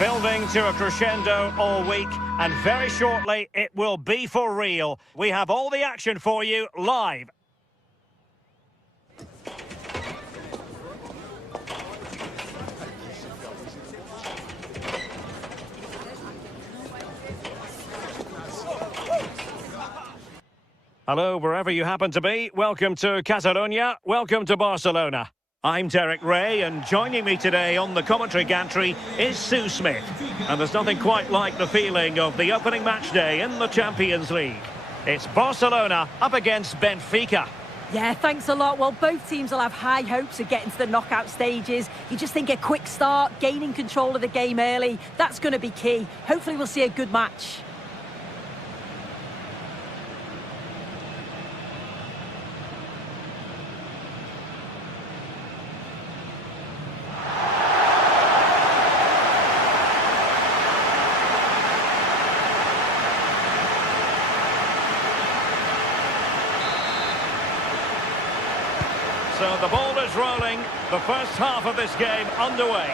Building to a crescendo all week, and very shortly it will be for real. We have all the action for you live. Hello, wherever you happen to be. Welcome to Catalonia. Welcome to Barcelona. I'm Derek Ray, and joining me today on the commentary gantry is Sue Smith. And there's nothing quite like the feeling of the opening match day in the Champions League. It's Barcelona up against Benfica. Yeah, thanks a lot. Well, both teams will have high hopes of getting to the knockout stages. You just think a quick start, gaining control of the game early, that's going to be key. Hopefully we'll see a good match. So the ball is rolling, the first half of this game underway.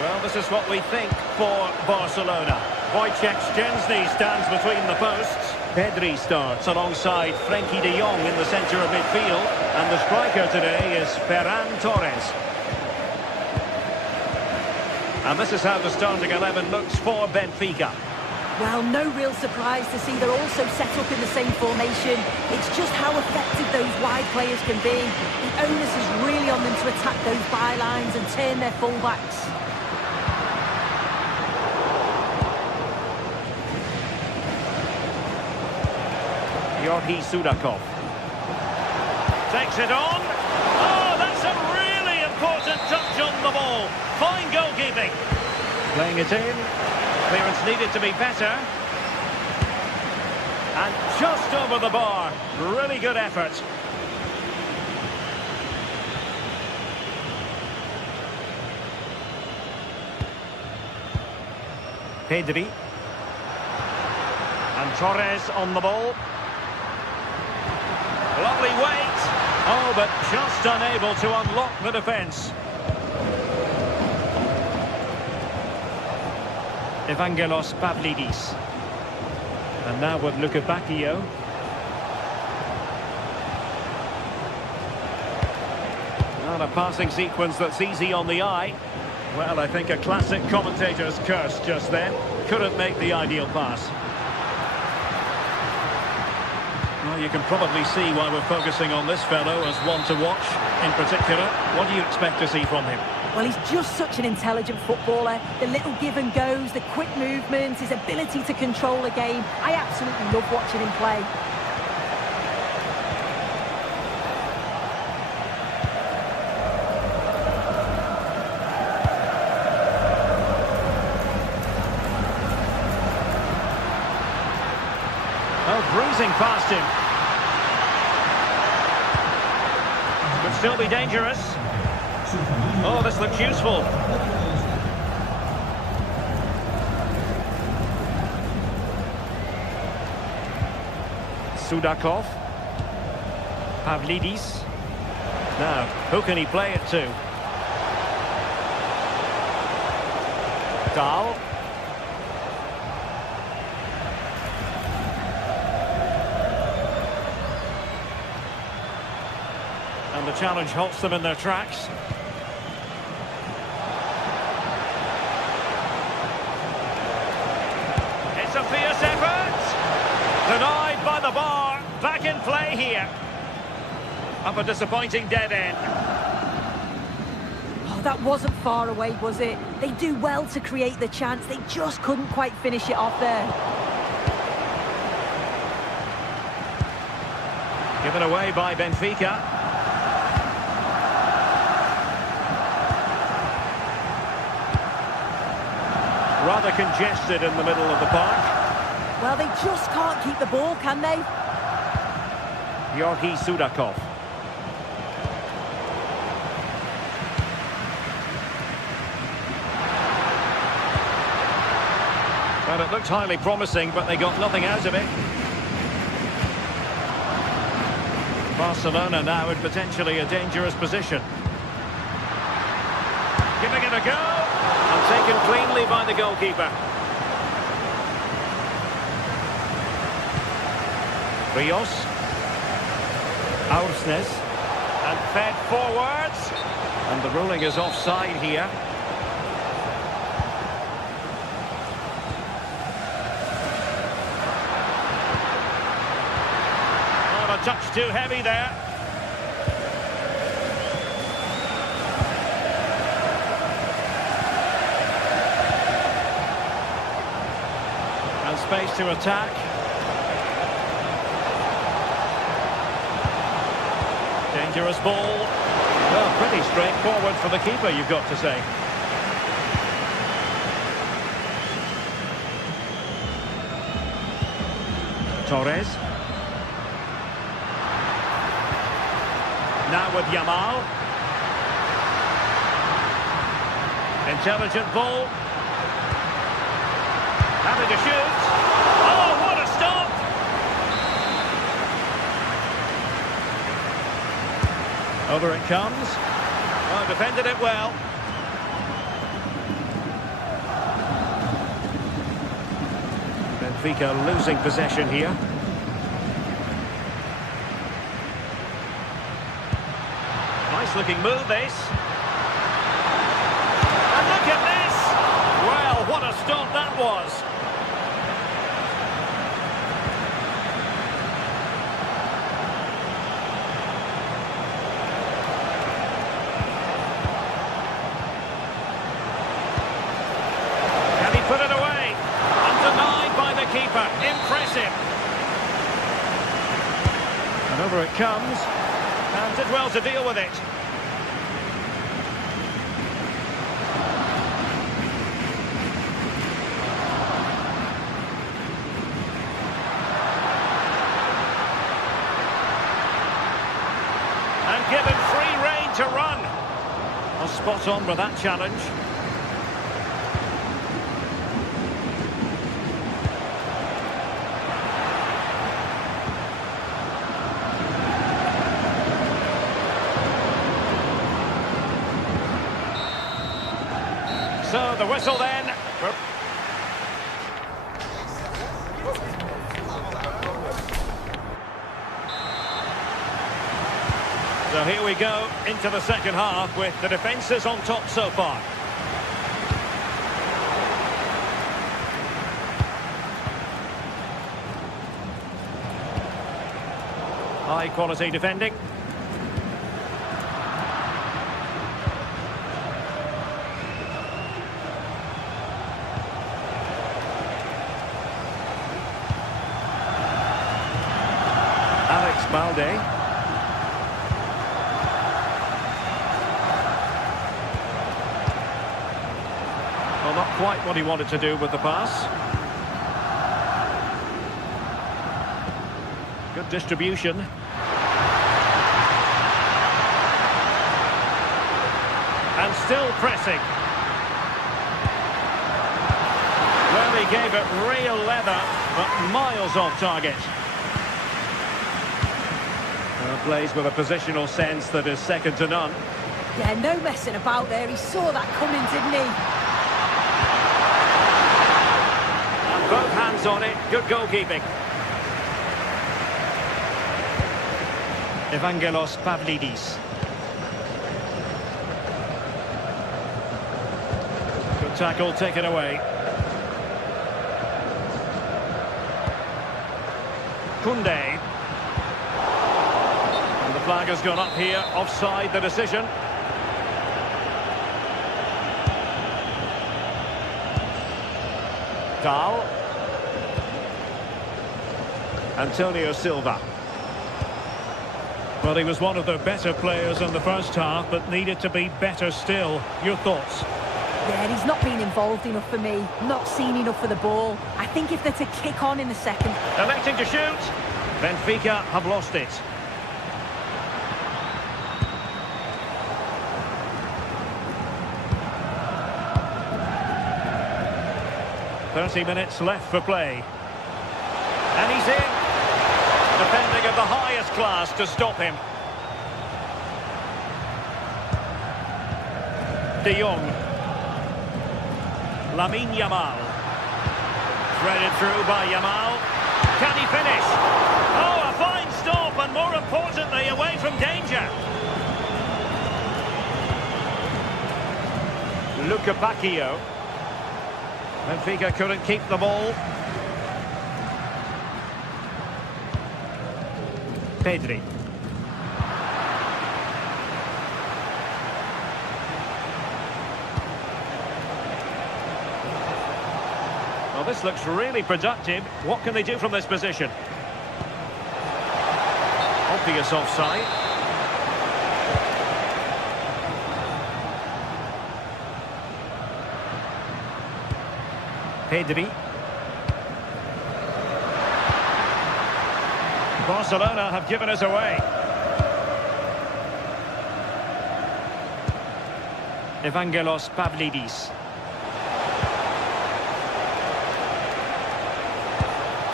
Well, this is what we think for Barcelona. Wojciech Szczęsny stands between the posts. Pedri starts alongside Frenkie de Jong in the centre of midfield. And the striker today is Ferran Torres. And this is how the starting 11 looks for Benfica. Well, no real surprise to see they're also set up in the same formation. It's just how effective those wide players can be. The onus is really on them to attack those bylines and turn their fullbacks. Yorgi Sudakov takes it on. Oh, that's a really important touch on the ball. Fine goalkeeping. Playing it in. Clearance needed to be better. And just over the bar. Really good effort. Pedri. And Torres on the ball. Lovely weight. Oh, but just unable to unlock the defence. Evangelos Pavlidis. And now with Luka Bacchio. Not a passing sequence that's easy on the eye. Well, I think a classic commentator's curse just then. Couldn't make the ideal pass. Well, you can probably see why we're focusing on this fellow as one to watch in particular. What do you expect to see from him? Well, he's just such an intelligent footballer. The little give and goes, the quick movements, his ability to control a game. I absolutely love watching him play. Oh, bruising past him. Could still be dangerous. Oh, this looks useful. Sudakov. Pavlidis. Now, who can he play it to? Dahl. And the challenge halts them in their tracks. It's a fierce effort. Denied by the bar. Back in play here. Up a disappointing dead end. Oh, that wasn't far away, was it? They do well to create the chance. They just couldn't quite finish it off there. Given away by Benfica. Rather congested in the middle of the park. Well, they just can't keep the ball, can they? Yorgi Sudakov. Well, it looked highly promising, but they got nothing out of it. Barcelona now in potentially a dangerous position. Giving it a go. And Taken cleanly by the goalkeeper. Rios. Aursnes. And fed forwards. And the ruling is offside here. Oh, a touch too heavy there. And space to attack. Dangerous ball. Well, pretty straightforward for the keeper, you've got to say. Torres. Now with Yamal. Intelligent ball. Having to shoot. Oh, what a stop! Over it comes. Oh, defended it well. Benfica losing possession here. Nice looking move, this. And look at this! Well, what a stop that was. Put it away. Undenied by the keeper. Impressive. And over it comes. And did well to deal with it. And given free rein to run. Well, spot on with that challenge. So the whistle then. So here we go into the second half with the defences on top so far. High quality defending. Balde. Well, not quite what he wanted to do with the pass. Good distribution. And still pressing. Well, he gave it real leather, but miles off target. Plays with a positional sense that is second to none. Yeah, no messing about there. He saw that coming, didn't he? And both hands on it. Good goalkeeping. Evangelos Pavlidis. Good tackle taken away. Koundé. Flag has gone up here, offside the decision. Dahl. Antonio Silva. Well, he was one of the better players in the first half, but needed to be better still. Your thoughts? Yeah, he's not been involved enough for me. Not seen enough for the ball. I think if they're to kick on in the second... Electing to shoot. Benfica have lost it. .30 minutes left for play. And he's in. Defending of the highest class to stop him. De Jong. Lamine Yamal. Threaded through by Yamal. Can he finish? Oh, a fine stop, and more importantly, away from danger. Luca Bacchio. Benfica couldn't keep the ball. Pedri. Well, this looks really productive. What can they do from this position? Obvious offside. Pedri. Barcelona have given us away. Evangelos Pavlidis.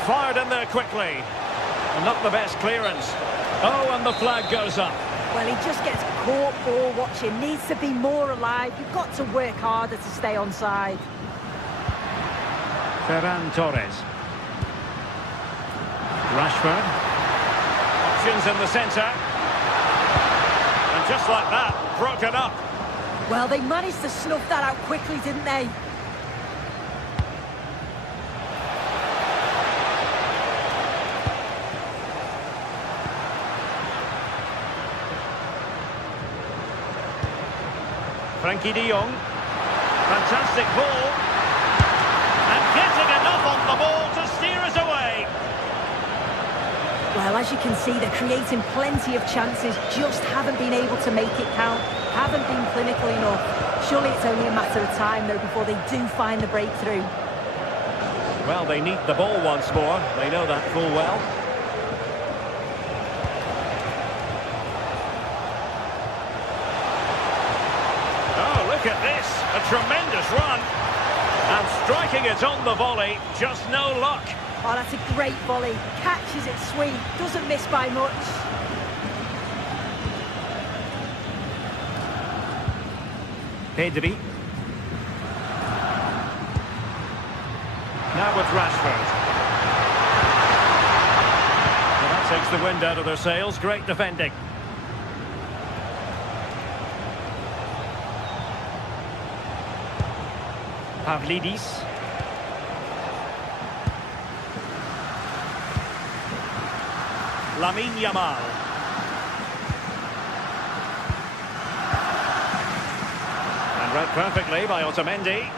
Fired in there quickly. And not the best clearance. Oh, and the flag goes up. Well, he just gets caught ball watching. Needs to be more alive. You've got to work harder to stay onside. Ferran Torres. Rashford. Options in the centre. And just like that, broken up. Well, they managed to snuff that out quickly, didn't they? Frankie de Jong. Fantastic ball. And getting enough on the ball to steer us away. Well, as you can see, they're creating plenty of chances, just haven't been able to make it count, haven't been clinical enough. Surely it's only a matter of time, though, before they do find the breakthrough. Well, they need the ball once more. They know that full well. Oh, look at this. A tremendous run. And striking it on the volley, just no luck. Oh, that's a great volley. Catches it sweet, doesn't miss by much. Pedri. Now with Rashford. Well, that takes the wind out of their sails. Great defending. Pavlidis. Lamine Yamal. And read perfectly by Otamendi.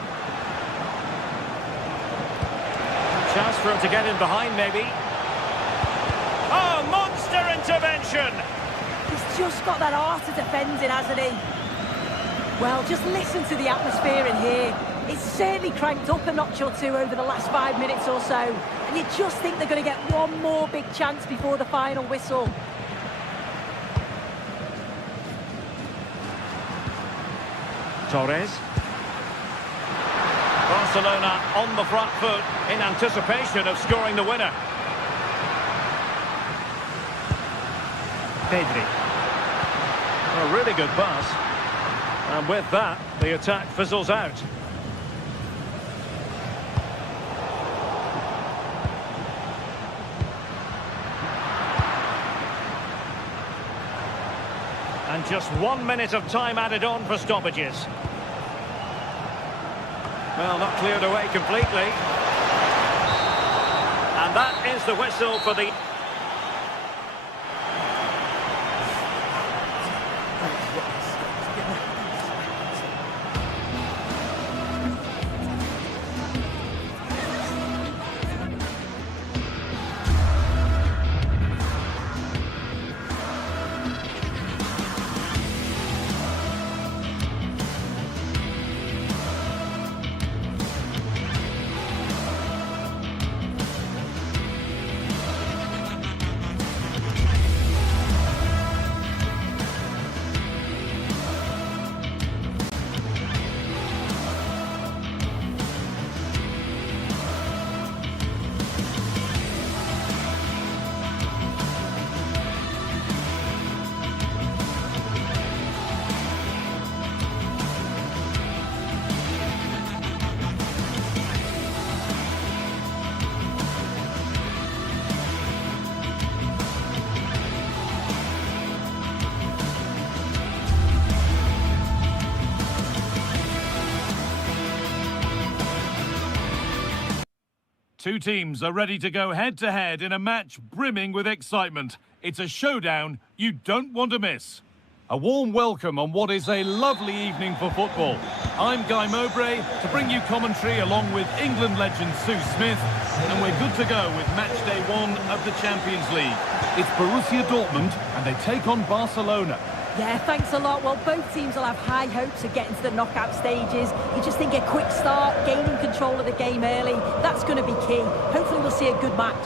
Chance for him to get in behind, maybe. Oh, monster intervention! He's just got that art of defending, hasn't he? Well, just listen to the atmosphere in here. It's certainly cranked up a notch or two over the last 5 minutes or so. And you just think they're going to get one more big chance before the final whistle. Torres. Barcelona on the front foot in anticipation of scoring the winner. Pedri. A really good pass. And with that, the attack fizzles out. And just 1 minute of time added on for stoppages. Well, not cleared away completely. And that is the whistle for the... Two teams are ready to go head-to-head in a match brimming with excitement. It's a showdown you don't want to miss. A warm welcome on what is a lovely evening for football. I'm Guy Mowbray to bring you commentary along with England legend Sue Smith, and we're good to go with match day 1 of the Champions League. It's Borussia Dortmund and they take on Barcelona. Yeah, thanks a lot. Well, both teams will have high hopes of getting to the knockout stages. You just think a quick start, gaining control of the game early, that's going to be key. Hopefully we'll see a good match.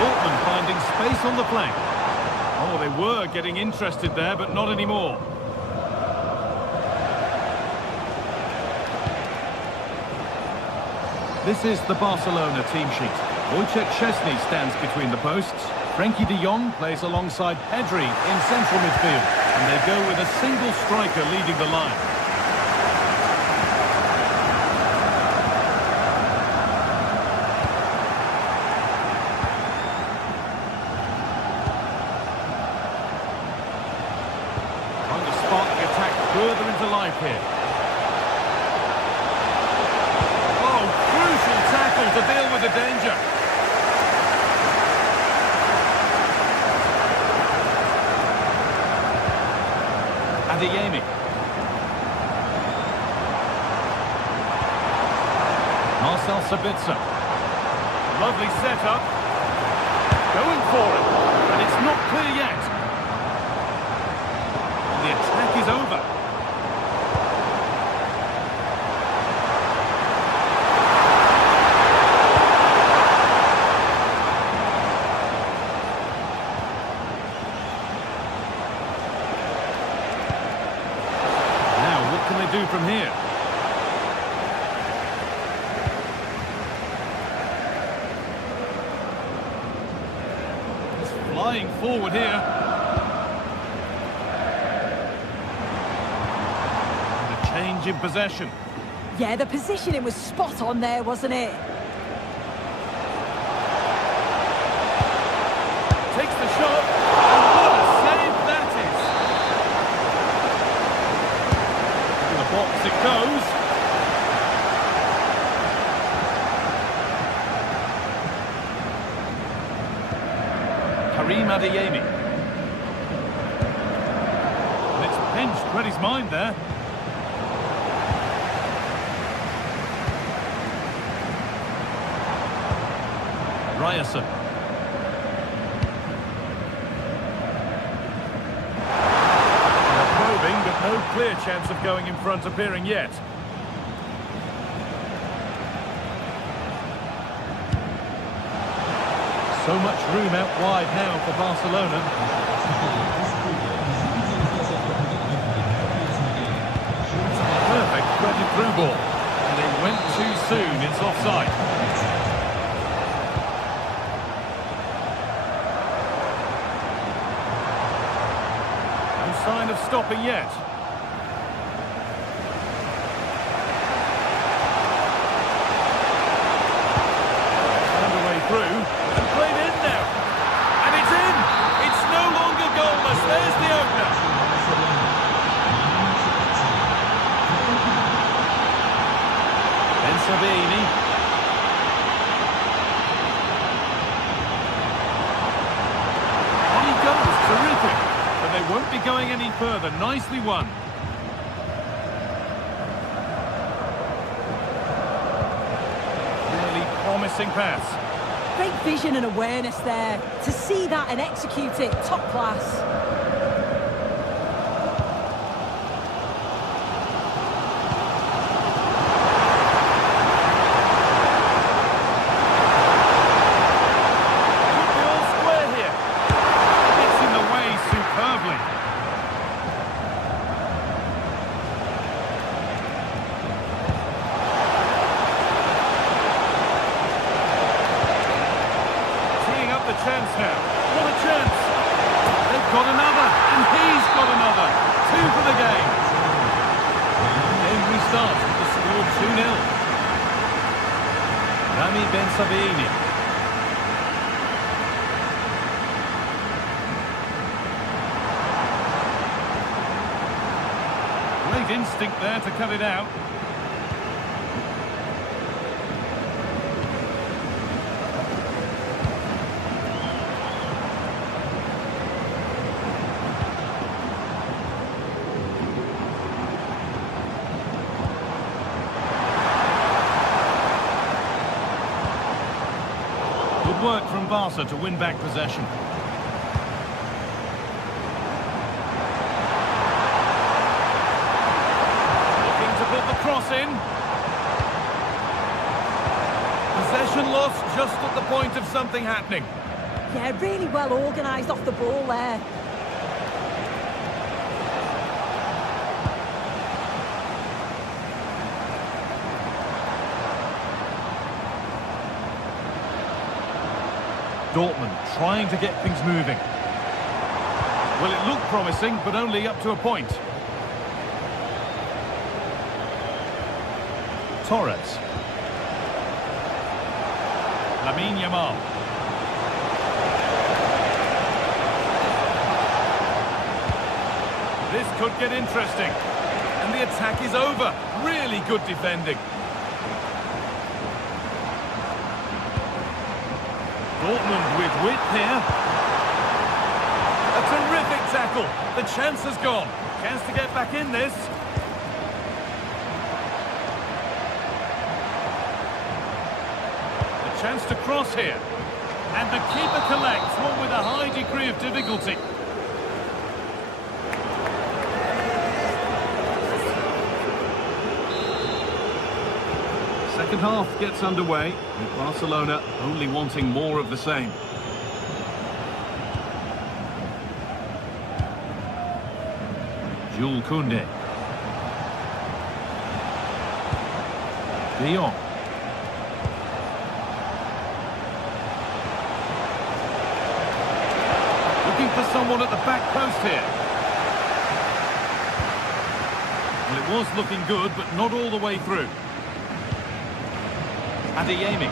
Dortmund finding space on the flank. Oh, they were getting interested there, but not anymore. This is the Barcelona team sheet. Wojciech Szczesny stands between the posts. Frenkie de Jong plays alongside Pedri in central midfield. And they go with a single striker leading the line. Trying to spark the attack further into life here. Crucial tackle to deal with the danger. Adeyemi. Marcel Sabitzer. Lovely setup. Going for it. And it's not clear yet. The attack is over. What can they do from here? He's flying forward here. And a change in possession. Yeah, the positioning was spot on there, wasn't it? Takes the shot. And what a save that is. In the box it goes. Karim Adeyemi. And it's pinched Reddy's mind there. Ryerson. They're probing, but no clear chance of going in front appearing yet. So much room out wide now for Barcelona. It's a perfect threaded through ball. And it went too soon, it's offside. Sign of stopping yet. Found a way through and played in now. And it's in! It's no longer goalless. There's the opener. Ben Sabini. On he goes. Terrific. But they won't be going any further. Nicely won. Really promising pass. Great vision and awareness there. To see that and execute it, top class. Chance now. What a chance! They've got another, and he's got another. 2 for the game. Game restarts with the score 2-0. Rami Ben Sabini. Great instinct there to cut it out. Good work from Barca to win back possession. Cross in. Possession lost just at the point of something happening. Yeah, really well organised off the ball there. Dortmund trying to get things moving. Well, it looked promising, but only up to a point. Torres. Lamine Yamal. This could get interesting. And the attack is over. Really good defending. Dortmund with width here. A terrific tackle. The chance has gone. Chance to get back in this. Chance to cross here, and the keeper collects one with a high degree of difficulty. Second half gets underway, with Barcelona only wanting more of the same. Jules Koundé. De Jong. For someone at the back post here. Well, it was looking good, but not all the way through. Adeyemi.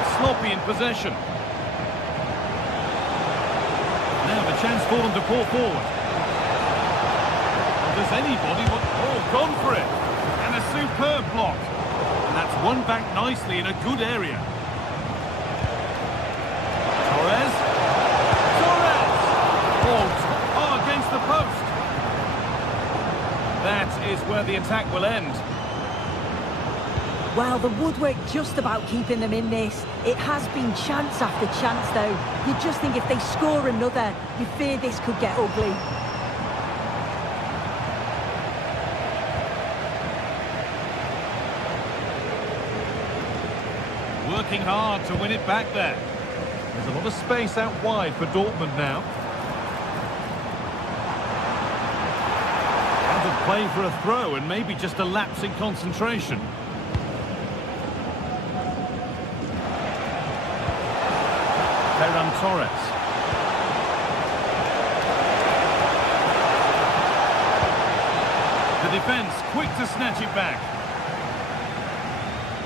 It's sloppy in possession. Now the chance for them to pour forward. Does anybody want... Oh, gone for it. And a superb block. And that's won back nicely in a good area. Torres. Torres! Oh, against the post. That is where the attack will end. Well, the woodwork just about keeping them in this. It has been chance after chance, though. You just think if they score another, you fear this could get ugly. Working hard to win it back there. There's a lot of space out wide for Dortmund now. Out of play for a throw and maybe just a lapse in concentration. Ferran Torres. The defence quick to snatch it back.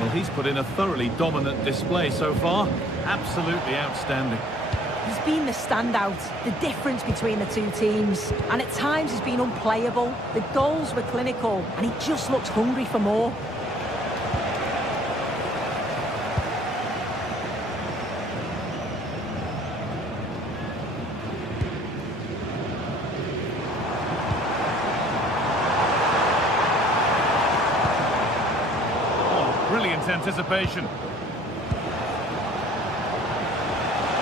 Well, he's put in a thoroughly dominant display so far. Absolutely outstanding. He's been the standout, the difference between the two teams. And at times he's been unplayable. The goals were clinical, and he just looks hungry for more. Brilliant anticipation.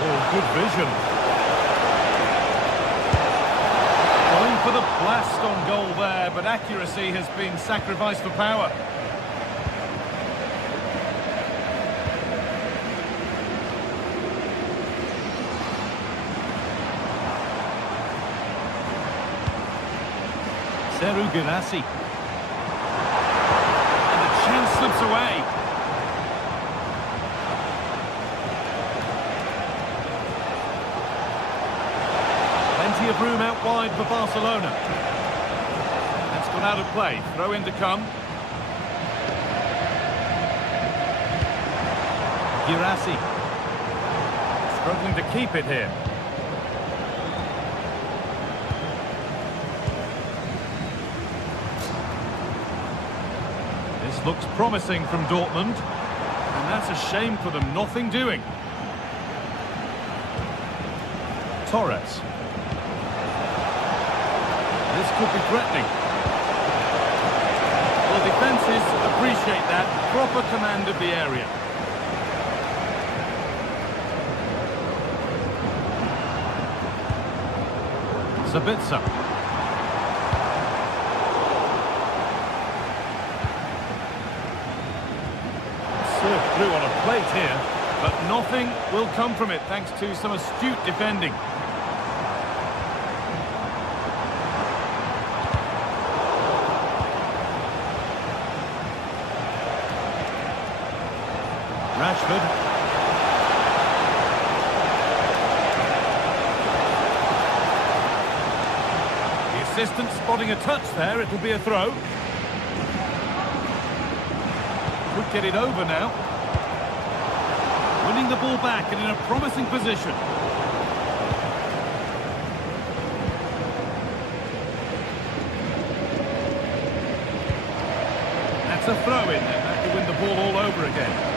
Oh, good vision. Going for the blast on goal there, but accuracy has been sacrificed for power. Serhou Guirassy. Slips away. Plenty of room out wide for Barcelona. That's gone out of play. Throw in to come. Girassi. Struggling to keep it here. This looks promising from Dortmund. And that's a shame for them, nothing doing. Torres. This could be threatening. Well, defences appreciate that. Proper command of the area. Sabitzer. Served through on a plate here, but nothing will come from it thanks to some astute defending. Rashford. The assistant spotting a touch there, it'll be a throw. Could get it over now. Winning the ball back and in a promising position. That's a throw in, and that will win the ball all over again.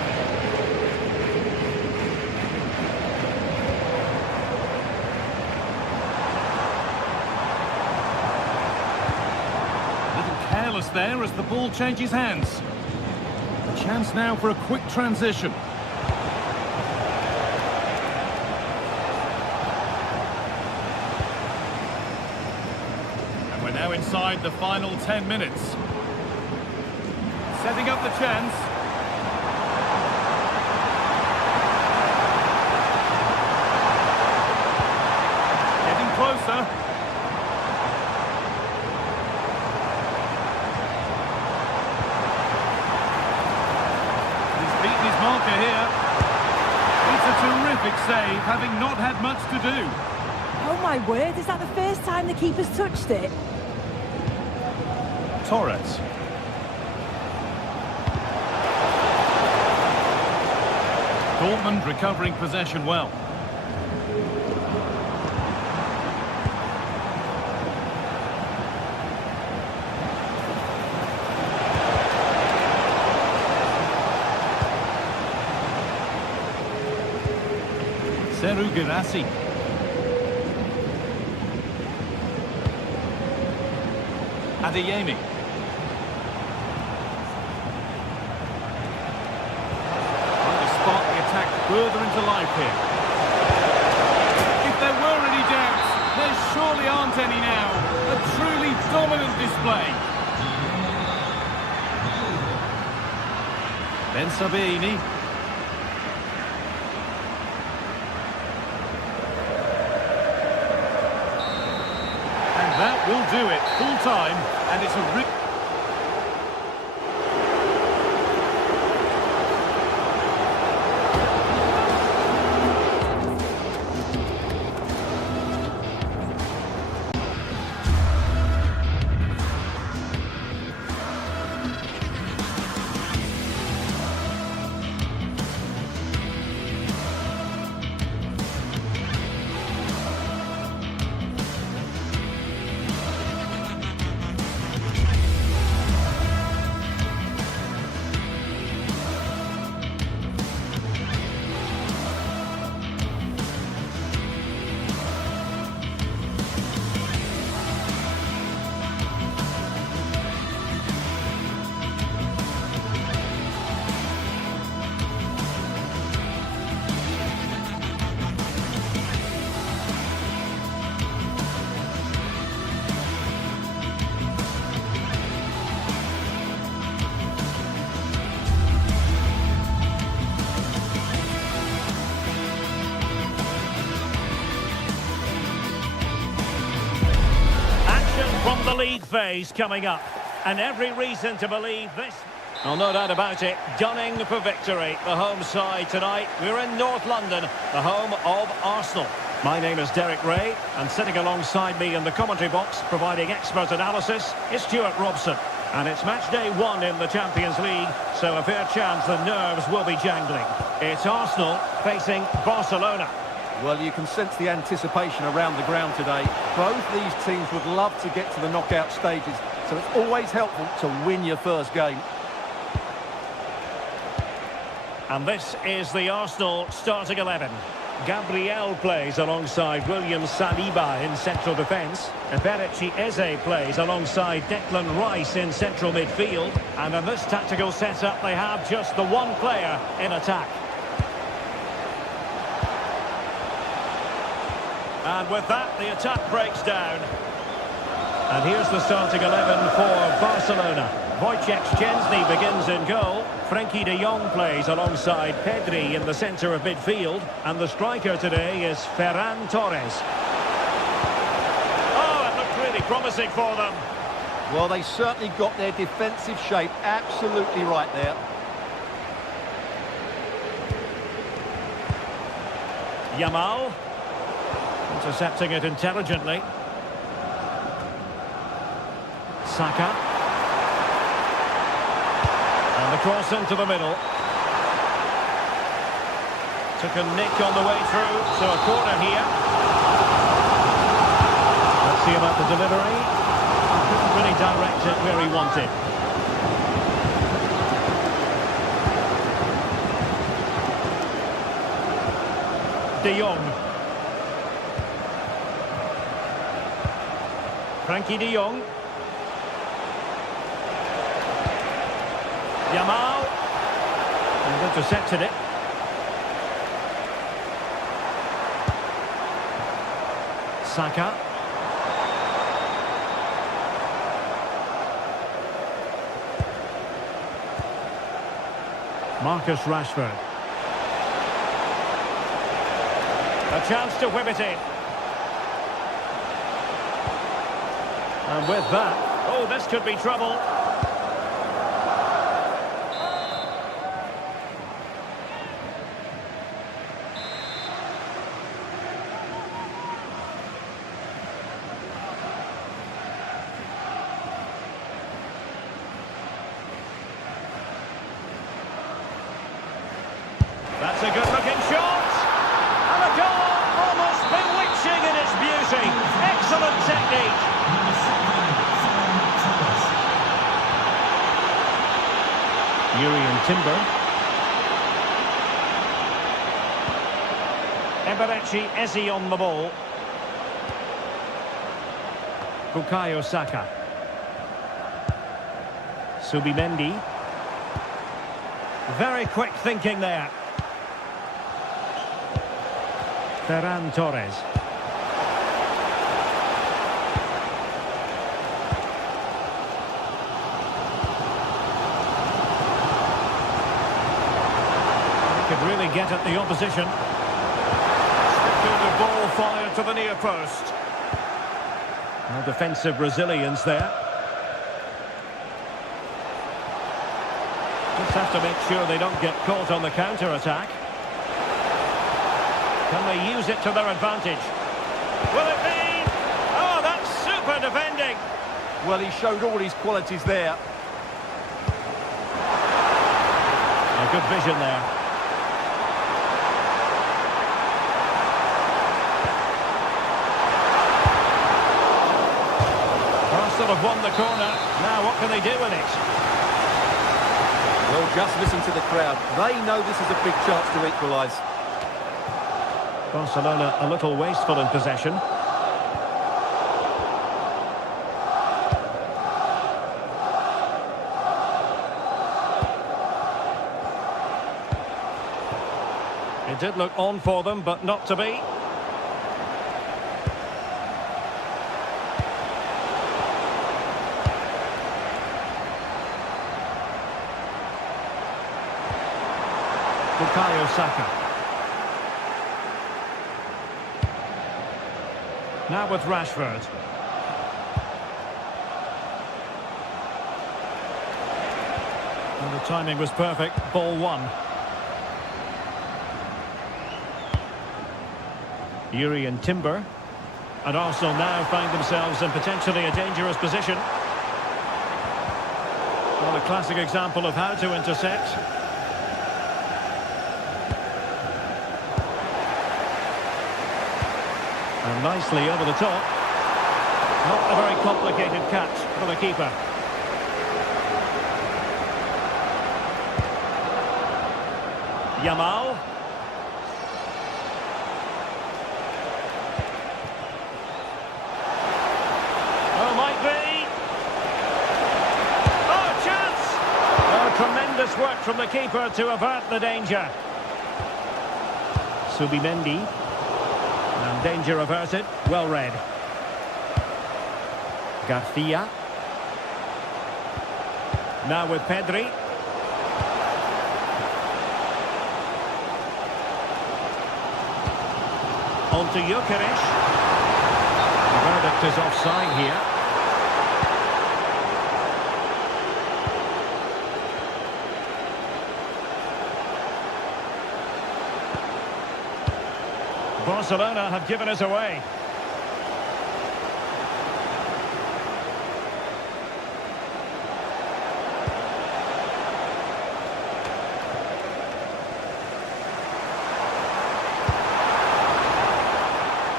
Careless there as the ball changes hands. A chance now for a quick transition. And we're now inside the final 10 minutes. Setting up the chance. Getting closer. Beaten his marker here. It's a terrific save, having not had much to do. Oh my word, is that the first time the keeper's touched it? Torres. Dortmund recovering possession well. Girassi. Adeyemi. Trying to spark the attack further into life here. If there were any doubts, there surely aren't any now. A truly dominant display. Ben Sabini. That will do it, full time, and it's a from the league phase coming up, and every reason to believe this. Well, no doubt about it, gunning for victory. The home side tonight. We're in North London, the home of Arsenal. My name is Derek Ray, and sitting alongside me in the commentary box, providing expert analysis, is Stuart Robson. And it's match day 1 in the Champions League, so a fair chance the nerves will be jangling. It's Arsenal facing Barcelona. Well, you can sense the anticipation around the ground today. Both these teams would love to get to the knockout stages, so it's always helpful to win your first game. And this is the Arsenal starting 11. Gabriel plays alongside William Saliba in central defence. Eberechi Eze plays alongside Declan Rice in central midfield. And in this tactical setup, they have just the one player in attack. And with that, the attack breaks down. And here's the starting 11 for Barcelona. Wojciech Szczęsny begins in goal. Frenkie de Jong plays alongside Pedri in the centre of midfield. And the striker today is Ferran Torres. Oh, it looked really promising for them. Well, they certainly got their defensive shape absolutely right there. Yamal. Intercepting it intelligently. Saka. And the cross into the middle. Took a nick on the way through, so a corner here. Let's see about the delivery. Couldn't really direct it where he wanted. De Jong. Frenkie de Jong. Yamal. And intercepted it. Saka. Marcus Rashford. A chance to whip it in. And with that, oh, this could be trouble. That's a good-looking shot. And a goal almost bewitching in its beauty. Excellent technique. Timber. Eberechi Eze on the ball. Bukayo Saka. Subimendi. Very quick thinking there. Ferran Torres. Could really get at the opposition. The ball fired to the near post. Well, defensive resilience there. Just have to make sure they don't get caught on the counter-attack. Can they use it to their advantage? Will it be? Oh, that's super defending. Well, he showed all his qualities there. A good vision there. Arsenal have won the corner. Now what can they do with it? Well, just listen to the crowd. They know this is a big chance to equalise. Barcelona a little wasteful in possession. It did look on for them, but not to be. Bukayo Saka. Now with Rashford. And the timing was perfect. Ball one. Yuri Timber. And Arsenal now find themselves in potentially a dangerous position. Well, a classic example of how to intercept. And nicely over the top. Not a very complicated catch for the keeper. Yamal. Oh, might be. Oh, chance! Oh, tremendous work from the keeper to avert the danger. Subimendi. And danger averted. Well read. Garcia. Now with Pedri. On to Gyökeres. The verdict is offside here. Barcelona have given us away.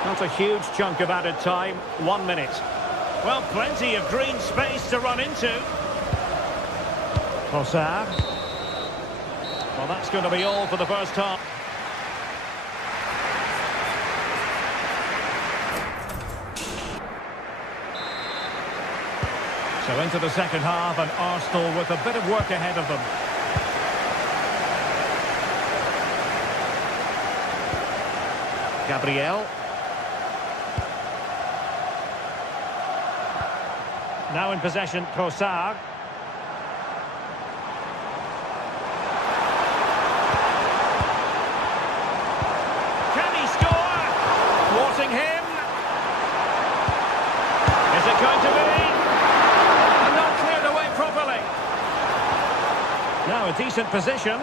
Not a huge chunk of added time, 1 minute. Well, plenty of green space to run into. Trossard. Well, that's going to be all for the first half. So into the second half, and Arsenal with a bit of work ahead of them. Gabriel. Now in possession, Trossard. Can he score? Thwarting him. Is it going to be? And not cleared away properly. Now a decent position.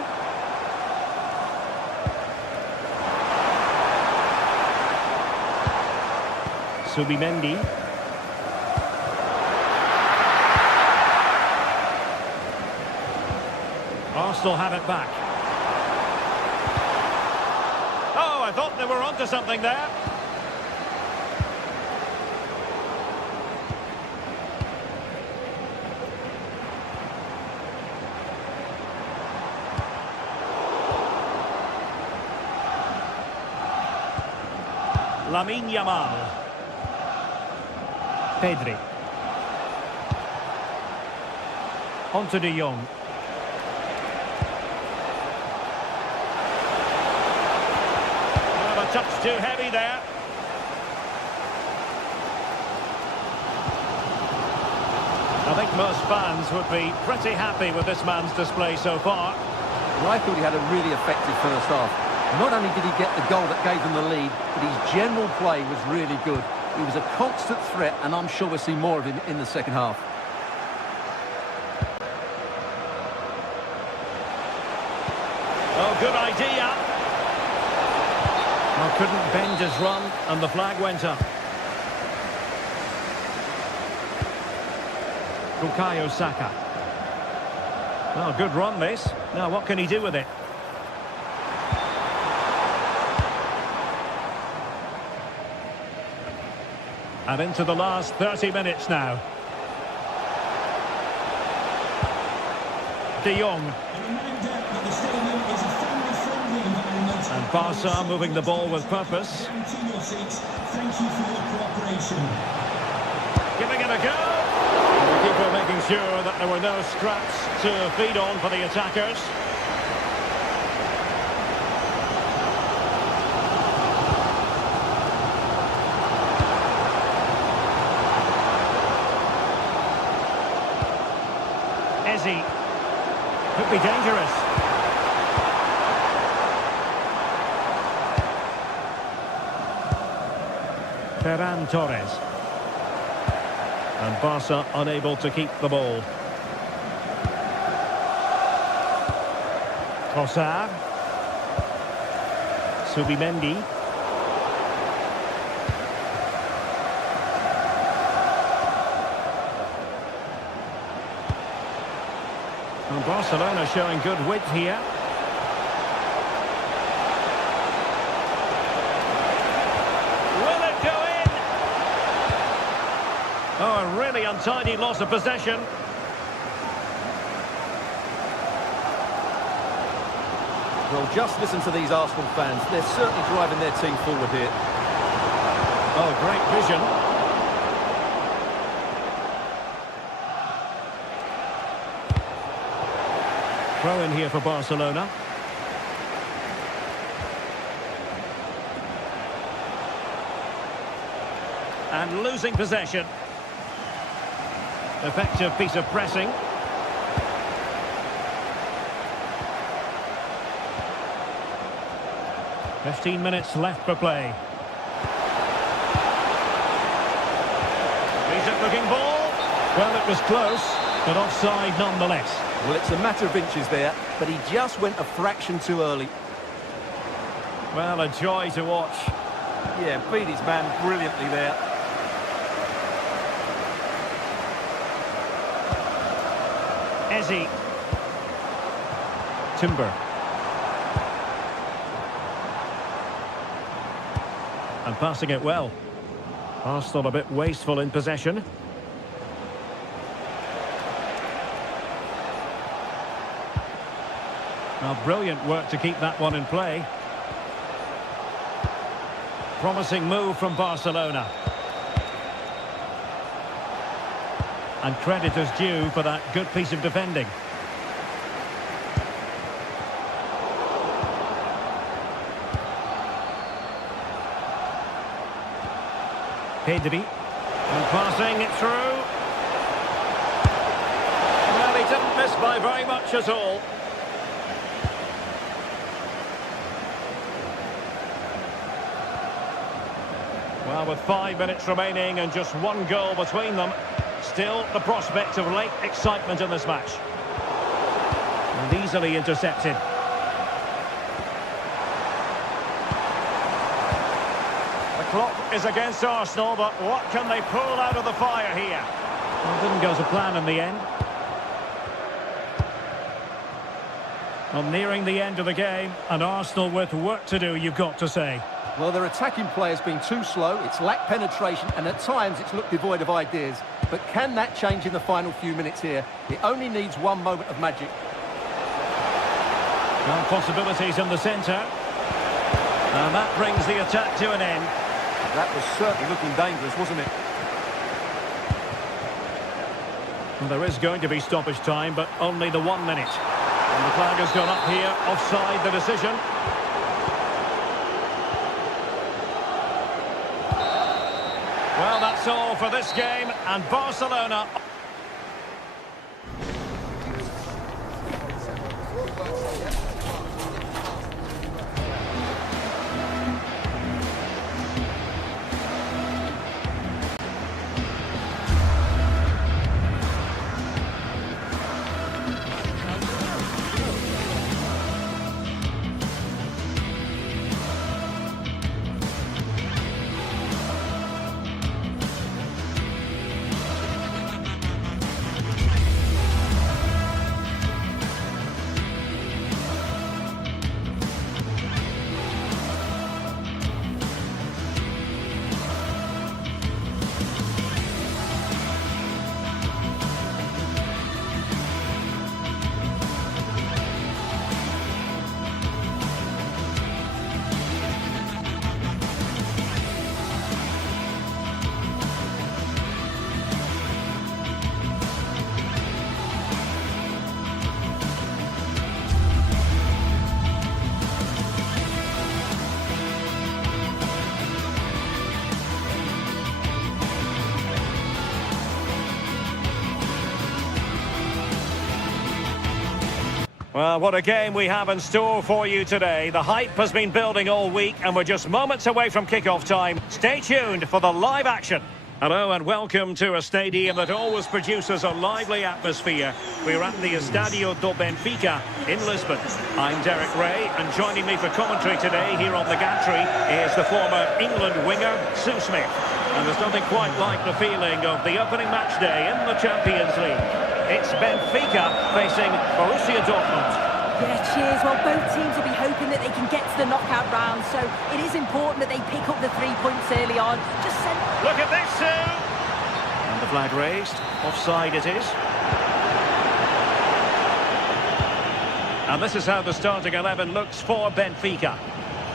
Subimendi. Arsenal have it back. Oh, I thought they were onto something there. Lamine Yamal. Pedri. On to De Jong. Touch too heavy there. I think most fans would be pretty happy with this man's display so far. Well, I thought he had a really effective first half. Not only did he get the goal that gave them the lead, but his general play was really good. He was a constant threat, and I'm sure we'll see more of him in the second half. Oh, good idea. Well, couldn't bend his run, and the flag went up. Bukayo Saka. Well, good run this. Now, what can he do with it? And into the last 30 minutes now. De Jong. And Barca moving the ball with purpose. Thank you for your cooperation. Giving it a go. And the keeper making sure that there were no scraps to feed on for the attackers. Ezzy. Could be dangerous. Ferran Torres. And Barca unable to keep the ball. Trossard. Subimendi. Well, Barcelona showing good width here. Will it go in? Oh, a really untidy loss of possession. Well, just listen to these Arsenal fans. They're certainly driving their team forward here. Oh, great vision. Throw in here for Barcelona. And losing possession. Effective piece of pressing. "15 minutes left for play. Decent looking ball. Well, it was close, but offside nonetheless. Well, it's a matter of inches there, but he just went a fraction too early. Well, a joy to watch. Yeah, beat his man brilliantly there. Ezzy. Timber. And passing it well. Arsenal a bit wasteful in possession. Well, brilliant work to keep that one in play. Promising move from Barcelona. And credit is due for that good piece of defending. Pedri. And passing it through. Well, he didn't miss by very much at all. Well, with 5 minutes remaining and just one goal between them, still the prospect of late excitement in this match. And easily intercepted. The clock is against Arsenal, but what can they pull out of the fire here? Well, it didn't go to plan in the end. Well, nearing the end of the game, and Arsenal with work to do, you've got to say. Well, their attacking player's been too slow, it's lacked penetration, and at times it's looked devoid of ideas. But can that change in the final few minutes here? It only needs one moment of magic. Well, possibilities in the centre. And that brings the attack to an end. That was certainly looking dangerous, wasn't it? Well, there is going to be stoppage time, but only the 1 minute. And the flag has gone up here, offside the decision. Well, that's all for this game, and Barcelona... Well, what a game we have in store for you today. The hype has been building all week and we're just moments away from kick-off time. Stay tuned for the live action. Hello and welcome to a stadium that always produces a lively atmosphere. We're at the Estadio do Benfica in Lisbon. I'm Derek Ray, and joining me for commentary today here on the gantry is the former England winger, Sue Smith. And there's nothing quite like the feeling of the opening match day in the Champions League. It's Benfica facing Borussia Dortmund. Yeah, cheers. Well, both teams will be hoping that they can get to the knockout round, so it is important that they pick up the 3 points early on. Just send... Look at this, Sue! And the flag raised. Offside it is. And this is how the starting 11 looks for Benfica.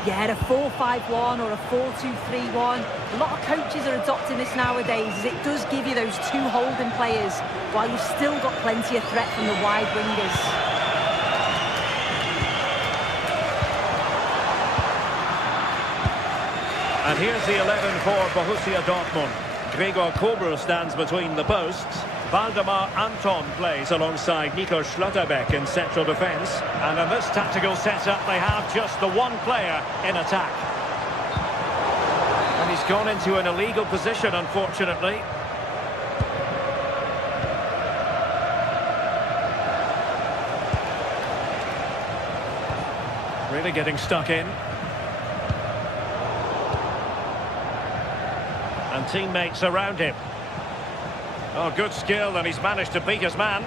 Yeah, a 4-5-1 or a 4-2-3-1. A lot of coaches are adopting this nowadays, as it does give you those 2 holding players, while you've still got plenty of threat from the wide wingers. And here's the 11 for Borussia Dortmund. Gregor Kobel stands between the posts. Waldemar Anton plays alongside Nico Schlotterbeck in central defence. And in this tactical setup, they have just the one player in attack. And he's gone into an illegal position, unfortunately. Really getting stuck in. And teammates around him. Oh, good skill, and he's managed to beat his man.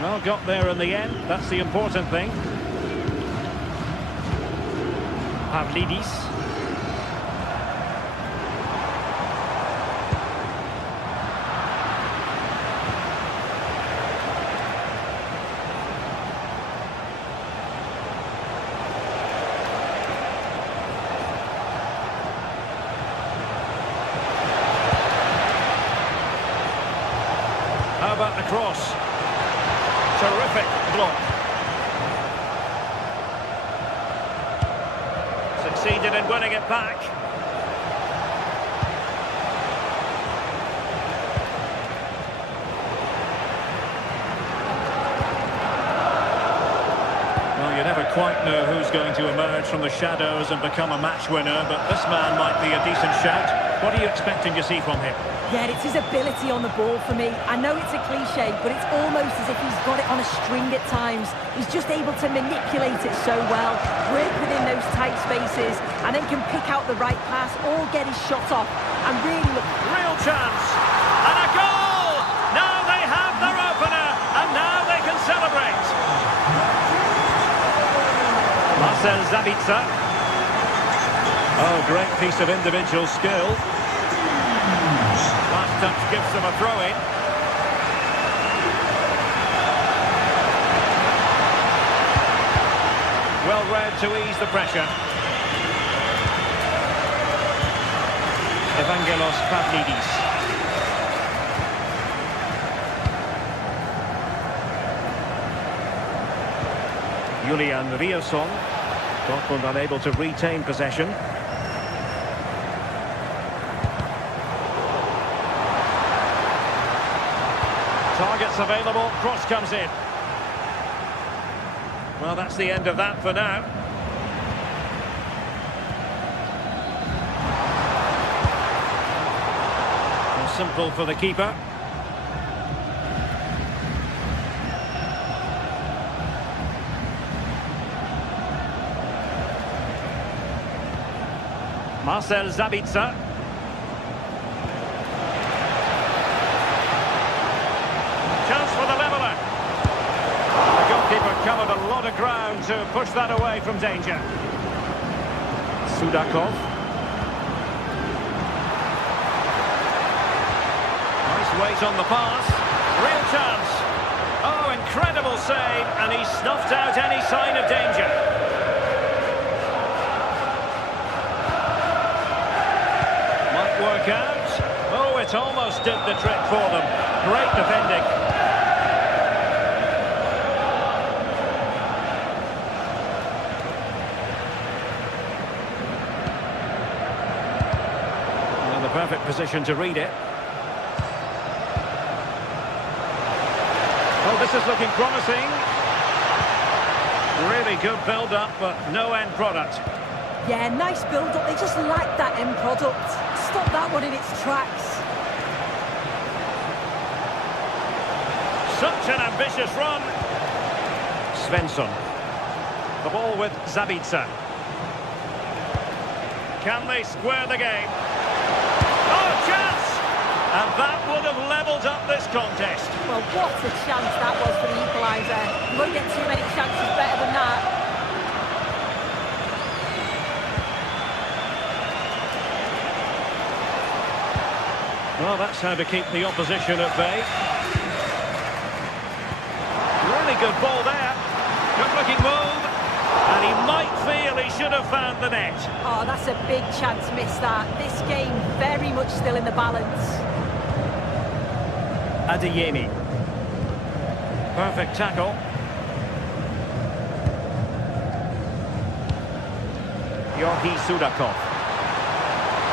Well, got there in the end. That's the important thing. Pavlidis. How about the cross? Terrific block. Succeeded in winning it back. Well, you never quite know who's going to emerge from the shadows and become a match winner, but this man might be a decent shout. What are you expecting to see from him? Yeah, it's his ability on the ball for me. I know it's a cliche, but it's almost as if he's got it on a string at times. He's just able to manipulate it so well, work within those tight spaces, and then can pick out the right pass or get his shot off and really look... Real chance! And a goal! Now they have their opener, and now they can celebrate. Marcel Sabitzer. Oh, great piece of individual skill. Last touch gives them a throw-in. Well read to ease the pressure. Evangelos Pavlidis. Julian Rierson. Dortmund unable to retain possession. Targets available, cross comes in. Well, that's the end of that for now. Well, simple for the keeper. Marcel Sabitzer. Chance for the leveller. The goalkeeper covered a lot of ground to push that away from danger. Sudakov. Nice weight on the pass. Real chance. Oh, incredible save, and he snuffed out any sign of danger. Might work out. Oh, it almost did the trick for them. Great defending. And the perfect position to read it. Oh, this is looking promising. Really good build-up, but no end product. Yeah, nice build-up. They just lack that end product. Stop that one in its tracks. Such an ambitious run. Svensson. The ball with Sabitzer. Can they square the game? Oh, chance! And that would have levelled up this contest. Well, what a chance that was for the equaliser. You won't get too many chances better than that. Well, that's how to keep the opposition at bay. Really good ball there. Good-looking move. And he might feel he should have found the net. Oh, that's a big chance missed that. This game very much still in the balance. Adeyemi. Perfect tackle. Yorgi Sudakov.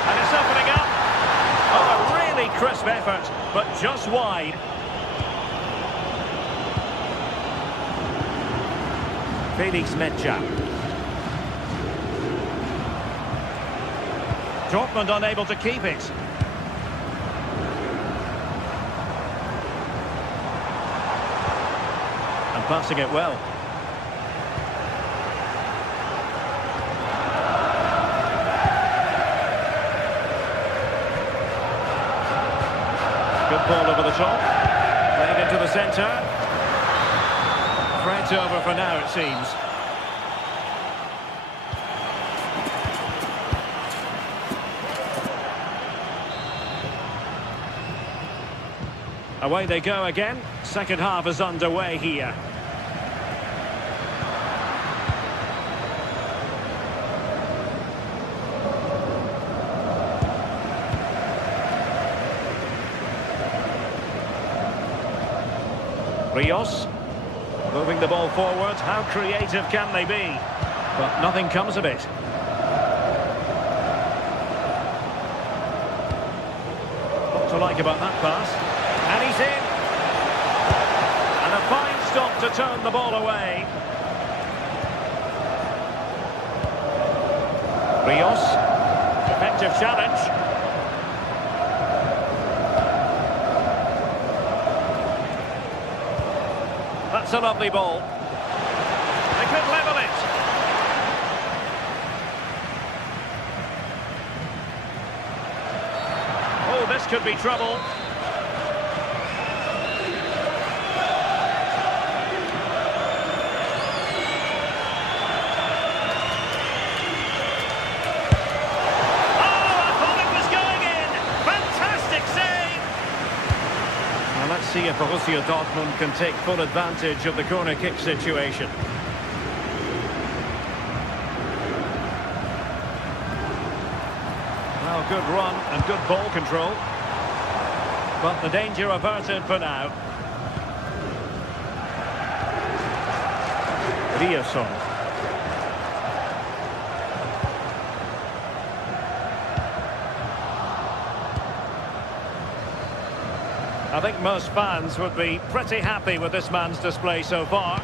And it's opening up. Oh, a really crisp effort, but just wide. Felix Medja. Dortmund unable to keep it. And passing it well. Good ball over the top. Played into the centre. Threat over for now, it seems. Away they go again. Second half is underway here. Rios. Moving the ball forward. How creative can they be? But nothing comes of it. What to like about that pass? And he's in. And a fine stop to turn the ball away. Rios. Effective challenge. That's a lovely ball. They could level it. Oh, this could be trouble. Let's see if Borussia Dortmund can take full advantage of the corner kick situation. Well, good run and good ball control. But the danger averted for now. Riosson. I think most fans would be pretty happy with this man's display so far.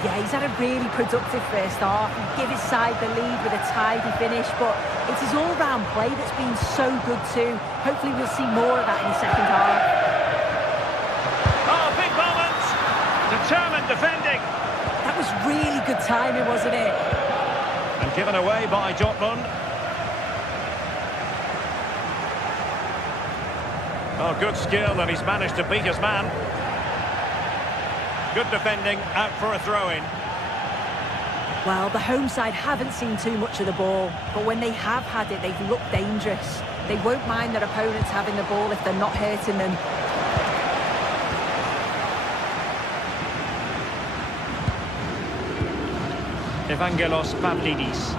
Yeah, he's had a really productive first half. He gave his side the lead with a tidy finish, but it's his all-round play that's been so good too. Hopefully we'll see more of that in the second half. Oh, big moment! Determined defending. That was really good timing, wasn't it? And given away by Dortmund. Oh, good skill, and he's managed to beat his man. Good defending, out for a throw-in. Well, the home side haven't seen too much of the ball, but when they have had it, they've looked dangerous. They won't mind their opponents having the ball if they're not hurting them. Evangelos Pavlidis.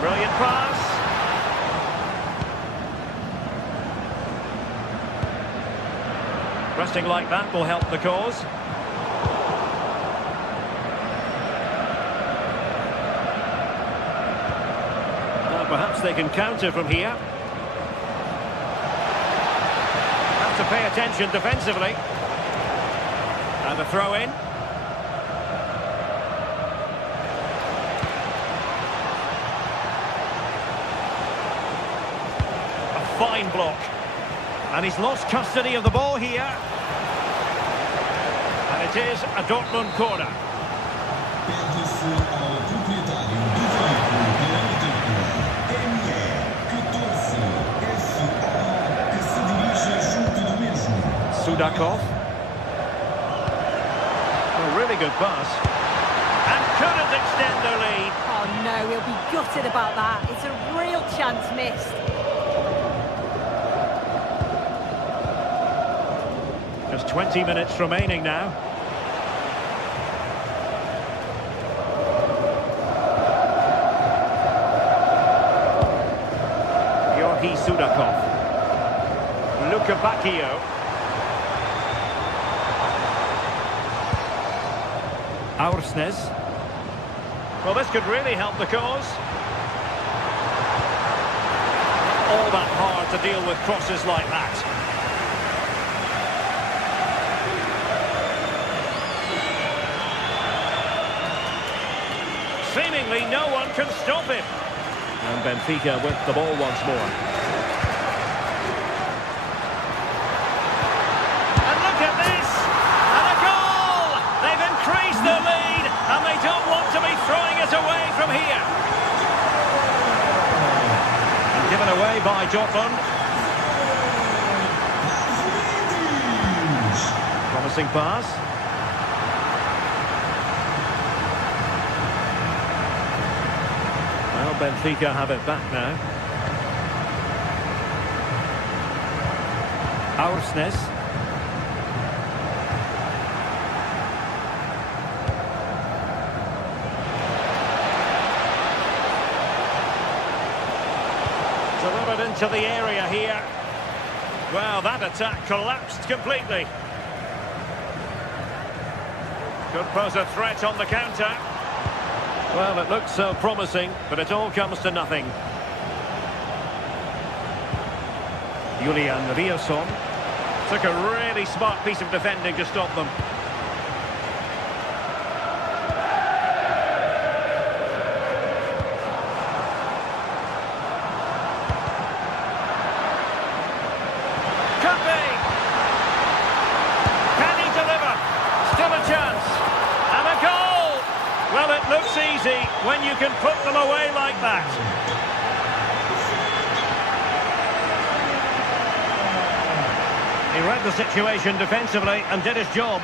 Brilliant pass. Resting like that will help the cause. Now perhaps they can counter from here. Have to pay attention defensively. And a throw-in. Fine block. And he's lost custody of the ball here. And it is a Dortmund corner. Pede-se ao proprietário do veículo ME14FA que se dirija junto do mesmo. Sudakov. A really good pass. And couldn't extend the lead. Oh no, he'll be gutted about that. It's a real chance missed. Just 20 minutes remaining now. Sudakov. Luka Bacchio. Aursnes. Well, this could really help the cause. All that hard to deal with crosses like that. Seemingly no one can stop him. And Benfica with the ball once more. And look at this! And a goal! They've increased the lead, and they don't want to be throwing it away from here. And given away by Dortmund. Promising pass. Benfica have it back now. Aursnes. Delivered into the area here. Well, that attack collapsed completely. Could pose a threat on the counter. Well, it looks so promising, but it all comes to nothing. Julian Rierson took a really smart piece of defending to stop them. Could be! Can he deliver? Still a chance. And a goal! Well, it looks easy when you can put them away like that. He read the situation defensively and did his job.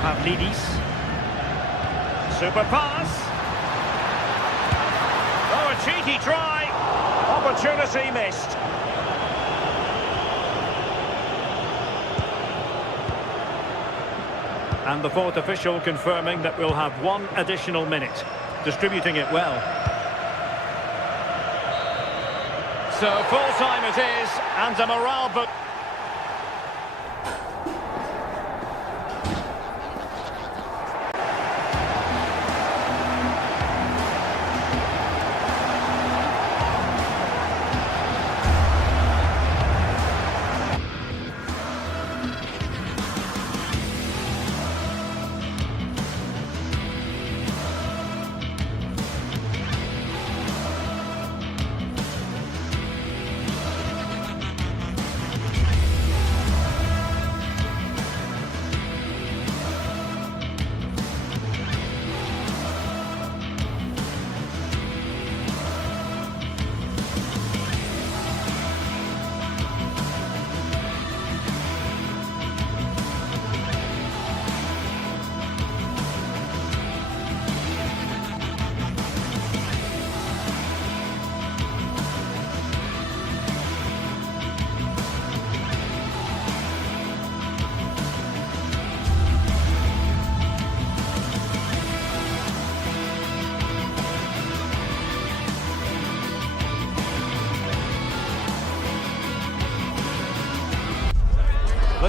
Pavlidis. Super pass. Oh, a cheeky try. Opportunity missed. And the fourth official confirming that we'll have one additional minute. Distributing it well. So full time it is, and a morale book.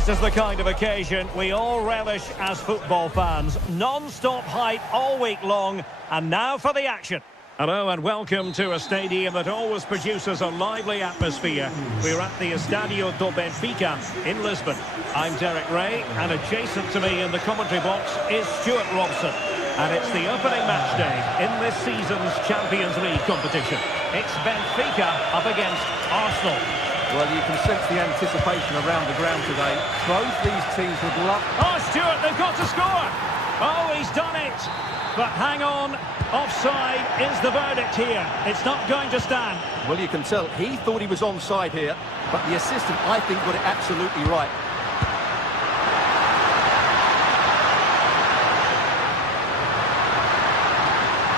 This is the kind of occasion we all relish as football fans. Non-stop hype all week long, and now for the action. Hello and welcome to a stadium that always produces a lively atmosphere. We're at the Estadio do Benfica in Lisbon. I'm Derek Ray, and adjacent to me in the commentary box is Stuart Robson. And it's the opening match day in this season's Champions League competition. It's Benfica up against Arsenal. Well, you can sense the anticipation around the ground today. Both these teams would love... Oh, Stuart, they've got to score! Oh, he's done it! But hang on, offside is the verdict here. It's not going to stand. Well, you can tell he thought he was onside here, but the assistant, I think, got it absolutely right.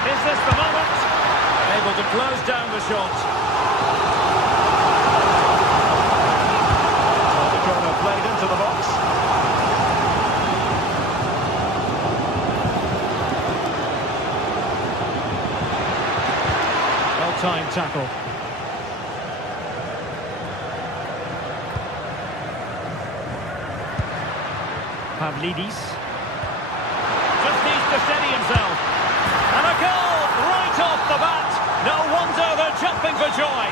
Is this the moment? Able to close down the shot. Well, the corner played into the box. Well-timed tackle. Pavlidis. Just needs to steady himself. And a goal right off the bat. No wonder they're jumping for joy.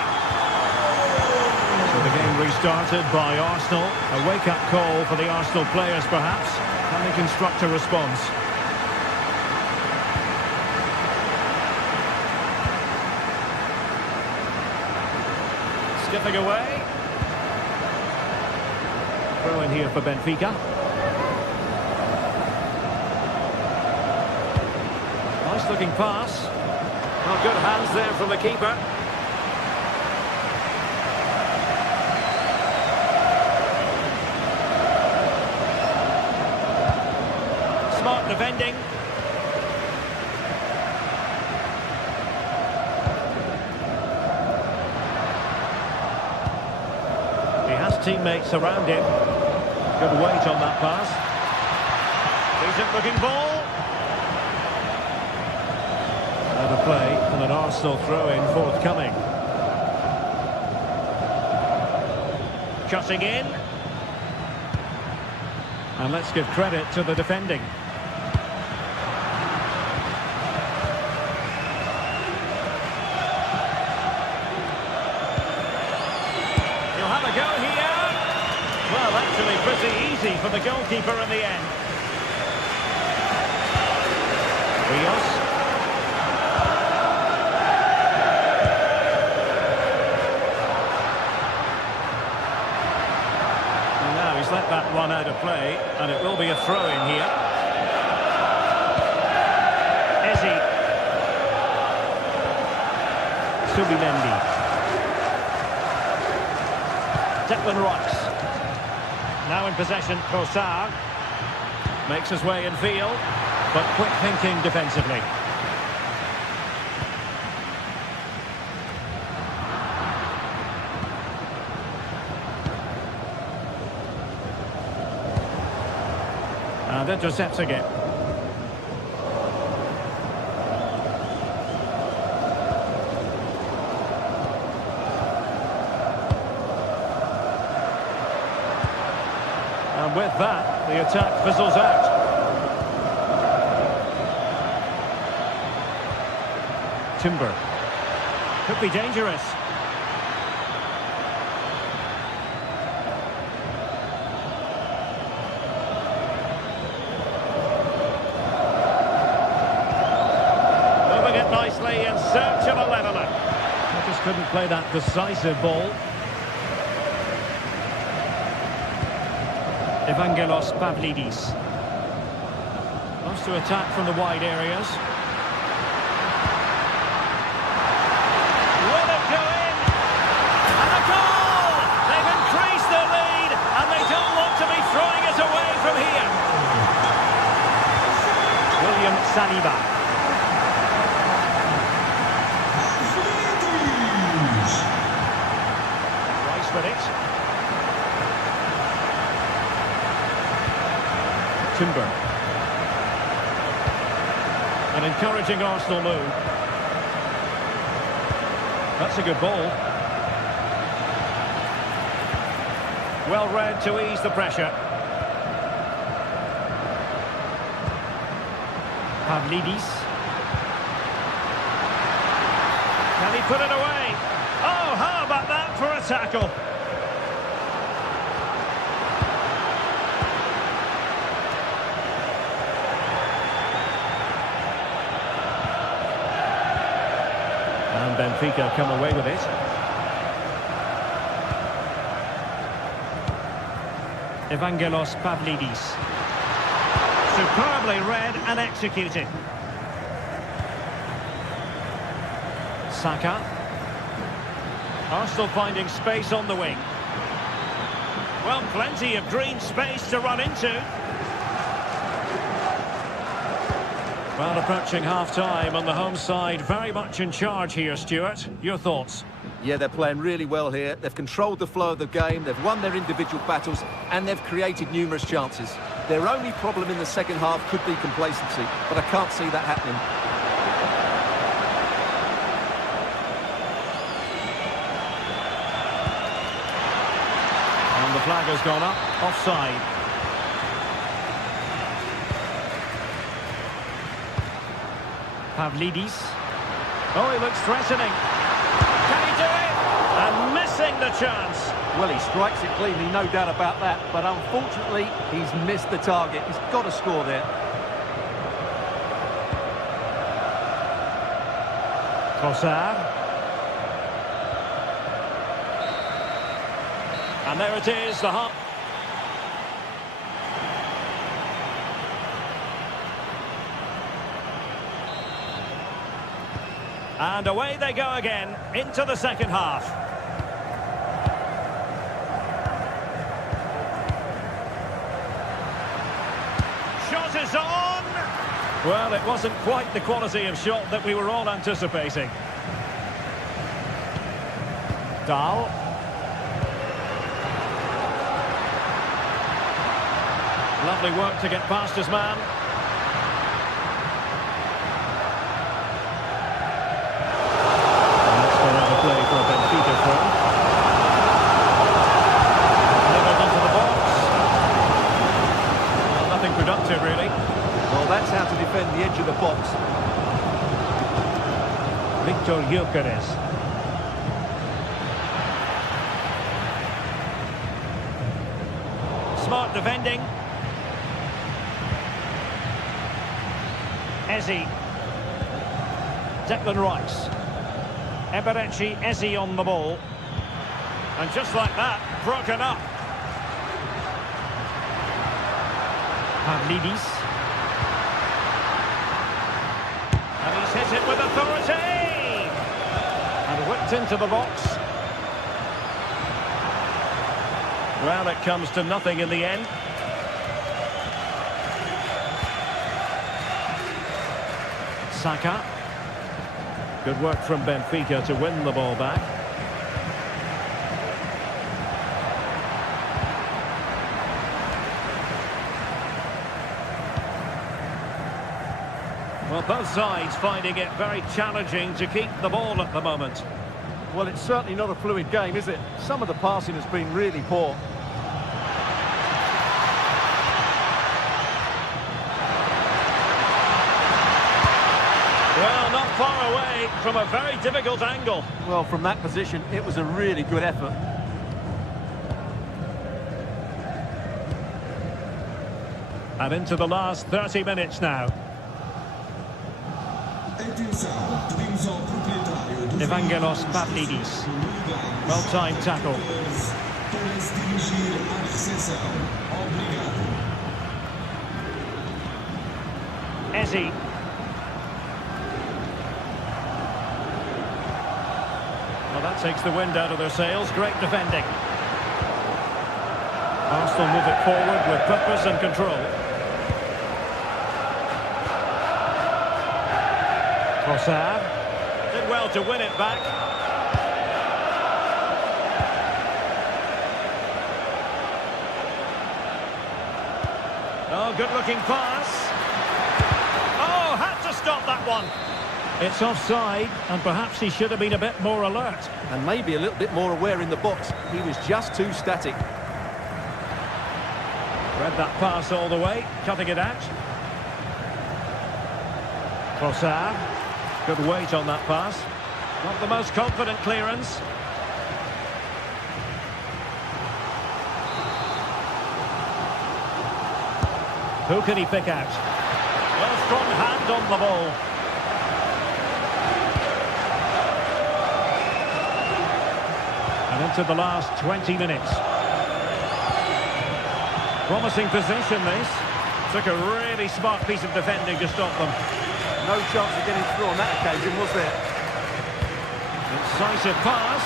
So the game restarted by Arsenal. A wake-up call for the Arsenal players, perhaps. Can they construct a response? Skipping away. Throw in here for Benfica. Nice looking pass. Well, good hands there from the keeper. Smart defending. He has teammates around him. Good weight on that pass. Decent looking ball. Another play and an Arsenal throw-in forthcoming. Cutting in. And let's give credit to the defending. He'll have a go here. Well, actually pretty easy for the goalkeeper in the end. Rios. Let that one out of play, and it will be a throw-in here. Ezi. Subimendi. Declan Rice. Now in possession, Trossard. Makes his way in field, but quick thinking defensively. And intercepting it. And with that, the attack fizzles out. Timber. Could be dangerous. Nicely in search of a leveller. They just couldn't play that decisive ball. Evangelos Pavlidis wants to attack from the wide areas. Will it go in? And a goal! They've increased their lead, and they don't want to be throwing it away from here. William Saliba. With it. Timber. An encouraging Arsenal move. That's a good ball. Well read to ease the pressure. Pavlidis. Can he put it away? Oh, how about that for a tackle? And Benfica come away with it. Evangelos Pavlidis. Superbly read and executed. Saka. Arsenal finding space on the wing. Well, plenty of green space to run into. Well, approaching half-time on the home side, very much in charge here, Stuart. Your thoughts? Yeah, they're playing really well here. They've controlled the flow of the game, they've won their individual battles, and they've created numerous chances. Their only problem in the second half could be complacency, but I can't see that happening. And the flag has gone up, offside. Pavlidis. Oh, he looks threatening. Can he do it? And missing the chance. Well, he strikes it cleanly, no doubt about that, but unfortunately, he's missed the target. He's got to score there. Trossard. And there it is, the hop. And away they go again, into the second half. Shot is on! Well, it wasn't quite the quality of shot that we were all anticipating. Dahl. Lovely work to get past his man. Play for Benfica throw. Delivered into the box. Well, nothing productive, really. Well, that's how to defend the edge of the box. Victor Gyökeres. Smart defending. Eze. Declan Rice. Eberechi Eze on the ball. And just like that, broken up. Pavlidis. And he's hit it with authority! And whipped into the box. Well, it comes to nothing in the end. Saka. Good work from Benfica to win the ball back. Well, both sides finding it very challenging to keep the ball at the moment. Well, it's certainly not a fluid game, is it? Some of the passing has been really poor. Well, not far away from a very difficult angle. Well, from that position, it was a really good effort. And into the last 30 minutes now. Evangelos Pavlidis. Well-timed tackle. Eze. Well, that takes the wind out of their sails. Great defending. Arsenal move it forward with purpose and control. Trossard. Did well to win it back. Oh, good-looking pass. Oh, had to stop that one. It's offside, and perhaps he should have been a bit more alert. And maybe a little bit more aware in the box. He was just too static. Read that pass all the way, cutting it out. Trossard. Good weight on that pass. Not the most confident clearance. Who can he pick out? Well, strong hand on the ball. Into the last 20 minutes. Promising position, this. Took a really smart piece of defending to stop them. No chance of getting through on that occasion, was there? Incisive pass.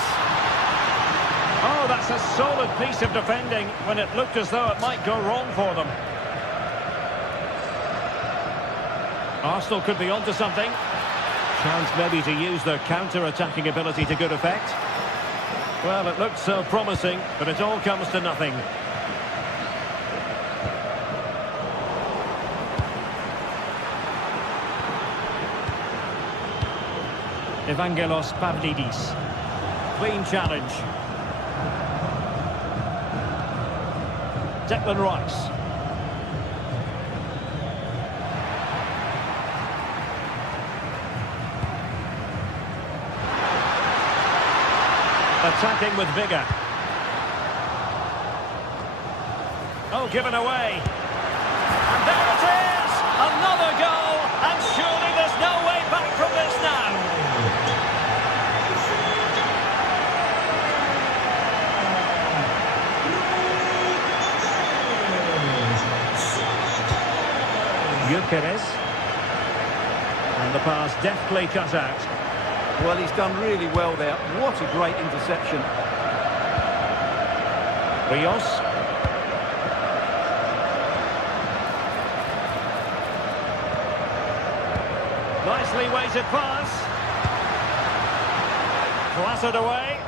Oh, that's a solid piece of defending when it looked as though it might go wrong for them. Arsenal could be onto something. Chance maybe to use their counter-attacking ability to good effect. Well, it looked so promising, but it all comes to nothing. Evangelos Pavlidis. Clean challenge. Declan Rice. Attacking with vigour. Oh, given away. And there it is! Another goal! And surely there's no way back from this now. Gyökeres. And the pass deftly cut out. Well, he's done really well there. What a great interception. Rios. Nicely weighted pass. Clattered away.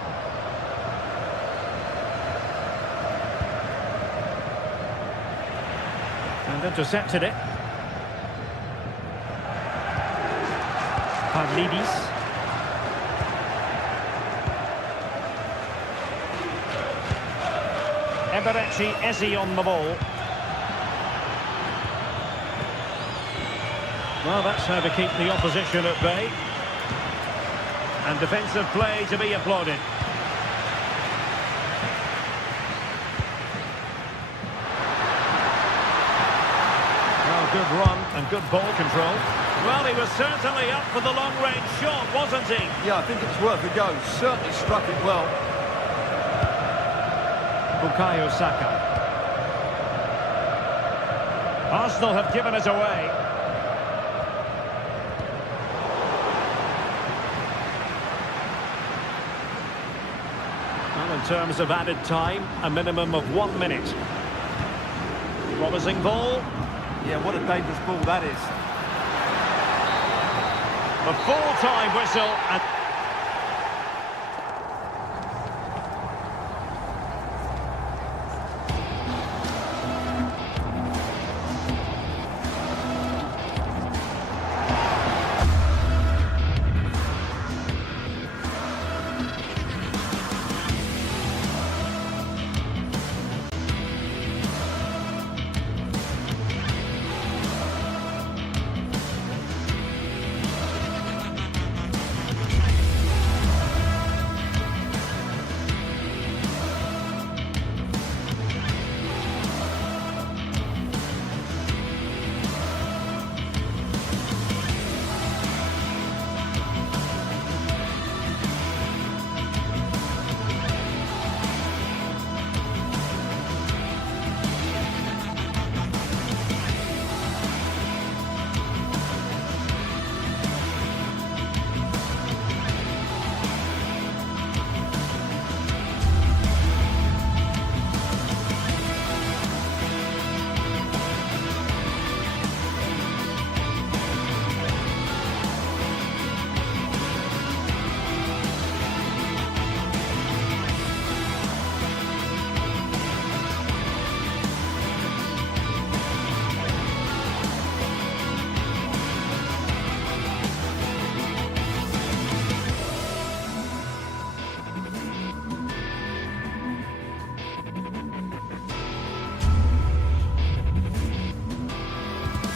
And intercepted it. Pavlidis. Eberechi Eze on the ball. Well, that's how to keep the opposition at bay. And defensive play to be applauded. Well, good run and good ball control. Well, he was certainly up for the long-range shot, wasn't he? Yeah, I think it was worth a go. Certainly struck it well. Bukayo Saka. Arsenal have given it away. Well, in terms of added time, a minimum of 1 minute. Promising ball. Yeah, what a dangerous ball that is. The full-time whistle and...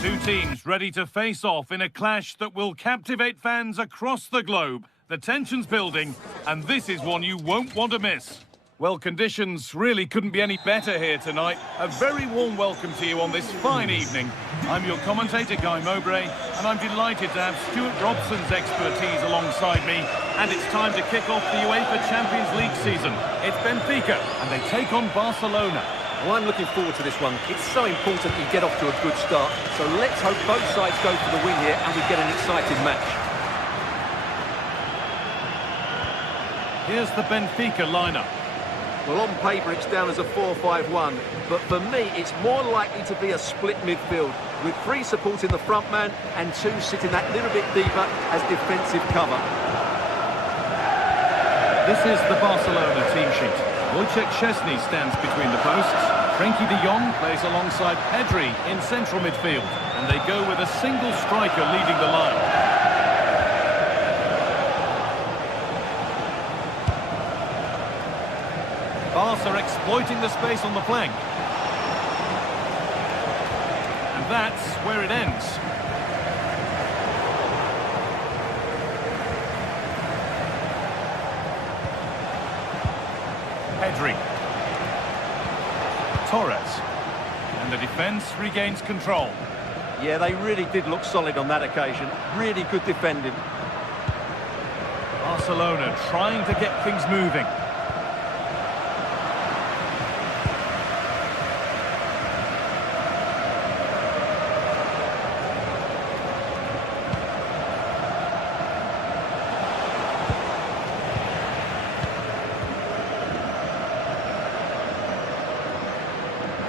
Two teams ready to face off in a clash that will captivate fans across the globe. The tension's building, and this is one you won't want to miss. Well, conditions really couldn't be any better here tonight. A very warm welcome to you on this fine evening. I'm your commentator, Guy Mowbray, and I'm delighted to have Stuart Robson's expertise alongside me. And it's time to kick off the UEFA Champions League season. It's Benfica, and they take on Barcelona. Well, I'm looking forward to this one. It's so important you get off to a good start. So let's hope both sides go for the win here and we get an exciting match. Here's the Benfica lineup. Well, on paper it's down as a 4-5-1, but for me it's more likely to be a split midfield, with 3 supporting the front man and 2 sitting that little bit deeper as defensive cover. This is the Barcelona team sheet. Wojciech Szczesny stands between the posts. Frenkie de Jong plays alongside Pedri in central midfield, and they go with a single striker leading the line. Barca are exploiting the space on the flank. And that's where it ends. Pedri. Torres. And the defence regains control. Yeah, they really did look solid on that occasion. Really good defending. Barcelona trying to get things moving.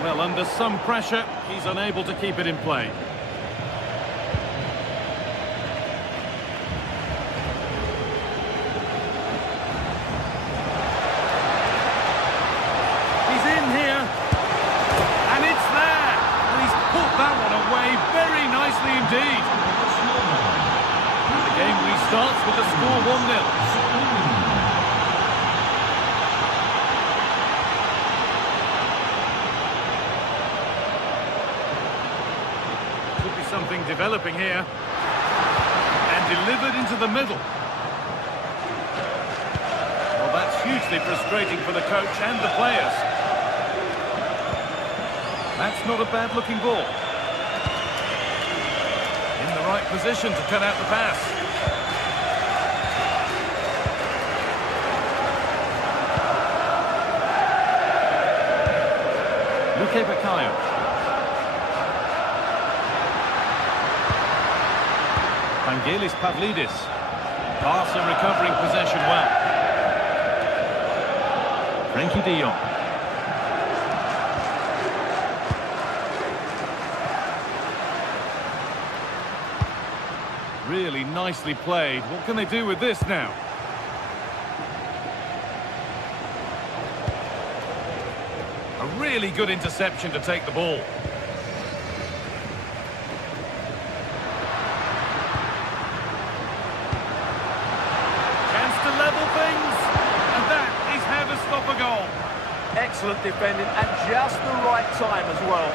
Well, under some pressure, he's unable to keep it in play. He's in here, and it's there, and he's put that one away very nicely indeed. The game restarts with the score 1-0. Something developing here, and delivered into the middle. Well, that's hugely frustrating for the coach and the players. That's not a bad looking ball. In the right position to cut out the pass. Luque Baccaio. Vangelis Pavlidis. Barca recovering possession well. Frenkie de Jong. Really nicely played. What can they do with this now? A really good interception to take the ball. Excellent defending at just the right time as well.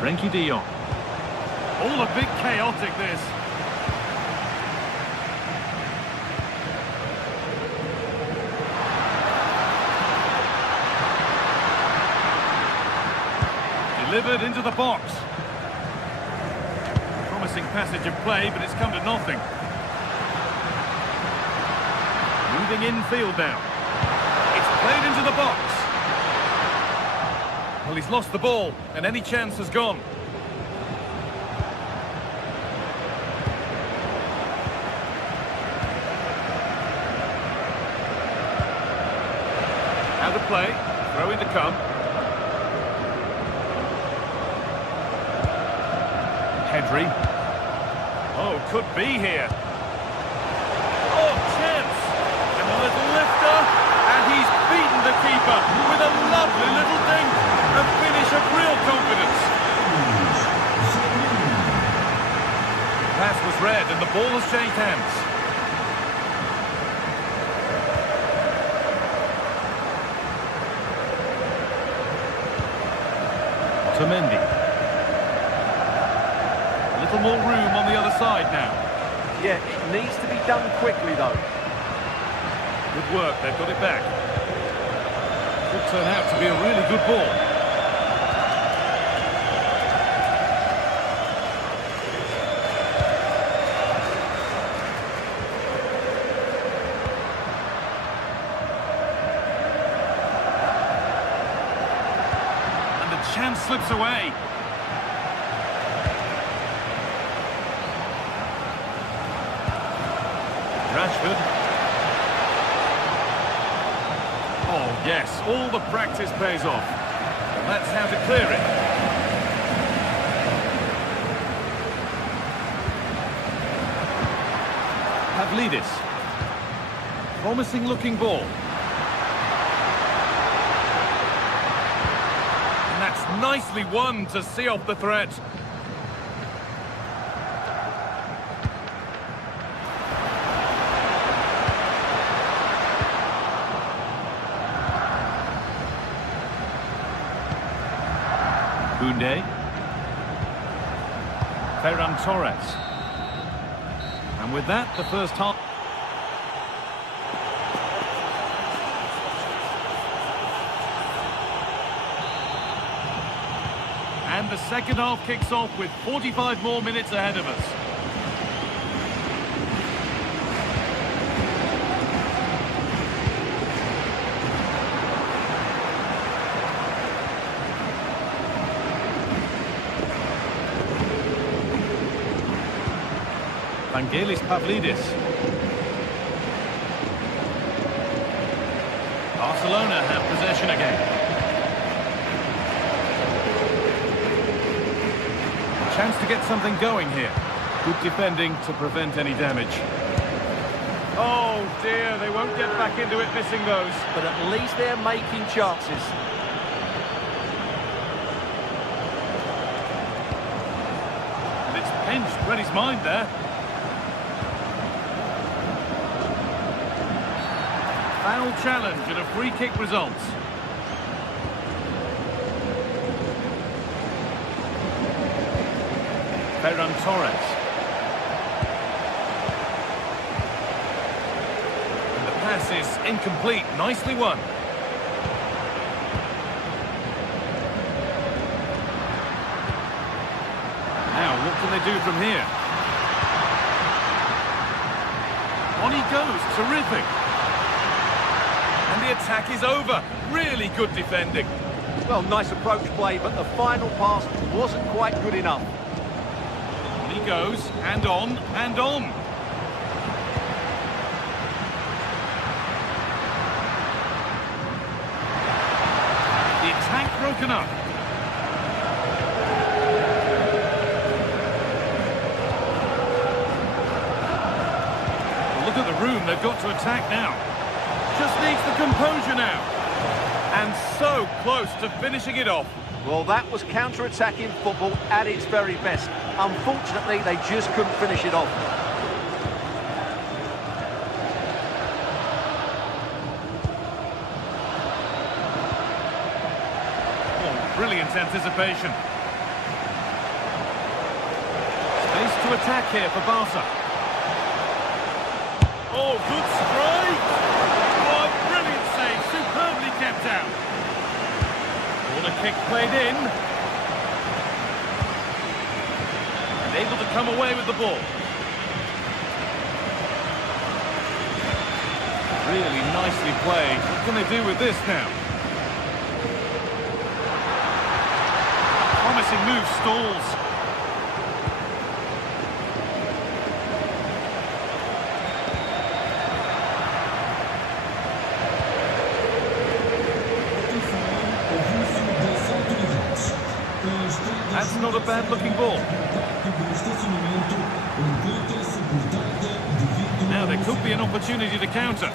Frenkie de Jong. All a bit chaotic, this. Delivered into the box. Promising passage of play, but it's come to nothing. Moving infield now. It's played into the box. Well, he's lost the ball, and any chance has gone. Out of play. Throw in to come. Pedri. Oh, could be here. Oh, chance! And a little lifter, and he's beaten the keeper with a lovely little dink. A finish of real confidence. Pass was read, and the ball has changed hands. Otamendi. A little more room on the other side now. Yeah, it needs to be done quickly, though. Good work, they've got it back. Could turn out to be a really good ball. And the chance slips away. Rashford. Oh, yes, all the practice pays off. And that's how to clear it. Pavlidis. Promising looking ball. And that's nicely won to see off the threat. Koundé. Ferran Torres. And with that, the first half. And the second half kicks off with 45 more minutes ahead of us. Vangelis Pavlidis. Barcelona have possession again. A chance to get something going here. Good defending to prevent any damage. Oh dear, they won't get back into it missing those. But at least they're making chances. And it's pinched when his mind there. Foul challenge and a free kick results. Ferran Torres. And the pass is incomplete. Nicely won. Now, what can they do from here? On he goes. Terrific. And the attack is over. Really good defending. Well, nice approach play, but the final pass wasn't quite good enough. On he goes, and on, and on. The attack broken up. Look at the room they've got to attack now. Just needs the composure now. And so close to finishing it off. Well, that was counter-attacking football at its very best. Unfortunately, they just couldn't finish it off. Oh, brilliant anticipation. Space to attack here for Barca. Oh, good strike! Superbly kept out. Corner kick played in. And able to come away with the ball. Really nicely played. What can they do with this now? Promising move stalls. That's not a bad-looking ball. Now there could be an opportunity to counter.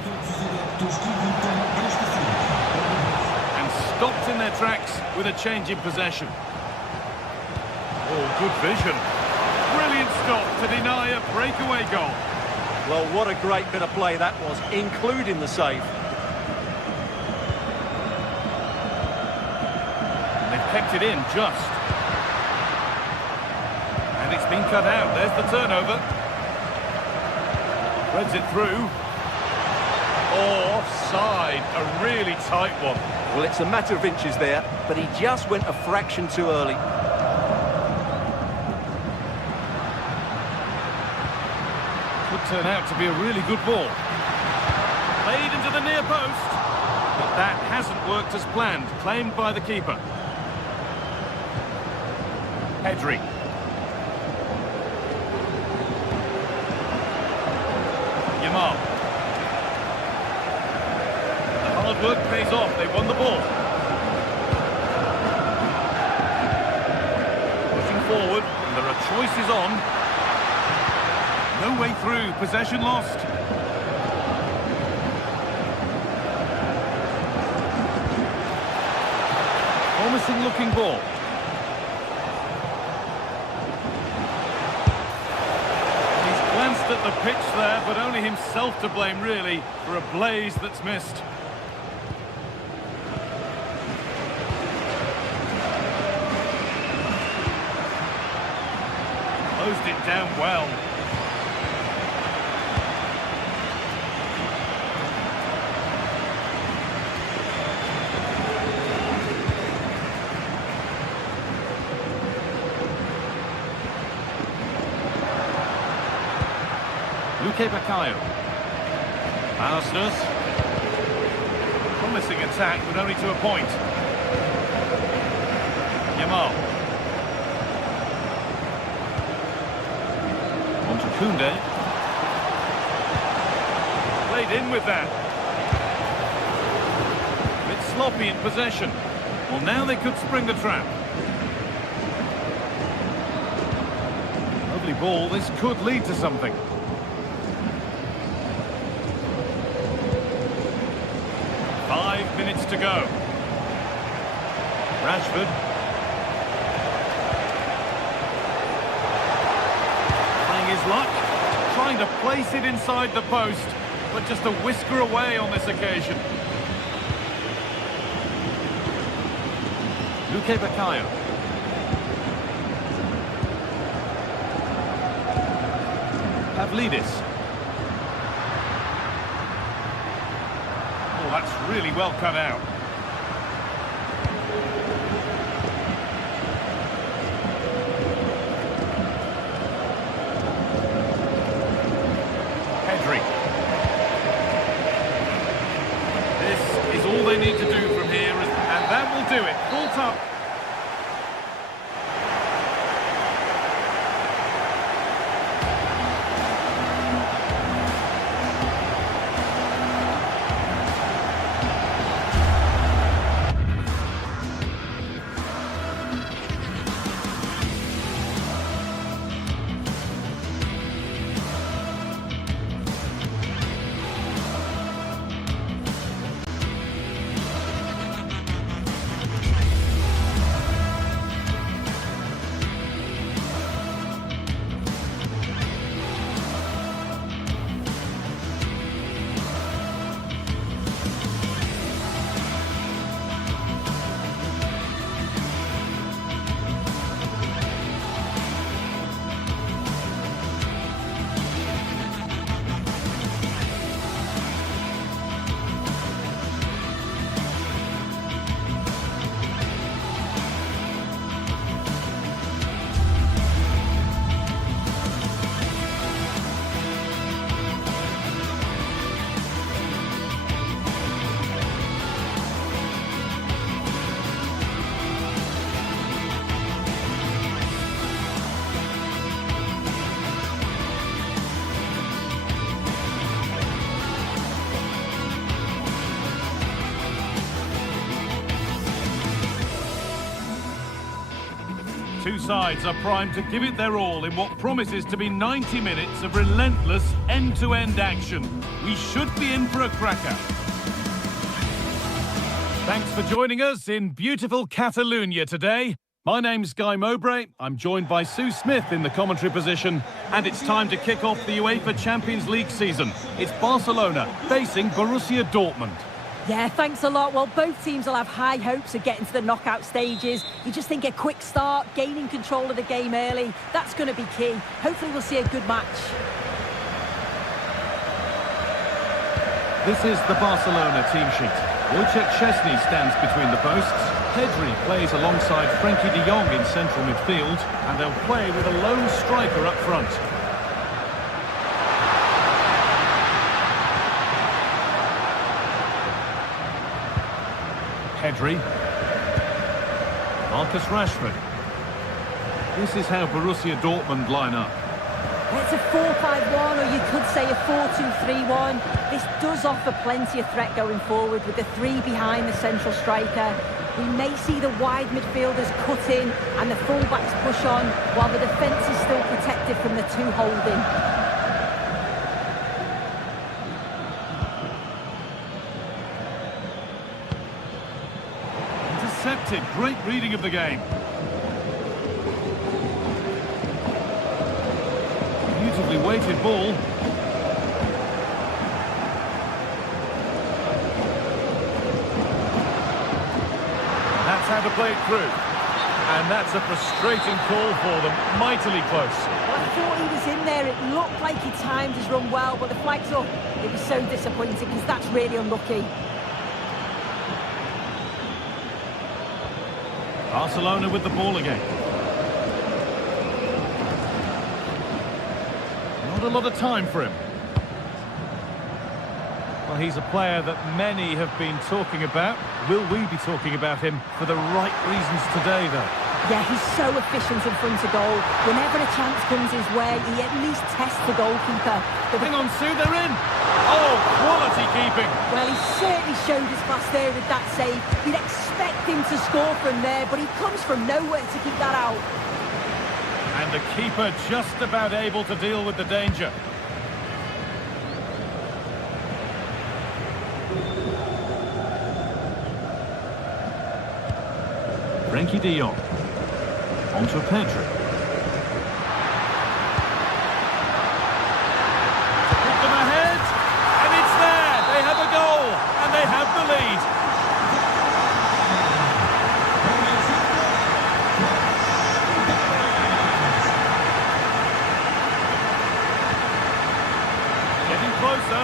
And stopped in their tracks with a change in possession. Oh, good vision. Brilliant stop to deny a breakaway goal. Well, what a great bit of play that was, including the save. kept it in just. And it's been cut out. There's the turnover. Threads it through. Oh, offside. A really tight one. Well, it's a matter of inches there, but he just went a fraction too early. Could turn out to be a really good ball. Played into the near post. But that hasn't worked as planned. Claimed by the keeper. Pedri. Yamal. The hard work pays off. They won the ball. Pushing forward. And there are choices on. No way through. Possession lost. Promising looking ball. He's glanced at the pitch there, but only himself to blame really for a blaze that's missed. Closed it down well. Bakayo. Arsenal. Promising attack, but only to a point. Yamal. On to Koundé. Played in with that. A bit sloppy in possession. Well, now they could spring the trap. Lovely ball. This could lead to something. Minutes to go. Rashford. Playing his luck. Trying to place it inside the post, but just a whisker away on this occasion. Bakayo. Pavlidis. That's really well cut out. Pedri. This is all they need to do from here, and that will do it. Full top. Two sides are primed to give it their all in what promises to be 90 minutes of relentless end-to-end action. We should be in for a cracker. Thanks for joining us in beautiful Catalonia today. My name's Guy Mowbray. I'm joined by Sue Smith in the commentary position, and it's time to kick off the UEFA Champions League season. It's Barcelona facing Borussia Dortmund. Yeah, thanks a lot. Well, both teams will have high hopes of getting to the knockout stages. You just think a quick start, gaining control of the game early, that's going to be key. Hopefully we'll see a good match. This is the Barcelona team sheet. Wojciech Szczesny stands between the posts. Pedri plays alongside Frenkie de Jong in central midfield, and they'll play with a lone striker up front. Pedri. Marcus Rashford. This is how Borussia Dortmund line up. It's a 4-5-1, or you could say a 4-2-3-1. This does offer plenty of threat going forward with the three behind the central striker. We may see the wide midfielders cut in and the fullbacks push on, while the defence is still protected from the two holding. Intercepted. Great reading of the game. Beautifully weighted ball. That's how to play it through. And that's a frustrating call for them. Mightily close. Well, I thought he was in there. It looked like he timed his run well, but the flag's up. It was so disappointing because that's really unlucky. Barcelona with the ball again. Not a lot of time for him. Well, he's a player that many have been talking about. Will we be talking about him for the right reasons today, though? Yeah, he's so efficient in front of goal. Whenever a chance comes his way, he at least tests the goalkeeper. Hang on, Sue, they're in! Oh, quality keeping! Well, he certainly showed his class there with that save. You'd expect him to score from there, but he comes from nowhere to keep that out. And the keeper just about able to deal with the danger. Frenkie de Jong. Onto Pedri. Put them ahead, and it's there. They have a goal, and they have the lead. Getting closer.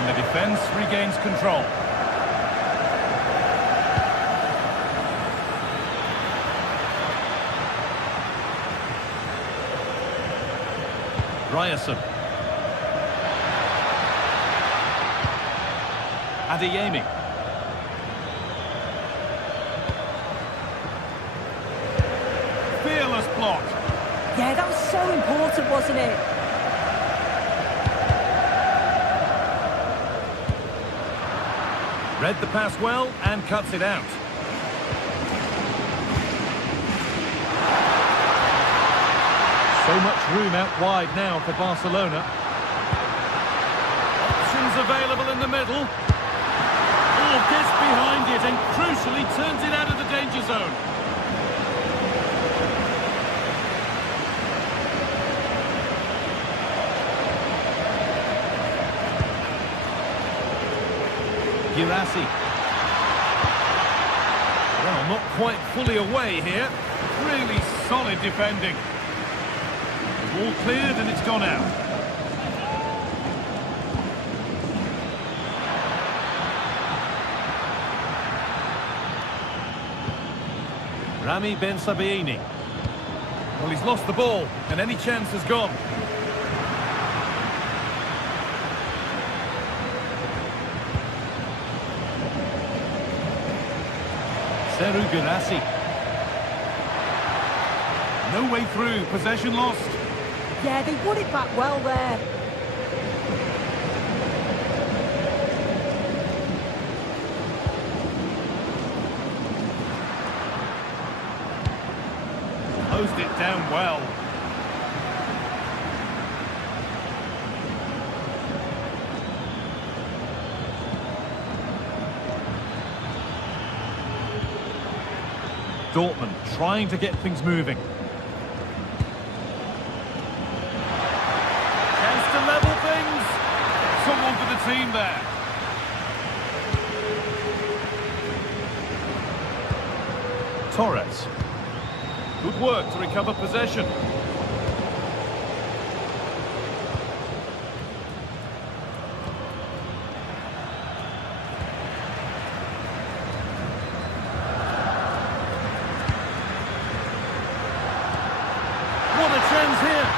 And the defence regains control. Ryerson. Adeyemi. Fearless block. Yeah, that was so important, wasn't it? Read the pass well and cuts it out. So much room out wide now for Barcelona. Options available in the middle. Oh, gets behind it and crucially turns it out of the danger zone. Girassi. Well, not quite fully away here. Really solid defending. All cleared and it's gone out. Rami Ben Sabaini. Well, he's lost the ball and any chance has gone. Seru Girassi. No way through, possession lost. Yeah, they won it back well there. Closed it down well. Dortmund trying to get things moving. onto the team there. Torres. Good work to recover possession. What a chance here.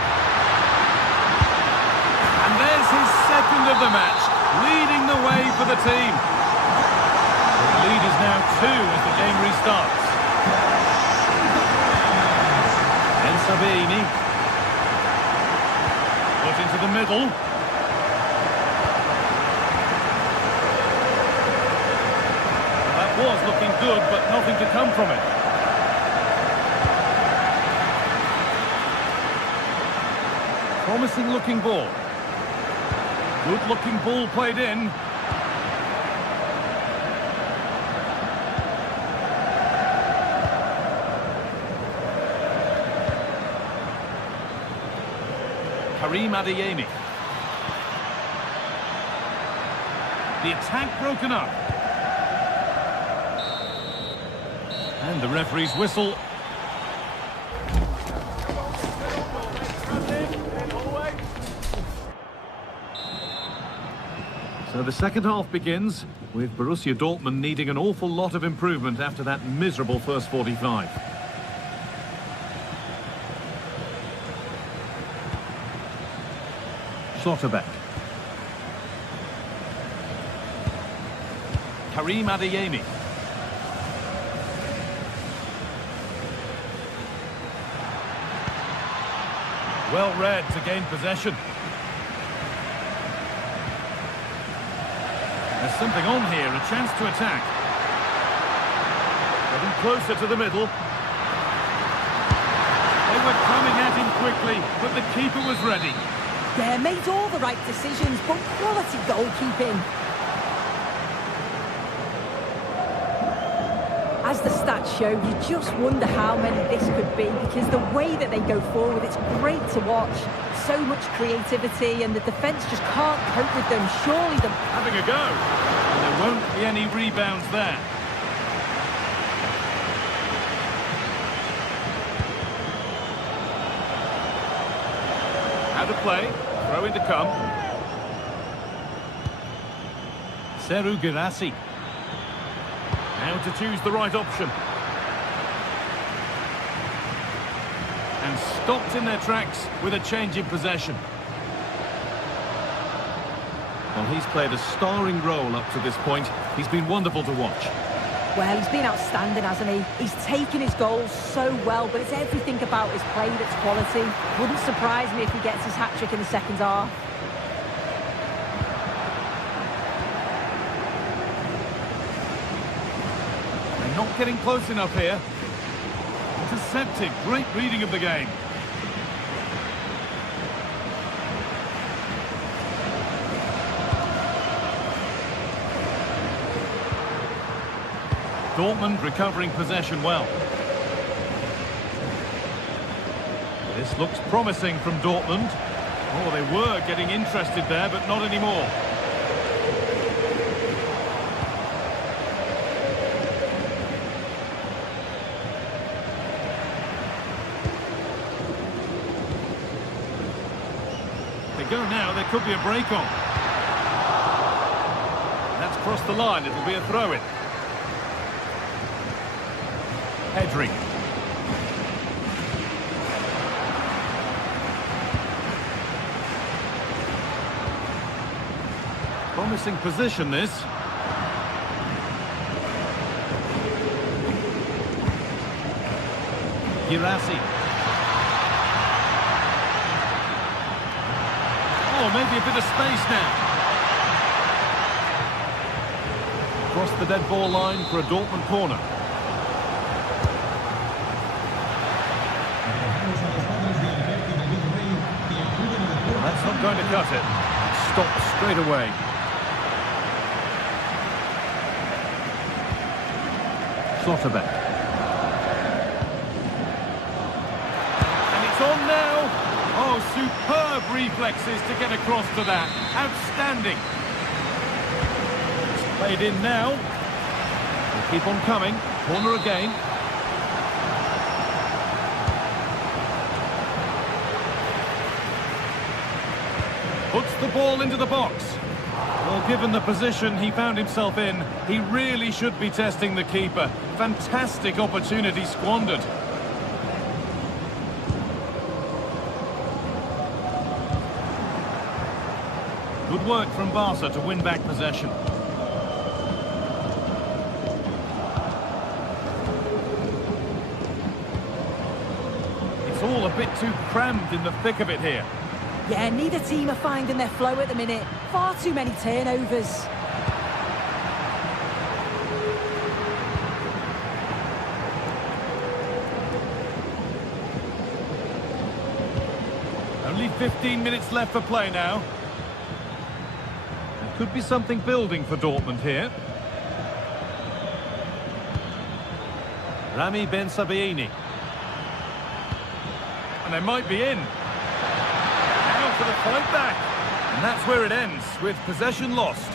And there's his second of the match, leading the way for the team. The lead is now 2 as the game restarts. Sabini. Put into the middle. That was looking good, but nothing to come from it. Promising looking ball. Good looking ball played in. Karim Adeyemi. The attack broken up. And the referee's whistle. So the second half begins with Borussia Dortmund needing an awful lot of improvement after that miserable first 45. Schlotterbeck. Karim Adeyemi. Well read to gain possession. There's something on here, a chance to attack. Getting closer to the middle. They were coming at him quickly, but the keeper was ready. Yeah, made all the right decisions, but quality goalkeeping. As the stats show, you just wonder how many this could be, because the way that they go forward, it's great to watch. So much creativity, and the defence just can't cope with them. Surely them having a go. And there won't be any rebounds there. How to play. Throw in to come. Serhou Guirassy. Now to choose the right option. And stopped in their tracks with a change in possession. Well, he's played a starring role up to this point. He's been wonderful to watch. Well, he's been outstanding, hasn't he? He's taken his goals so well, but it's everything about his play that's quality. Wouldn't surprise me if he gets his hat-trick in the second half. They're not getting close enough here. Intercepted. Great reading of the game. Dortmund recovering possession well. This looks promising from Dortmund. Oh, they were getting interested there, but not anymore. They go now, there could be a break on. That's crossed the line, it'll be a throw-in. Pedri. Promising position, this. Guirassy. Oh, maybe a bit of space now. Across the dead ball line for a Dortmund corner. That's not going to cut it. Stopped straight away. Schlotterbeck. And it's on now. Oh, superb reflexes to get across to that. Outstanding. It's played in now. They keep on coming. Corner again. Puts the ball into the box. Well, given the position he found himself in, he really should be testing the keeper. Fantastic opportunity squandered. Good work from Barca to win back possession. It's all a bit too crammed in the thick of it here. Yeah, neither team are finding their flow at the minute. Far too many turnovers. Only 15 minutes left for play now. There could be something building for Dortmund here. Rami Ben Sabaini. And they might be in. Now for the fight back. And that's where it ends, with possession lost.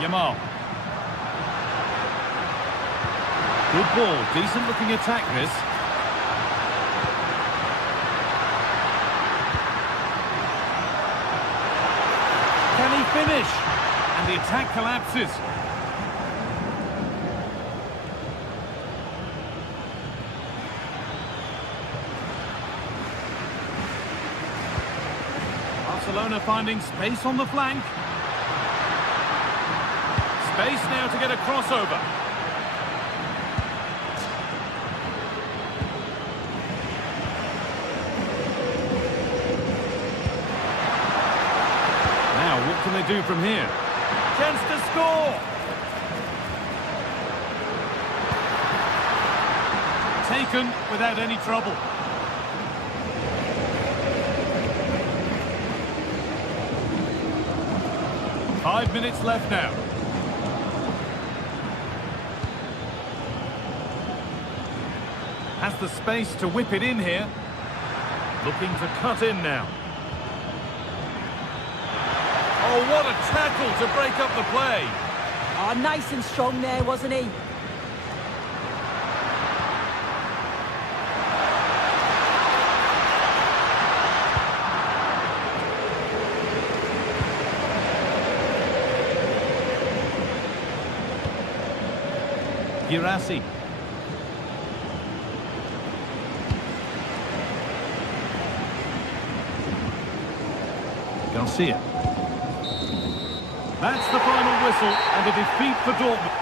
Yamal. Good ball, decent looking attack this. Can he finish? And the attack collapses. Barcelona finding space on the flank. Space now to get a crossover. Now, what can they do from here? Chance to score! Taken without any trouble. Five minutes left now. Has the space to whip it in here. Looking to cut in now. Oh, what a tackle to break up the play. Oh, nice and strong there, wasn't he? Girassi. Garcia. That's the final whistle and a defeat for Dortmund.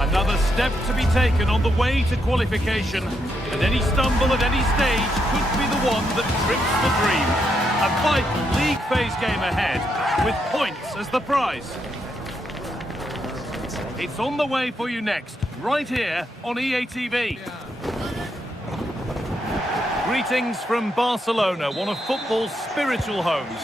Another step to be taken on the way to qualification, and any stumble at any stage could be the one that trips the dream. A vital league phase game ahead, with points as the prize. It's on the way for you next, right here on EA TV. Greetings from Barcelona, one of football's spiritual homes.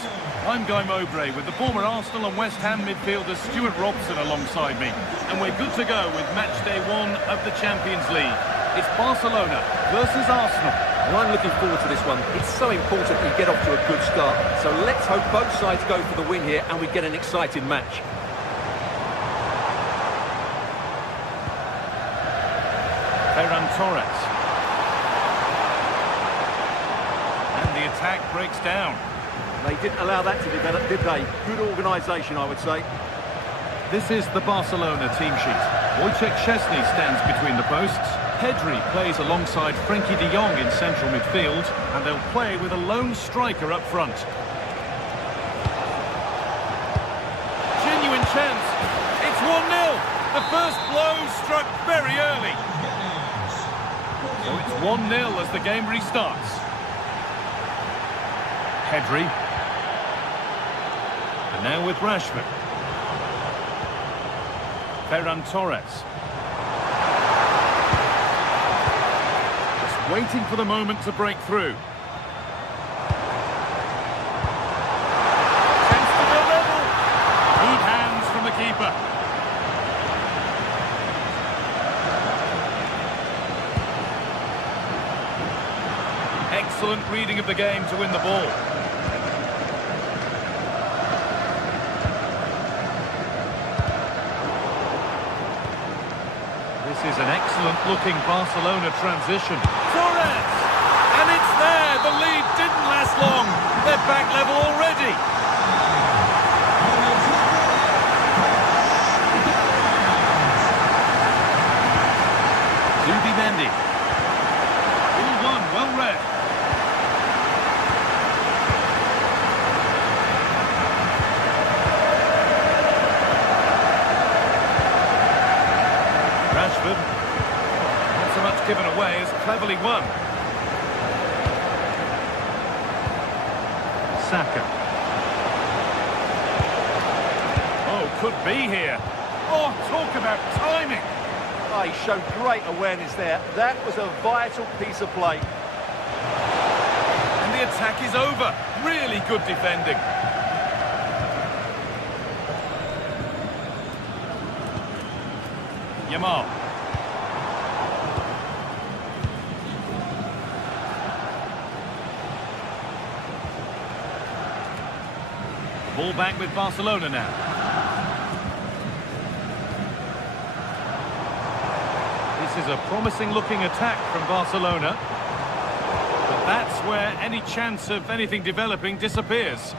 I'm Guy Mowbray with the former Arsenal and West Ham midfielder Stuart Robson alongside me. And we're good to go with match day 1 of the Champions League. It's Barcelona versus Arsenal. Well, I'm looking forward to this one. It's so important we get off to a good start. So let's hope both sides go for the win here and we get an exciting match. Ferran Torres. And the attack breaks down. They didn't allow that to develop, did they? Good organisation, I would say. This is the Barcelona team sheet. Wojciech Szczesny stands between the posts. Pedri plays alongside Frenkie de Jong in central midfield, and they'll play with a lone striker up front. Genuine chance. It's 1-0. The first blow struck very early. So it's 1-0 as the game restarts. Pedri. And now with Rashford. Ferran Torres. Just waiting for the moment to break through. Chance to go level. Good hands from the keeper. Excellent reading of the game to win the ball. This is an excellent-looking Barcelona transition. Torres! And it's there! The lead didn't last long. They're back level already. Zubimendi. Ball won, well read. Rashford, not so much given away as cleverly won. Saka. Oh, could be here. Oh, talk about timing. Oh, he showed great awareness there. That was a vital piece of play. And the attack is over. Really good defending. Yamal. Ball back with Barcelona now. This is a promising looking attack from Barcelona. But that's where any chance of anything developing disappears.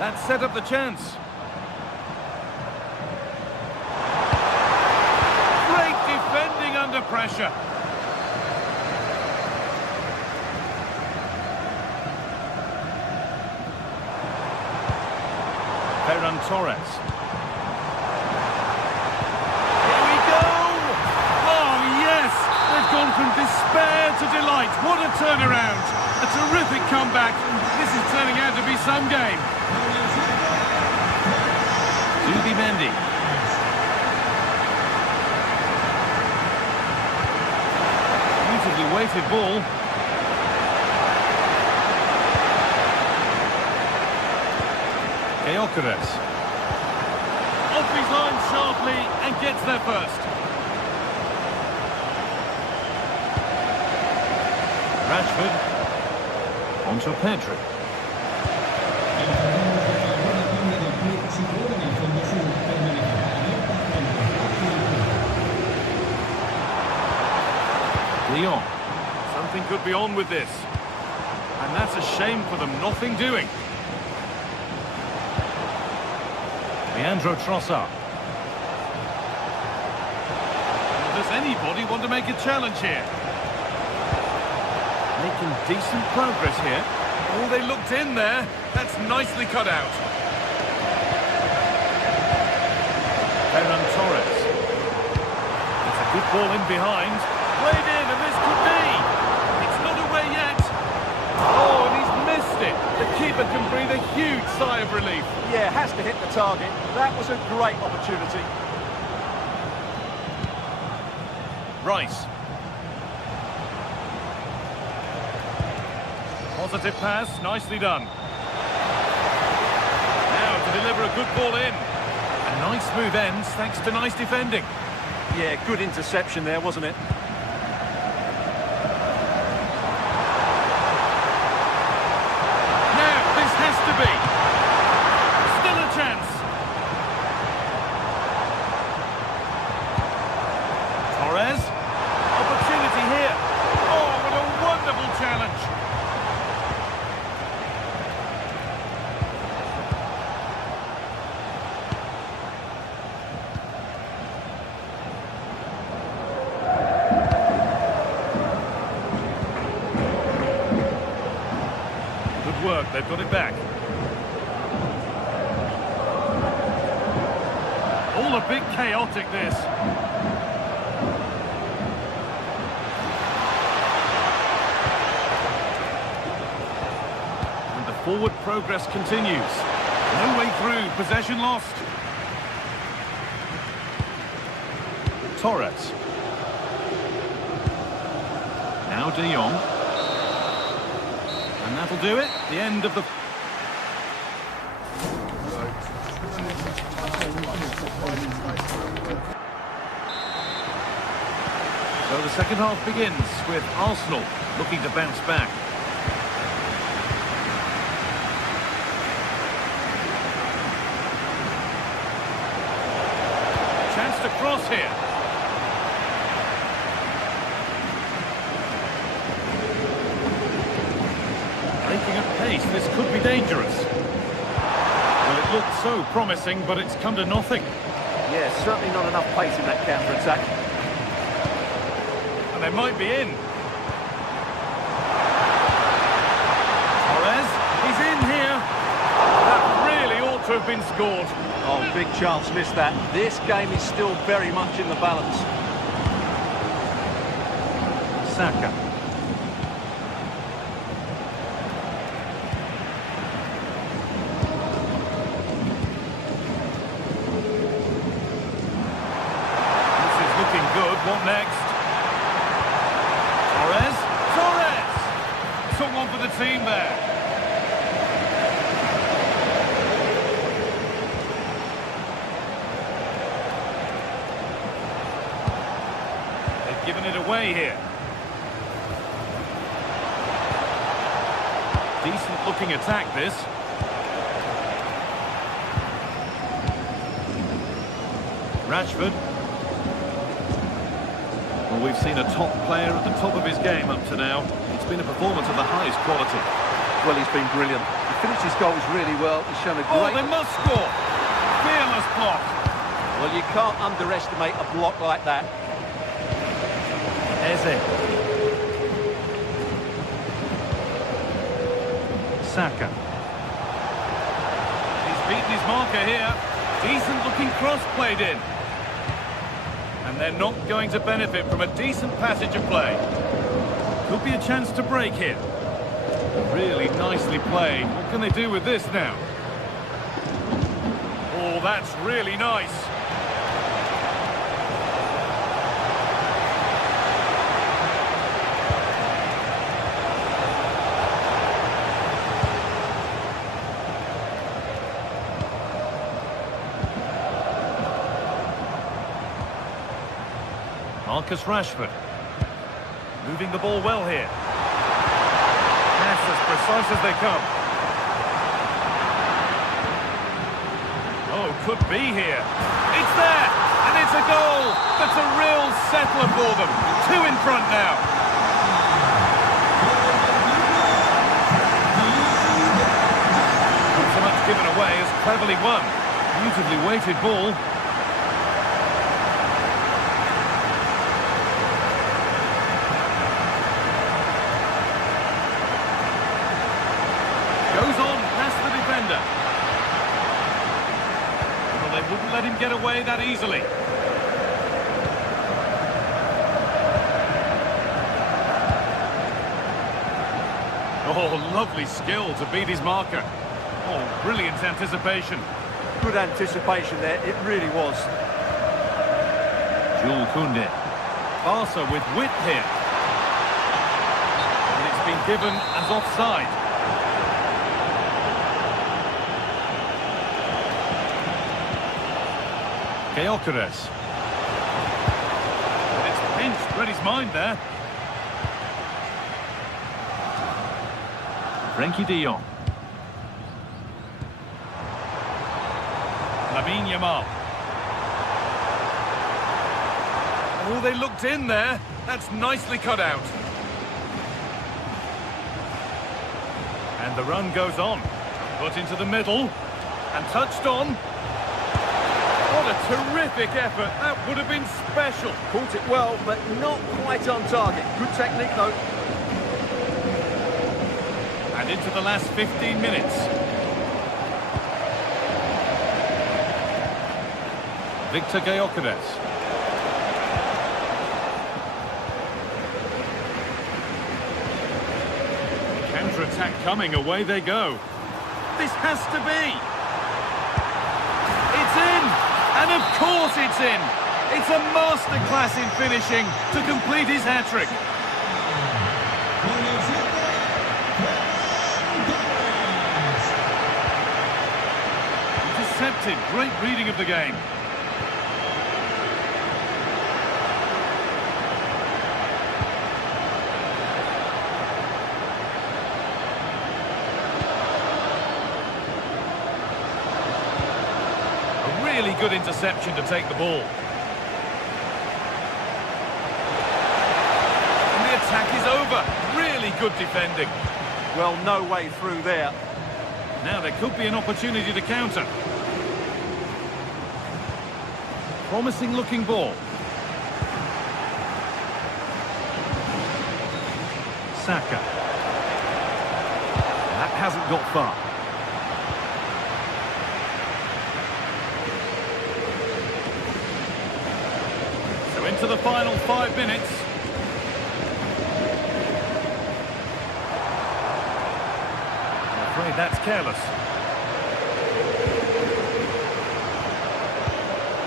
That set up the chance. Great defending under pressure. Ferran Torres. Here we go! Oh, yes! They've gone from despair to delight. What a turnaround! A terrific comeback. This is turning out to be some game. Zubimendi. Beautifully weighted ball. Gyökeres. Off his line sharply and gets there first. Rashford. On to Pedri. Leon. Something could be on with this. And that's a shame for them, nothing doing. Leandro Trossard. Does anybody want to make a challenge here? Making decent progress here. Oh, they looked in there. That's nicely cut out. Ferran Torres. It's a good ball in behind. Played in, and this could be. It's not away yet. Oh, and he's missed it. The keeper can breathe a huge sigh of relief. Yeah, has to hit the target. That was a great opportunity. Rice. Positive pass, nicely done. Now to deliver a good ball in. And nice smooth ends thanks to nice defending. Yeah, good interception there, wasn't it? Now this has to be. Still a chance. Torres. Opportunity here. Oh, what a wonderful challenge. Work, they've got it back. All a bit chaotic, this. And the forward progress continues. No way through, possession lost. Torres. Now De Jong. And that'll do it. The end of the... So the second half begins with Arsenal looking to bounce back. Chance to cross here. Breaking at pace, this could be dangerous. Well, it looked so promising, but it's come to nothing. Yeah, certainly not enough pace in that counter-attack. And they might be in. Torres, he's in here. That really ought to have been scored. Oh, big chance, missed that. This game is still very much in the balance. Saka. What next? Torres? Torres! Took one for the team there. They've given it away here. Decent looking attack, this. Rashford. Well, we've seen a top player at the top of his game up to now. It's been a performance of the highest quality. Well, he's been brilliant. He finished his goals really well. He's shown a great... Oh, they must score! Fearless block. Well, you can't underestimate a block like that. Eze. Saka. He's beaten his marker here. Decent looking cross played in. And they're not going to benefit from a decent passage of play. Could be a chance to break here. Really nicely played. What can they do with this now? Oh, that's really nice. Marcus Rashford. Moving the ball well here. Pass as precise as they come. Oh, could be here. It's there! And it's a goal! That's a real settler for them. 2 in front now. Not so much given away as cleverly won. Beautifully weighted ball. Goes on past the defender. Well, they wouldn't let him get away that easily. Oh, lovely skill to beat his marker. Oh, brilliant anticipation. Good anticipation there, it really was. Jules Koundé. Barca with width here. And it's been given as offside. Gyökeres. It's pinched, read his mind there. Frenkie de Jong. Lamine Yamal. Oh, they looked in there. That's nicely cut out. And the run goes on. Put into the middle. And touched on. What a terrific effort. That would have been special. Caught it well, but not quite on target. Good technique, though. And into the last 15 minutes. Victor Gyökeres. Counter-attack coming, away they go. This has to be. It's in! And of course it's in! It's a masterclass in finishing to complete his hat-trick. Intercepted, great reading of the game. Really good interception to take the ball. And the attack is over. Really good defending. Well, no way through there. Now there could be an opportunity to counter. Promising looking ball. Saka. That hasn't got far. Into the final 5 minutes. I'm afraid that's careless.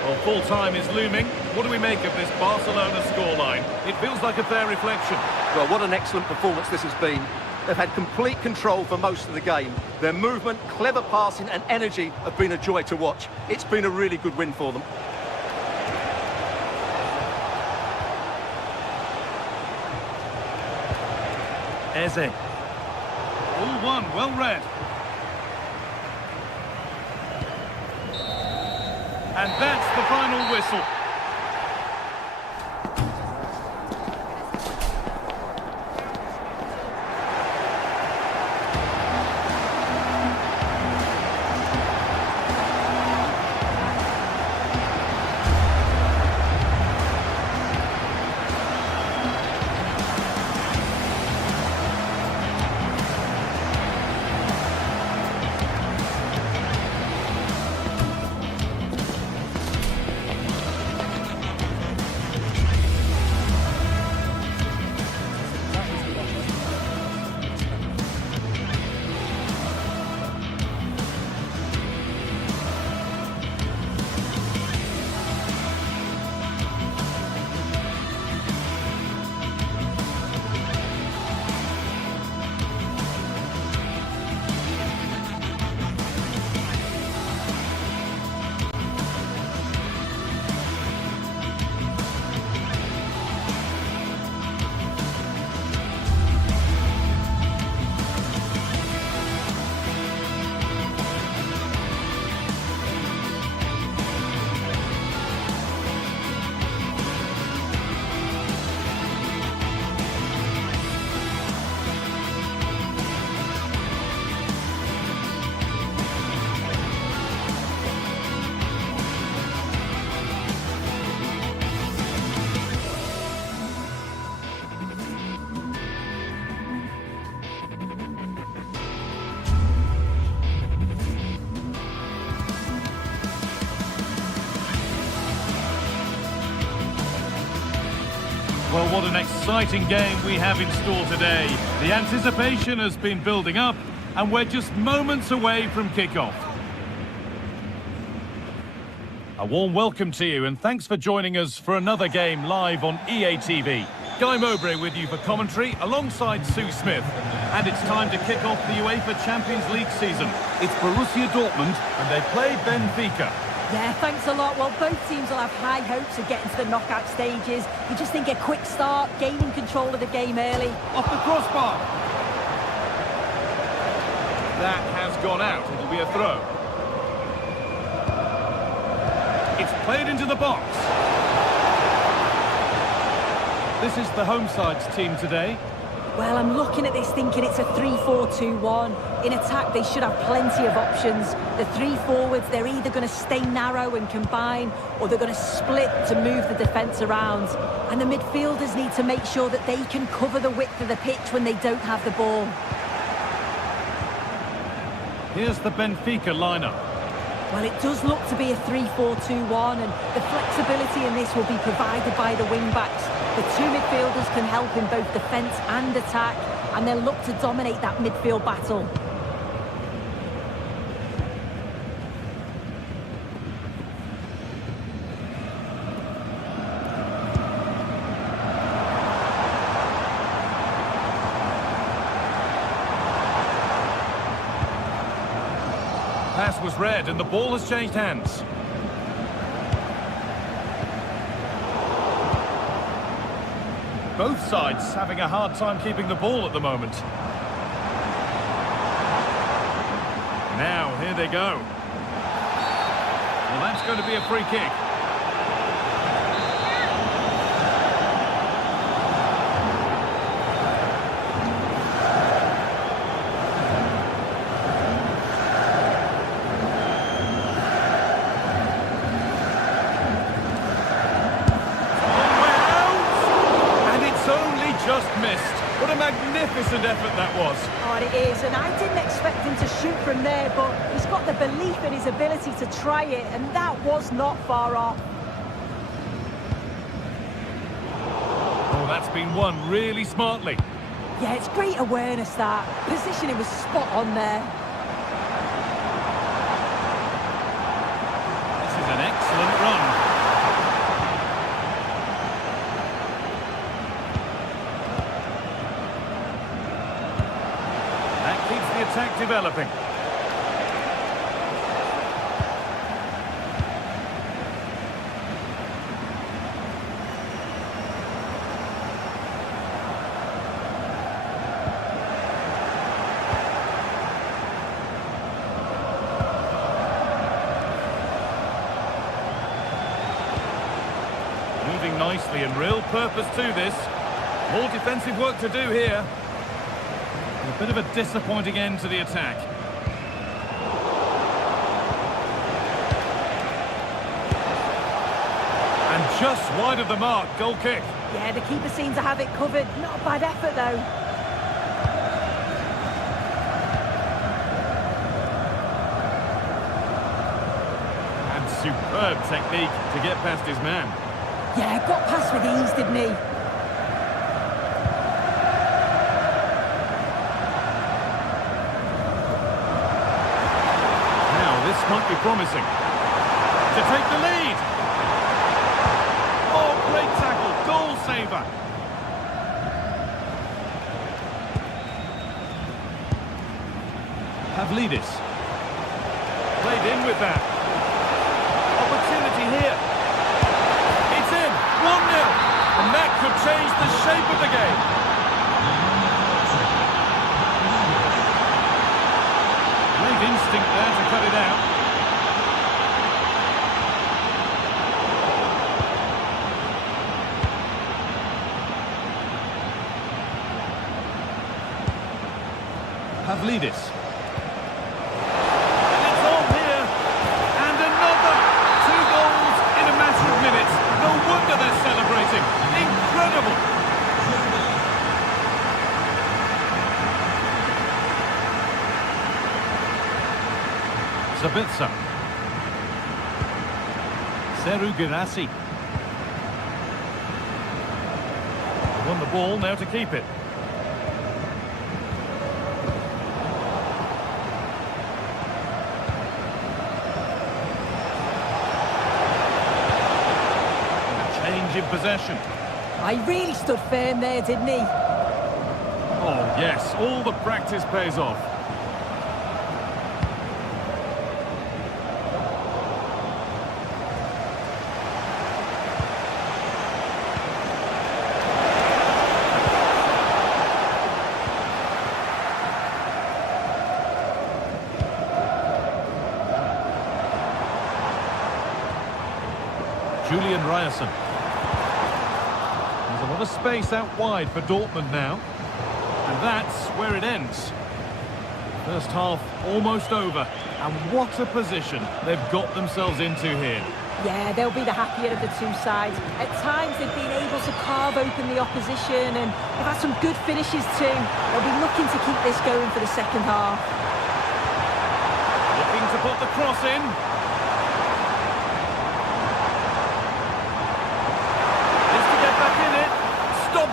Well, full time is looming. What do we make of this Barcelona scoreline? It feels like a fair reflection. Well, what an excellent performance this has been. They've had complete control for most of the game. Their movement, clever passing and energy have been a joy to watch. It's been a really good win for them. Eze. All one, well read. And that's the final whistle. Well, what an exciting game we have in store today. The anticipation has been building up, and we're just moments away from kick-off. A warm welcome to you, and thanks for joining us for another game live on EA TV. Guy Mowbray with you for commentary, alongside Sue Smith. And it's time to kick off the UEFA Champions League season. It's Borussia Dortmund, and they play Benfica. Yeah, thanks a lot. Well, both teams will have high hopes of getting to the knockout stages. You just think a quick start, gaining control of the game early. Off the crossbar. That has gone out. It'll be a throw. It's played into the box. This is the home side's team today. Well, I'm looking at this thinking it's a 3-4-2-1. In attack, they should have plenty of options. The three forwards, they're either going to stay narrow and combine, or they're going to split to move the defence around. And the midfielders need to make sure that they can cover the width of the pitch when they don't have the ball. Here's the Benfica lineup. Well, it does look to be a 3-4-2-1, and the flexibility in this will be provided by the wing-backs. The two midfielders can help in both defence and attack, and they'll look to dominate that midfield battle. Pass was read, and the ball has changed hands. Both sides having a hard time keeping the ball at the moment. Now, here they go. Well, that's going to be a free kick. Just missed. What a magnificent effort that was. Oh, it is, and I didn't expect him to shoot from there, but he's got the belief in his ability to try it, and that was not far off. Oh, that's been won really smartly. Yeah, it's great awareness, that. Positioning was spot on there. This is an excellent run. Attack developing. Moving nicely and real purpose to this. More defensive work to do here. A bit of a disappointing end to the attack. And just wide of the mark, goal kick. Yeah, the keeper seems to have it covered. Not a bad effort, though. And superb technique to get past his man. Yeah, got past with ease, didn't he? Might be promising to take the lead. Oh, great tackle, goal saver. Pavlidis played in with that. Opportunity here. It's in, 1-0, and that could change the shape of the game. Great instinct there to cut it out. Pavlidis. And it's on here. And another. 2 goals in a matter of minutes. No wonder they're celebrating. Incredible. Sabitzer. Seru Girassi. Won the ball, now to keep it. Change in possession. I really stood firm there, didn't he? Oh, yes, all the practice pays off. Julian Ryerson. There's a lot of space out wide for Dortmund now. And that's where it ends. First half almost over. And what a position they've got themselves into here. Yeah, they'll be the happier of the two sides. At times they've been able to carve open the opposition and they've had some good finishes too. They'll be looking to keep this going for the second half. Looking to put the cross in.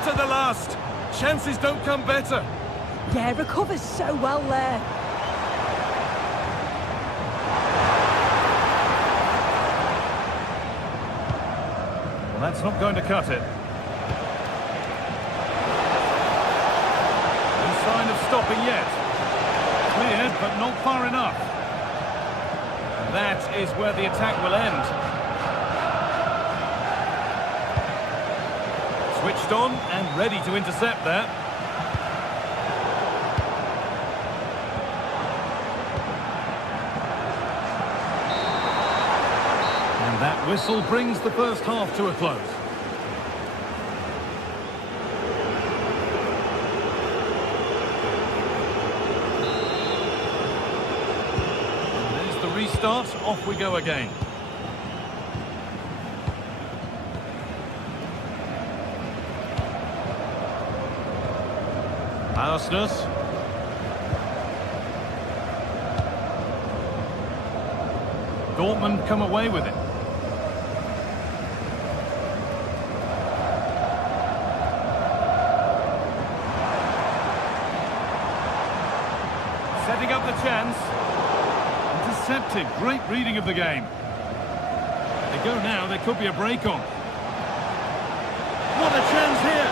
To the last. Chances don't come better. Yeah, recovers so well there. Well, that's not going to cut it. No sign of stopping yet. Cleared, but not far enough. And that is where the attack will end. Switched on and ready to intercept there. And that whistle brings the first half to a close. And there's the restart. Off we go again. Arsenal. Dortmund come away with it. Setting up the chance. Intercepted. Great reading of the game. They go now, there could be a break on. What a chance here!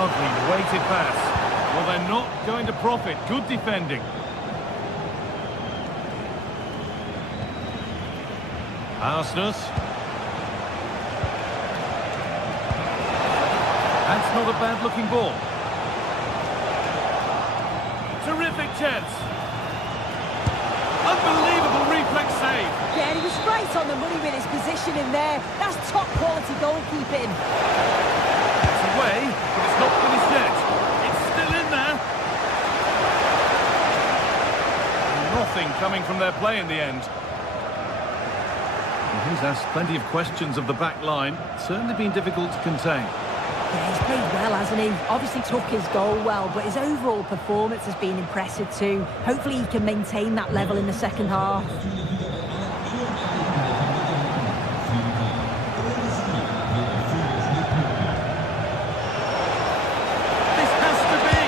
Lovely weighted pass. Well, they're not going to profit. Good defending. Arsenal. That's not a bad-looking ball. Terrific chance. Unbelievable reflex save. Yeah, he was right on the money with his positioning there. That's top-quality goalkeeping. It's away, but it's not finished yet. It's still in there. Nothing coming from their play in the end. He's asked plenty of questions of the back line. Certainly been difficult to contain. Yeah, he's played well, hasn't he? Obviously took his goal well, but his overall performance has been impressive too. Hopefully he can maintain that level in the second half. This has to be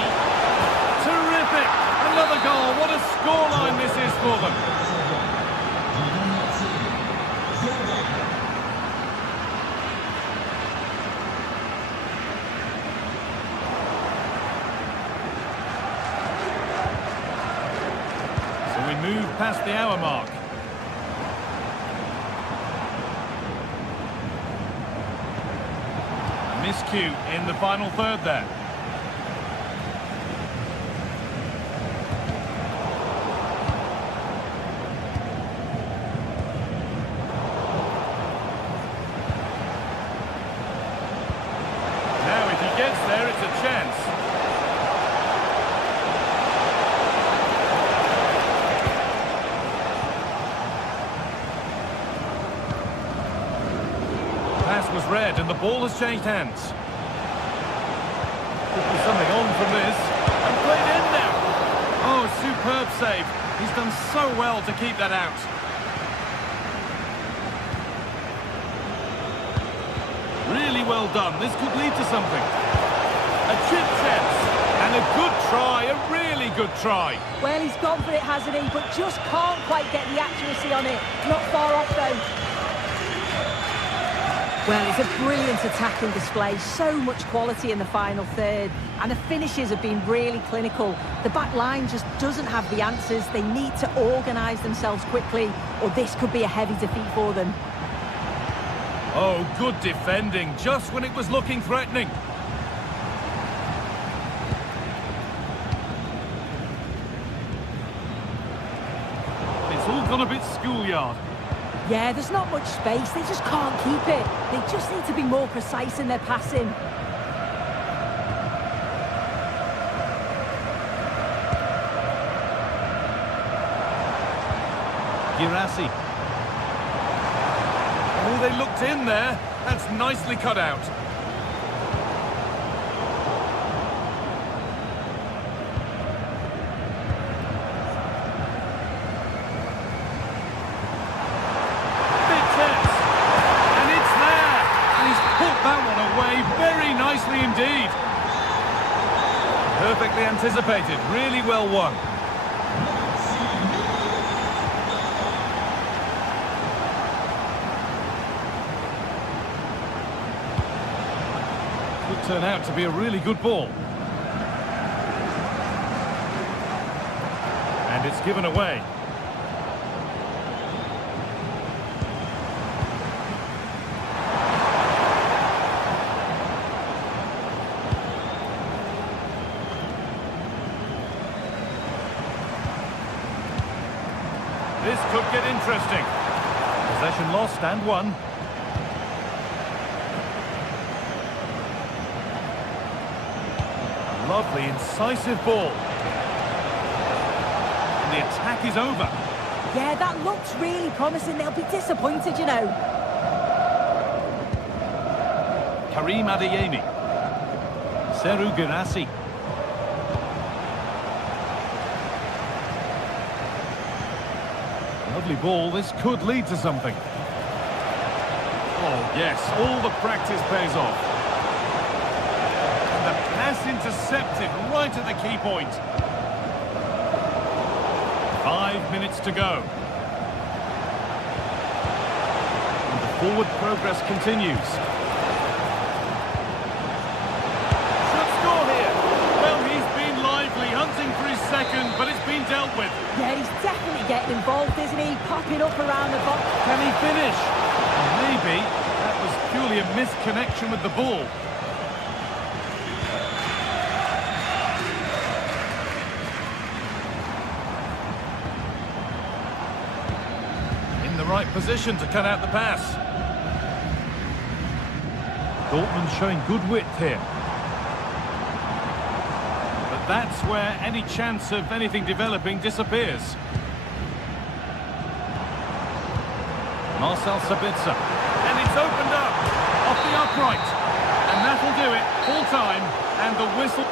terrific. Another goal. What a scoreline this is for them. Move past the hour mark. Miscue in the final third there. Now if he gets there, it's a chance. Was read and the ball has changed hands. Could be something on from this. And played in now. Oh, superb superb save. He's done so well to keep that out. Really well done. This could lead to something. A chip chance. And a good try, a really good try. Well, he's gone for it, hasn't he? But just can't quite get the accuracy on it. Not far off, though. Well, it's a brilliant attacking display. So much quality in the final third. And the finishes have been really clinical. The back line just doesn't have the answers. They need to organise themselves quickly, or this could be a heavy defeat for them. Oh, good defending, just when it was looking threatening. It's all gone a bit schoolyard. Yeah, there's not much space. They just can't keep it. They just need to be more precise in their passing. Girassi. Oh, they looked in there. That's nicely cut out. Bit tense. And it's there. And he's put that one away very nicely indeed. Perfectly anticipated. Really well won. Turn out to be a really good ball. And it's given away. This could get interesting. Possession lost and won. Lovely, incisive ball. And the attack is over. Yeah, that looks really promising. They'll be disappointed, you know. Karim Adeyemi. Seru Girassi. Lovely ball. This could lead to something. Oh, yes, all the practice pays off. Intercepted right at the key point. 5 minutes to go. And the forward progress continues. Should score here. Well, he's been lively, hunting for his second, but it's been dealt with. Yeah, he's definitely getting involved, isn't he? Popping up around the box. Can he finish? Maybe. That was purely a misconnection with the ball. Right position to cut out the pass. Dortmund showing good width here. But that's where any chance of anything developing disappears. Marcel Sabitzer. And it's opened up off the upright. And that'll do it. Full time. And the whistle.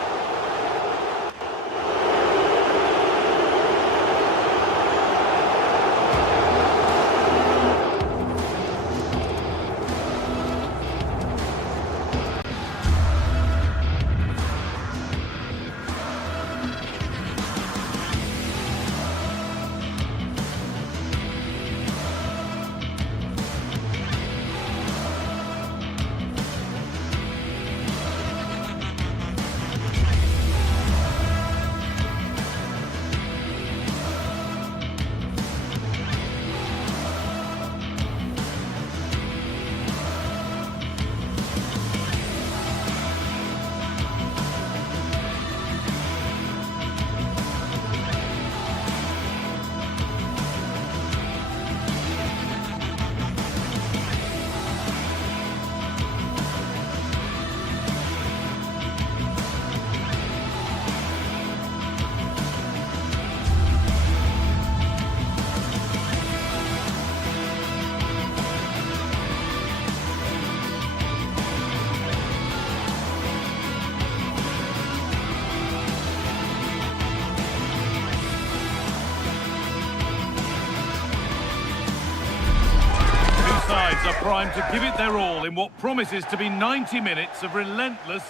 primed to give it their all in what promises to be 90 minutes of relentless...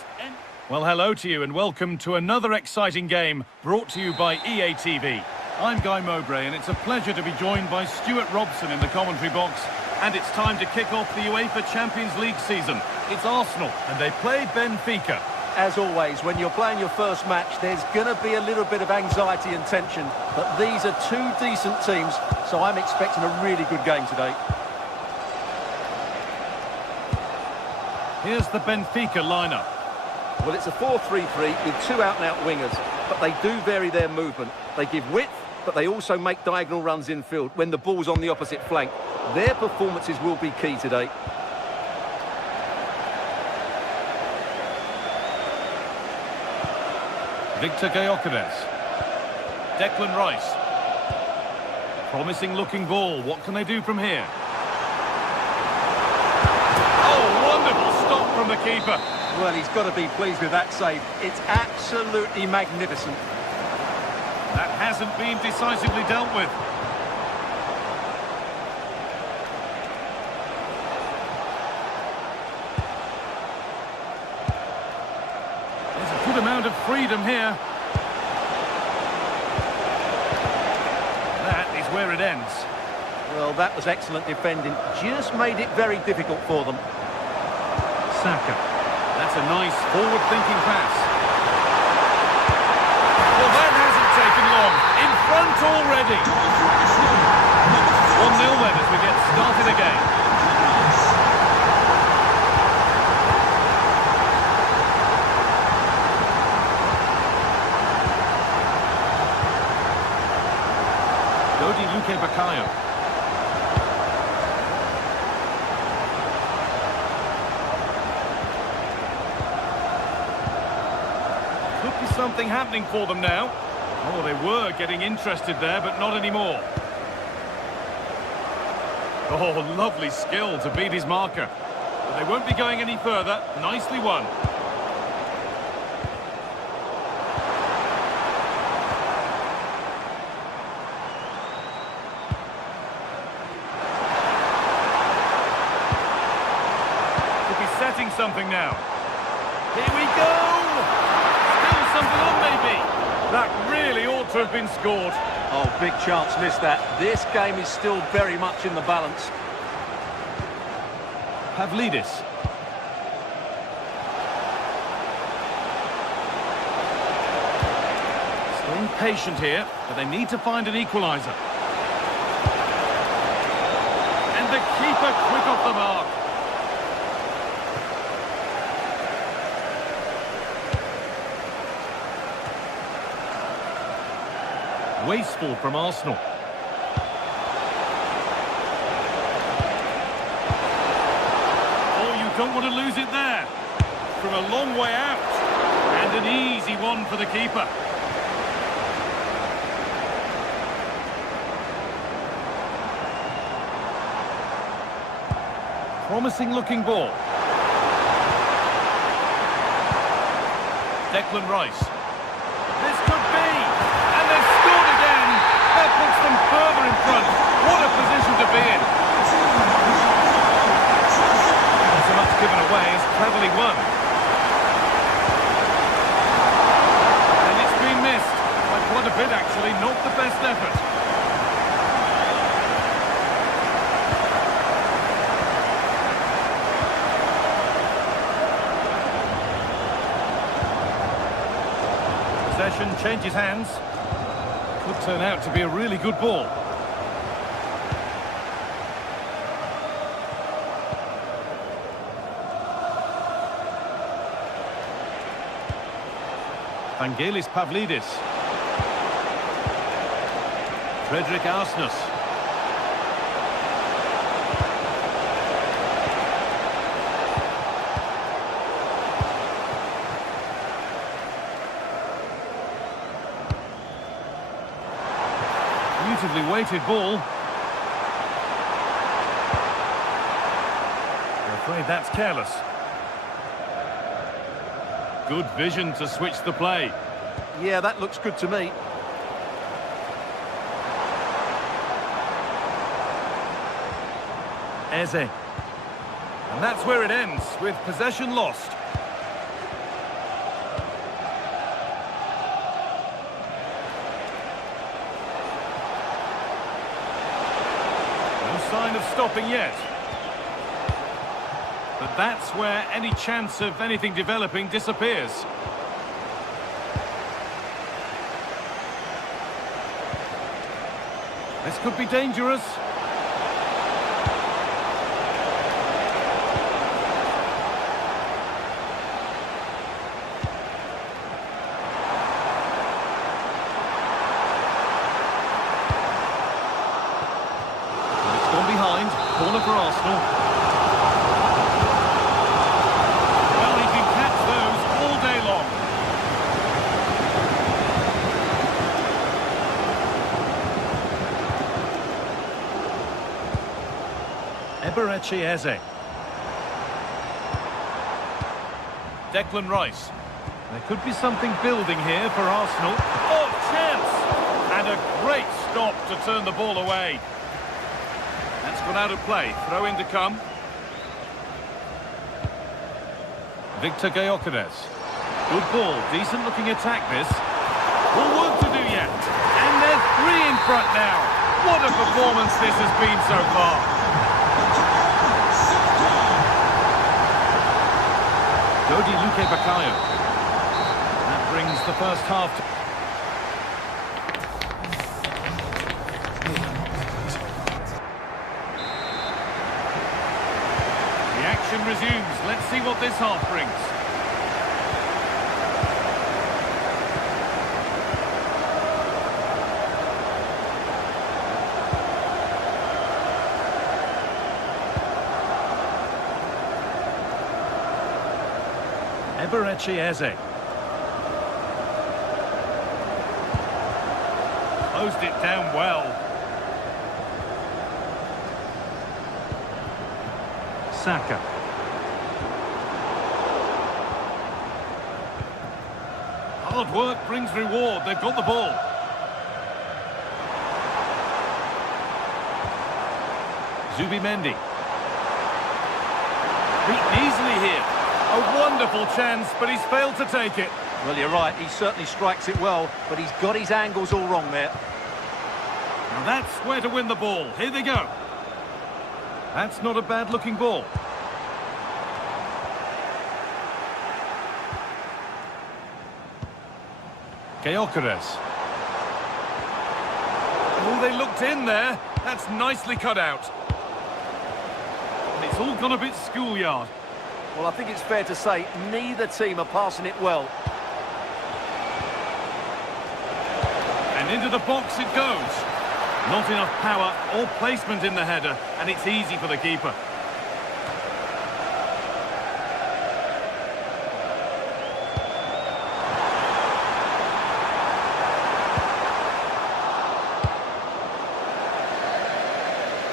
Well, hello to you and welcome to another exciting game brought to you by EA TV. I'm Guy Mowbray and it's a pleasure to be joined by Stuart Robson in the commentary box. And it's time to kick off the UEFA Champions League season. It's Arsenal and they play Benfica. As always, when you're playing your first match, there's going to be a little bit of anxiety and tension. But these are two decent teams, so I'm expecting a really good game today. Here's the Benfica lineup. Well, it's a 4-3-3 with two out-and-out wingers, but they do vary their movement. They give width, but they also make diagonal runs infield when the ball's on the opposite flank. Their performances will be key today. Victor Gyökeres. Declan Rice. Promising looking ball. What can they do from here? Oh, wonderful stop from the keeper. Well, he's got to be pleased with that save. It's absolutely magnificent. That hasn't been decisively dealt with. There's a good amount of freedom here. That is where it ends. Well, that was excellent defending. Just made it very difficult for them. Saka. That's a nice forward-thinking pass. Well, that hasn't taken long. In front already. 1-0 then as we get started again. Dodi Luque Baccaio. Something happening for them now. Oh, they were getting interested there, but not anymore. Oh, lovely skill to beat his marker. But they won't be going any further. Nicely won. Could be setting something now. Here we go! Something on maybe. That really ought to have been scored. Oh, big chance missed that. This game is still very much in the balance. Pavlidis. Staying patient here, but they need to find an equaliser. And the keeper quick off the mark. Wasteful from Arsenal. Oh, you don't want to lose it there. From a long way out. And an easy one for the keeper. Promising looking ball. Declan Rice. This could be. And they've scored again. That puts them further in front. What a position to be in. Not so much given away as cleverly won. And it's been missed. By quite a bit, actually. Not the best effort. Possession changes hands. Could turn out to be a really good ball. Vangelis Pavlidis. Frederick Arsnus. Beautifully weighted ball. I'm afraid that's careless. Good vision to switch the play. Yeah, that looks good to me. Eze. And that's where it ends, with possession lost. No sign of stopping yet. But that's where any chance of anything developing disappears. This could be dangerous. It's gone behind. Corner for Arsenal. Well, he can catch those all day long. Eberechi Eze. Declan Rice. There could be something building here for Arsenal. Oh, chance! And a great stop to turn the ball away. That's gone out of play. Throw in to come. Victor Gyökeres. Good ball. Decent looking attack this. More work to do yet. And they're 3 in front now. What a performance this has been so far. Dodi Luke Bakayo. That brings the first half to... The action resumes. Let's see what this half brings. Eberechi Eze. Closed it down well. Saka. Hard work brings reward. They've got the ball. Zubimendi. Beaten easily here. A wonderful chance, but he's failed to take it. Well, you're right, he certainly strikes it well, but he's got his angles all wrong there. Now that's where to win the ball. Here they go. That's not a bad-looking ball. Gyökeres. Oh, they looked in there. That's nicely cut out. And it's all gone a bit schoolyard. Well, I think it's fair to say neither team are passing it well. And into the box it goes. Not enough power or placement in the header, and it's easy for the keeper.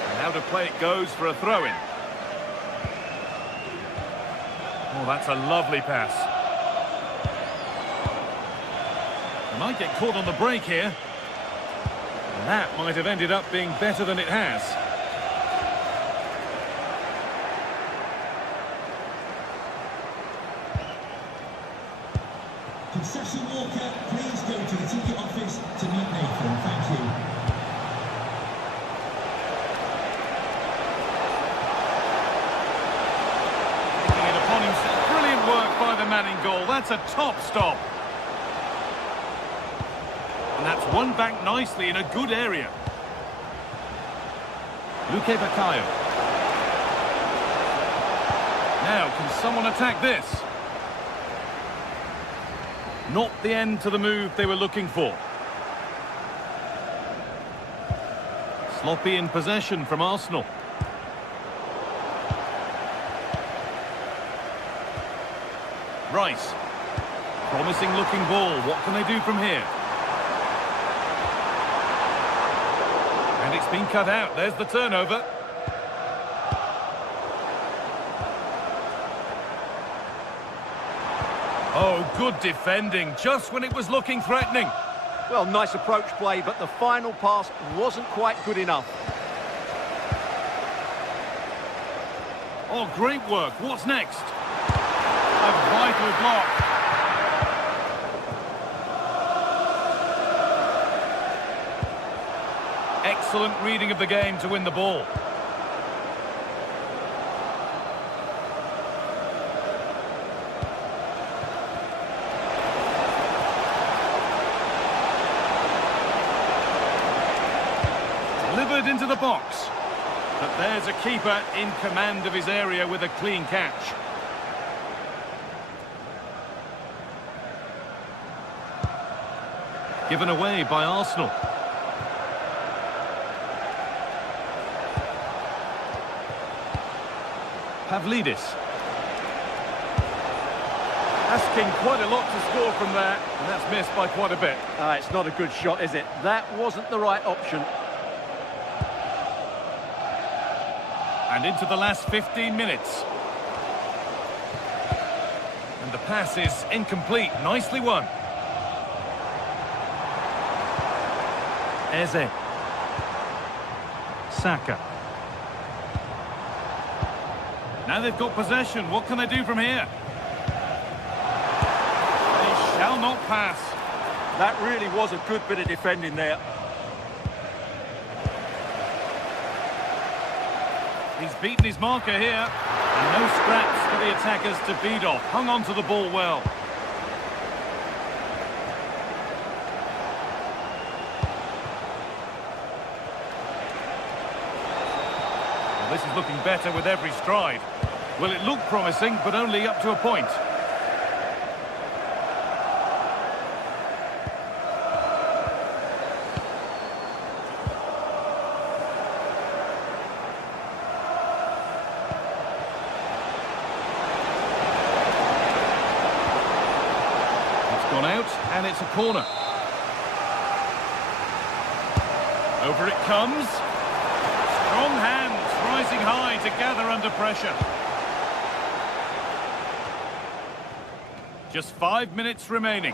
And now to play it goes for a throw-in. Oh, that's a lovely pass. They might get caught on the break here. And that might have ended up being better than it has. Concession Walker, please go to the ticket office to meet Nathan. Thank you. Brilliant work by the man in goal. That's a top stop. And that's won back nicely in a good area. Luke Bakayo. Now, can someone attack this? Not the end to the move they were looking for. Sloppy in possession from Arsenal. Rice. Promising looking ball. What can they do from here? And it's been cut out. There's the turnover. Oh, good defending, just when it was looking threatening. Well, nice approach play, but the final pass wasn't quite good enough. Oh, great work. What's next? A vital block. Excellent reading of the game to win the ball. Delivered into the box. But there's a keeper in command of his area with a clean catch. Given away by Arsenal. Pavlidis. Asking quite a lot to score from there, and that's missed by quite a bit. It's not a good shot, is it? That wasn't the right option. And into the last 15 minutes. And the pass is incomplete. Nicely won. Eze. Saka. Now they've got possession. What can they do from here? They shall not pass. That really was a good bit of defending there. He's beaten his marker here. And no scraps for the attackers to feed off. Hung on to the ball well. Well, this is looking better with every stride. Well, it looked promising, but only up to a point. Gone out, and it's a corner. Over it comes. Strong hands, rising high to gather under pressure. Just 5 minutes remaining.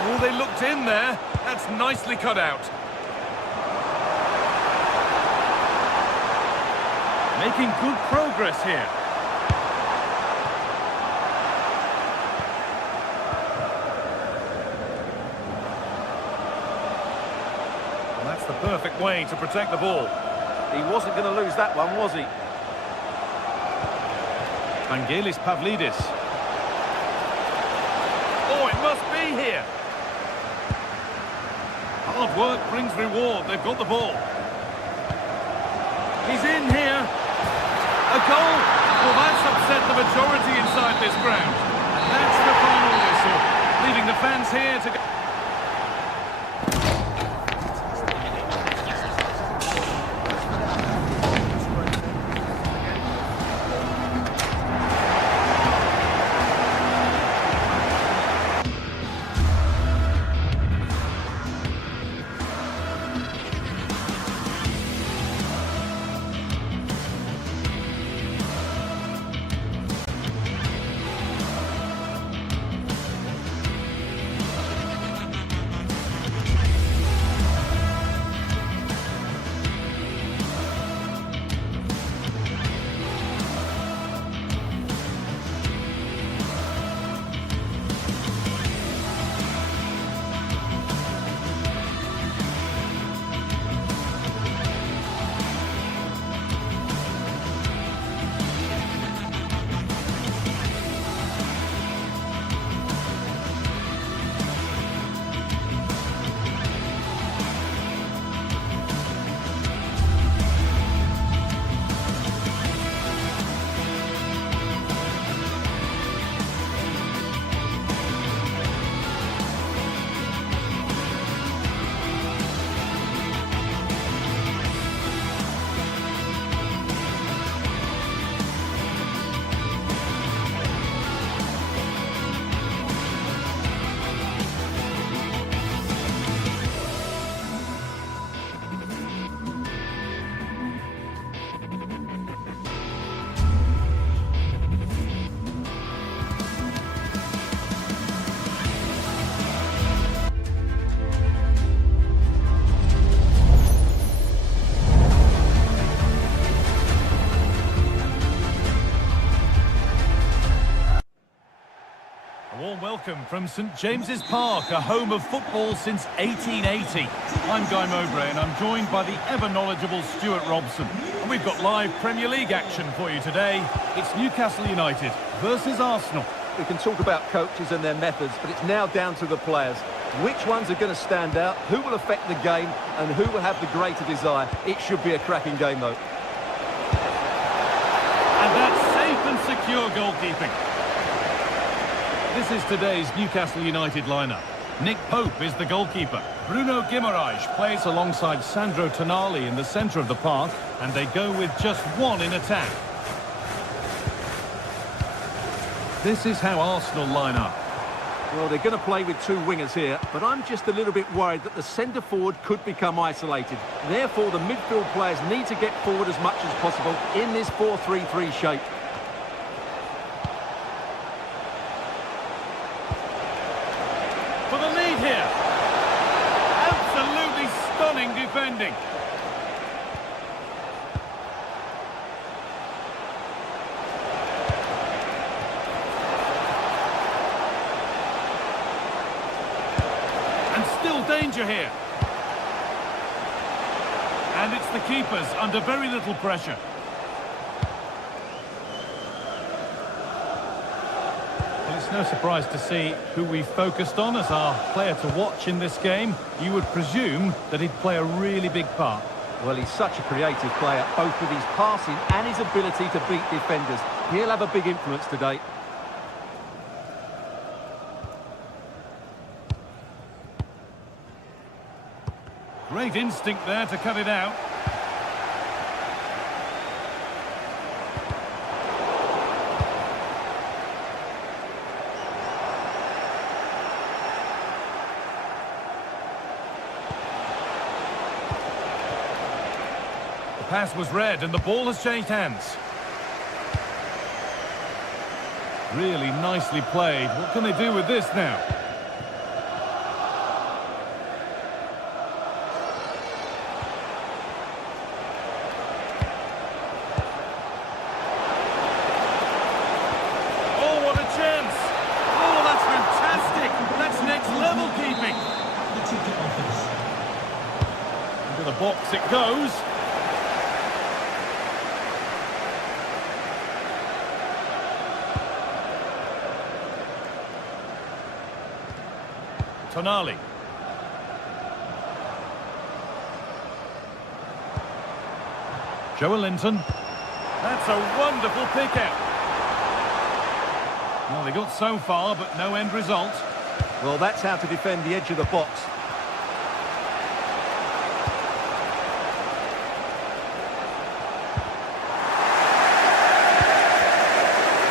Oh, they looked in there. That's nicely cut out. Making good progress here. And that's the perfect way to protect the ball. He wasn't going to lose that one, was he? Vangelis Pavlidis. Oh, it must be here. Hard work brings reward. They've got the ball. He's in here. A goal! Well, that's upset the majority inside this ground. That's the final whistle, leaving the fans here to go. A warm welcome from St James's Park, a home of football since 1880. I'm Guy Mowbray and I'm joined by the ever-knowledgeable Stuart Robson. And we've got live Premier League action for you today. It's Newcastle United versus Arsenal. We can talk about coaches and their methods, but it's now down to the players. Which ones are going to stand out, who will affect the game, and who will have the greater desire. It should be a cracking game, though. And that's safe and secure goalkeeping. This is today's Newcastle United lineup. Nick Pope is the goalkeeper. Bruno Guimaraes plays alongside Sandro Tonali in the centre of the park, and they go with just one in attack. This is how Arsenal line up. Well, they're going to play with two wingers here, but I'm just a little bit worried that the centre-forward could become isolated. Therefore, the midfield players need to get forward as much as possible in this 4-3-3 shape. For the lead here. Absolutely stunning defending. And still danger here. And it's the keepers under very little pressure. Well, it's no surprise to see who we focused on as our player to watch in this game. You would presume that he'd play a really big part. Well, he's such a creative player, both with his passing and his ability to beat defenders. He'll have a big influence today. Great instinct there to cut it out. The pass was read and the ball has changed hands. Really nicely played. What can they do with this now? Into the box it goes. Tonali. Joelinton. That's a wonderful pick out. Well, they got so far, but no end result. Well, that's how to defend the edge of the box.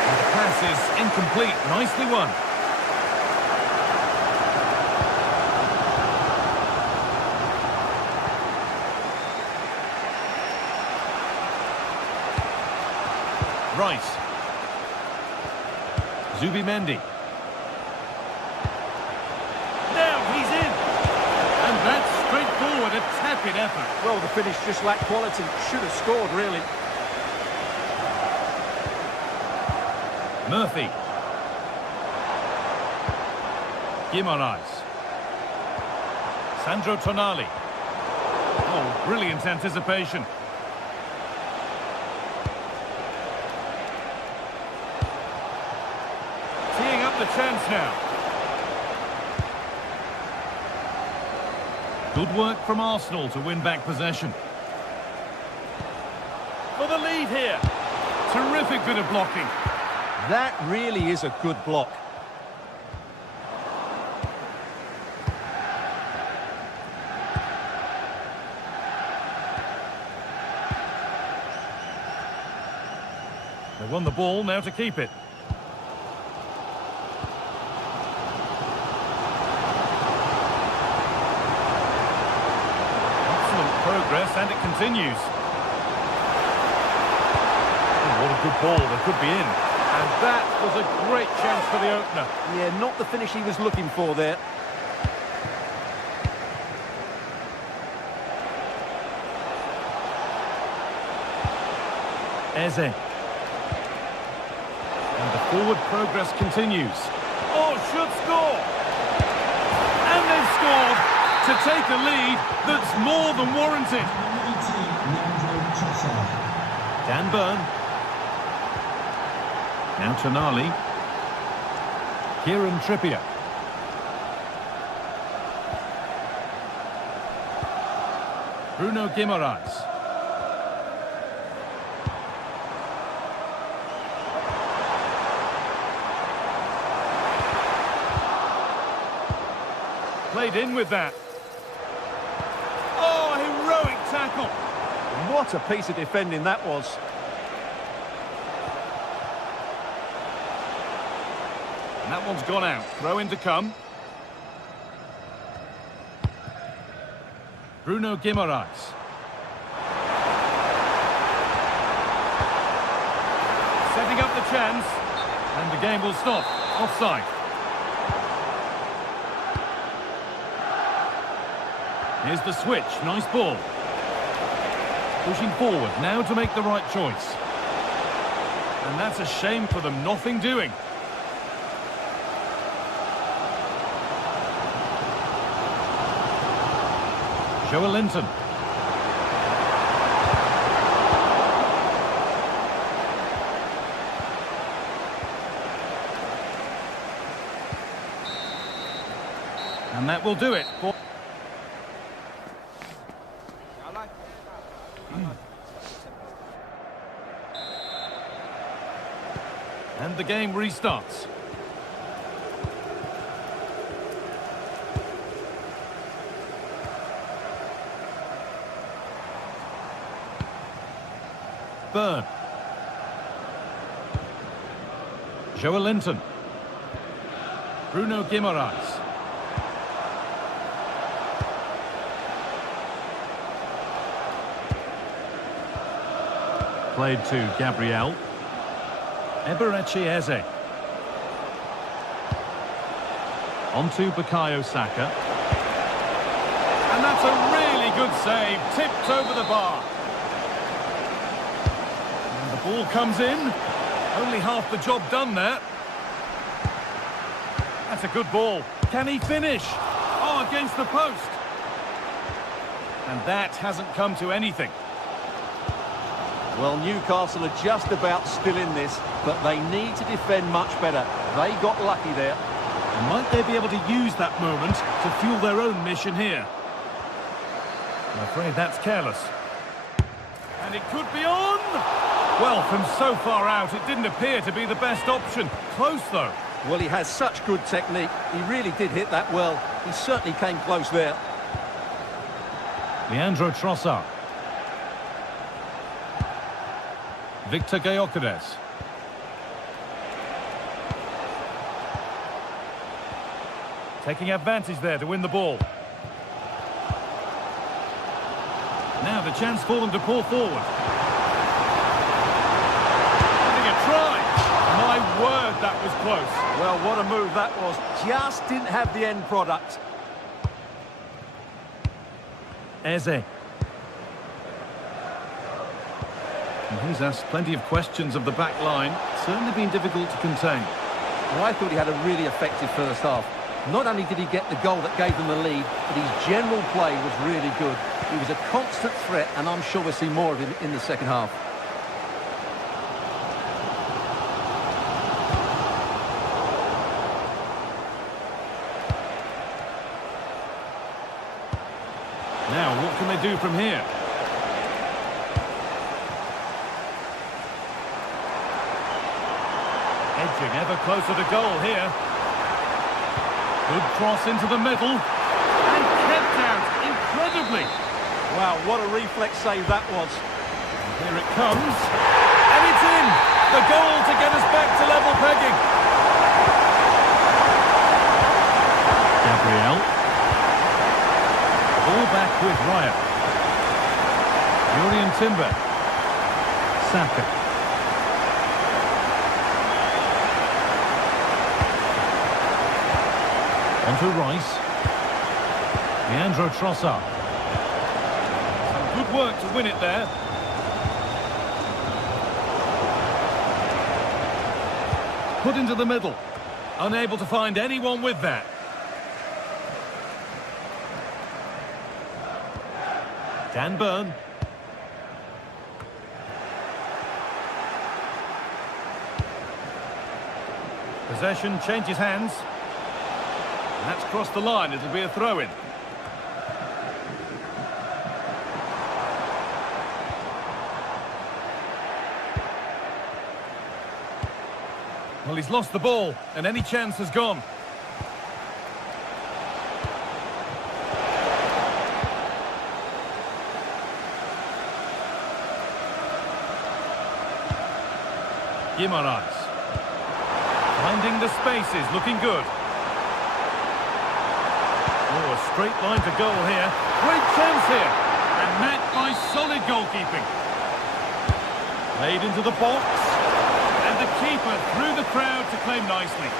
And the pass is incomplete. Nicely won. Rice. Zubimendi. He's in. And that's straightforward, a tepid effort. Well, the finish just lacked quality. Should have scored, really. Murphy. Guimaraes. Sandro Tonali. Oh, brilliant anticipation. Teeing up the chance now. Good work from Arsenal to win back possession. For the lead here. Terrific bit of blocking. That really is a good block. They won the ball, now to keep it. Progress, and it continues. Oh, what a good ball, they could be in. And that was a great chance for the opener. Yeah, not the finish he was looking for there. Eze. And the forward progress continues. Oh, should score. And they've scored to take a lead that's more than warranted. Dan Burn. Now Tonali. Kieran Trippier. Bruno Guimaraes. Played in with that. Oh, heroic tackle. What a piece of defending that was. And that one's gone out. Throw in to come. Bruno Guimaraes. Setting up the chance. And the game will stop. Offside. Here's the switch. Nice ball. Pushing forward now to make the right choice. And that's a shame for them. Nothing doing. Joelinton. And that will do it. And the game restarts. Burn. Joelinton. Bruno Guimaraes. Played to Gabriel. Eberechi Eze. On to Bukayo Saka. And that's a really good save. Tipped over the bar. And the ball comes in. Only half the job done there. That's a good ball. Can he finish? Oh, against the post. And that hasn't come to anything. Well, Newcastle are just about still in this, but they need to defend much better. They got lucky there. And might they be able to use that moment to fuel their own mission here? I'm afraid that's careless. And it could be on! Well, from so far out, it didn't appear to be the best option. Close, though. Well, he has such good technique. He really did hit that well. He certainly came close there. Leandro Trossard. Victor Gyökeres. Taking advantage there to win the ball. Now the chance for them to pull forward. Having a try. My word, that was close. Well, what a move that was. Just didn't have the end product. Eze. And he's asked plenty of questions of the back line. Certainly been difficult to contain. Well, I thought he had a really effective first half. Not only did he get the goal that gave them the lead, but his general play was really good. He was a constant threat, and I'm sure we'll see more of him in the second half. Now, what can they do from here? Edging ever closer to goal here. Good cross into the middle. And kept out incredibly. Wow, what a reflex save that was. And here it comes. And it's in. The goal to get us back to level pegging. Gabriel. Ball back with Raya. Jurriën Timber. Saka. Onto Rice. Leandro Trossard. Some good work to win it there. Put into the middle. Unable to find anyone with that. Dan Burn. Possession changes hands. And that's crossed the line. It'll be a throw-in. Well, he's lost the ball, and any chance has gone. Guimaraes. Finding the spaces, looking good. Oh, a straight line to goal here. Great chance here. And met by solid goalkeeping. Played into the box. And the keeper through the crowd to claim nicely.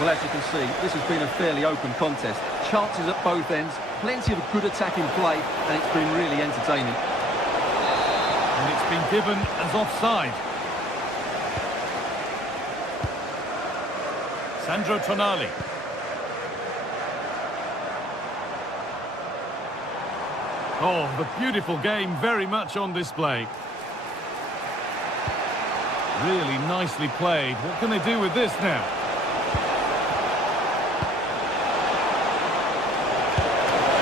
Well, as you can see, this has been a fairly open contest. Chances at both ends, plenty of good attacking play, and it's been really entertaining. And it's been given as offside. Sandro Tonali. Oh, the beautiful game very much on display. Really nicely played. What can they do with this now?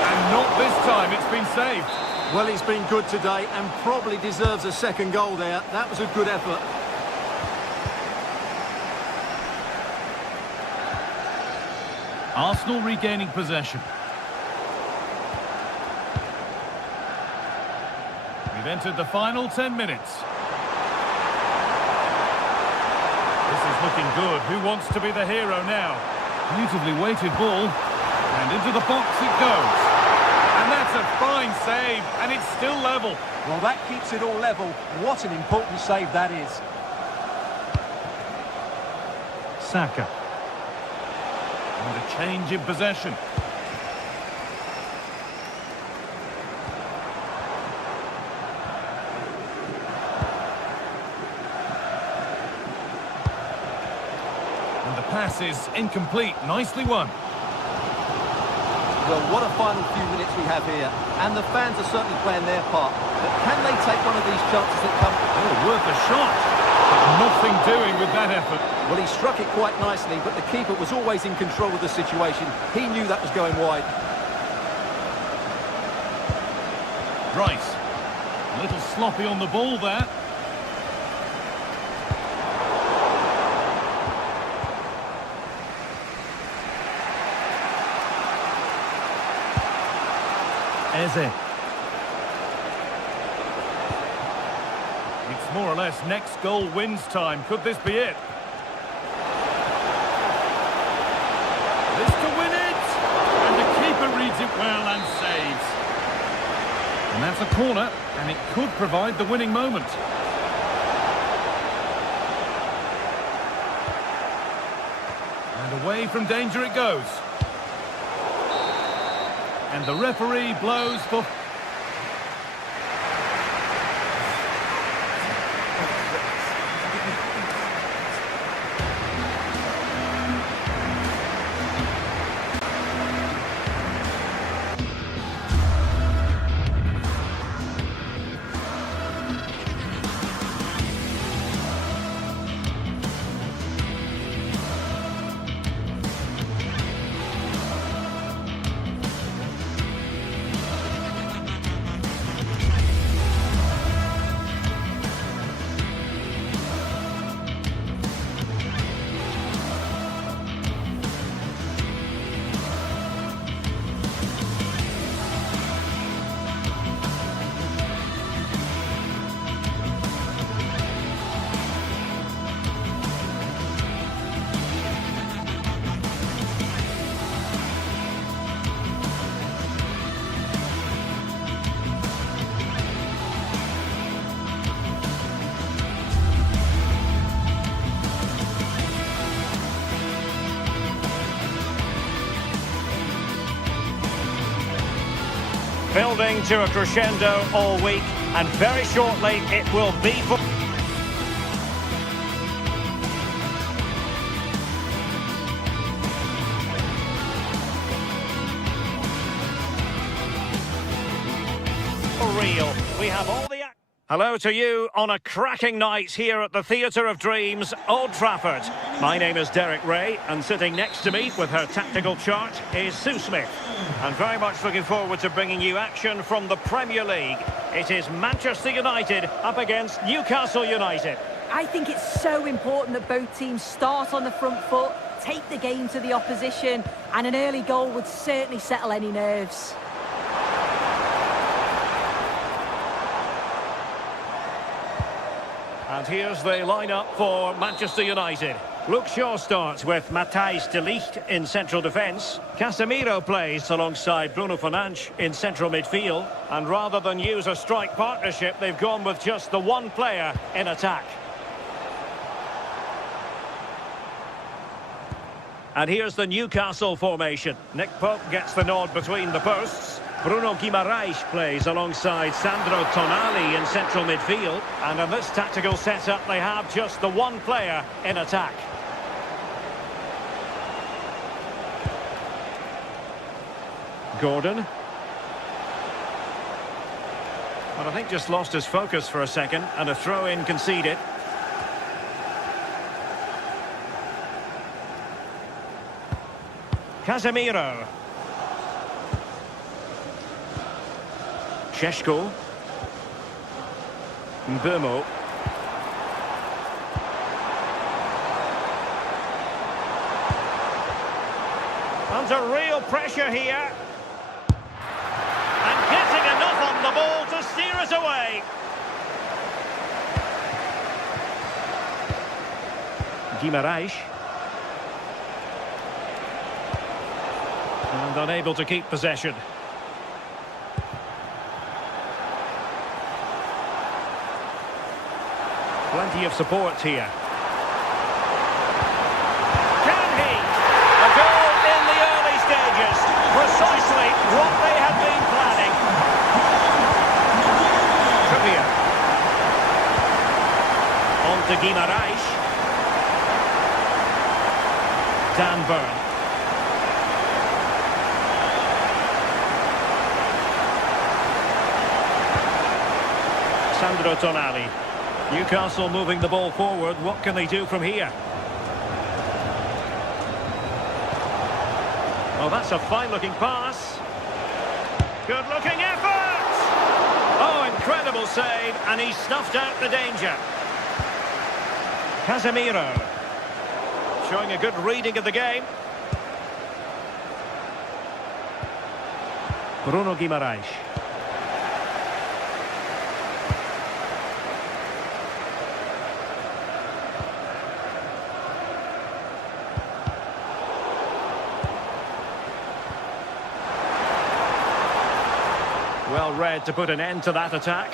And not this time, it's been saved. Well, he's been good today and probably deserves a second goal there. That was a good effort. Arsenal regaining possession. We've entered the final 10 minutes. This is looking good. Who wants to be the hero now? Beautifully weighted ball. And into the box it goes. And that's a fine save. And it's still level. Well, that keeps it all level. What an important save that is. Saka. And a change in possession. And the pass is incomplete. Nicely won. Well, what a final few minutes we have here. And the fans are certainly playing their part. But can they take one of these chances that come? Oh, worth a shot. But nothing doing with that effort. Well, he struck it quite nicely, but the keeper was always in control of the situation. He knew that was going wide. Rice. A little sloppy on the ball there. Eze. It's more or less next goal wins time. Could this be it? This to win it! And the keeper reads it well and saves. And that's a corner, and it could provide the winning moment. And away from danger it goes. And the referee blows for... Building to a crescendo all week, and very shortly it will be for... reel. We have all the... Hello to you on a cracking night here at the Theatre of Dreams, Old Trafford. My name is Derek Ray, and sitting next to me with her tactical chart is Sue Smith. And very much looking forward to bringing you action from the Premier League. It is Manchester United up against Newcastle United. I think it's so important that both teams start on the front foot, take the game to the opposition, and an early goal would certainly settle any nerves. And here's the lineup for Manchester United. Luke Shaw starts with Matthijs de Ligt in central defence. Casemiro plays alongside Bruno Fernandes in central midfield. And rather than use a strike partnership, they've gone with just the one player in attack. And here's the Newcastle formation. Nick Pope gets the nod between the posts. Bruno Guimaraes plays alongside Sandro Tonali in central midfield. And in this tactical setup, they have just the one player in attack. Gordon. But I think just lost his focus for a second, and a throw-in conceded. Casemiro. Šeško. Mbeumo. Under real pressure here. And getting enough on the ball to steer us away. Guimaraes. And unable to keep possession. Plenty of support here. Can he? A goal in the early stages. Precisely what they had been planning. Trippier. On to Guimaraes. Dan Burn. Sandro Tonali. Newcastle moving the ball forward. What can they do from here? Oh, that's a fine-looking pass. Good-looking effort! Oh, incredible save, and he snuffed out the danger. Casemiro. Showing a good reading of the game. Bruno Guimaraes. Well read to put an end to that attack.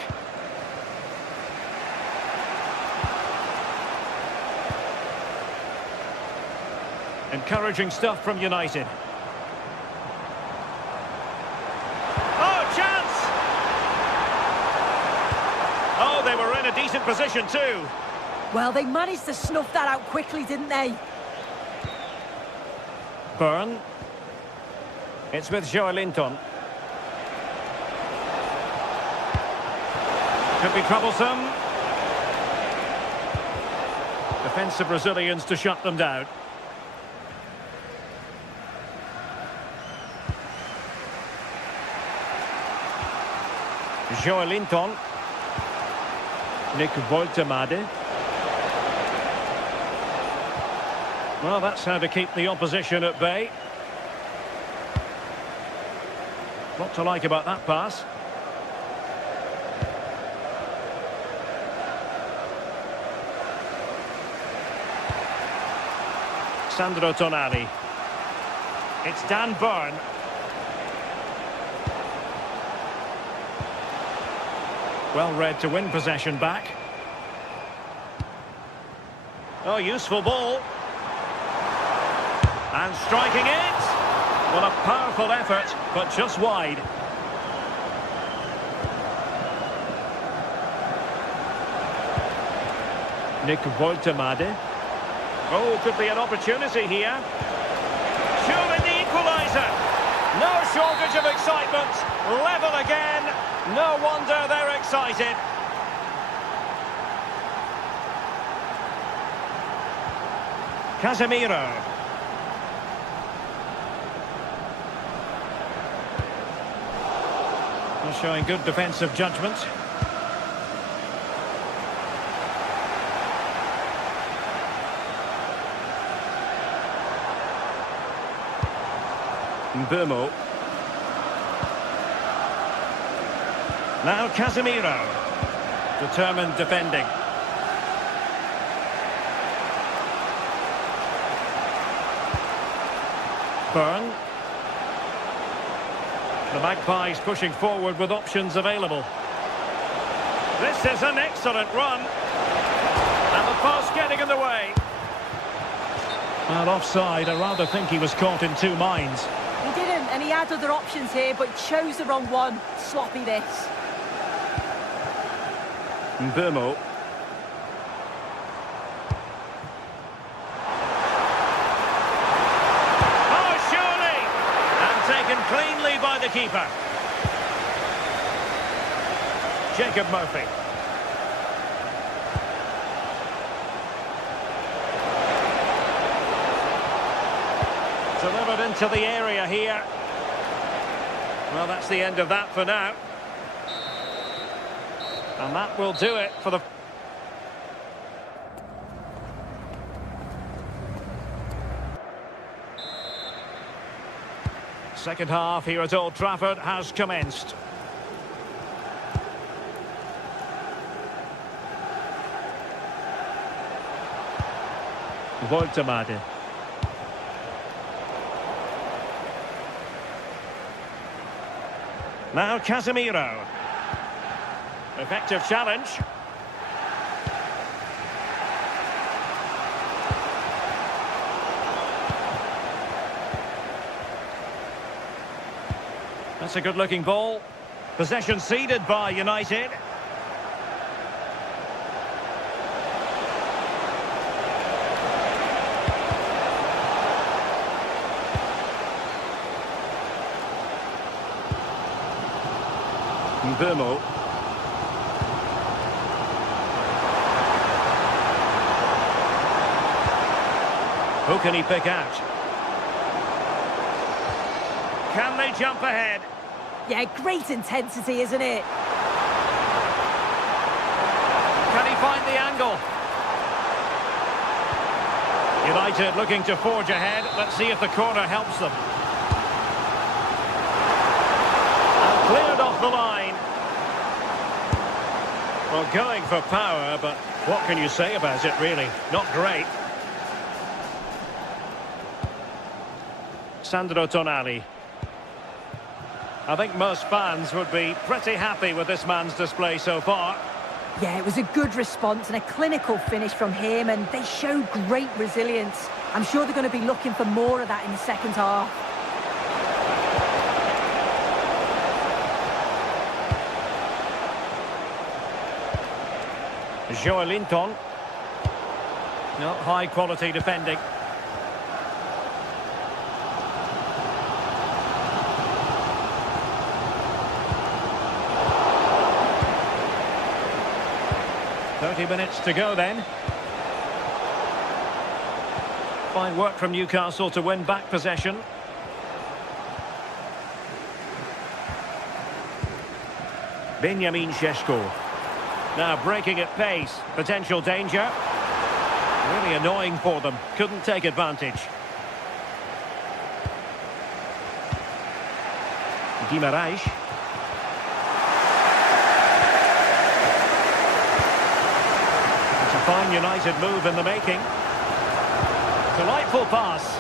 Encouraging stuff from United. Oh, chance! Oh, they were in a decent position too. Well, they managed to snuff that out quickly, didn't they? Burn. It's with Joelinton. Could be troublesome. Defensive Brazilians to shut them down. Joelinton. Nick Woltemade. Well, that's how to keep the opposition at bay. What to like about that pass? Sandro Tonali. It's Dan Burn. Well read to win possession back. Oh, useful ball. And striking it. Well, a powerful effort, but just wide. Nick Woltemade. Oh, could be an opportunity here. Surely the equaliser. No shortage of excitement. Level again. No wonder they're excited. Casemiro. They're showing good defensive judgment. Burmo. Now Casemiro. Determined defending. Byrne. The Magpies pushing forward with options available. This is an excellent run. And the pass getting in the way. Well, offside. I rather think he was caught in two minds. He didn't, and he had other options here, but chose the wrong one. Sloppy this. Burmo. Oh, surely! And taken cleanly by the keeper. Jacob Murphy. Delivered into the area here. Well, that's the end of that for now. And that will do it for the... Second half here at Old Trafford has commenced. Woltemade. Now Casemiro. Effective challenge. That's a good-looking ball. Possession ceded by United. Burmo. Who can he pick out? Can they jump ahead? Yeah, great intensity, isn't it? Can he find the angle? United looking to forge ahead. Let's see if the corner helps them. And cleared off the line. Well, going for power, but what can you say about it, really? Not great. Sandro Tonali. I think most fans would be pretty happy with this man's display so far. Yeah, it was a good response and a clinical finish from him, and they showed great resilience. I'm sure they're going to be looking for more of that in the second half. Joelinton. No, high quality defending. Minutes to go then. Fine work from Newcastle to win back possession. Benjamin Šeško. Now breaking at pace. Potential danger. Really annoying for them. Couldn't take advantage. Guimarães. Fine United move in the making. Delightful pass.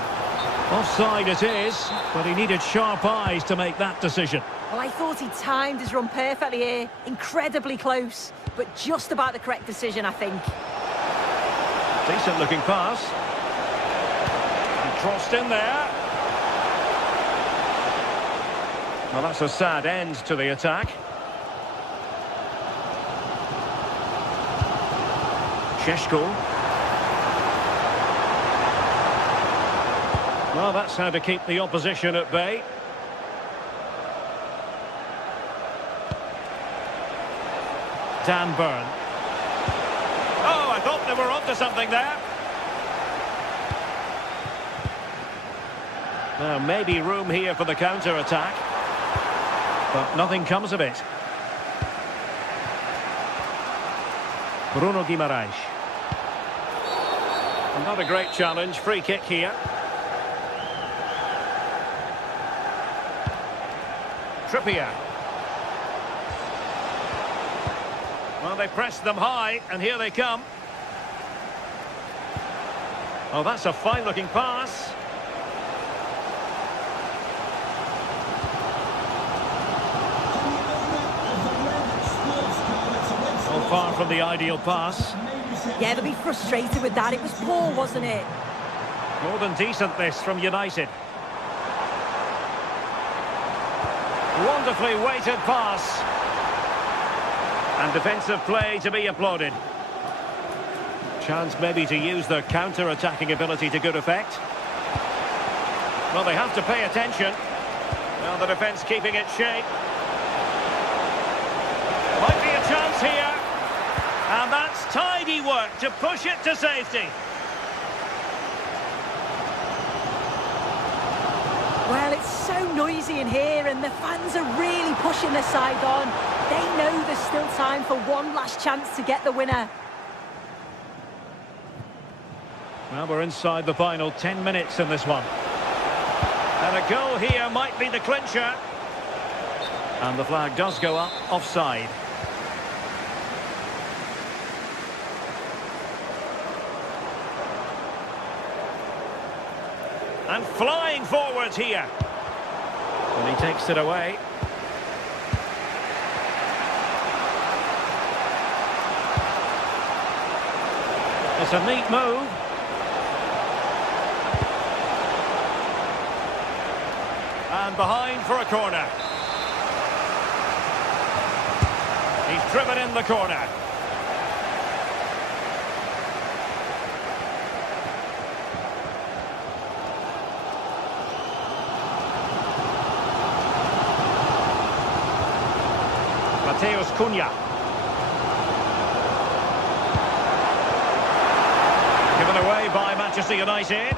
Offside it is, but he needed sharp eyes to make that decision. Well, I thought he timed his run perfectly here. Incredibly close, but just about the correct decision, I think. Decent looking pass. He crossed in there. Well, that's a sad end to the attack. Šeško. Well, that's how to keep the opposition at bay. Dan Burn. Oh, I thought they were onto something there. Now, maybe room here for the counter-attack. But nothing comes of it. Bruno Guimaraes. Not a great challenge. Free kick here. Trippier. Well, they pressed them high, and here they come. Oh, that's a fine-looking pass. Well, far from the ideal pass. Yeah, they'll be frustrated with that. It was poor, wasn't it? More than decent, this, from United. Wonderfully weighted pass. And defensive play to be applauded. Chance maybe to use their counter-attacking ability to good effect. Well, they have to pay attention. Well, the defence keeping its shape. Might be a chance here. And that's tidy work to push it to safety. Well, it's so noisy in here and the fans are really pushing their side on. They know there's still time for one last chance to get the winner. Well, we're inside the final 10 minutes in this one. And a goal here might be the clincher. And the flag does go up offside. And flying forwards here. And he takes it away. It's a neat move. And behind for a corner. He's driven in the corner. Mateus Cunha. Given away by Manchester United.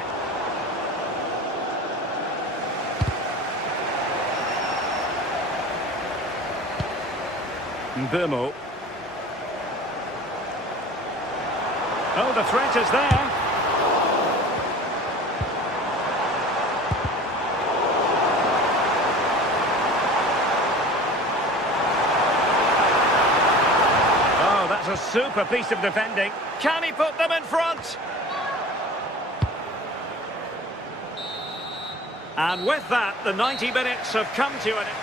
Mbeumo. Oh, the threat is there. Oh, that's a super piece of defending. Can he put them in front? And with that, the 90 minutes have come to an end.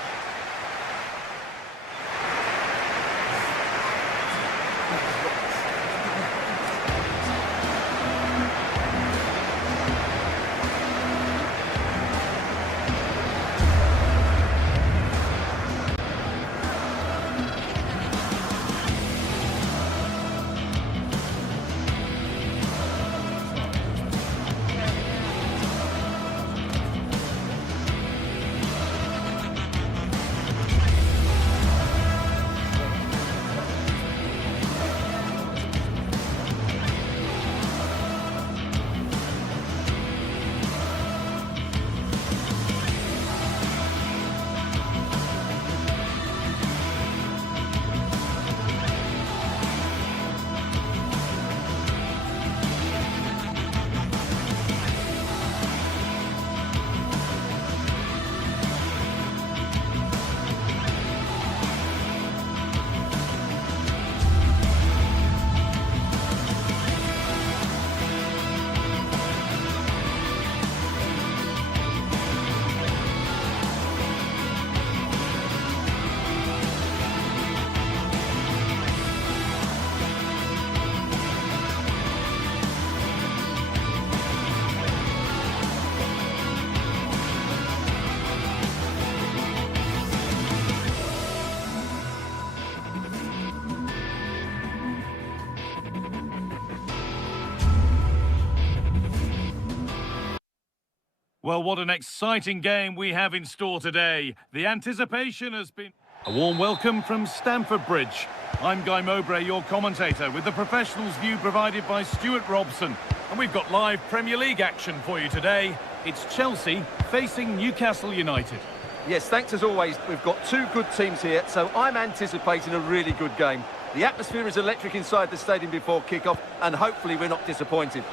Well, what an exciting game we have in store today. The anticipation has been... A warm welcome from Stamford Bridge. I'm Guy Mowbray, your commentator, with the professionals' view provided by Stuart Robson. And we've got live Premier League action for you today. It's Chelsea facing Newcastle United. Yes, thanks as always. We've got two good teams here, so I'm anticipating a really good game. The atmosphere is electric inside the stadium before kick-off, and hopefully we're not disappointed.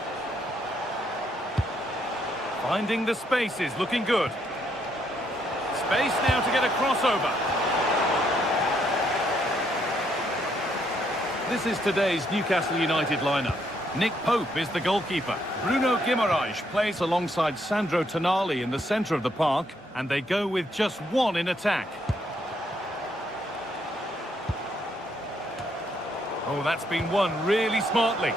Finding the spaces, looking good. Space now to get a crossover. This is today's Newcastle United lineup. Nick Pope is the goalkeeper. Bruno Guimaraes plays alongside Sandro Tonali in the centre of the park, and they go with just one in attack. Oh, that's been won really smartly.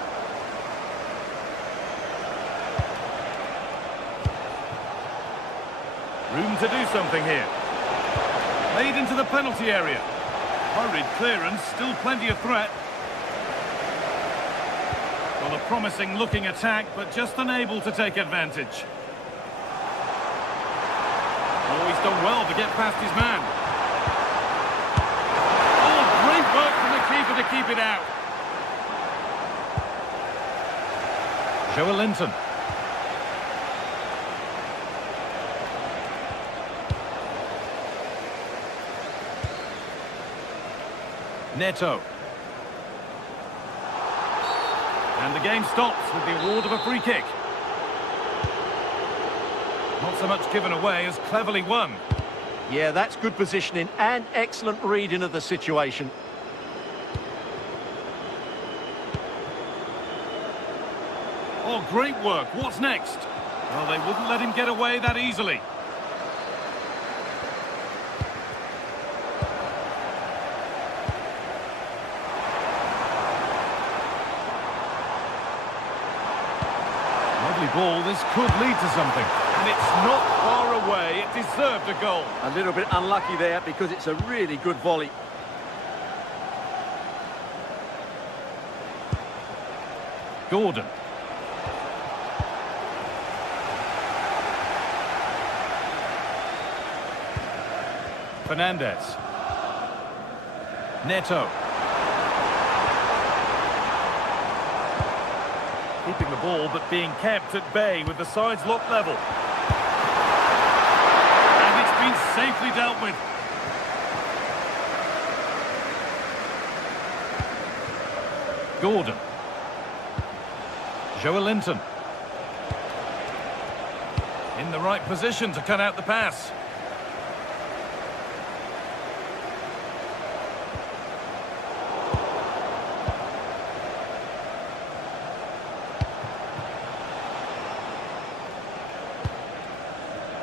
Room to do something here. Played into the penalty area. Hurried clearance, still plenty of threat. Well, a promising looking attack, but just unable to take advantage. Oh, he's done well to get past his man. Oh, great work from the keeper to keep it out. Joelinton. Neto. And the game stops with the award of a free kick. Not so much given away as cleverly won. Yeah, that's good positioning and excellent reading of the situation. Oh, great work. What's next? Well, they wouldn't let him get away that easily. Lovely ball. This could lead to something. And it's not far away. It deserved a goal. A little bit unlucky there because it's a really good volley. Gordon. Fernandez. Neto. Keeping the ball but being kept at bay with the sides locked level. And it's been safely dealt with. Gordon. Joelinton. In the right position to cut out the pass.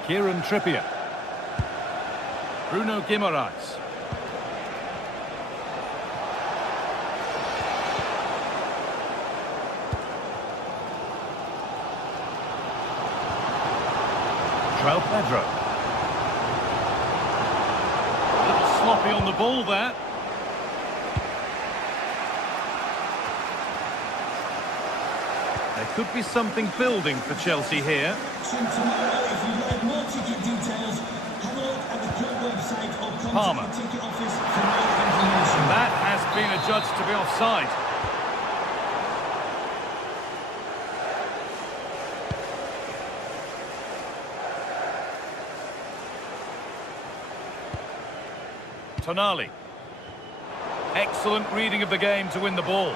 Kieran Trippier. Bruno Guimaraes. João Pedro. A little sloppy on the ball there. There could be something building for Chelsea here. Palmer. That has been adjudged to be offside. Tonali. Excellent reading of the game to win the ball.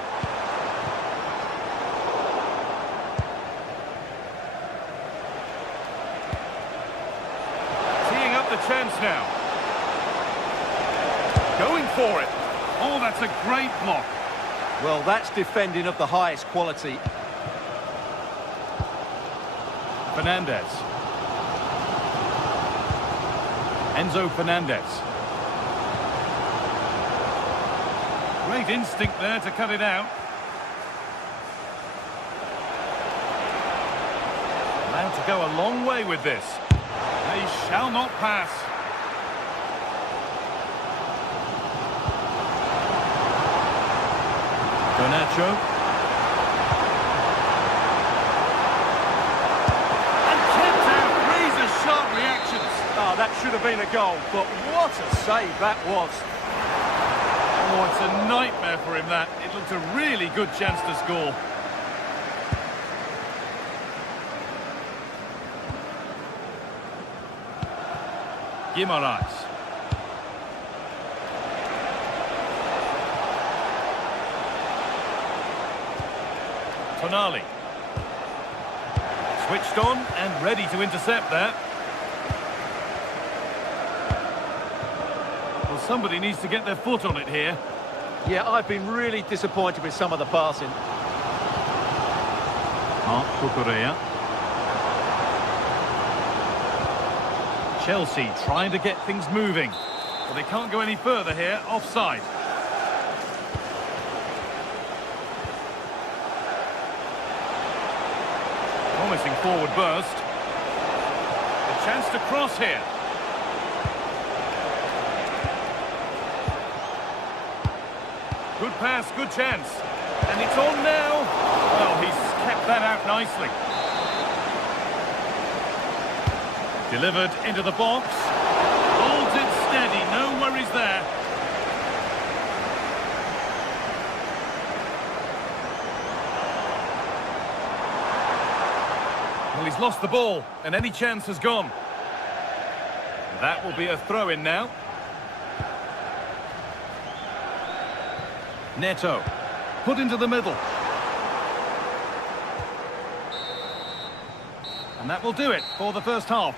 Teeing up the chance now. Going for it. Oh, that's a great block. Well, that's defending of the highest quality. Fernandez. Enzo Fernandez. Great instinct there to cut it out. Allowed to go a long way with this. They shall not pass. Garnacho. Oh, that should have have been a goal, but what a save that was. Oh, it's a nightmare for him, that. It looked a really good chance to score. Guimaraes. Tonali. Switched on and ready to intercept there. Well, somebody needs to get their foot on it here. Yeah, I've been really disappointed with some of the passing. Marc Cucurella. Chelsea trying to get things moving, but they can't go any further here. Offside. Promising forward burst. A chance to cross here. Good pass, good chance. And it's on now. Well, he's kept that out nicely. Delivered into the box. Holds it steady, no worries there. Well, he's lost the ball, and any chance has gone. That will be a throw-in now. Neto, put into the middle. And that will do it for the first half.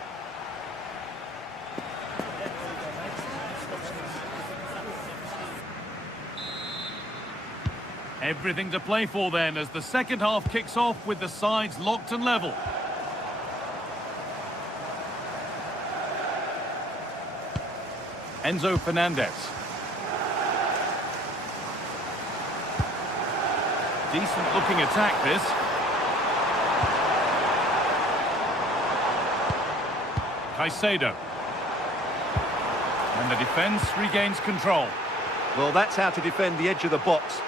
Everything to play for then as the second half kicks off with the sides locked and level. Enzo Fernandez. Decent looking attack this. Caicedo. And the defence regains control. Well, that's how to defend the edge of the box.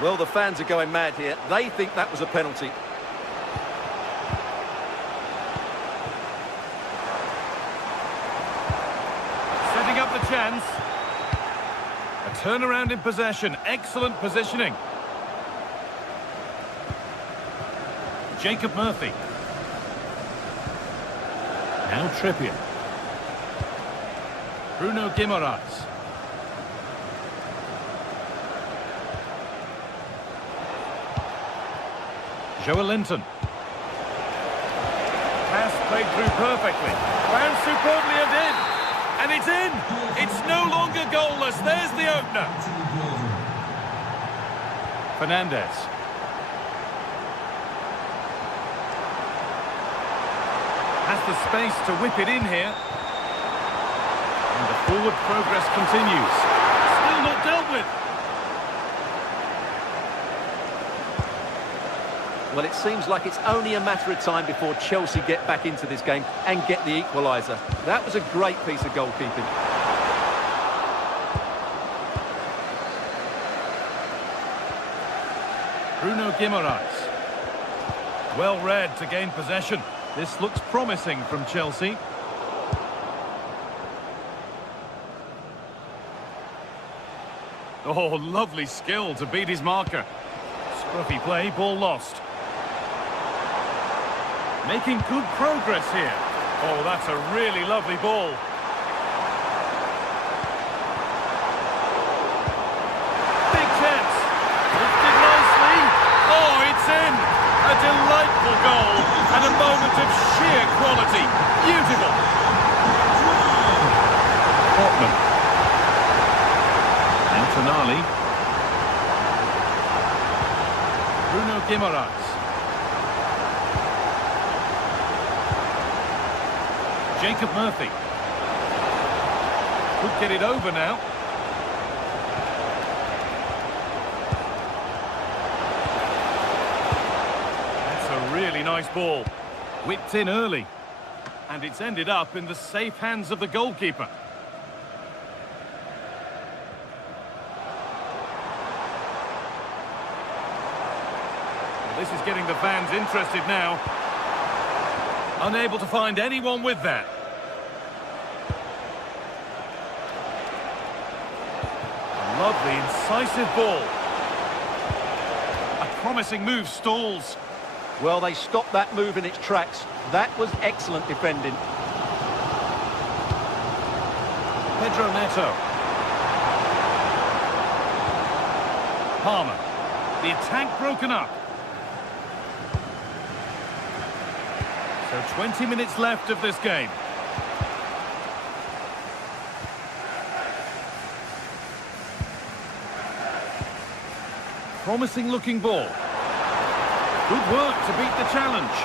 Well, the fans are going mad here. They think that was a penalty. Setting up the chance. A turnaround in possession. Excellent positioning. Jacob Murphy. Now Trippier. Bruno Guimaraes. Joelinton. Pass played through perfectly. Found superbly and in. And it's in! It's no longer goalless. There's the opener. Fernandez. Has the space to whip it in here. And the forward progress continues. Still not dealt with. Well, it seems like it's only a matter of time before Chelsea get back into this game and get the equaliser. That was a great piece of goalkeeping. Bruno Guimaraes. Well read to gain possession. This looks promising from Chelsea. Oh, lovely skill to beat his marker. Scruffy play, ball lost. Making good progress here. Oh, that's a really lovely ball. Big chance. Lifted nicely. Oh, it's in. A delightful goal and a moment of sheer quality. Beautiful. Portman. And Tonali. Bruno Guimaraes. Jacob Murphy. Could get it over now. That's a really nice ball. Whipped in early. And it's ended up in the safe hands of the goalkeeper. Well, this is getting the fans interested now. Unable to find anyone with that. Lovely, incisive ball. A promising move stalls. Well, they stopped that move in its tracks. That was excellent defending. Pedro Neto. Palmer. The attack broken up. So 20 minutes left of this game. Promising looking ball. Good work to beat the challenge.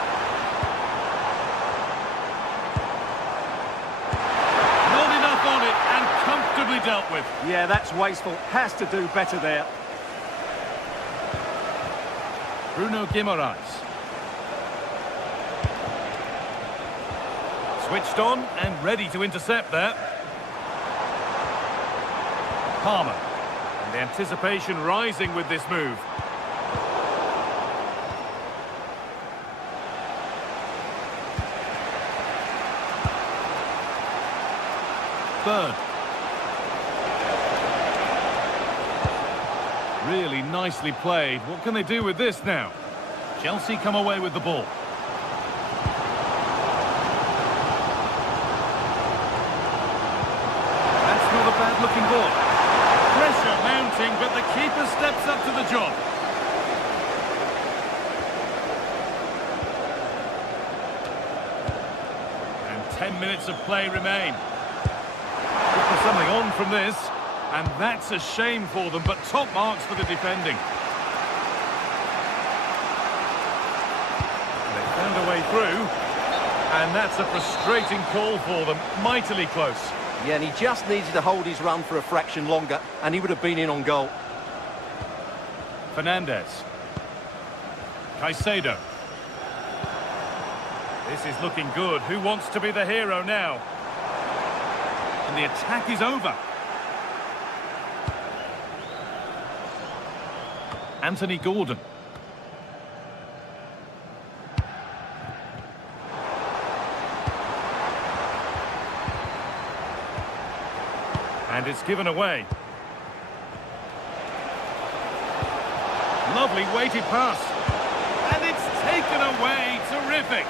Not enough on it and comfortably dealt with. Yeah, that's wasteful. Has to do better there. Bruno Guimaraes. Switched on and ready to intercept there. Palmer. And the anticipation rising with this move. Bird. Really nicely played. What can they do with this now? Chelsea come away with the ball. That's not a bad-looking ball. Pressure mounting, but the keeper steps up to the job. And 10 minutes of play remain. Looking for something on from this. And that's a shame for them, but top marks for the defending. They found a way through, and that's a frustrating call for them. Mightily close. Yeah, and he just needed to hold his run for a fraction longer, and he would have been in on goal. Fernandez. Caicedo. This is looking good. Who wants to be the hero now? And the attack is over. Anthony Gordon. And it's given away. Lovely weighted pass. And it's taken away. Terrific.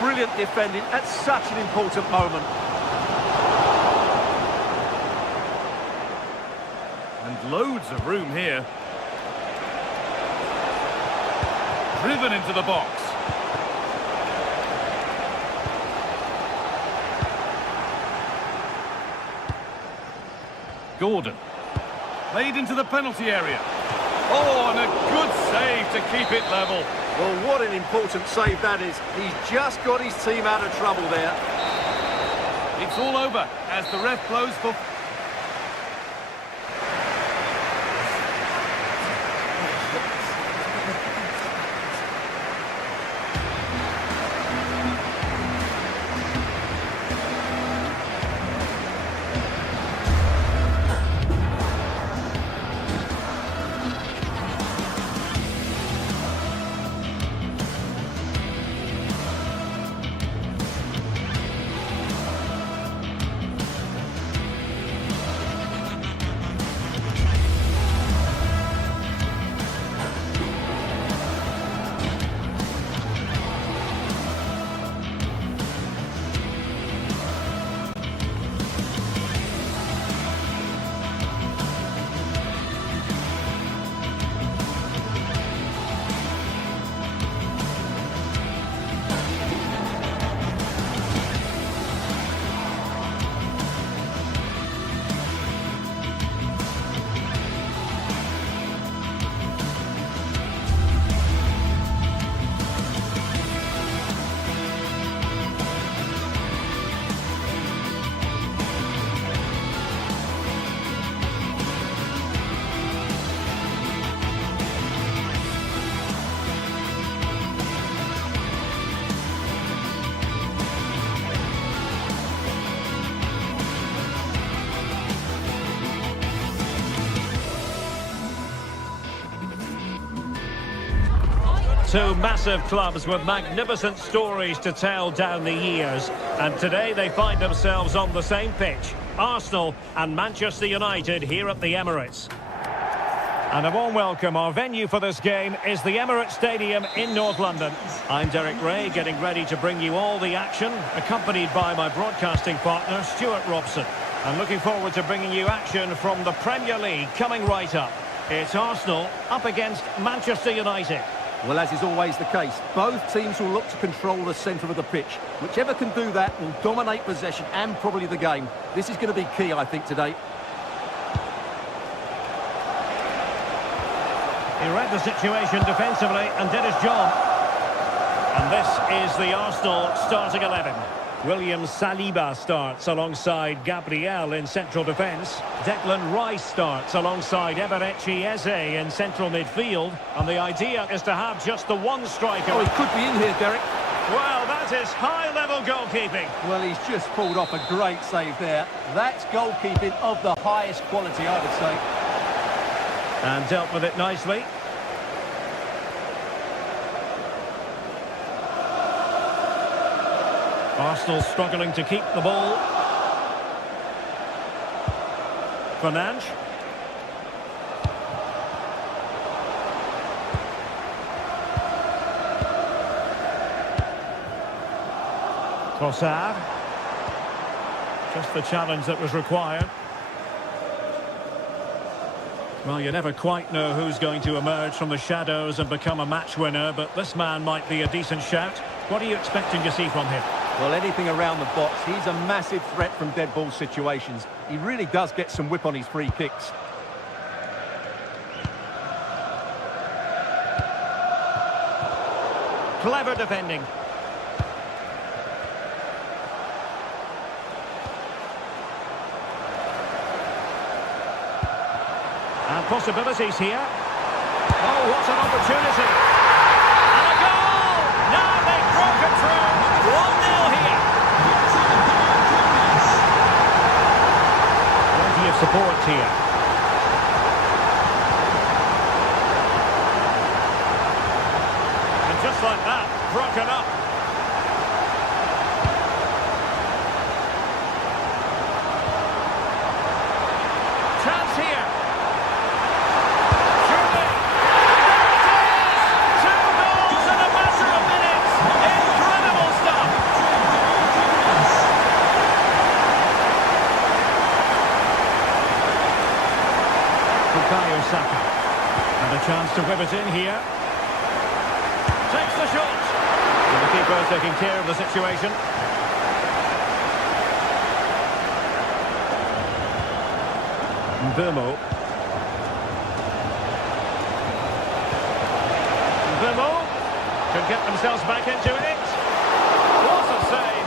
Brilliant defending at such an important moment. And loads of room here. Driven into the box. Gordon. Played into the penalty area. Oh, and a good save to keep it level. Well, what an important save that is. He's just got his team out of trouble there. It's all over as the ref blows for... Two massive clubs with magnificent stories to tell down the years. And today they find themselves on the same pitch. Arsenal and Manchester United here at the Emirates. And a warm welcome. Our venue for this game is the Emirates Stadium in North London. I'm Derek Ray, getting ready to bring you all the action, accompanied by my broadcasting partner, Stuart Robson. And looking forward to bringing you action from the Premier League coming right up. It's Arsenal up against Manchester United. Well, as is always the case, both teams will look to control the centre of the pitch. Whichever can do that will dominate possession and probably the game. This is going to be key, I think, today. He read the situation defensively and did his job. And this is the Arsenal starting 11. William Saliba starts alongside Gabriel in central defence. Declan Rice starts alongside Eberechi Eze in central midfield. And the idea is to have just the one striker. Oh, he could be in here, Derek. Well, that is high-level goalkeeping. Well, he's just pulled off a great save there. That's goalkeeping of the highest quality, I would say. And dealt with it nicely. Arsenal struggling to keep the ball. Fernandes. Trossard. Just the challenge that was required. Well, you never quite know who's going to emerge from the shadows and become a match winner, but this man might be a decent shout. What are you expecting to see from him? Well, anything around the box. He's a massive threat from dead ball situations. He really does get some whip on his free kicks. Clever defending. And possibilities here. Oh, what an opportunity. And a goal! Now they've broken through. 1-0 here. Plenty of support here. And just like that, broken up. Chance here. And a chance to whip it in here. Takes the shot. And the keeper taking care of the situation. Mbeumo. Could get themselves back into it. What a save.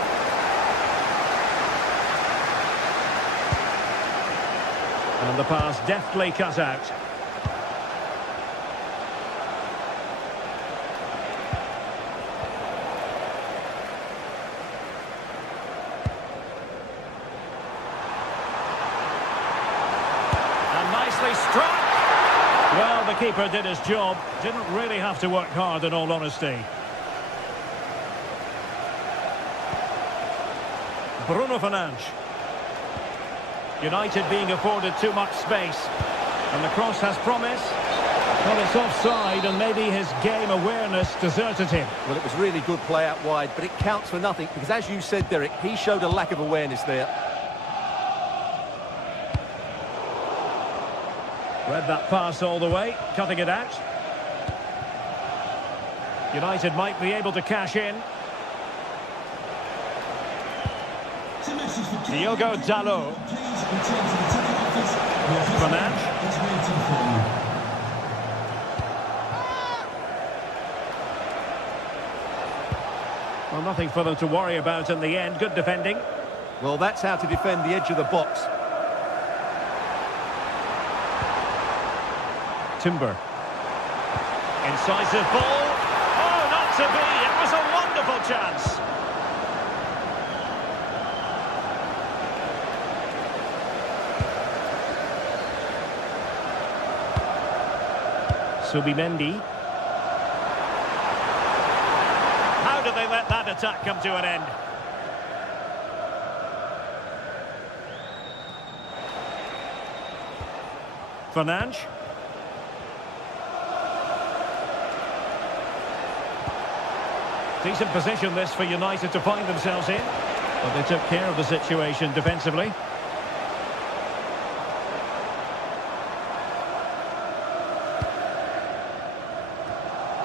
And the pass deftly cut out. And nicely struck. Well, the keeper did his job. Didn't really have to work hard, in all honesty. Bruno Fernandes. United being afforded too much space. And the cross has promise. Well, it's offside, and maybe his game awareness deserted him. Well, it was really good play out wide, but it counts for nothing, because as you said, Derek, he showed a lack of awareness there. Read that pass all the way, cutting it out. United might be able to cash in. Diogo Dalot. Fernandes. Well, nothing for them to worry about in the end. Good defending. Well, that's how to defend the edge of the box. Timber. Incisive ball. Oh, not to be. It was a wonderful chance. Subimendi. How do they let that attack come to an end? Fernandes. Decent position this for United to find themselves in. But they took care of the situation defensively.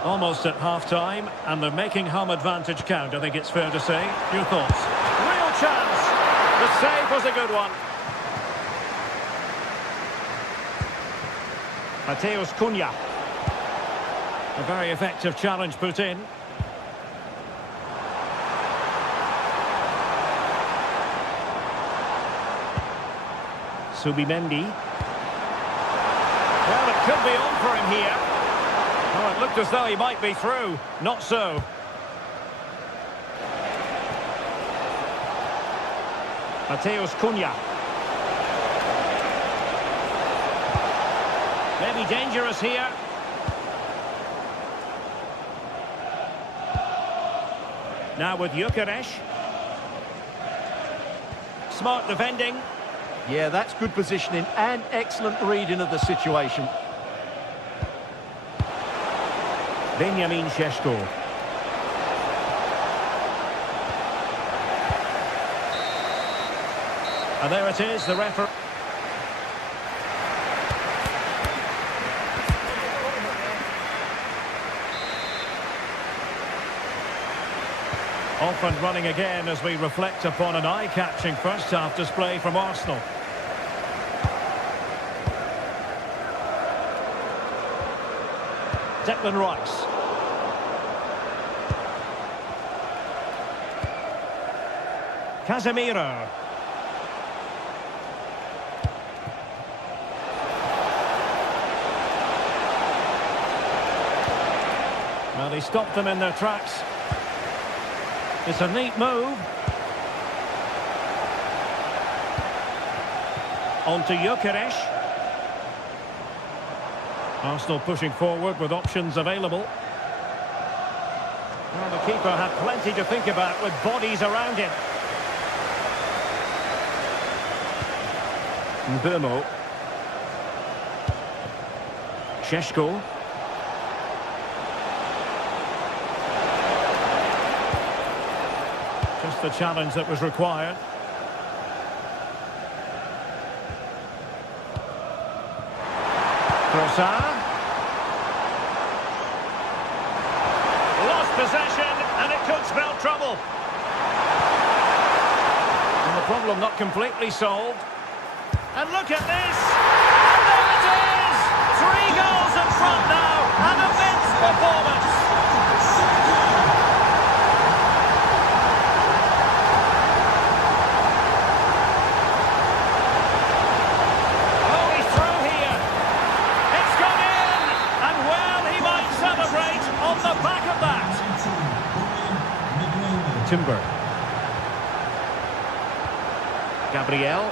Almost at half-time, and they're making home advantage count, I think it's fair to say. Your thoughts? Real chance! The save was a good one. Mateus Cunha. A very effective challenge put in. Subimendi. Well, it could be on for him here. Oh, it looked as though he might be through. Not so. Mateus Cunha. Maybe dangerous here. Now with Gyökeres. Smart defending. Yeah, that's good positioning and excellent reading of the situation. Benjamin Šeško. And there it is, the referee. Off and running again as we reflect upon an eye-catching first-half display from Arsenal. Declan Rice. Casemiro. Well, he stopped them in their tracks. It's a neat move. On to Gyökeres. Arsenal pushing forward with options available. Well, the keeper had plenty to think about with bodies around him. Mbeumo. Šeško. Just the challenge that was required. Trossard. Lost possession, and it could spell trouble. And the problem not completely solved. And look at this! And there it is! 3 goals in front now! An immense performance! Oh, he's through here! It's gone in! And well, he might celebrate on the back of that! Timber. Gabriel.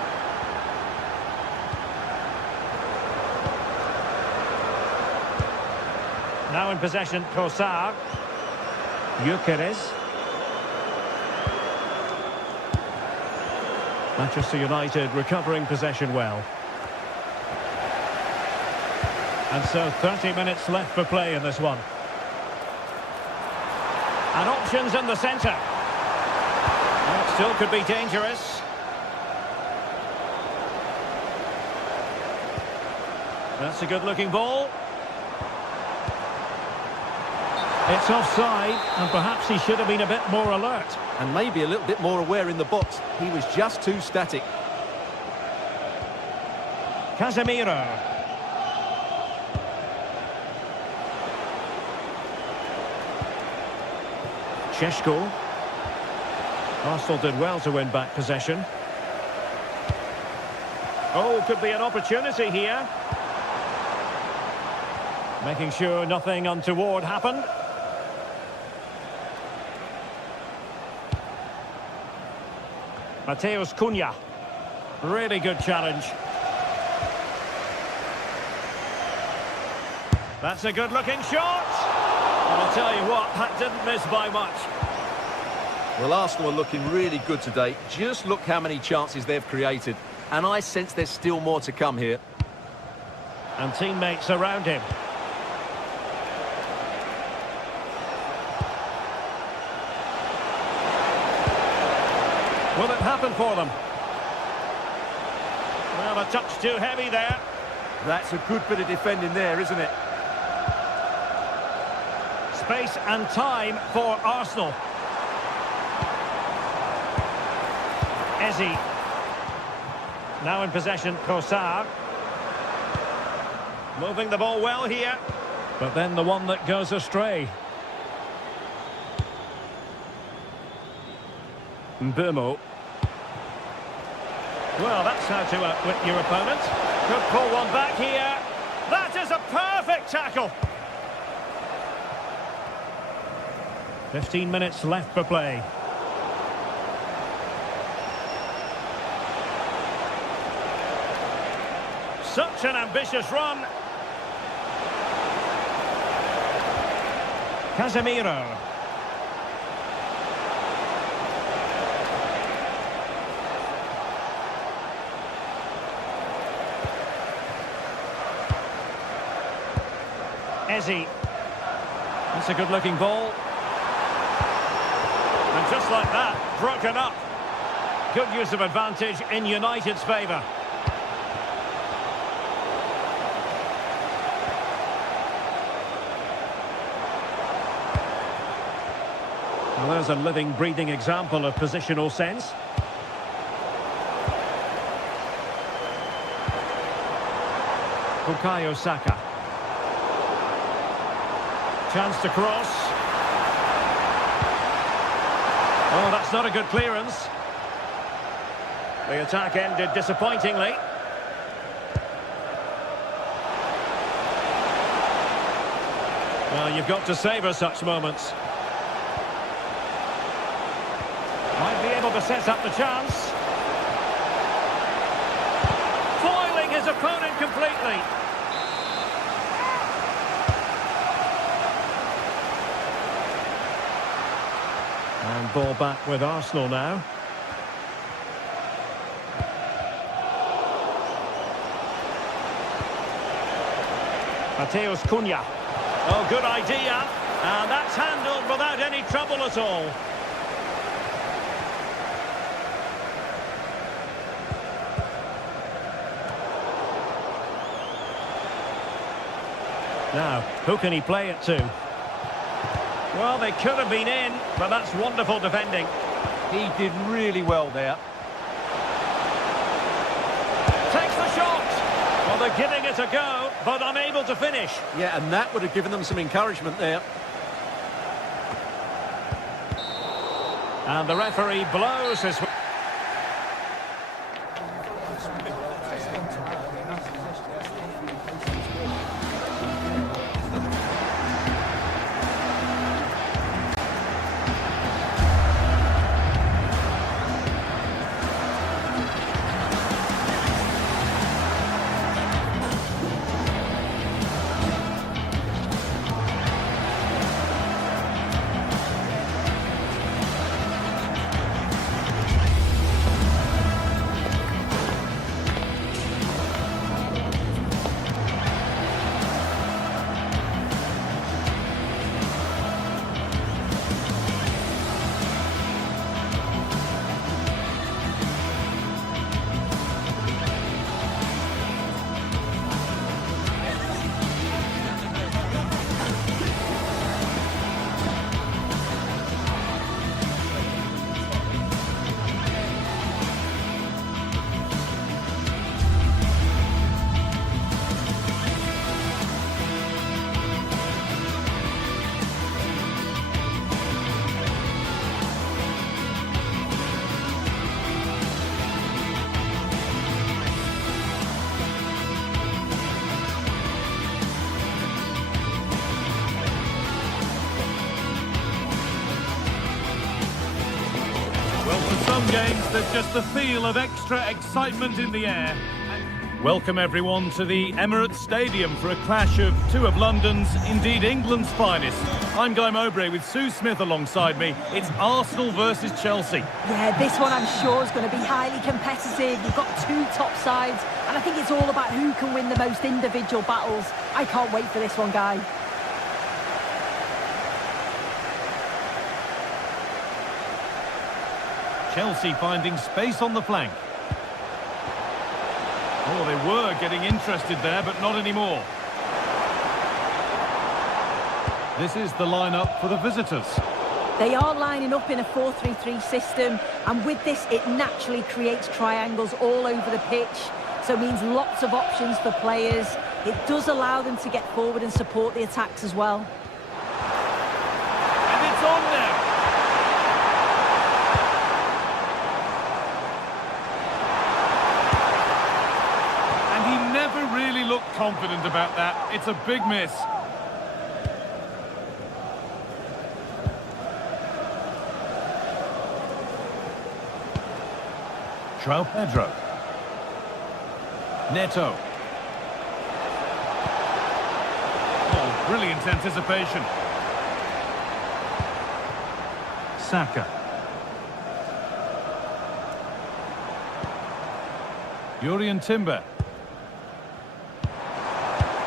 Now in possession, Trossard. Gyökeres. Manchester United recovering possession well. And so 30 minutes left for play in this one. And options in the centre. Well, it still could be dangerous. That's a good-looking ball. It's offside, and perhaps he should have been a bit more alert. And maybe a little bit more aware in the box. He was just too static. Casemiro. Šeško. Arsenal did well to win back possession. Oh, could be an opportunity here. Making sure nothing untoward happened. Mateus Cunha. Really good challenge. That's a good-looking shot. And I'll tell you what, that didn't miss by much. Well, Arsenal are looking really good today. Just look how many chances they've created. And I sense there's still more to come here. And teammates around him. Will it happen for them? Well, a touch too heavy there. That's a good bit of defending there, isn't it? Space and time for Arsenal. Eze. Now in possession, Kossar. Moving the ball well here. But then the one that goes astray. Mbeumo. Well, that's how to outwit your opponent. Could pull one back here. That is a perfect tackle. 15 minutes left for play. Such an ambitious run. Casemiro. Eze. That's a good-looking ball. And just like that, broken up. Good use of advantage in United's favour. Well, there's a living, breathing example of positional sense. Bukayo Saka. Chance to cross. Oh, that's not a good clearance. The attack ended disappointingly. Well, you've got to savour such moments. Might be able to set up the chance. Foiling his opponent completely. And ball back with Arsenal now. Mateus Cunha. Oh, good idea. And that's handled without any trouble at all. Now, who can he play it to? Well, they could have been in, but that's wonderful defending. He did really well there. Takes the shot. Well, they're giving it a go, but unable to finish. Yeah, and that would have given them some encouragement there. And the referee blows his... Well, for some games, there's just the feel of extra excitement in the air. Welcome everyone to the Emirates Stadium for a clash of two of London's, indeed England's finest. I'm Guy Mowbray with Sue Smith alongside me. It's Arsenal versus Chelsea. Yeah, this one I'm sure is going to be highly competitive. You've got two top sides, and I think it's all about who can win the most individual battles. I can't wait for this one, Guy. Chelsea finding space on the flank. Oh, they were getting interested there, but not anymore. This is the lineup for the visitors. They are lining up in a 4-3-3 system, and with this, it naturally creates triangles all over the pitch, so it means lots of options for players. It does allow them to get forward and support the attacks as well. And it's on now. Never really looked confident about that. It's a big miss. João Pedro. Neto. Oh, brilliant anticipation. Saka. Jurrien Timber.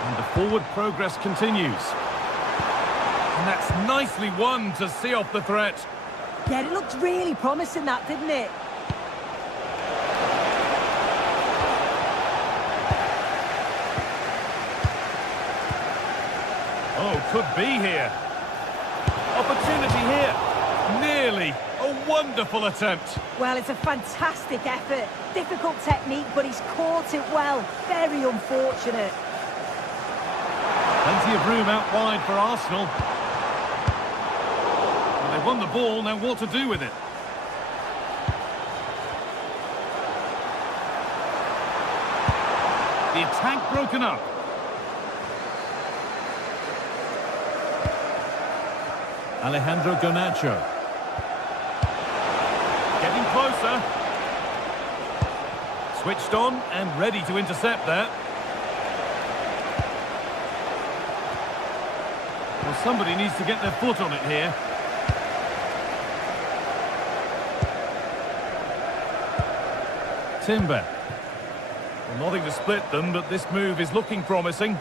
And the forward progress continues. And that's nicely won to see off the threat. Yeah, it looked really promising, that, didn't it? Oh, could be here. Opportunity here. Nearly. A wonderful attempt. Well, it's a fantastic effort. Difficult technique, but he's caught it well. Very unfortunate. Plenty of room out wide for Arsenal. Well, they've won the ball, now what to do with it? The attack broken up. Alejandro Garnacho. Getting closer. Switched on and ready to intercept there. Well, somebody needs to get their foot on it here. Timber. Well, nothing to split them, but this move is looking promising.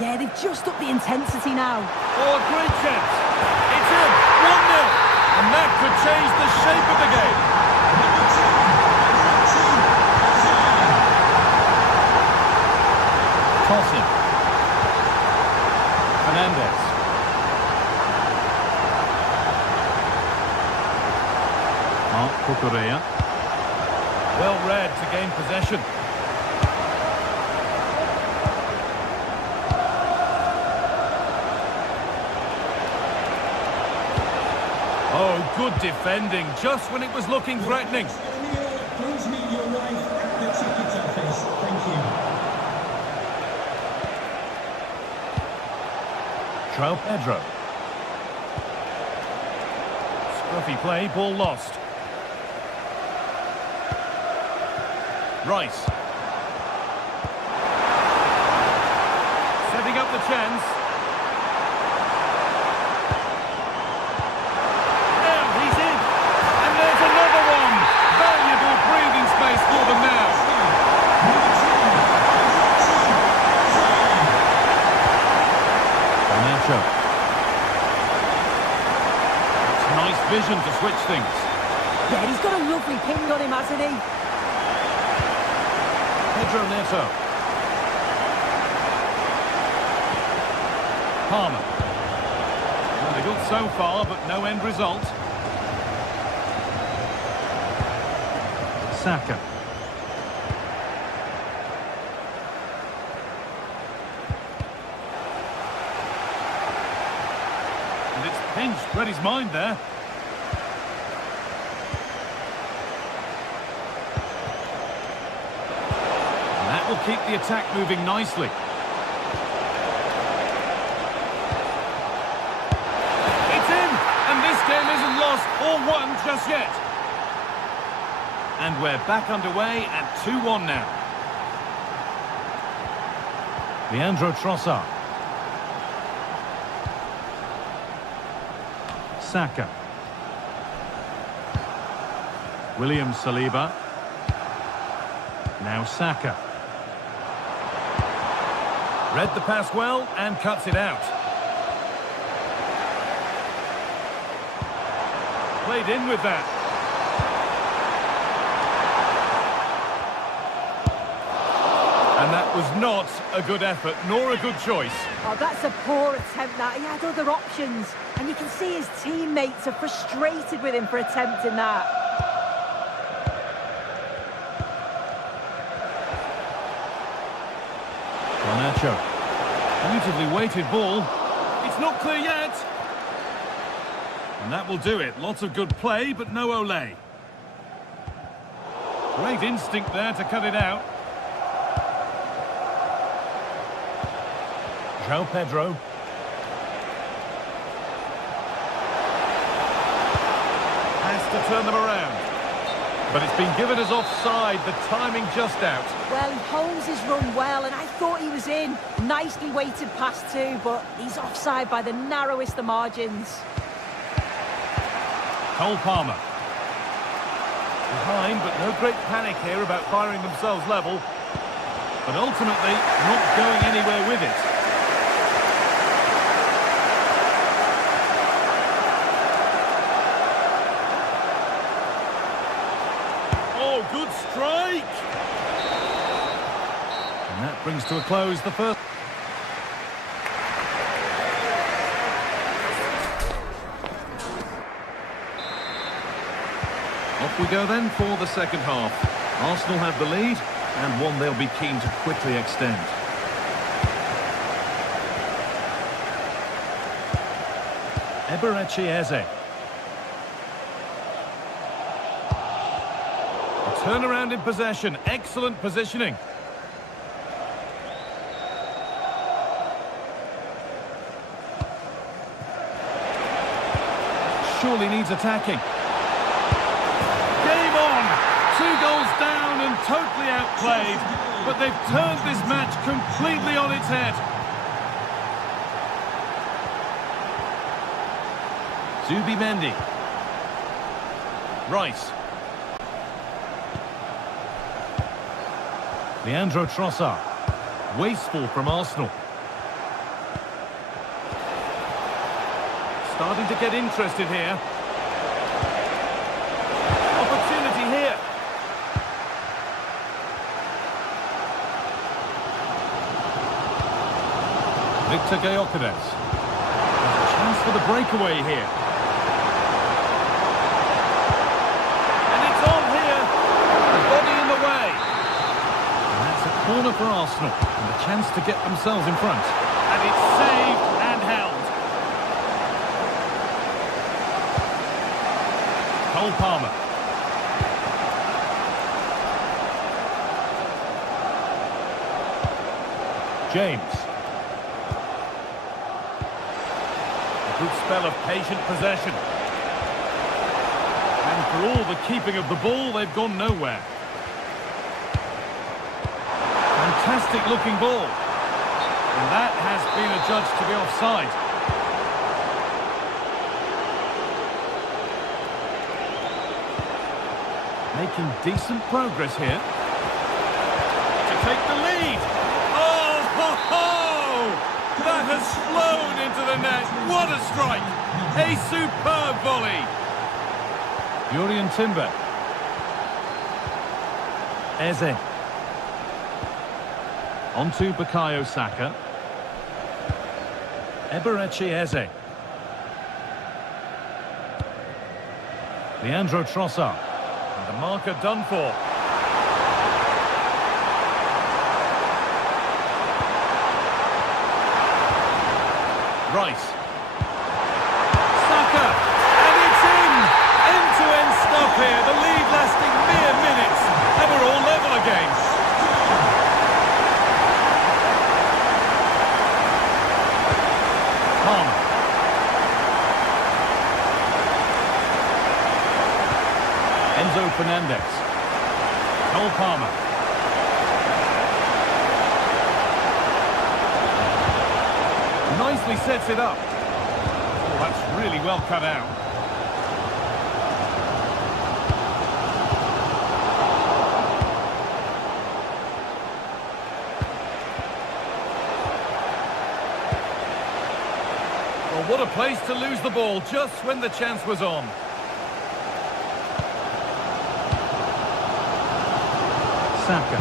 Yeah, they've just upped the intensity now. Oh, a great chance. It's in. 1-0. And that could change the shape of the game. Tossing. Fernandez. Cucurella. Well read to gain possession. Oh, good defending, just when it was looking threatening. Please meet your wife at the ticket office. Thank you. João Pedro. Scruffy play, ball lost. Rice. Setting up the chance. Now he's in. And there's another one. Valuable breathing space for them now. Garnacho. It's nice vision to switch things. Yeah, he's got a lovely ping on him, hasn't he? Pedro Neto. Palmer. Well, they got so far, but no end result. Saka. And it's pinched, read his mind there. Will keep the attack moving nicely. It's in, and this game isn't lost or won just yet. And we're back underway at 2-1 now. Leandro Trossard. Saka. William Saliba. Now Saka. Read the pass well and cuts it out. Played in with that. And that was not a good effort, nor a good choice. Oh, that's a poor attempt, that. He had other options. And you can see his teammates are frustrated with him for attempting that. Garnacho. Beautifully weighted ball. It's not clear yet. And that will do it. Lots of good play, but no Ole. Great instinct there to cut it out. João Pedro. Has to turn them around. But it's been given as offside, the timing just out. Well, he holds his run well, and I thought he was in. Nicely weighted pass too, but he's offside by the narrowest of margins. Cole Palmer. Behind, but no great panic here about firing themselves level. But ultimately, not going anywhere with it. Oh, good strike! And that brings to a close the first. Off we go then for the second half. Arsenal have the lead, and one they'll be keen to quickly extend. Eberechi Eze. A turnaround in possession, excellent positioning. Surely needs attacking. Game on! 2 goals down and totally outplayed, but they've turned this match completely on its head. Zubimendi. Rice. Leandro Trossard. Wasteful from Arsenal. Starting to get interested here. Opportunity here. Victor Gyökeres. There's a chance for the breakaway here. And it's on here. The body in the way. And that's a corner for Arsenal. And a chance to get themselves in front. And it's saved and held. Cole Palmer. James. A good spell of patient possession. And for all the keeping of the ball, they've gone nowhere. Fantastic looking ball. And that has been adjudged to be offside. Making decent progress here. To take the lead. Oh, ho, ho! That has flown into the net. What a strike. A superb volley. Jurriën Timber. Eze. Onto Bukayo Saka. Eberechi Eze. Leandro Trossard. And the marker done for. Rice. Saka. And it's in! End-to-end stuff here. The lead lasting mere minutes. And we're all level again. Palmer. Enzo Fernandez. Cole Palmer. Nicely sets it up. Oh, that's really well cut out. Well, what a place to lose the ball just when the chance was on. Saka.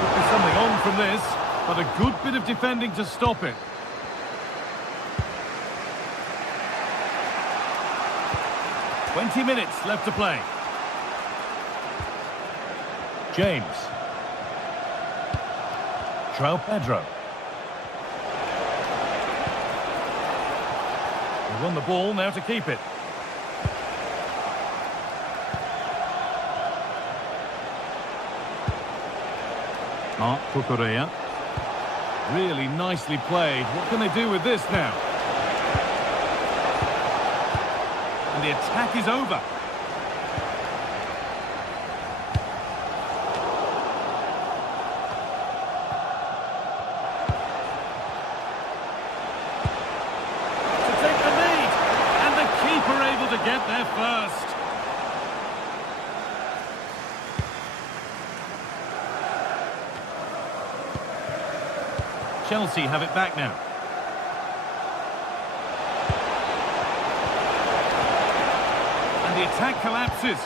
Could be something on from this, but a good bit of defending to stop it. "20 minutes left to play." James. João Pedro. They won the ball, now to keep it. Mark Cucurella. Really nicely played. What can they do with this now? And the attack is over. To take the lead. And the keeper able to get there first. Chelsea have it back now. And the attack collapses.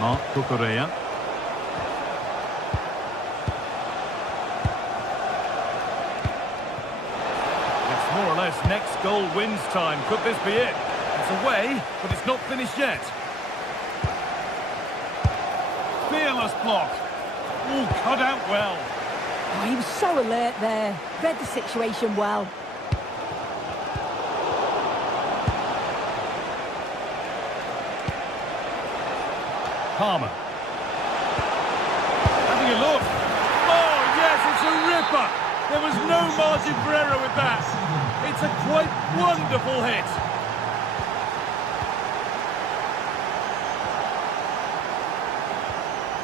Mark Cucurella. It's more or less next goal wins time. Could this be it? It's away, but it's not finished yet. Fearless block. All cut out well. Oh, he was so alert there. Read the situation well. Palmer. Having a look. Oh, yes, it's a ripper. There was no margin for error with that. It's a quite wonderful hit.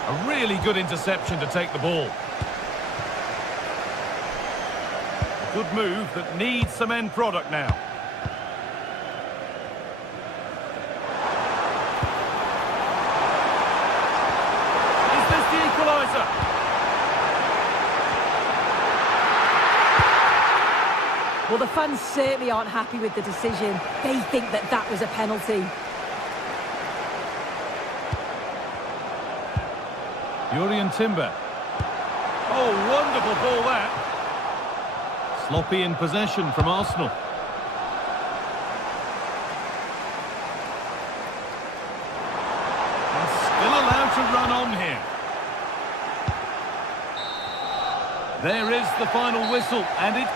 A really good interception to take the ball. A good move that needs some end product now. Is this the equaliser? Well, the fans certainly aren't happy with the decision. They think that that was a penalty. Jurrien Timber. Oh, wonderful ball that. Sloppy in possession from Arsenal. And still allowed to run on here. There is the final whistle, and it...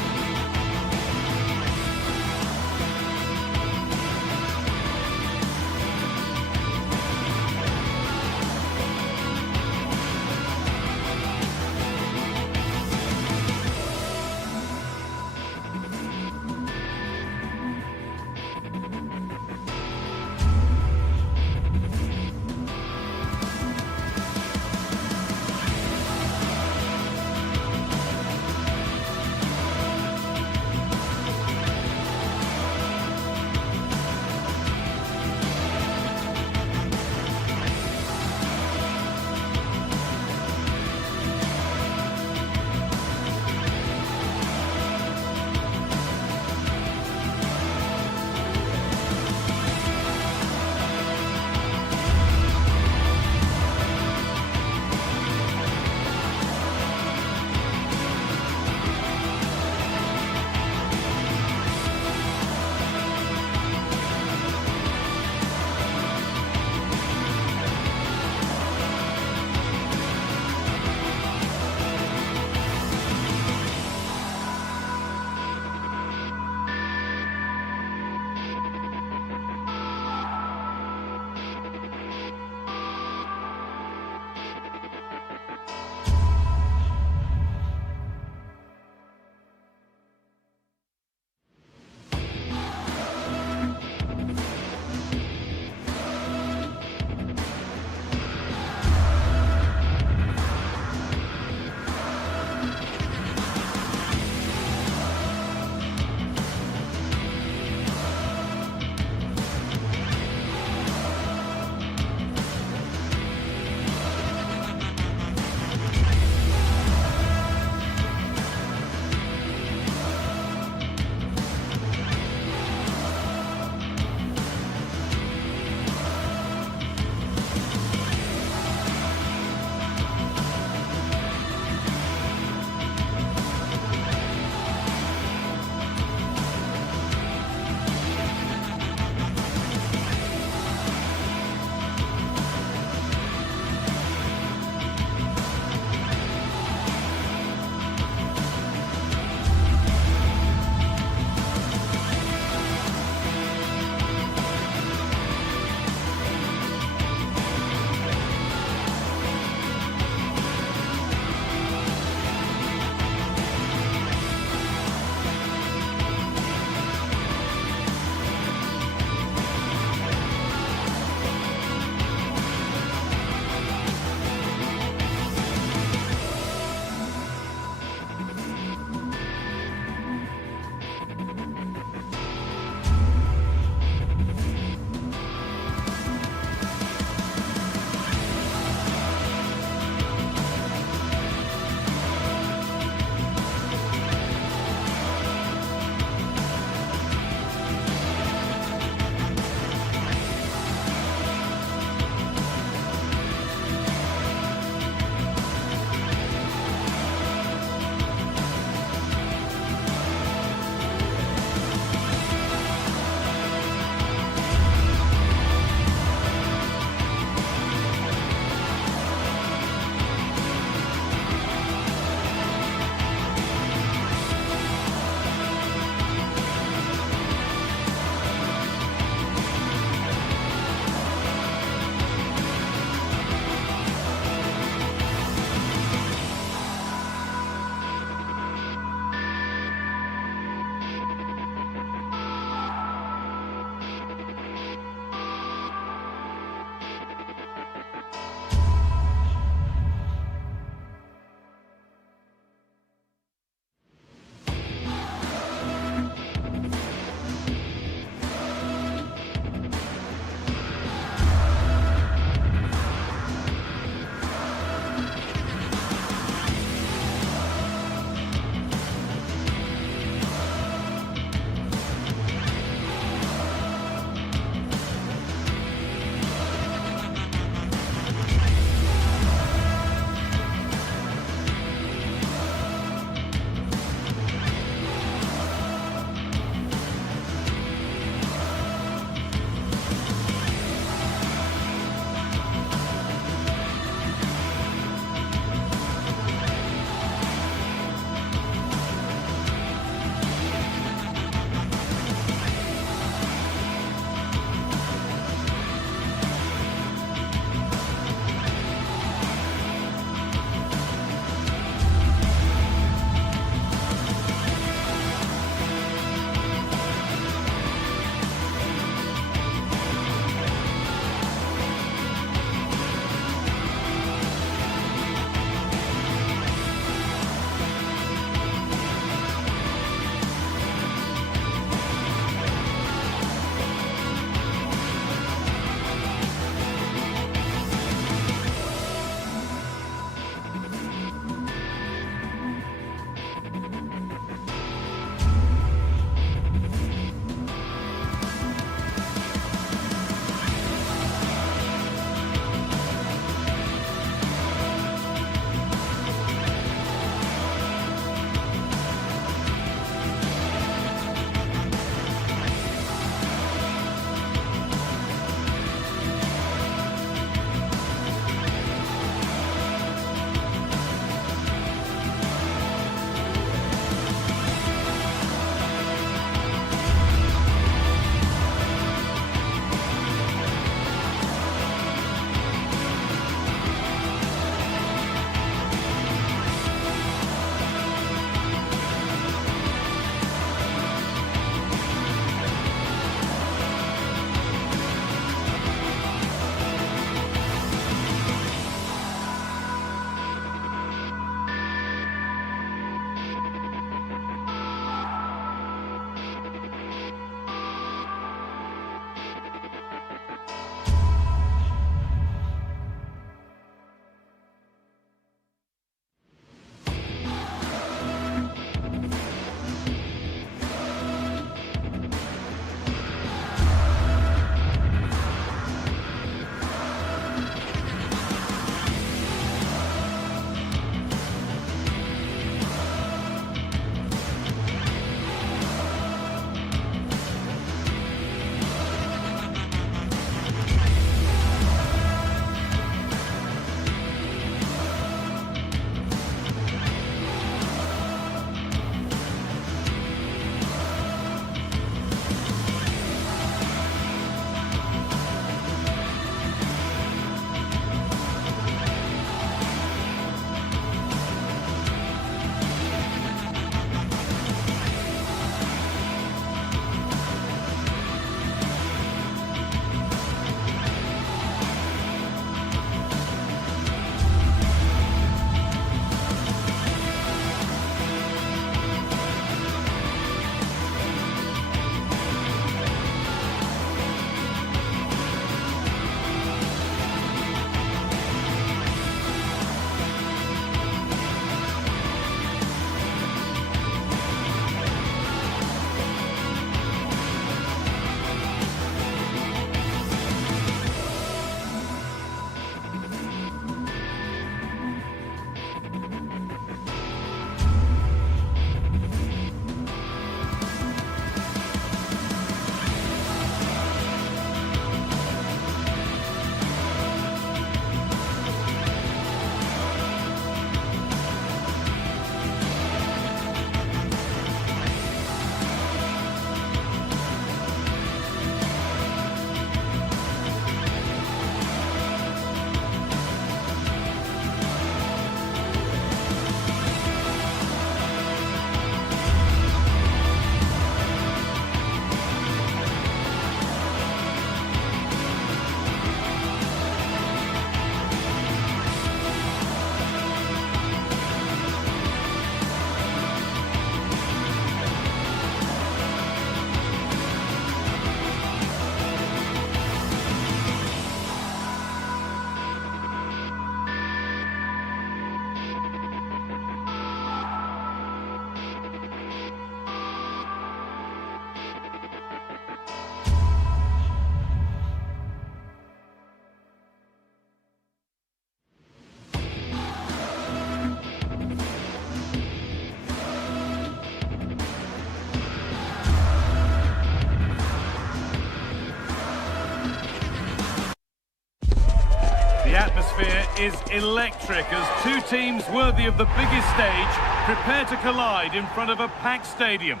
atmosphere is electric as two teams worthy of the biggest stage prepare to collide in front of a packed stadium.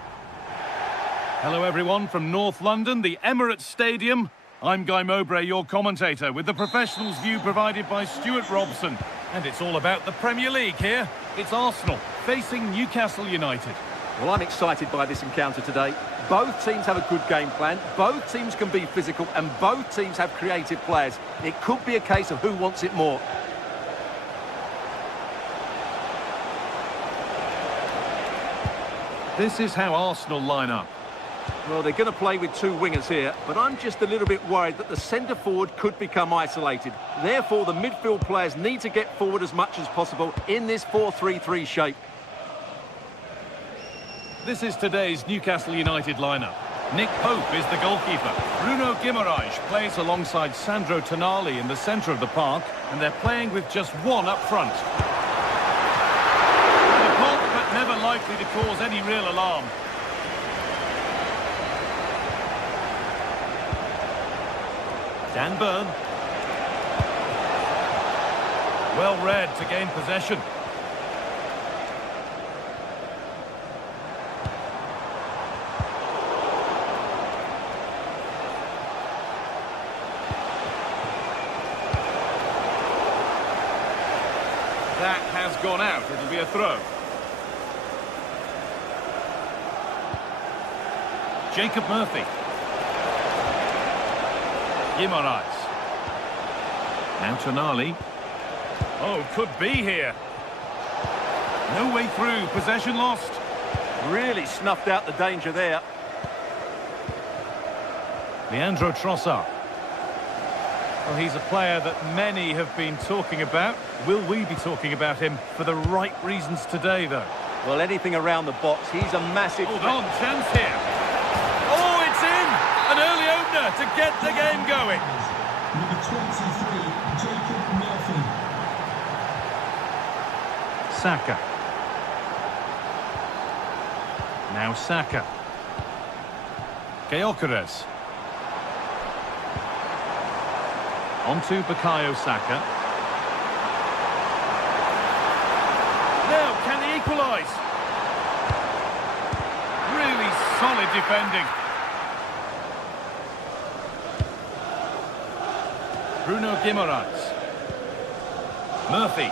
Hello everyone from North London, the Emirates Stadium. I'm Guy Mowbray, your commentator, with the professionals' view provided by Stuart Robson. And it's all about the Premier League here. It's Arsenal facing Newcastle United. Well, I'm excited by this encounter today. Both teams have a good game plan, both teams can be physical, and both teams have creative players. It could be a case of who wants it more. This is how Arsenal line up. Well, they're going to play with two wingers here, but I'm just a little bit worried that the centre-forward could become isolated. Therefore, the midfield players need to get forward as much as possible in this 4-3-3 shape. This is today's Newcastle United lineup. Nick Pope is the goalkeeper. Bruno Guimaraes plays alongside Sandro Tonali in the centre of the park, and they're playing with just one up front. The pop, but never likely to cause any real alarm. Dan Burn. Well read to gain possession. That has gone out. It'll be a throw. Jacob Murphy. Guimaraes. Now Tonali. Oh, could be here. No way through. Possession lost. Really snuffed out the danger there. Leandro Trossard. Well, he's a player that many have been talking about. Will we be talking about him for the right reasons today, though? Well, anything around the box. He's a massive... Hold on, chance here. Oh, it's in! An early opener to get the game going. Number 23, Jacob Murphy. Saka. Now Saka. Gyökeres. On to Bukayo Saka. Now, can he equalise? Really solid defending. Bruno Guimaraes. Murphy.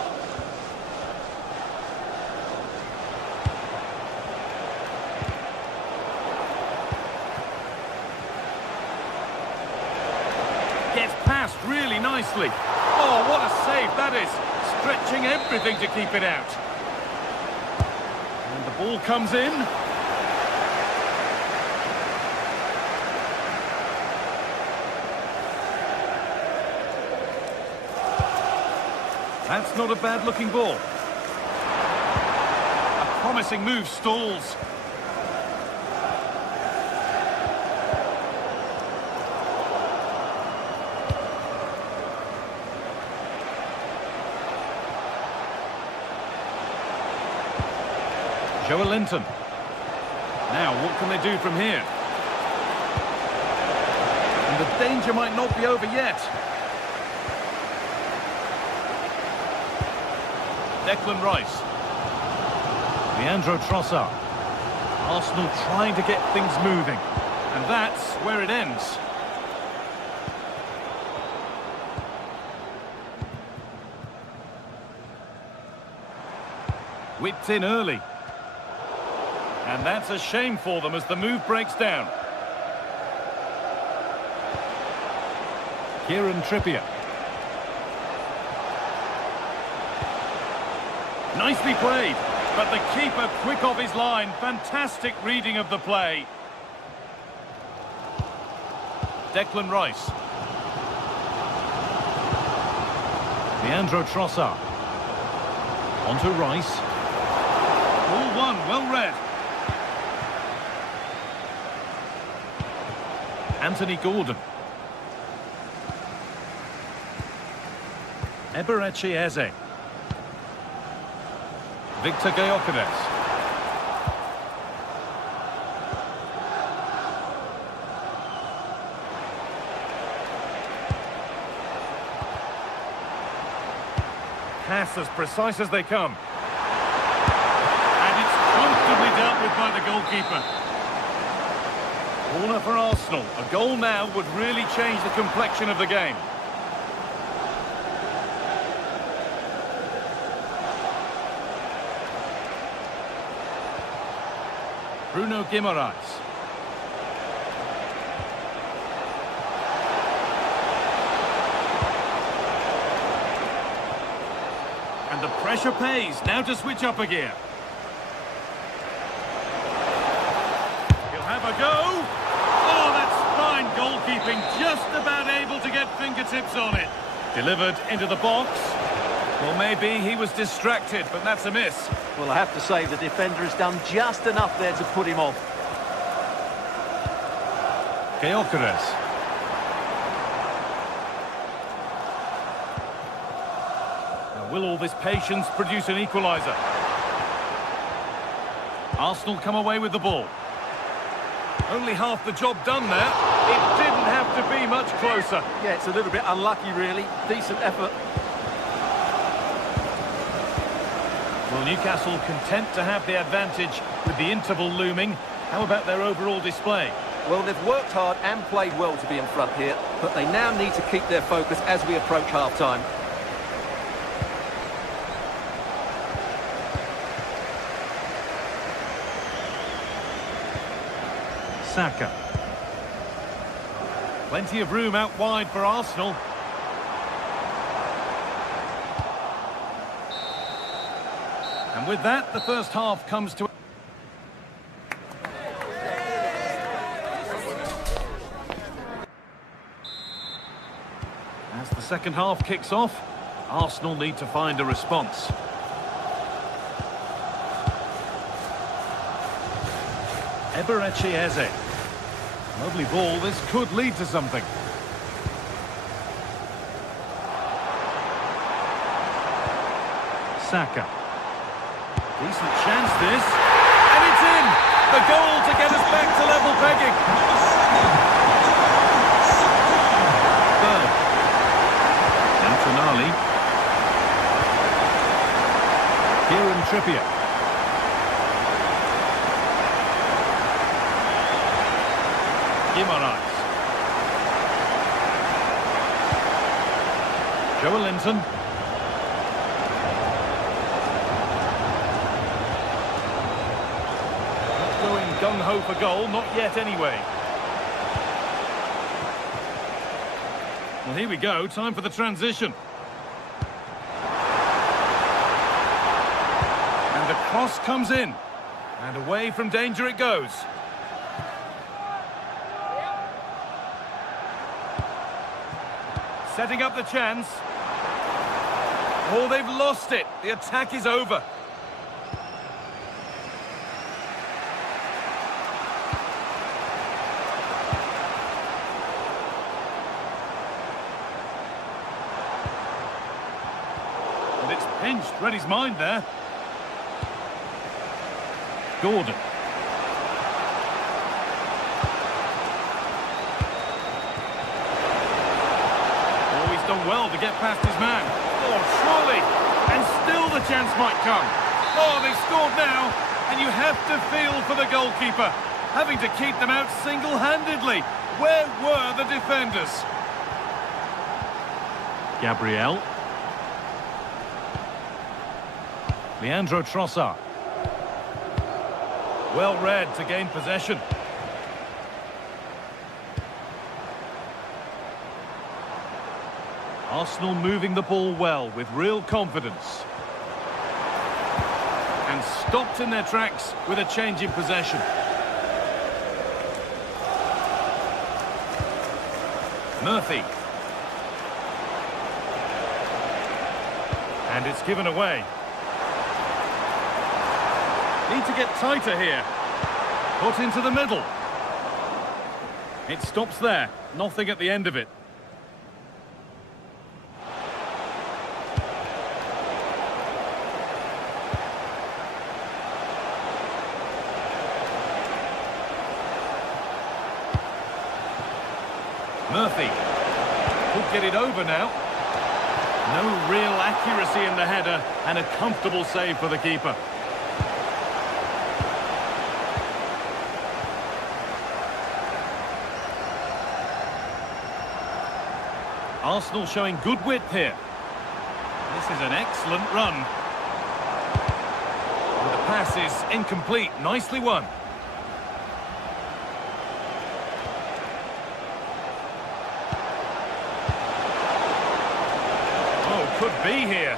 Gets past really nicely. Oh, what a save that is. Stretching everything to keep it out. And the ball comes in. That's not a bad-looking ball. A promising move stalls. Joelinton. Now, what can they do from here? And the danger might not be over yet. Declan Rice. Leandro Trossard. Arsenal trying to get things moving. And that's where it ends. Whipped in early. And that's a shame for them as the move breaks down. Kieran Trippier. Nicely played, but the keeper quick off his line. Fantastic reading of the play. Declan Rice. Leandro Trossard. On to Rice. Ball one, well read. Anthony Gordon. Eberechi Eze. Victor Gyökeres. pass as precise as they come. And it's comfortably dealt with by the goalkeeper. Corner for Arsenal. A goal now would really change the complexion of the game. Bruno Guimaraes. And the pressure pays. Now to switch up a gear. He'll have a go. Oh, that's fine goalkeeping. Just about able to get fingertips on it. Delivered into the box. Well, maybe he was distracted, but that's a miss. Well, I have to say the defender has done just enough there to put him off. Gyökeres. Now, will all this patience produce an equaliser? Arsenal come away with the ball. Only half the job done there. It didn't have to be much closer. Yeah, it's a little bit unlucky, really. Decent effort. Well, Newcastle content to have the advantage with the interval looming. How about their overall display? Well, they've worked hard and played well to be in front here, but they now need to keep their focus as we approach half-time. Saka. Plenty of room out wide for Arsenal. And with that, the first half comes to... As the second half kicks off, Arsenal need to find a response. Eberechi Eze. Lovely ball, this could lead to something. Saka. Decent chance this, and it's in! The goal to get us back to level pegging. Berg. Antonali. Kieran Trippier. Guimaraes. Joelinton. Going gung-ho for goal, not yet anyway. Well, here we go, time for the transition. And the cross comes in. And away from danger it goes. Setting up the chance. Oh, they've lost it. The attack is over. And it's pinched. Read his mind there. Gordon. Done well to get past his man. Oh, surely. And still the chance might come. Oh, they've scored now. And you have to feel for the goalkeeper, having to keep them out single-handedly. Where were the defenders? Gabriel. Leandro Trossard. Well read to gain possession. Arsenal moving the ball well with real confidence. And stopped in their tracks with a change in possession. Murphy. And it's given away. Need to get tighter here. Put into the middle. It stops there. Nothing at the end of it. Murphy. Could get it over now. No real accuracy in the header, and a comfortable save for the keeper. Arsenal showing good width here. This is an excellent run. And the pass is incomplete. Nicely won. Oh, could be here.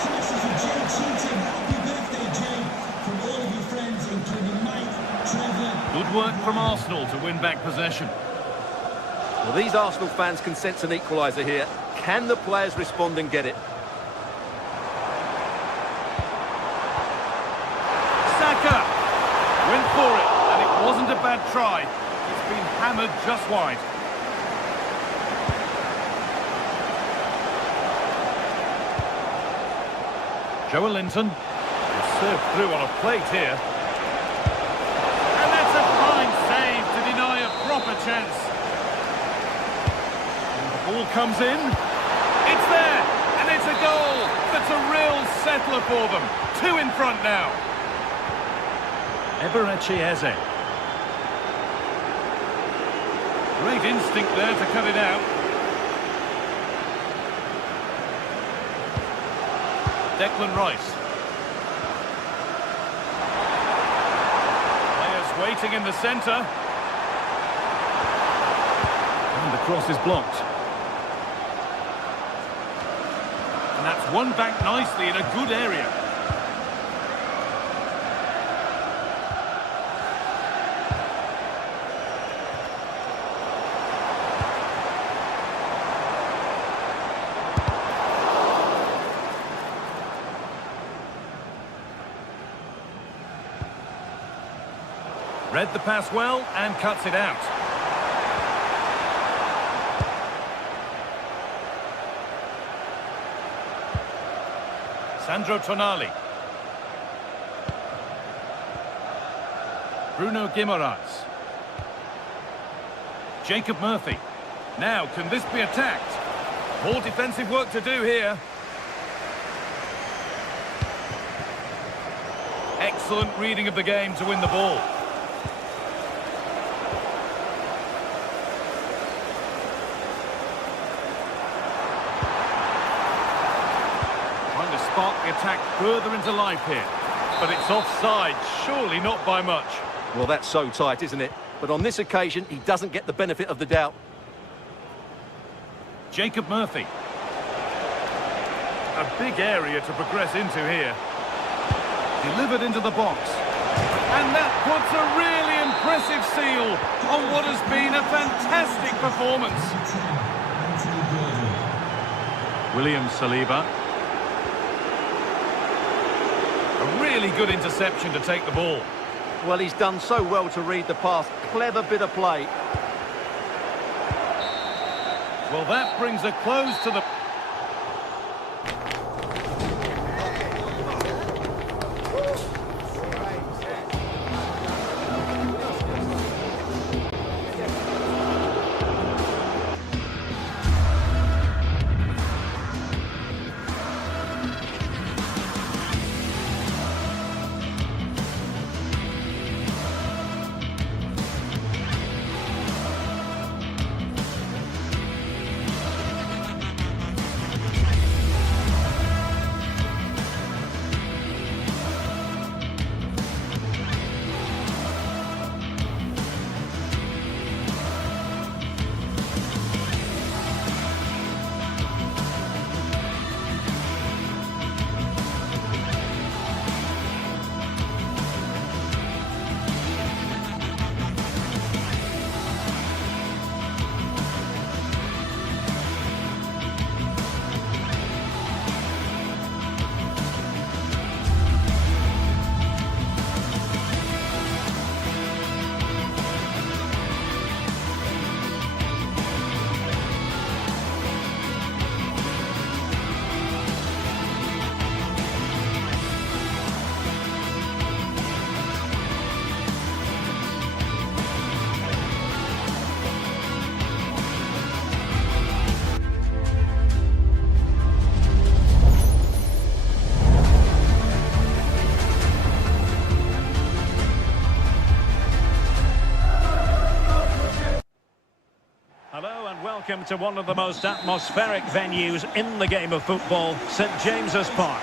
So this is a Jay cheating. Happy birthday, Jay, from all of your friends, including Mike, Trevor. Good work from Arsenal to win back possession. Well, these Arsenal fans can sense an equaliser here. Can the players respond and get it? Saka went for it, and it wasn't a bad try. It's been hammered just wide. Joe Linton will serve through on a plate here. And that's a fine save to deny a proper chance. And the ball comes in. It's there, and it's a goal. That's a real settler for them. 2 in front now. Eberechi Eze. Great instinct there to cut it out. Declan Rice. Players waiting in the centre. And the cross is blocked. And that's won back nicely in a good area. Read the pass well and cuts it out. Sandro Tonali. Bruno Guimaraes. Jacob Murphy. Now, can this be attacked? More defensive work to do here. Excellent reading of the game to win the ball. Spark the attack further into life here. But it's offside, surely not by much. Well, that's so tight, isn't it? But on this occasion, he doesn't get the benefit of the doubt. Jacob Murphy. A big area to progress into here. Delivered into the box. And that puts a really impressive seal on what has been a fantastic performance. William Saliba. A really good interception to take the ball. Well, he's done so well to read the pass. Clever bit of play. Well, that brings a close to the... welcome to one of the most atmospheric venues in the game of football, St James's Park.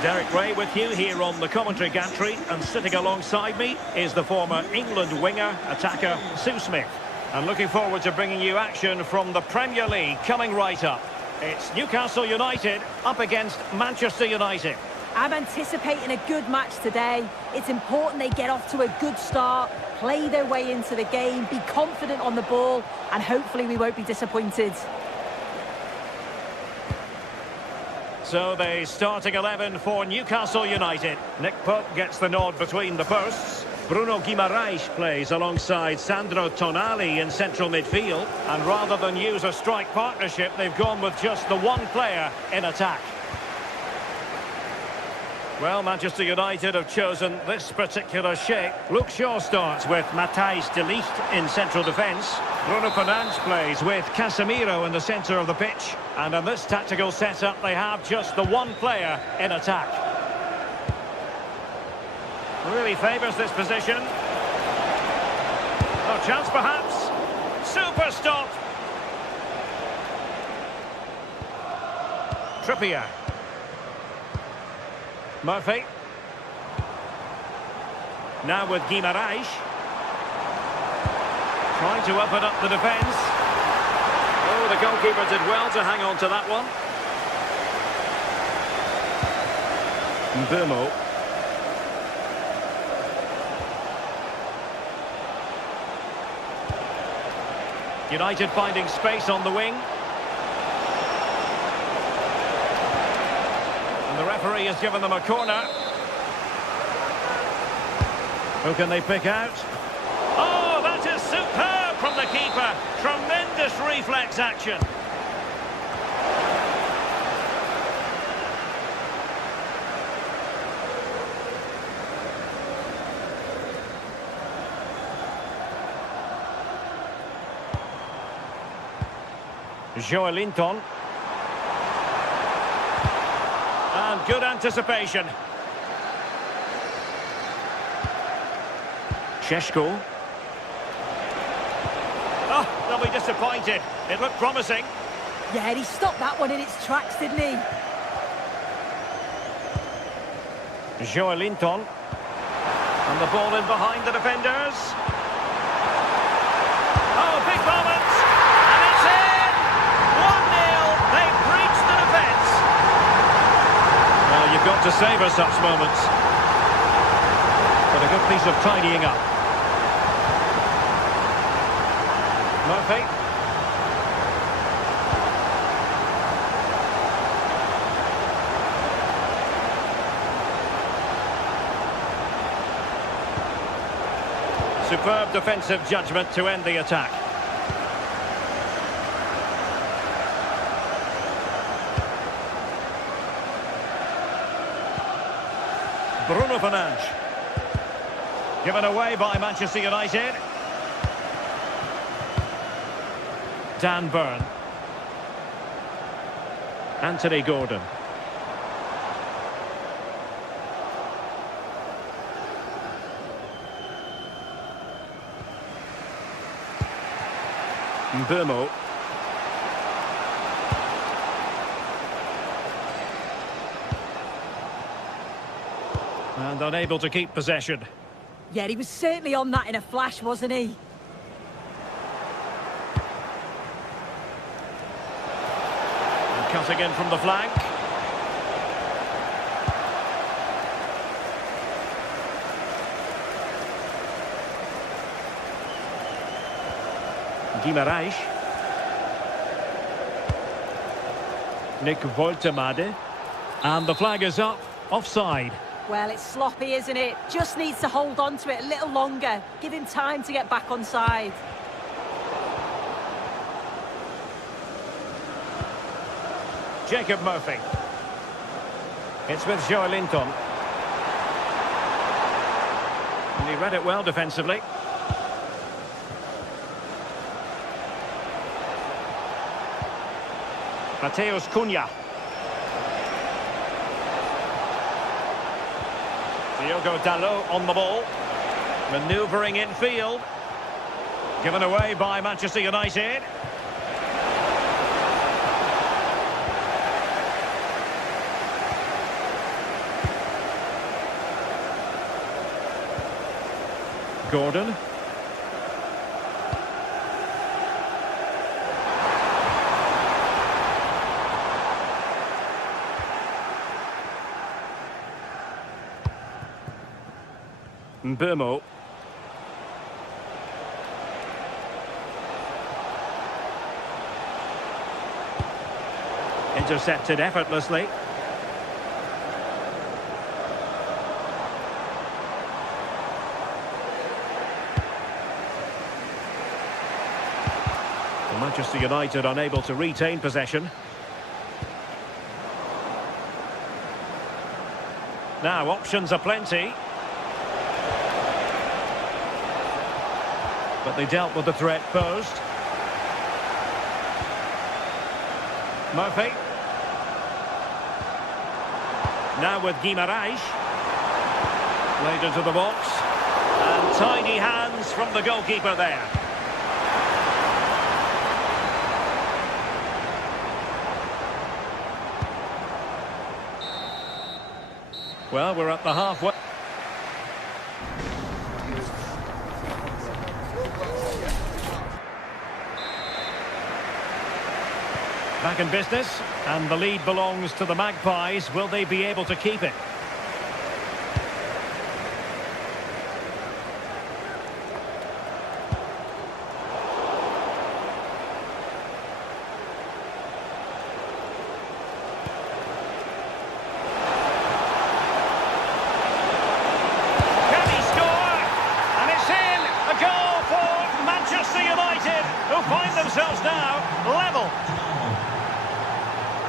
Derek Ray with you here on the commentary gantry, and sitting alongside me is the former England winger, attacker, Sue Smith. And looking forward to bringing you action from the Premier League coming right up. It's Newcastle United up against Manchester United. I'm anticipating a good match today. It's important they get off to a good start, play their way into the game, be confident on the ball, and hopefully we won't be disappointed. So the starting 11 for Newcastle United. Nick Pope gets the nod between the posts. Bruno Guimaraes plays alongside Sandro Tonali in central midfield. And rather than use a strike partnership, they've gone with just the one player in attack. Well, Manchester United have chosen this particular shape. Luke Shaw starts with Matthijs de Ligt in central defence. Bruno Fernandes plays with Casemiro in the centre of the pitch. And in this tactical setup, they have just the one player in attack. Really favours this position. Oh, chance perhaps. Super stop. Trippier. Murphy. Now with Guimaraes. Trying to open up the defence. Oh, the goalkeeper did well to hang on to that one. Mbeumo. United finding space on the wing. And the referee has given them a corner. Who can they pick out? Oh, that is superb from the keeper. Tremendous reflex action. Joelinton. And good anticipation. Šeško. Oh, they'll be disappointed. It looked promising. Yeah, he stopped that one in its tracks, didn't he? Joelinton. And the ball in behind the defenders. Oh, big moment. And it's in! 1-0. They've breached the defence. Well, you've got to savour such moments. But a good piece of tidying up. Murphy. Superb defensive judgment to end the attack. Bruno Fernandes. Given away by Manchester United. Dan Burn. Anthony Gordon. Mbeumo. And unable to keep possession. Yeah, he was certainly on that in a flash, wasn't he? And cutting in from the flank. Guimaraes. Nick Woltemade. And the flag is up. Offside. Well, it's sloppy, isn't it? Just needs to hold on to it a little longer. Give him time to get back on side. Jacob Murphy. It's with Joelinton. And he read it well defensively. Mateus Cunha. Diogo Dalot on the ball. Manoeuvring in field. Given away by Manchester United. Gordon. Mbeumo. Intercepted effortlessly. Manchester United unable to retain possession. Now options are plenty. But they dealt with the threat posed. Murphy. Now with Guimaraes. Played into the box. And tiny hands from the goalkeeper there. Well, we're at the halfway. Back in business, and the lead belongs to the Magpies. Will they be able to keep it? Can he score? And it's in! A goal for Manchester United, who find themselves now level.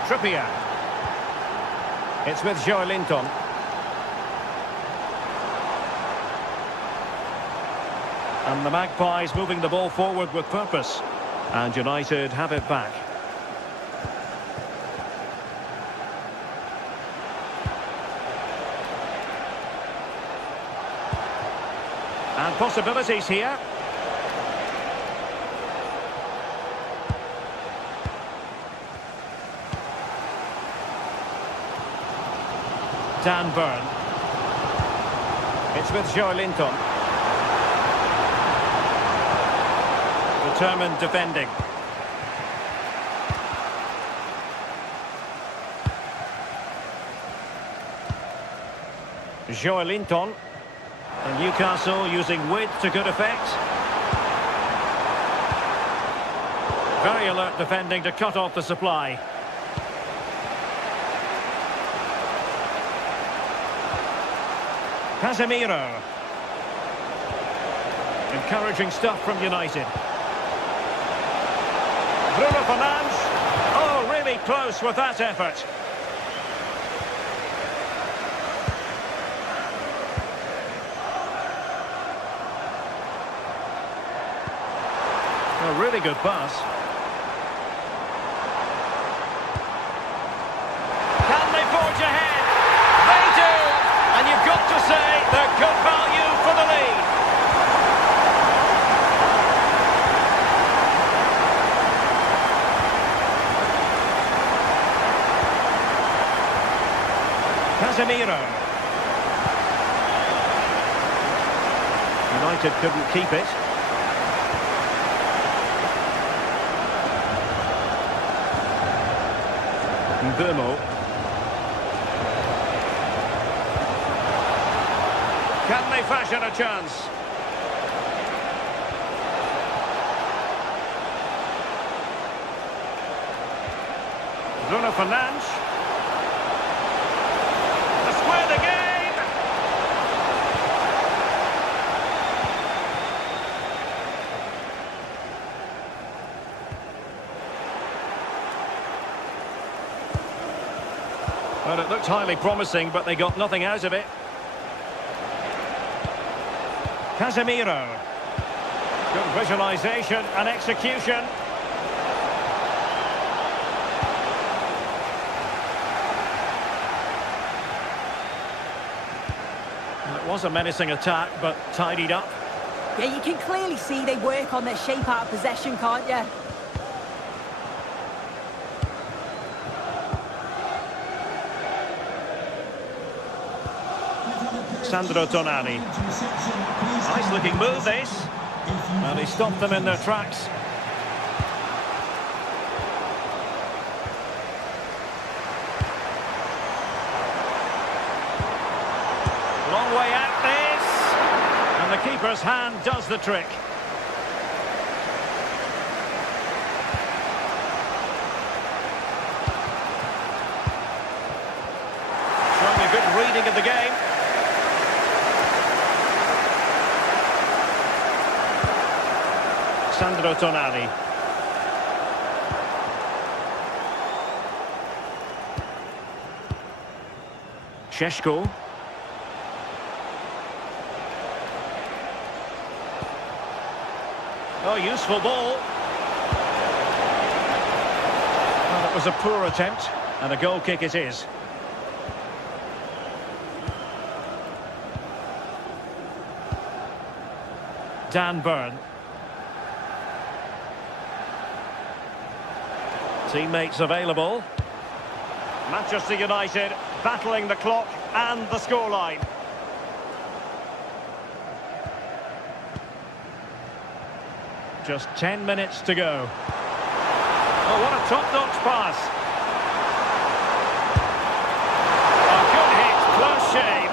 Trippier. It's with Joelinton. And the Magpies moving the ball forward with purpose. And United have it back. And possibilities here. Dan Burn. It's with Joelinton. Determined defending. Joelinton. And Newcastle using width to good effect. Very alert defending to cut off the supply. Casemiro. Encouraging stuff from United. Bruno Fernandes. Oh, really close with that effort. A really good pass. Can they forge ahead? They do! And you've got to say they're good value for the lead. Casemiro. United couldn't keep it. Mbeumo. Can they fashion a chance? Bruno Fernandes. To square the game. Well, it looked highly promising, but they got nothing out of it. Casemiro. Good visualisation and execution. It was a menacing attack, but tidied up. Yeah, you can clearly see they work on their shape out of possession, can't you? Sandro Tonali. Nice looking move this. And he stopped them in their tracks. Long way out this. And the keeper's hand does the trick. Showing a good reading of the game. Sandro Tonali. Šeško. Oh, useful ball. Well, that was a poor attempt, and a goal kick it is. Dan Burn. Teammates available. Manchester United battling the clock and the scoreline. Just 10 minutes to go. Oh, what a top-notch pass. A good hit, close shave.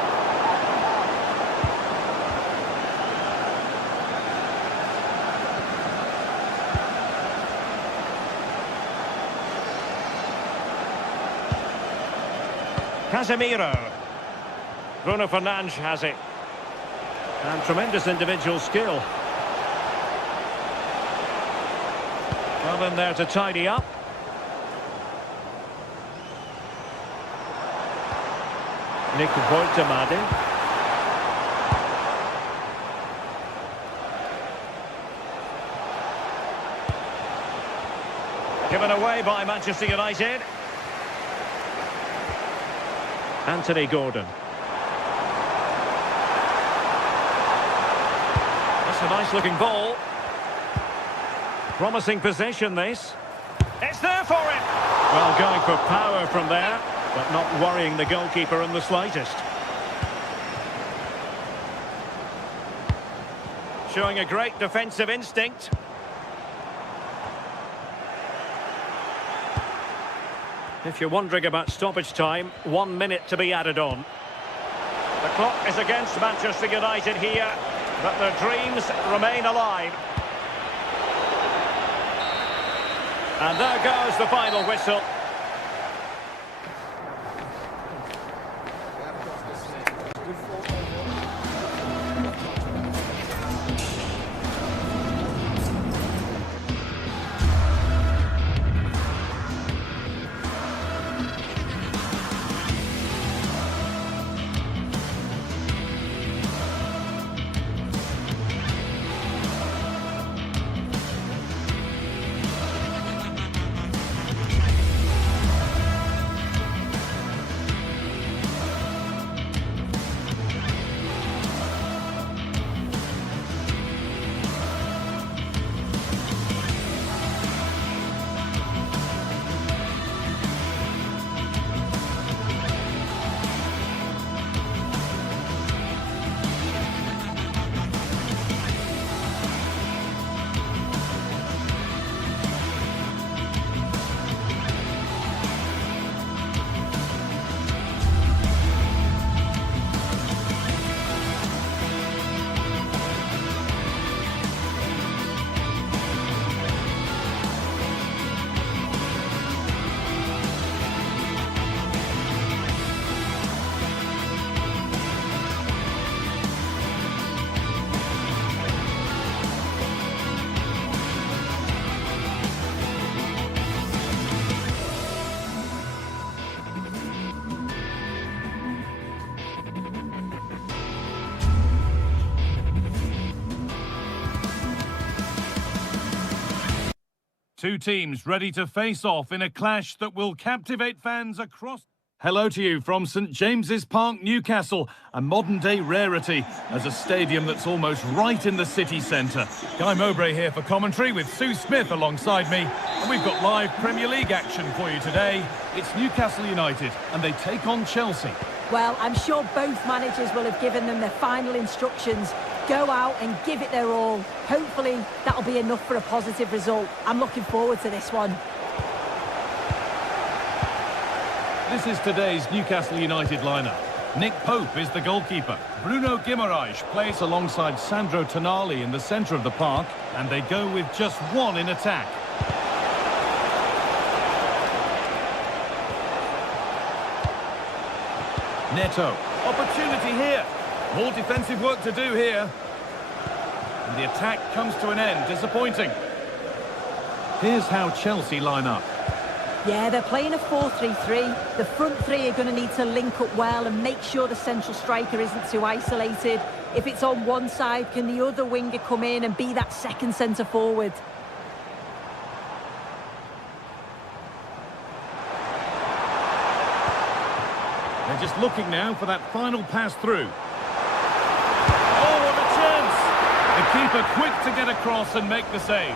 Casemiro. Bruno Fernandes has it. And tremendous individual skill. Well in there to tidy up. Nick Woltemade. Given away by Manchester United. Anthony Gordon. That's a nice looking ball. Promising possession this. It's there for him. Well, going for power from there, but not worrying the goalkeeper in the slightest. Showing a great defensive instinct. If you're wondering about stoppage time, 1 minute to be added on. The clock is against Manchester United here, but their dreams remain alive. And there goes the final whistle. Two teams ready to face off in a clash that will captivate fans across... Hello to you from St James's Park, Newcastle, a modern-day rarity as a stadium that's almost right in the city centre. Guy Mowbray here for commentary with Sue Smith alongside me. And we've got live Premier League action for you today. It's Newcastle United and they take on Chelsea. Well, I'm sure both managers will have given them their final instructions. Go out and give it their all. Hopefully, that'll be enough for a positive result. I'm looking forward to this one. This is today's Newcastle United lineup. Nick Pope is the goalkeeper. Bruno Guimaraes plays alongside Sandro Tonali in the centre of the park, and they go with just one in attack. Neto. Opportunity here. More defensive work to do here. And the attack comes to an end. Disappointing. Here's how Chelsea line up. Yeah, they're playing a 4-3-3. The front three are going to need to link up well and make sure the central striker isn't too isolated. If it's on one side, can the other winger come in and be that second centre forward? They're just looking now for that final pass through. Oh, what a chance! The keeper quick to get across and make the save.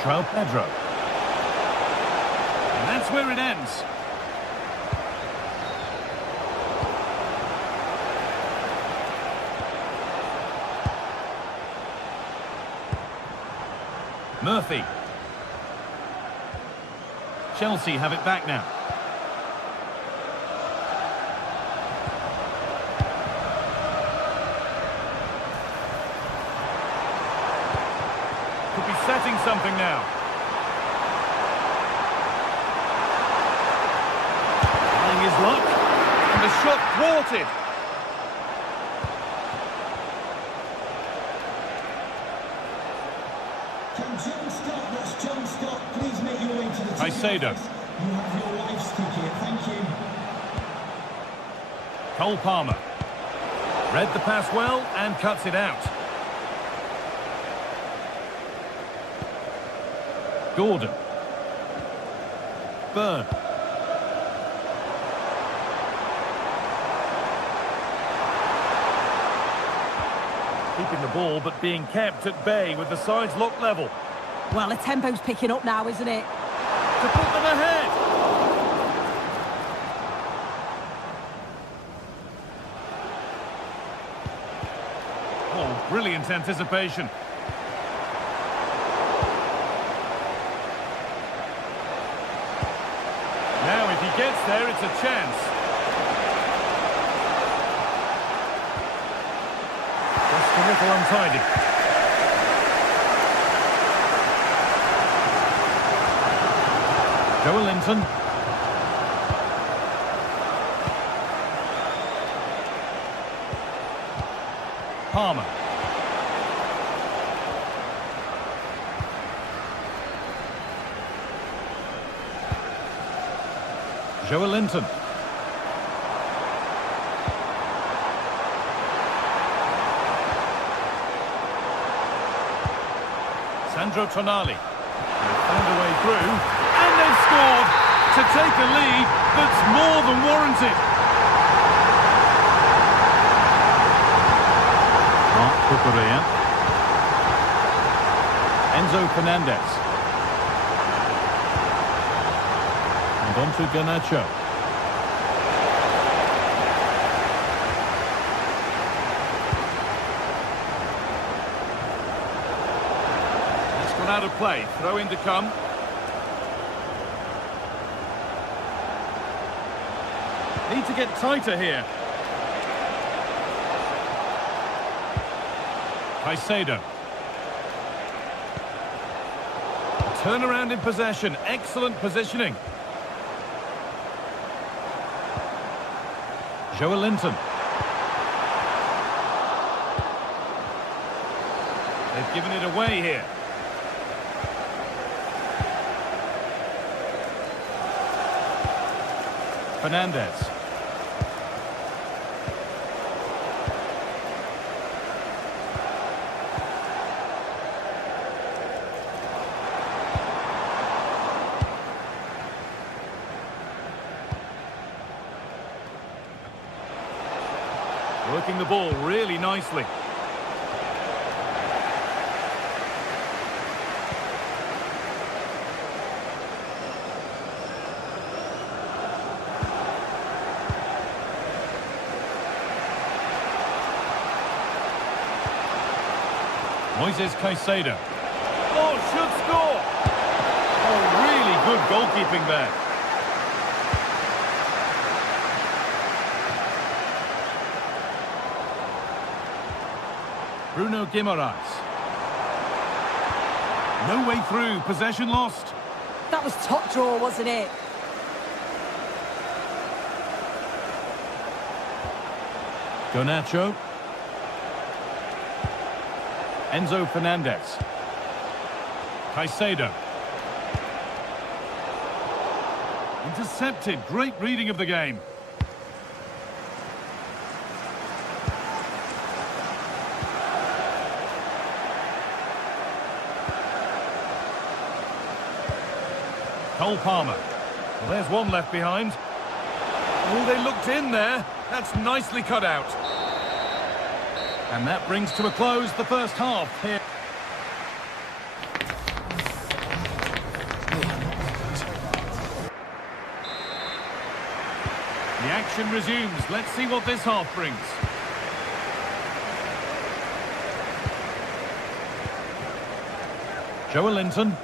João Pedro. And that's where it ends. Murphy. Chelsea have it back now. Could be setting something now. Trying his luck. And the shot thwarted. Can John Scott, that's John Scott, please make your way to the Caicedo. You have your wife's ticket, thank you. Cole Palmer. Read the pass well and cuts it out. Gordon. Byrne. Keeping the ball but being kept at bay with the sides locked level. Well, the tempo's picking up now, isn't it? To put them ahead. Oh, brilliant anticipation. Now, if he gets there, it's a chance. Just a little untidy. Joelinton. Palmer. Joelinton. Sandro Tonali. They've found a way through, and they've scored to take a lead that's more than warranted. Mark Cucurella. Enzo Fernandez. And on to Garnacho. It's gone out of play. Throw in to come. Need to get tighter here. Caicedo. Turnaround in possession. Excellent positioning. Joelinton. They've given it away here. Fernandez. Working the ball really nicely. Moises Caicedo. Oh, should score! Oh, really good goalkeeping there. Bruno Guimaraes. No way through, possession lost. That was top draw, wasn't it? Garnacho. Enzo Fernandez. Caicedo. Intercepted, great reading of the game. Cole Palmer. Well, there's one left behind. Oh, they looked in there. That's nicely cut out. And that brings to a close the first half here. The action resumes. Let's see what this half brings. Joelinton.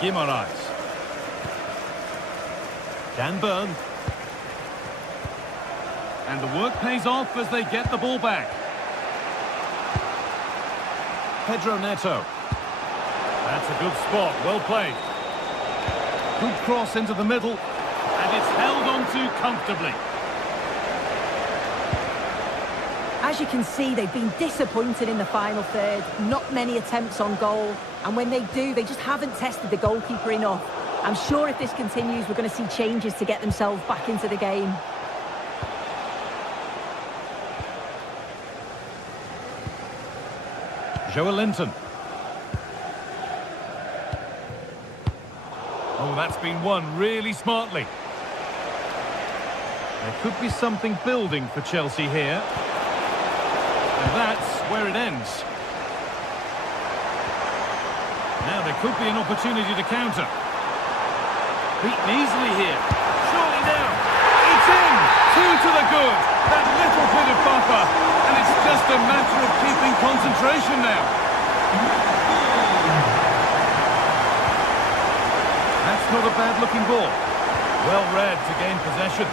Guimaraes. Dan Burn. And the work pays off as they get the ball back. Pedro Neto. That's a good spot, well played. Good cross into the middle, and it's held onto comfortably. As you can see, they've been disappointed in the final third. Not many attempts on goal, and when they do, they just haven't tested the goalkeeper enough. I'm sure if this continues, we're going to see changes to get themselves back into the game. Joelinton. Oh, that's been won really smartly. There could be something building for Chelsea here. And that's where it ends. Now there could be an opportunity to counter. Beaten easily here. Surely now. It's in! 2 to the good. That little bit of buffer. And it's just a matter of keeping concentration now. That's not a bad-looking ball. Well read to gain possession.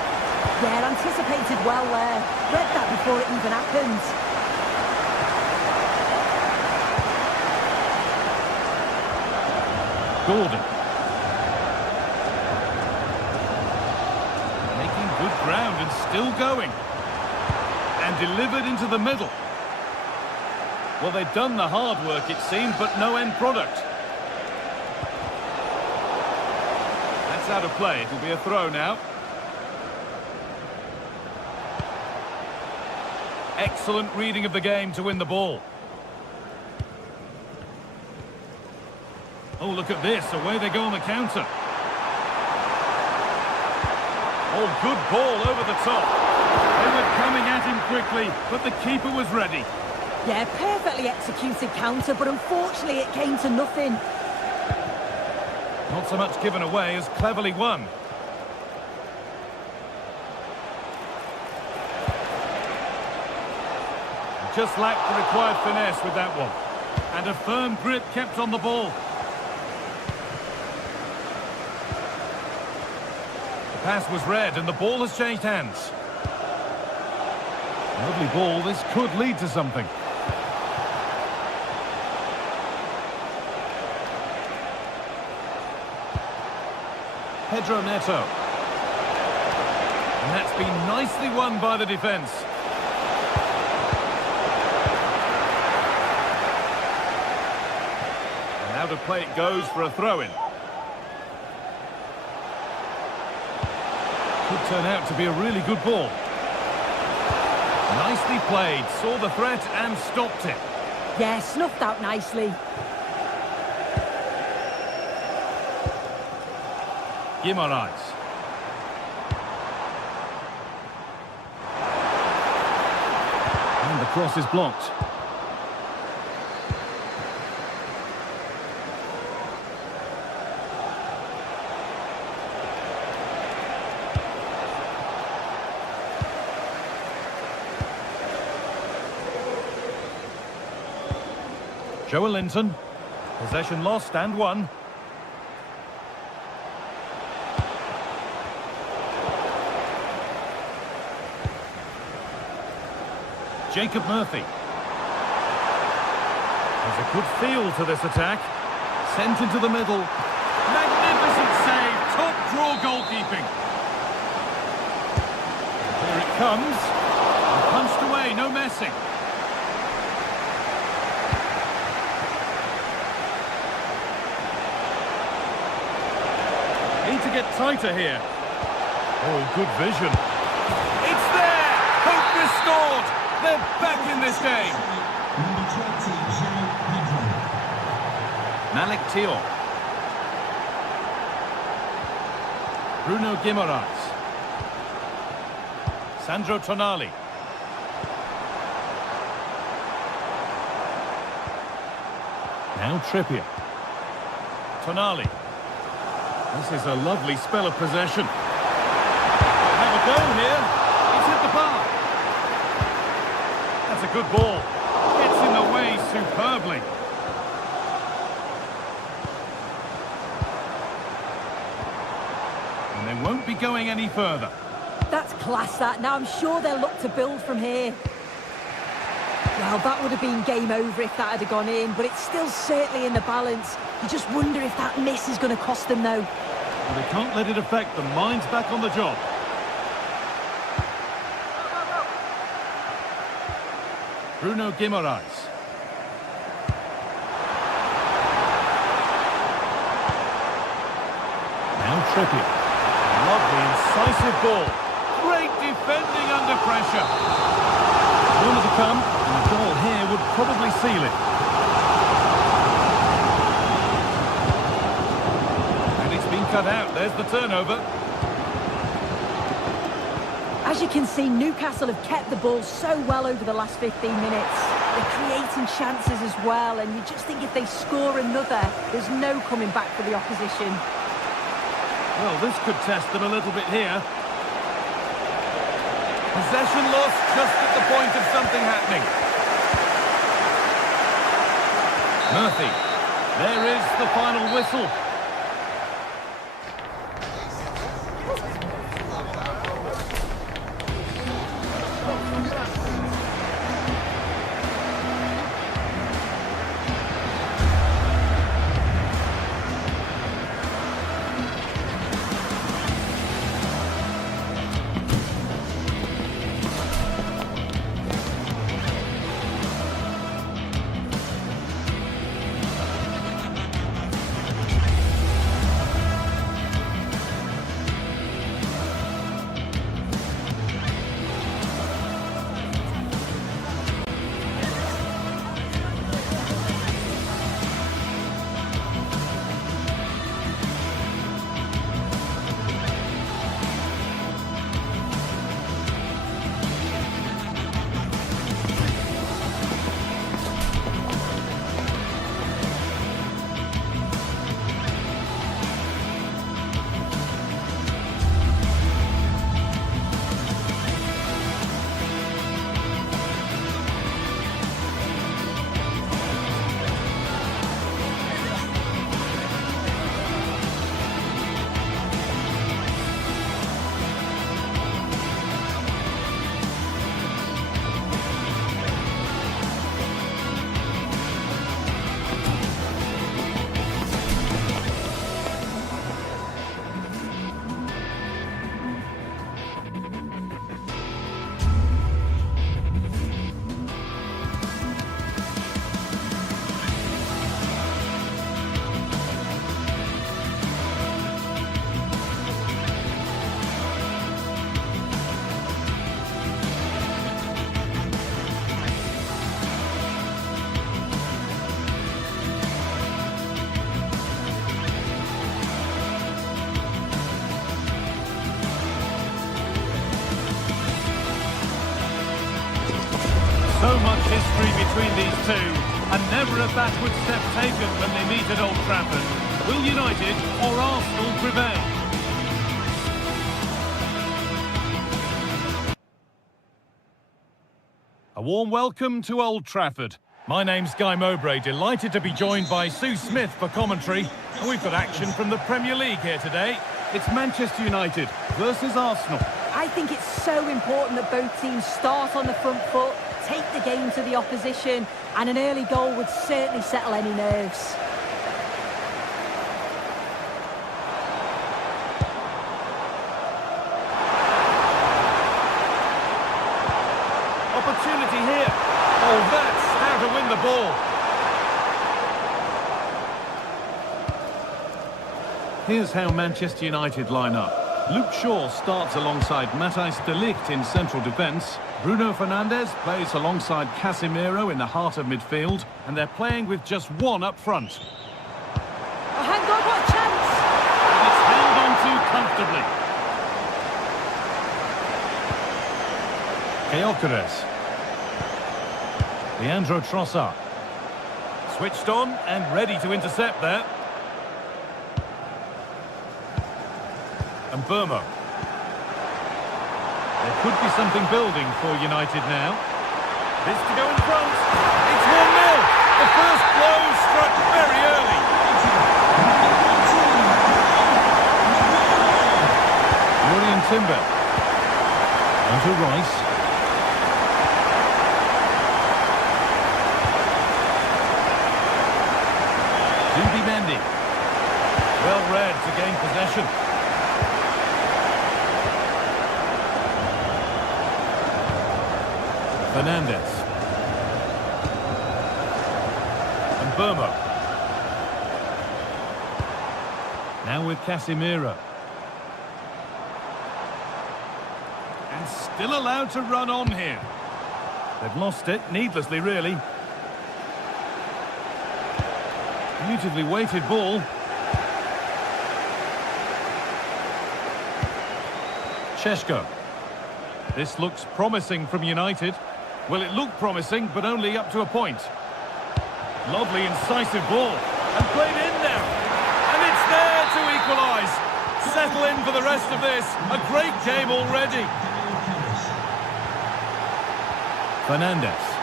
Yeah, anticipated well there. Read that before it even happened. Gordon. Making good ground and still going. And delivered into the middle. Well, they've done the hard work, it seemed, but no end product. That's out of play. It'll be a throw now. Excellent reading of the game to win the ball. Oh, look at this. Away they go on the counter. Oh, good ball over the top. They were coming at him quickly, but the keeper was ready. Yeah, perfectly executed counter, but unfortunately it came to nothing. Not so much given away as cleverly won. Just lacked the required finesse with that one. And a firm grip kept on the ball. The pass was read and the ball has changed hands. Lovely ball, this could lead to something. Pedro Neto. And that's been nicely won by the defence. And out of play it goes for a throw-in. Could turn out to be a really good ball. Nicely played, saw the threat and stopped it. Yeah, snuffed out nicely. Guimaraes. And the cross is blocked. Joe Linton. Possession lost and won. Jacob Murphy. There's a good feel to this attack. Sent into the middle. Magnificent save. Top draw goalkeeping. Here it comes. Punched away, no messing. Need to get tighter here. Oh, good vision. It's there! Hope restored! They're back in this game. Number 20, Joe Pedro. Malik Thiaw. Bruno Guimaraes. Sandro Tonali. Now Trippier. Tonali. This is a lovely spell of possession. Have a go here. He's hit the bar. That's a good ball. Gets in the way superbly. And they won't be going any further. That's class, that. Now I'm sure they'll look to build from here. Well, that would have been game over if that had gone in, but it's still certainly in the balance. You just wonder if that miss is going to cost them, though. Well, they can't let it affect them. Mind's back on the job. Bruno Guimaraes. Now Trippier. Lovely, incisive ball. Great defending under pressure. Corner to come, and the goal here would probably seal it. And it's been cut out. There's the turnover. As you can see, Newcastle have kept the ball so well over the last 15 minutes. They're creating chances as well, and you just think if they score another, there's no coming back for the opposition. Well, this could test them a little bit here. Possession lost just at the point of something happening. Murphy. There is the final whistle. So much history between these two, and never a backward step taken when they meet at Old Trafford. Will United or Arsenal prevail? A warm welcome to Old Trafford. My name's Guy Mowbray, delighted to be joined by Sue Smith for commentary. And we've got action from the Premier League here today. It's Manchester United versus Arsenal. I think it's so important that both teams start on the front foot, take the game to the opposition, and an early goal would certainly settle any nerves. Opportunity here. Oh, that's how to win the ball. Here's how Manchester United line up. Luke Shaw starts alongside Matthijs de Ligt in central defence. Bruno Fernandes plays alongside Casemiro in the heart of midfield. And they're playing with just one up front. Oh, hang on, what a chance! It's held on to comfortably. Gyökeres. Leandro Trossard. Switched on and ready to intercept there. And Burmo. There could be something building for United now. This to go in front. It's 1-0. The first blow struck very early. Julian Timber. Onto Rice. Zubimendi. Well read to gain possession. Fernandes. And Burmo. Now with Casemiro. And still allowed to run on here. They've lost it, needlessly really. Beautifully weighted ball. Šeško. This looks promising from United. Well, it looked promising, but only up to a point. Lovely, incisive ball. And played in now. And it's there to equalise. Settle in for the rest of this. A great game already. Fernandes.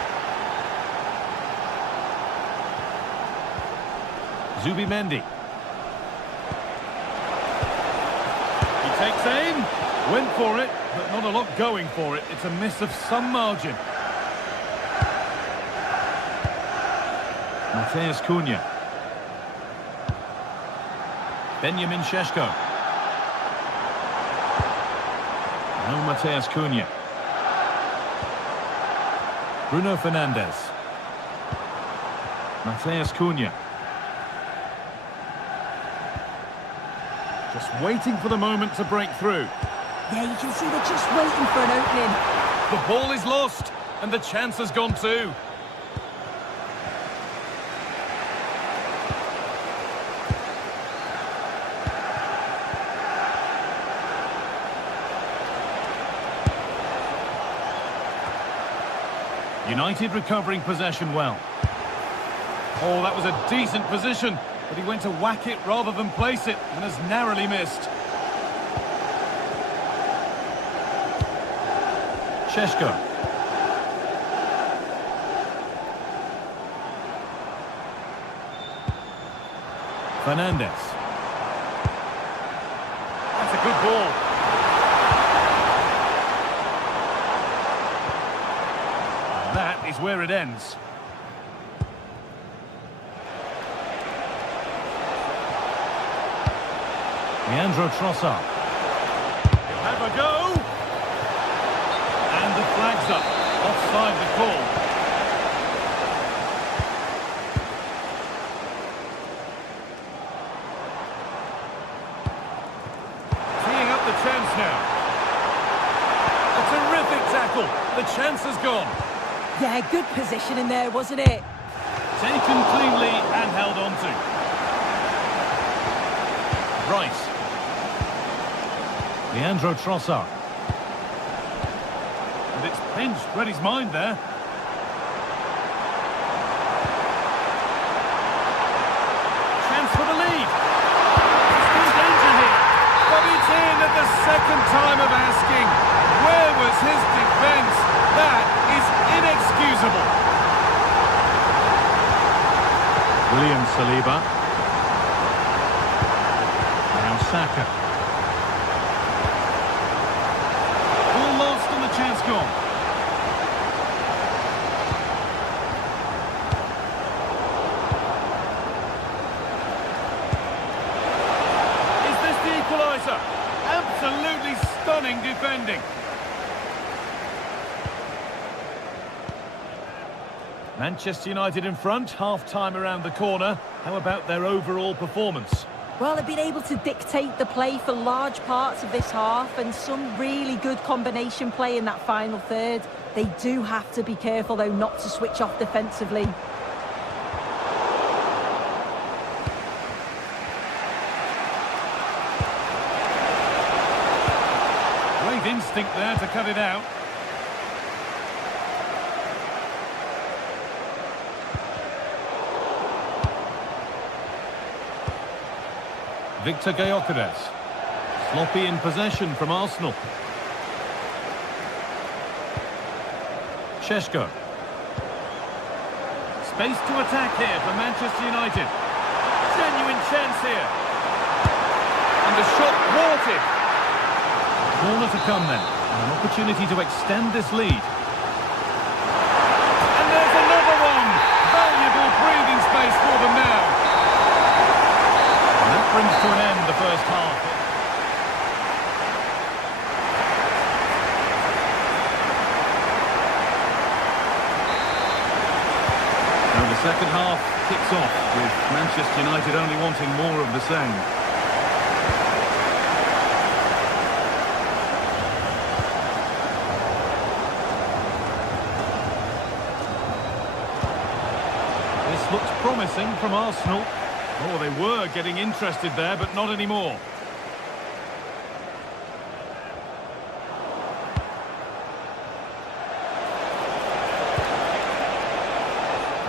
Zubimendi. He takes aim. Went for it, but not a lot going for it. It's a miss of some margin. Matheus Cunha. Benjamin Šeško. No Matheus Cunha. Bruno Fernandes. Matheus Cunha. Just waiting for the moment to break through. Yeah, you can see they're just waiting for an opening. The ball is lost, and the chance has gone too. United recovering possession well. Oh, that was a decent position, but he went to whack it rather than place it, and has narrowly missed. Šeško. Fernandes. That's a good ball. And that is where it ends. Leandro Trossard. He'll have a go. And the flag's up. Offside the call. Teeing up the chance now. A terrific tackle. The chance has gone. Yeah, good position in there, wasn't it? Taken cleanly and held on to. Rice. Leandro Trossard. And it's pinched, read his mind there. Chance for the lead. Still danger here. But it's in at the second time of asking. Where was his defence? That is inexcusable. William Saliba. Now Saka. All lost and the chance gone. Is this the equaliser? Absolutely stunning defending. Manchester United in front, half-time around the corner. How about their overall performance? Well, they've been able to dictate the play for large parts of this half, and some really good combination play in that final third. They do have to be careful, though, not to switch off defensively. Great instinct there to cut it out. Victor Gyökeres. Sloppy in possession from Arsenal. Šeško. Space to attack here for Manchester United. Genuine chance here. And the shot thwarted. Corner to come then. And an opportunity to extend this lead. And there's another one. Valuable breathing space for them now. And that brings to an end the first half. Now the second half kicks off with Manchester United only wanting more of the same. This looks promising from Arsenal. Oh, they were getting interested there, but not anymore.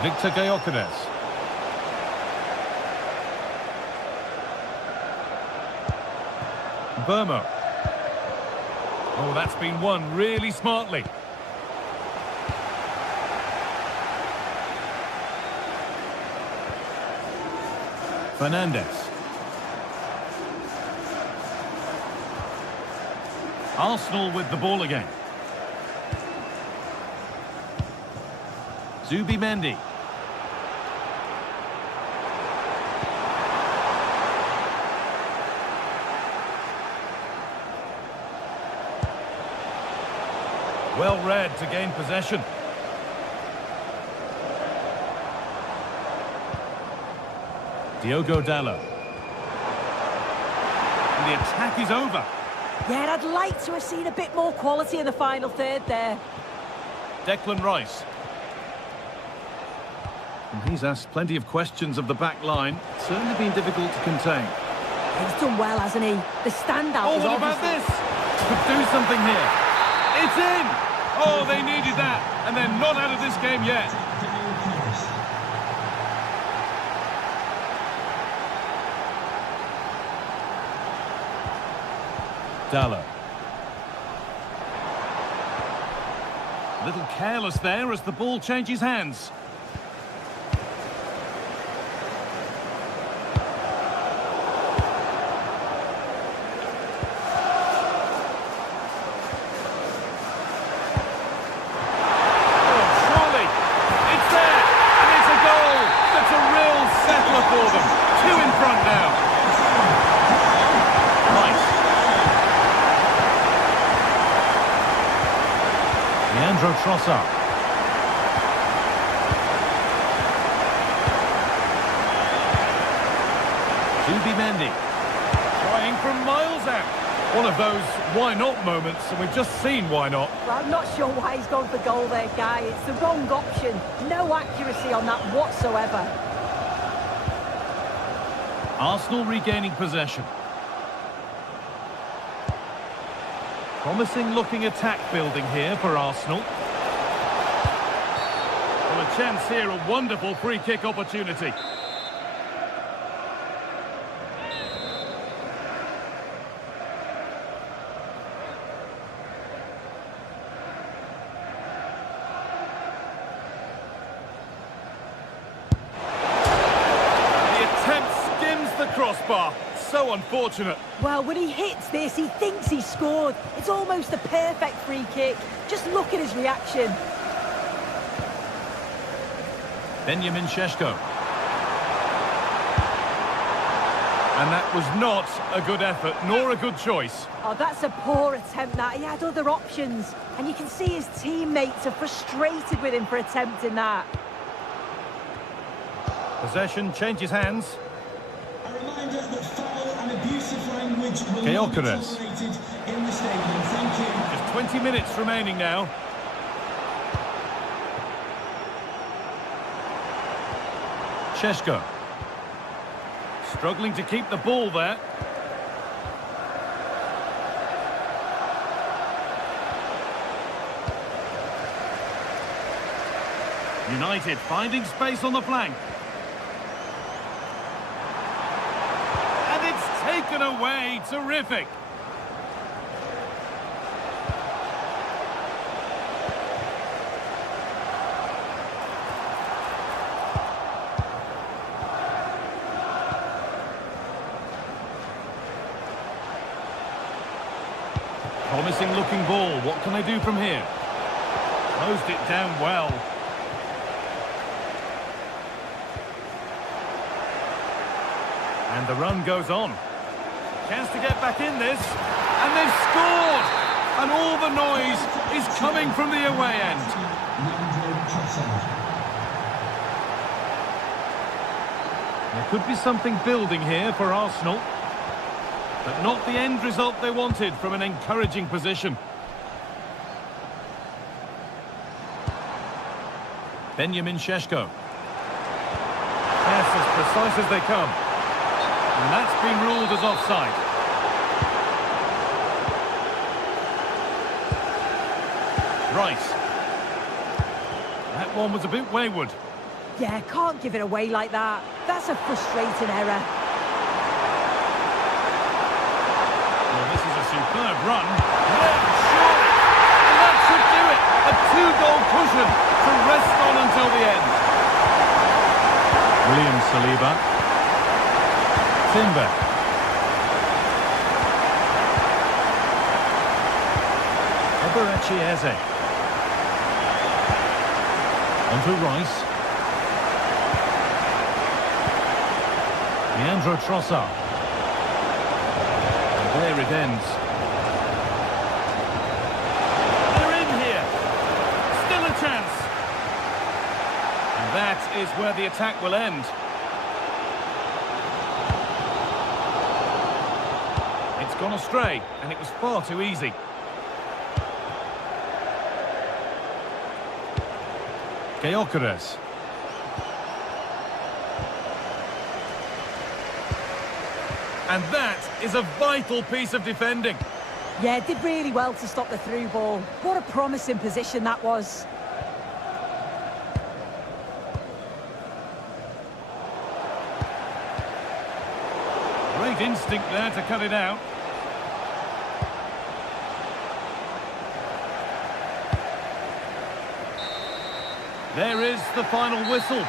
Victor Gyökeres. Burmo. Oh, that's been won really smartly. Fernandes. Arsenal with the ball again. Zubimendi. Well read to gain possession. Diogo Dalot. And the attack is over. Yeah, I'd like to have seen a bit more quality in the final third there. Declan Rice. And he's asked plenty of questions of the back line. It's certainly been difficult to contain. He's done well, hasn't he? The standout Oh, was what about obviously... this? Could do something here. It's in! Oh, they needed that. And they're not out of this game yet. Dalot. A little careless there as the ball changes hands. Trossard. Zubimendi. Trying from miles out. One of those why not moments, and we've just seen why not. Well, I'm not sure why he's gone for goal there, Guy. It's the wrong option. No accuracy on that whatsoever. Arsenal regaining possession. Promising looking attack building here for Arsenal. Well, a chance here, a wonderful free kick opportunity. crossbar. So unfortunate. Well, when he hits this, he thinks he's scored. It's almost a perfect free kick. Just look at his reaction. Benjamin Šeško. And that was not a good effort, nor a good choice. Oh, that's a poor attempt, that. He had other options. And you can see his teammates are frustrated with him for attempting that. Possession changes hands. A reminder that foul and abusive language will not be Gyökeres. tolerated in the stadium. Thank you. Just 20 minutes remaining now. Šeško. Struggling to keep the ball there. United finding space on the flank. And it's taken away. Terrific. Promising looking ball. What can they do from here? Closed it down well. And the run goes on. Chance to get back in this. And they've scored! And all the noise is coming from the away end. There could be something building here for Arsenal. But not the end result they wanted from an encouraging position. Benjamin Šeško. Yes, as precise as they come. And that's been ruled as offside. Rice. That one was a bit wayward. Yeah, can't give it away like that. That's a frustrating error. Well, this is a superb run. Yeah, surely. And that should do it. A two-goal cushion to rest on until the end. William Saliba. Timber. Eberechi Eze. On to Rice. Leandro Trossard. And there it ends. They're in here. Still a chance. And that is where the attack will end. It's gone astray, and it was far too easy. Gyökeres. And that is a vital piece of defending. Yeah, did really well to stop the through ball. What a promising position that was. Great instinct there to cut it out. There is the final whistle.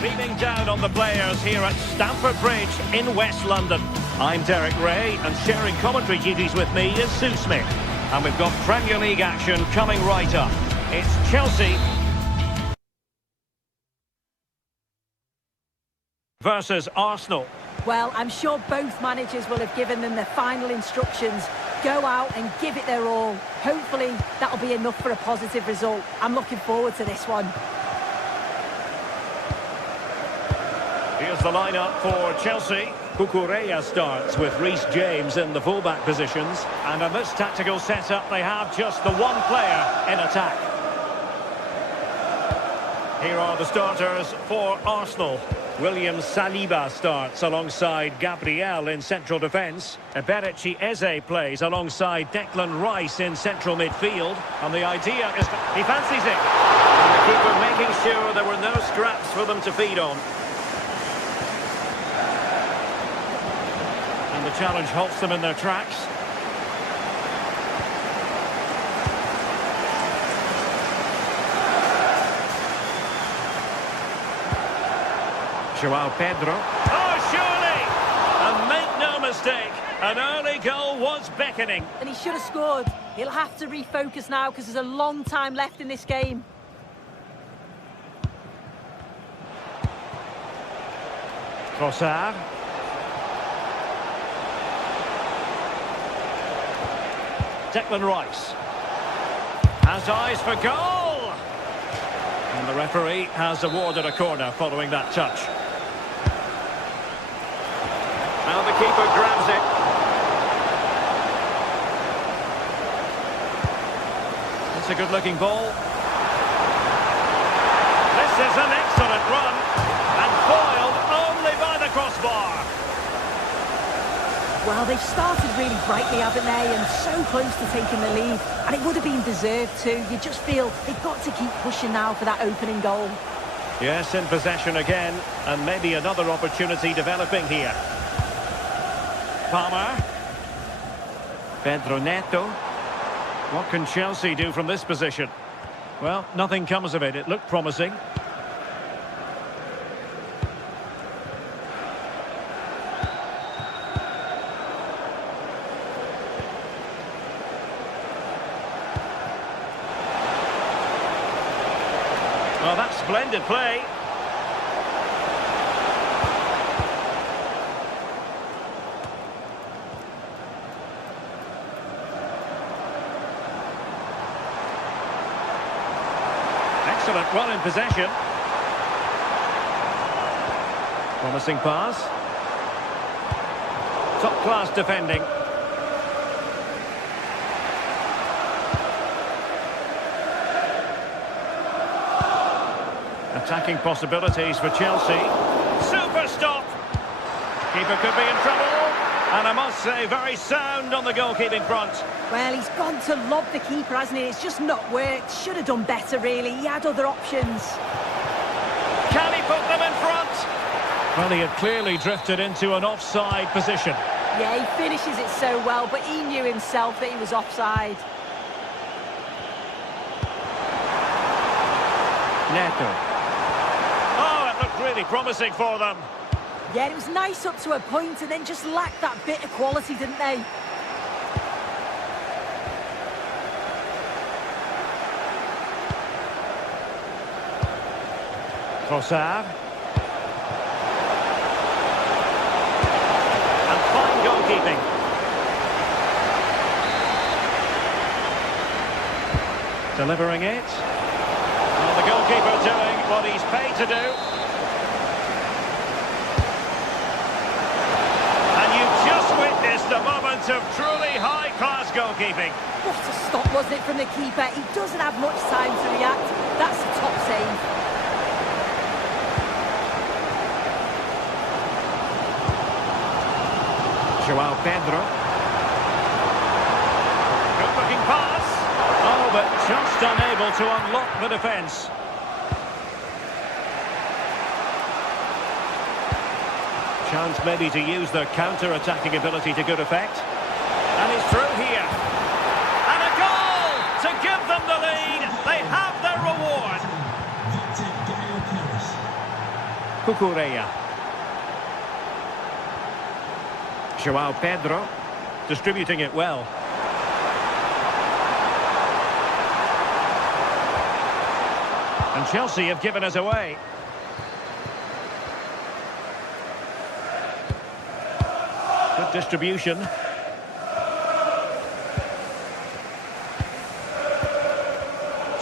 Beaming down on the players here at Stamford Bridge in West London. I'm Derek Ray, and sharing commentary duties with me is Sue Smith. And we've got Premier League action coming right up. It's Chelsea versus Arsenal. Well, I'm sure both managers will have given them their final instructions. Go out and give it their all. Hopefully, that'll be enough for a positive result. I'm looking forward to this one. Here's the lineup for Chelsea. Cucurella starts with Reece James in the fullback positions. And in this tactical setup, they have just the one player in attack. Here are the starters for Arsenal. William Saliba starts alongside Gabriel in central defence. Eberechi Eze plays alongside Declan Rice in central midfield. And the idea is that he fancies it. And the keeper making sure there were no scraps for them to feed on. And the challenge halts them in their tracks. João Pedro. Oh, surely! And make no mistake, an early goal was beckoning. And he should have scored. He'll have to refocus now because there's a long time left in this game. Trossard. Declan Rice. Has eyes for goal! And the referee has awarded a corner following that touch. Now the keeper grabs it. It's a good-looking ball. This is an excellent run. And foiled only by the crossbar. Well, they've started really brightly, haven't they? And so close to taking the lead. And it would have been deserved too. You just feel they've got to keep pushing now for that opening goal. Yes, in possession again. And maybe another opportunity developing here. Palmer. Pedro Neto. What can Chelsea do from this position? Well, nothing comes of it. It looked promising. Oh, that's splendid play. Excellent run in possession. Promising pass. Top-class defending. Attacking possibilities for Chelsea. Super stop! Keeper could be in trouble. And I must say, very sound on the goalkeeping front. Well, he's gone to lob the keeper, hasn't he? It's just not worked. Should have done better, really. He had other options. Can he put them in front? Well, he had clearly drifted into an offside position. Yeah, he finishes it so well, but he knew himself that he was offside. Neto. Oh, it looked really promising for them. Yeah, it was nice up to a point and then just lacked that bit of quality, didn't they? Trossard. And fine goalkeeping. Delivering it. Well, the goalkeeper doing what he's paid to do. And you've just witnessed a moment of truly high-class goalkeeping. What a stop, wasn't it, from the keeper? He doesn't have much time to react. That's a top save. João Pedro. Good-looking pass. Oh, but just unable to unlock the defence. Chance maybe to use their counter-attacking ability to good effect. And he's through here. And a goal to give them the lead. They have their reward. Cucurella. João Pedro, distributing it well. And Chelsea have given us away. Good distribution.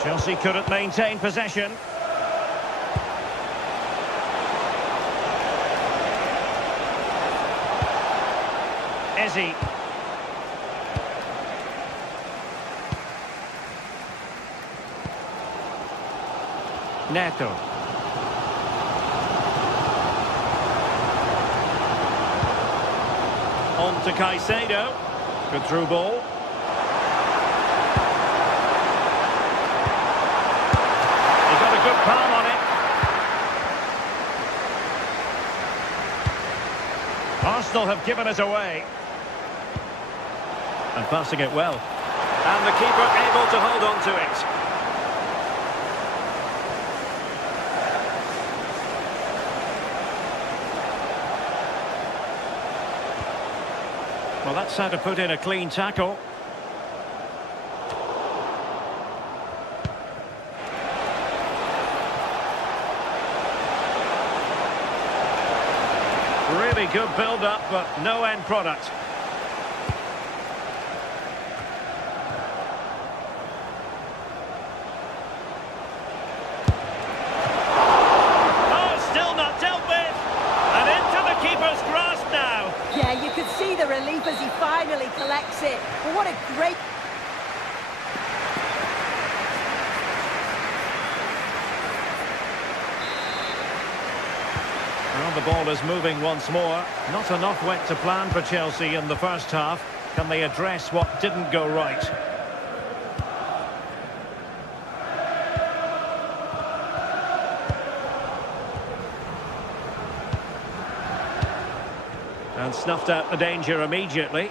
Chelsea couldn't maintain possession. Eze. Neto. On to Caicedo. Good through ball. He got a good palm on it. Arsenal have given us away. And passing it well. And the keeper able to hold on to it. Well, that's how to put in a clean tackle. Really good build-up, but no end product. Oh, still not dealt with. And into the keeper's grasp now. Yeah, you could see the relief as he finally collects it. But what a great... Well, the ball is moving once more. Not enough went to plan for Chelsea in the first half. Can they address what didn't go right? And snuffed out the danger immediately.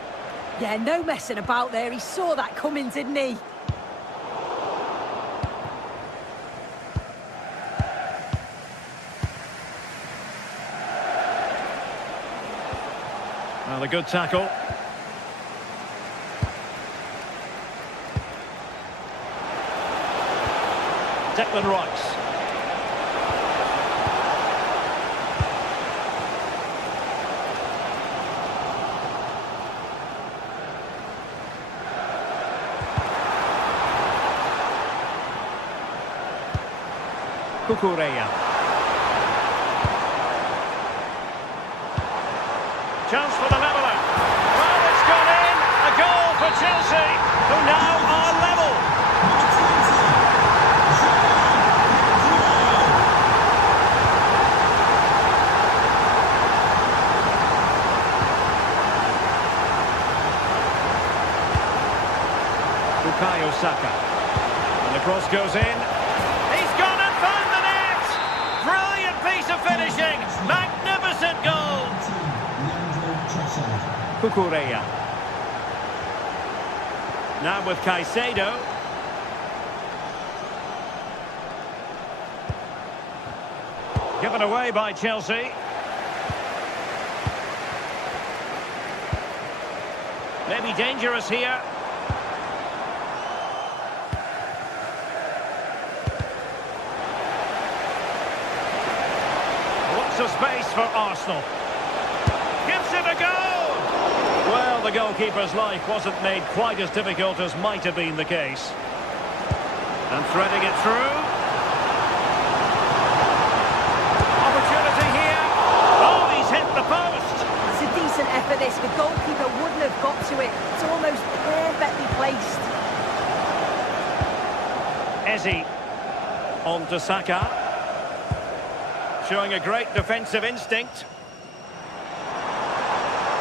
Yeah, no messing about there. He saw that coming, didn't he? Well, a good tackle. Declan Rice. Cucurella. Chance for the leveller. Well, it's gone in. A goal for Chelsea, who now are level. Bukayo Saka. And the cross goes in. He's gone and found the net. Brilliant piece of finishing. Magnificent goal. Cucurella. Now with Caicedo. Given away by Chelsea. Maybe dangerous here. Lots of space for Arsenal. Gives it a go! Well, the goalkeeper's life wasn't made quite as difficult as might have been the case. And threading it through. Opportunity here. Oh, he's hit the post. It's a decent effort, this. The goalkeeper wouldn't have got to it. It's almost perfectly placed. Eze. On to Saka. Showing a great defensive instinct.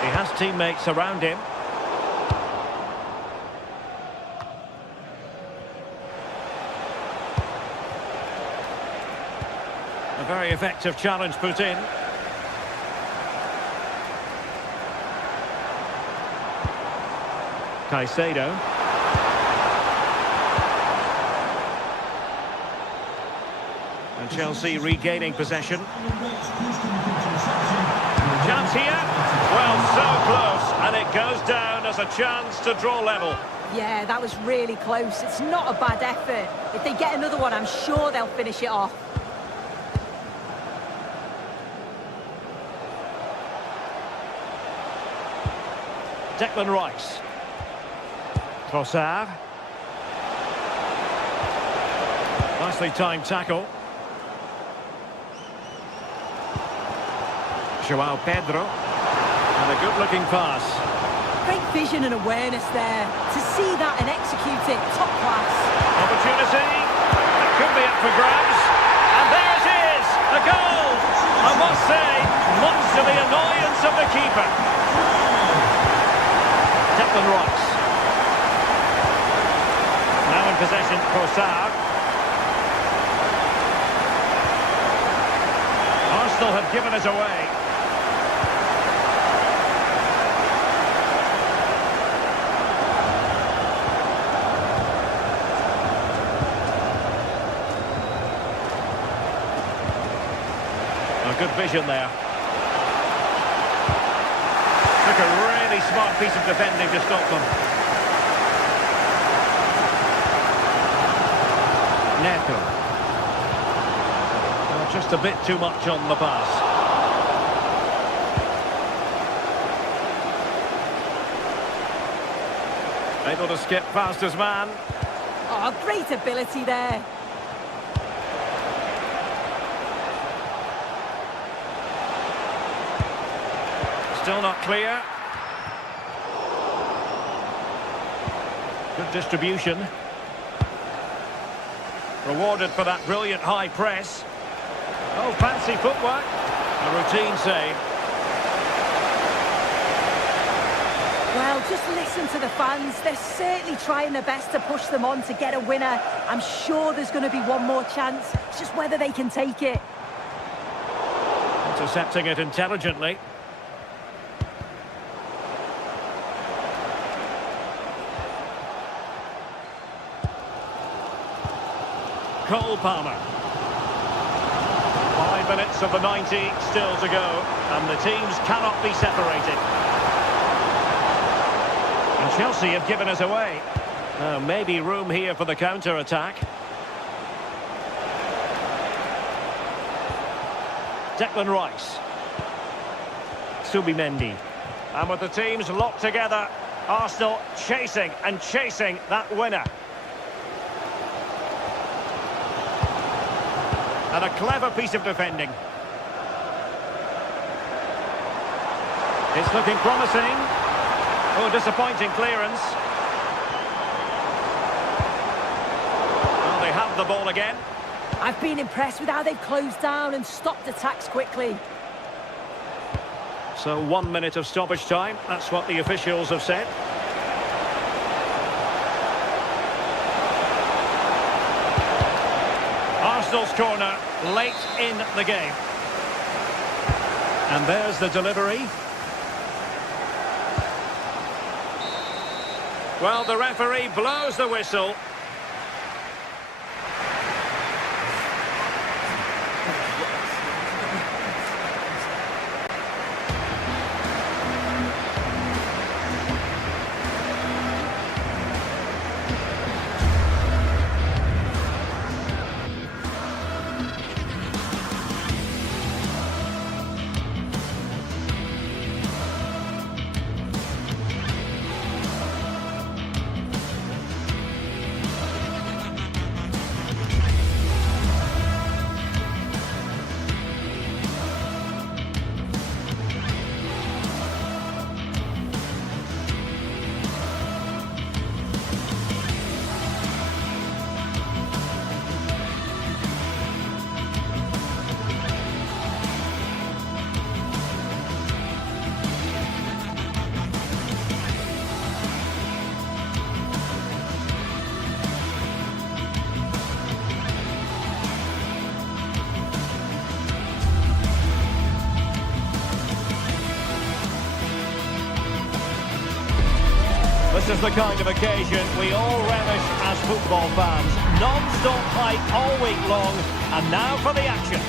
He has teammates around him. A very effective challenge put in. Caicedo. And Chelsea regaining possession. Chance here. Well, so close. And it goes down as a chance to draw level. Yeah, that was really close. It's not a bad effort. If they get another one, I'm sure they'll finish it off. Declan Rice. Trossard. Nicely timed tackle. João Pedro. And a good-looking pass. Great vision and awareness there. To see that and execute it, top class. Opportunity. That could be up for grabs. And there it is, a goal. I must say, much to the annoyance of the keeper. Declan Rice. Now in possession, Trossard. Arsenal have given us away. Good vision there. Took a really smart piece of defending to stop them. Neto. Oh, just a bit too much on the pass. Able to skip past his man. Oh, great ability there. Still not clear. Good distribution. Rewarded for that brilliant high press. Oh, fancy footwork. A routine save. Well, just listen to the fans. They're certainly trying their best to push them on to get a winner. I'm sure there's going to be one more chance. It's just whether they can take it. Intercepting it intelligently. Cole Palmer. 5 minutes of the 90 still to go, and the teams cannot be separated. And Chelsea have given us away. Maybe room here for the counter-attack. Declan Rice. Subimendi. And with the teams locked together, Arsenal chasing and chasing that winner. And a clever piece of defending. It's looking promising. Oh, disappointing clearance. Well, they have the ball again. I've been impressed with how they've closed down and stopped attacks quickly. So 1 minute of stoppage time. That's what the officials have said. Arsenal's corner late in the game. And there's the delivery. Well, the referee blows the whistle. This is the kind of occasion we all relish as football fans. Non-stop hype all week long, and now for the action.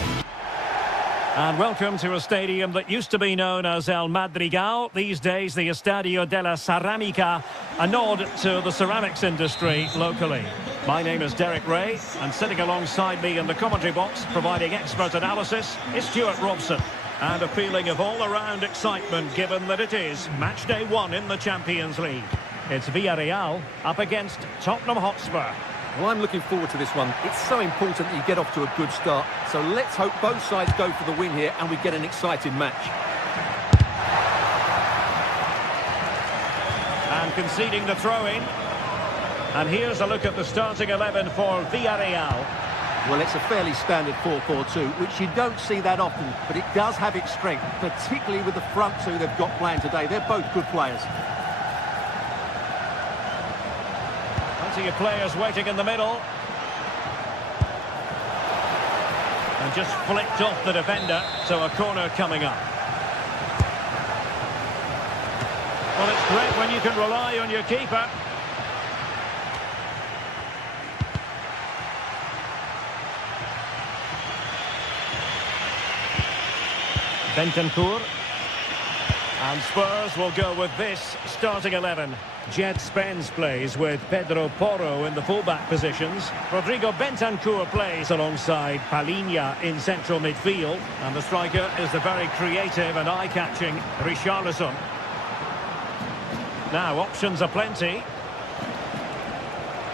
And welcome to a stadium that used to be known as El Madrigal, these days the Estadio de la Ceramica, a nod to the ceramics industry locally. My name is Derek Ray, and sitting alongside me in the commentary box, providing expert analysis, is Stuart Robson. And a feeling of all-around excitement given that it is match day 1 in the Champions League. It's Villarreal up against Tottenham Hotspur. Well, I'm looking forward to this one. It's so important that you get off to a good start. So let's hope both sides go for the win here and we get an exciting match. And conceding the throw-in. And here's a look at the starting 11 for Villarreal. Well, it's a fairly standard 4-4-2, which you don't see that often, but it does have its strength, particularly with the front two they've got playing today. They're both good players. Plenty of players waiting in the middle. And just flicked off the defender, so a corner coming up. Well, it's great when you can rely on your keeper. Bentancur. And Spurs will go with this starting 11. Jed Spence plays with Pedro Porro in the fullback positions. Rodrigo Bentancur plays alongside Palhinha in central midfield. And the striker is the very creative and eye-catching Richarlison. Now, options are plenty.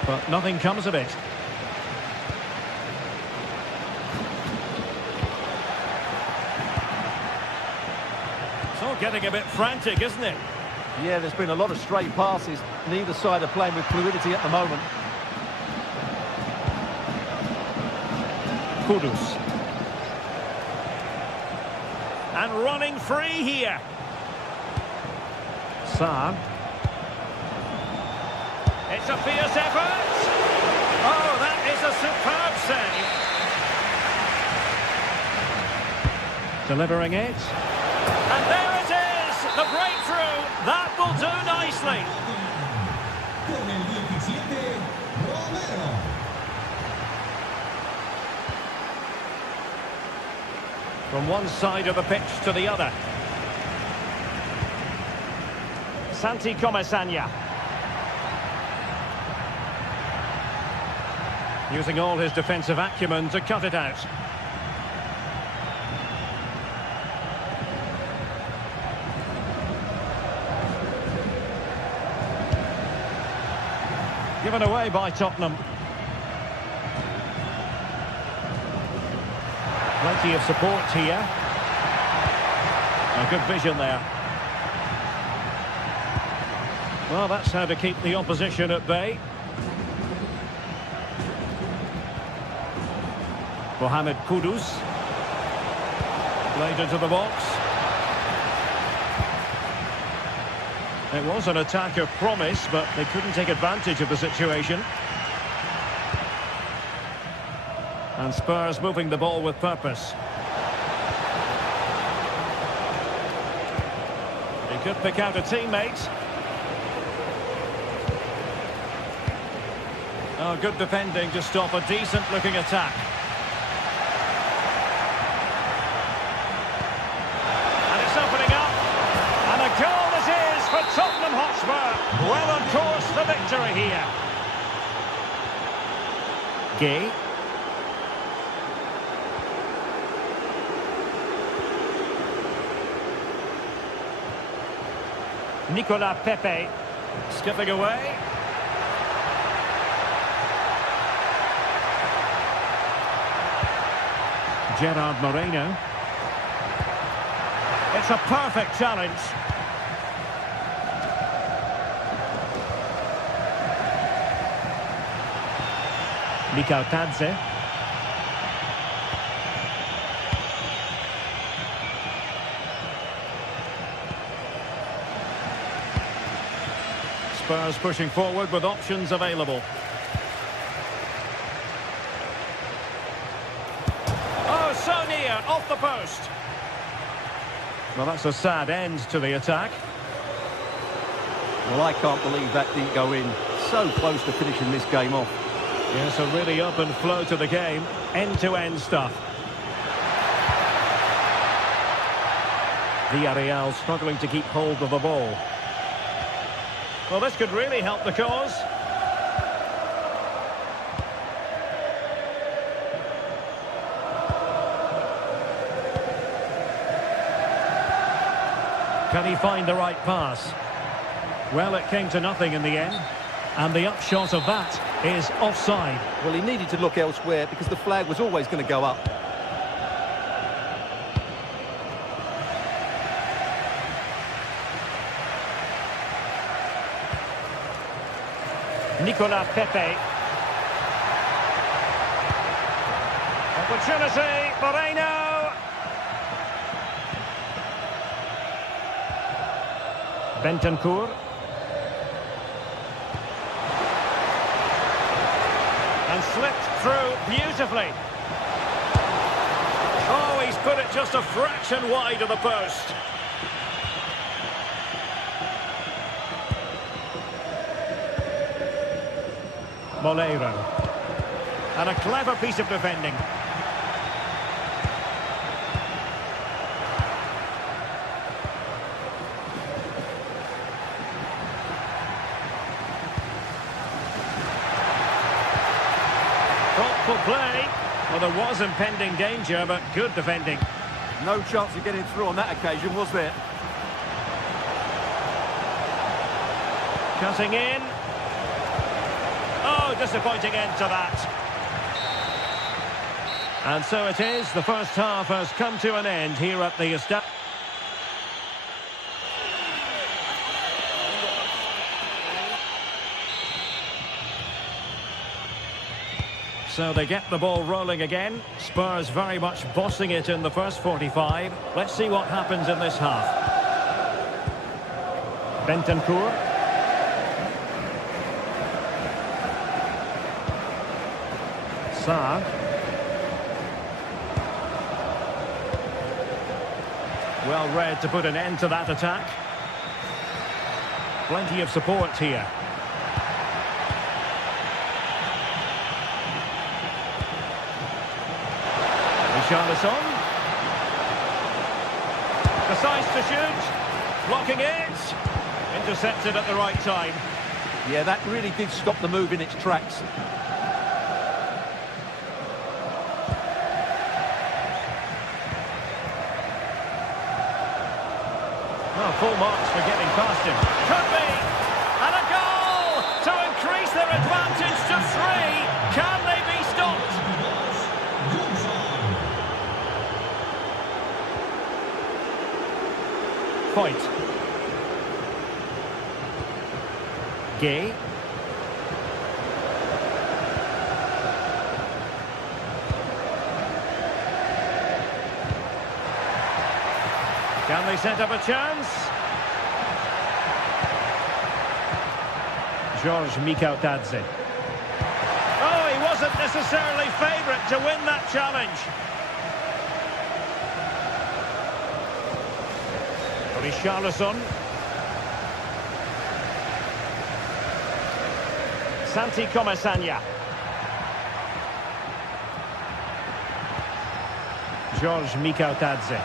But nothing comes of it. Getting a bit frantic, isn't it? Yeah, there's been a lot of stray passes. Neither side are playing with fluidity at the moment. Kudus. And running free here. Sarr. It's a fierce effort. Oh, that is a superb save. Delivering it. And there it is, the breakthrough. That will do nicely. Con el 17, Romero. From one side of the pitch to the other. Santi Comesaña. Using all his defensive acumen to cut it out. Given away by Tottenham. Plenty of support here. A good vision there. Well, that's how to keep the opposition at bay. Mohamed Kudus. Played into the box. It was an attack of promise, but they couldn't take advantage of the situation. And Spurs moving the ball with purpose. He could pick out a teammate. Oh, good defending to stop a decent-looking attack. And it's opening up. And a goal it is for Tottenham Hotspur. Well on course for victory here. Gay. Nicolas Pepe skipping away. Gerard Moreno. It's a perfect challenge. Mikal Tadze. Spurs pushing forward with options available. Oh, so near, off the post. Well, that's a sad end to the attack. Well, I can't believe that didn't go in. So close to finishing this game off. Yes, a really open flow to the game. End-to-end stuff. Villarreal struggling to keep hold of the ball. Well, this could really help the cause. Can he find the right pass? Well, it came to nothing in the end. And the upshot of that is offside. Well, he needed to look elsewhere because the flag was always going to go up. Nicolas Pepe. Opportunity, Moreno. Bentancur. And slipped through beautifully. Oh, he's put it just a fraction wide of the post. Moleiro. And a clever piece of defending. Thoughtful play. Well, there was impending danger, but good defending. No chance of getting through on that occasion, was there? Cutting in. Oh, disappointing end to that. And so it is. The first half has come to an end here at the establishment. So they get the ball rolling again. Spurs very much bossing it in the first 45. Let's see what happens in this half. Bentancur. Sarr. Well read to put an end to that attack. Plenty of support here. Richarlison. Decides to shoot. Blocking it. Intercepted at the right time. Yeah, that really did stop the move in its tracks. Oh, full marks for getting past him. Could be! And a goal to increase their advantage to 3. Can they be stopped? Point. Gay. Can they set up a chance? George Mikautadze. Oh, he wasn't necessarily favourite to win that challenge. Richarlison. Santi Comesaña. George Mikautadze.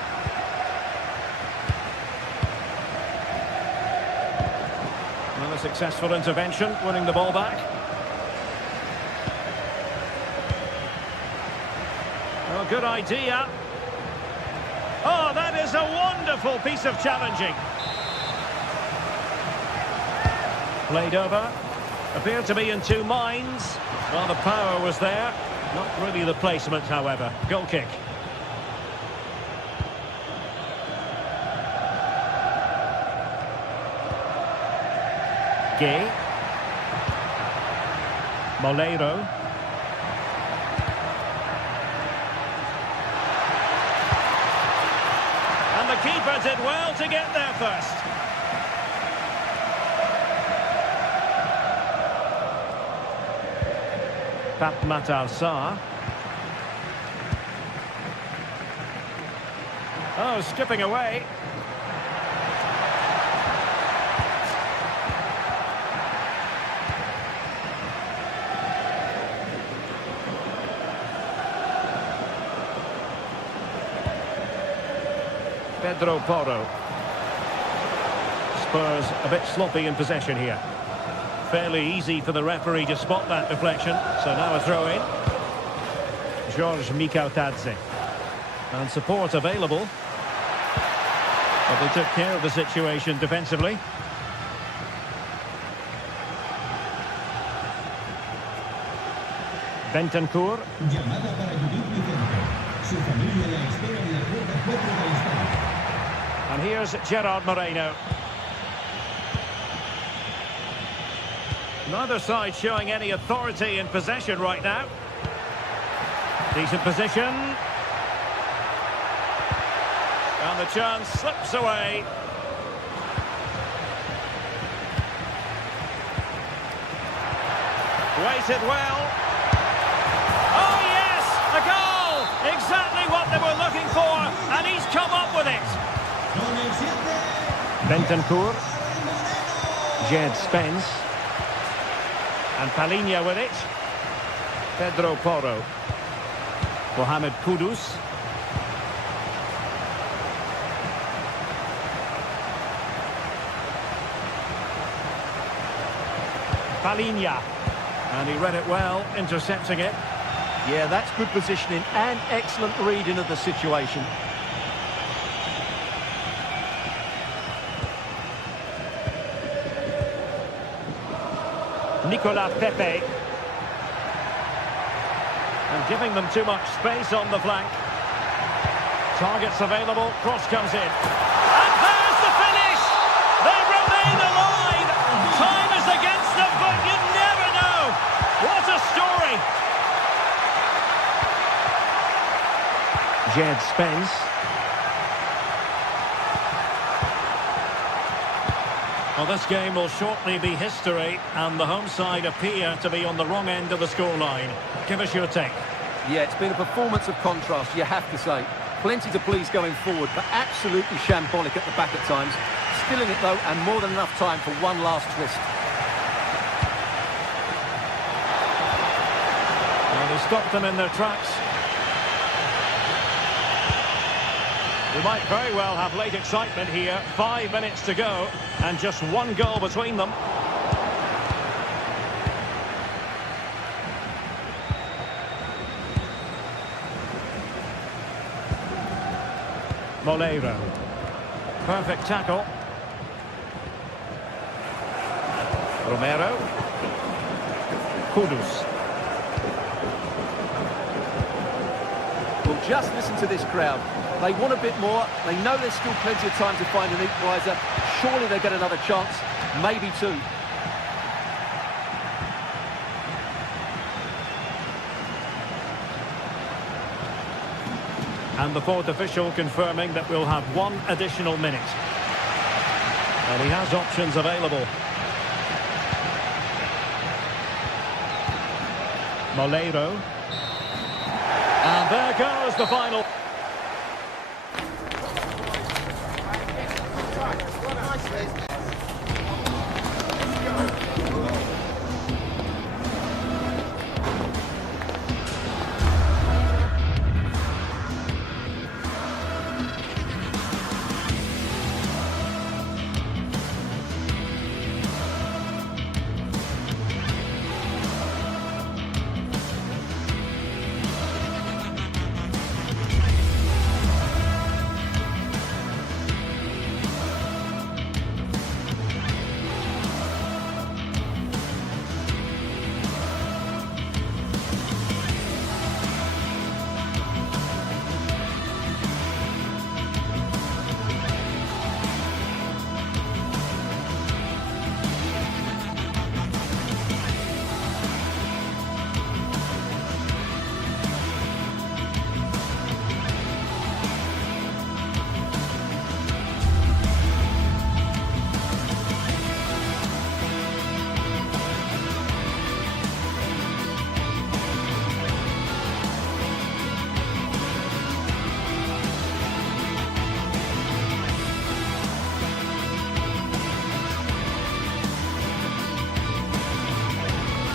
A successful intervention, winning the ball back. Oh, good idea. Oh, that is a wonderful piece of challenging. Played over. Appeared to be in two minds. Well, the power was there. Not really the placement, however. Goal kick. Gay. Moleiro. And the keeper did well to get there first. Pape Matar Sarr. Oh, skipping away. Pedro Porro. Spurs a bit sloppy in possession here. Fairly easy for the referee to spot that deflection. So now a throw-in. George Mikautadze. And support available. But they took care of the situation defensively. Bentancur. Llamada para Judith Vicente. Su familia la espera en la puerta 4 del estadio. And here's Gerard Moreno. Neither side showing any authority in possession right now. Decent position. And the chance slips away. Waited well. Oh yes, a goal! Exactly what they were looking for, and he's come up with it. Con el 7. Bentancur. Jed Spence. And Palinha with it. Pedro Porro. Mohamed Kudus. Palinha. And he read it well, intercepting it. Yeah, that's good positioning and excellent reading of the situation. Nicolas Pepe. And giving them too much space on the flank. Targets available, cross comes in. And there's the finish! They remain alive! Time is against them, but you never know! What a story! Jed Spence. Well, this game will shortly be history, and the home side appear to be on the wrong end of the scoreline. Give us your take. Yeah, it's been a performance of contrast, you have to say. Plenty to please going forward, but absolutely shambolic at the back at times. Stilling it, though, and more than enough time for one last twist. Well, they stopped them in their tracks. We might very well have late excitement here. 5 minutes to go, and just one goal between them. Moleiro. Perfect tackle. Romero. Kudus. Well, just listen to this crowd. They want a bit more. They know there's still plenty of time to find an equaliser. Surely they'll get another chance, maybe two. And the fourth official confirming that we'll have one additional minute. And he has options available. Moleiro. And there goes the final.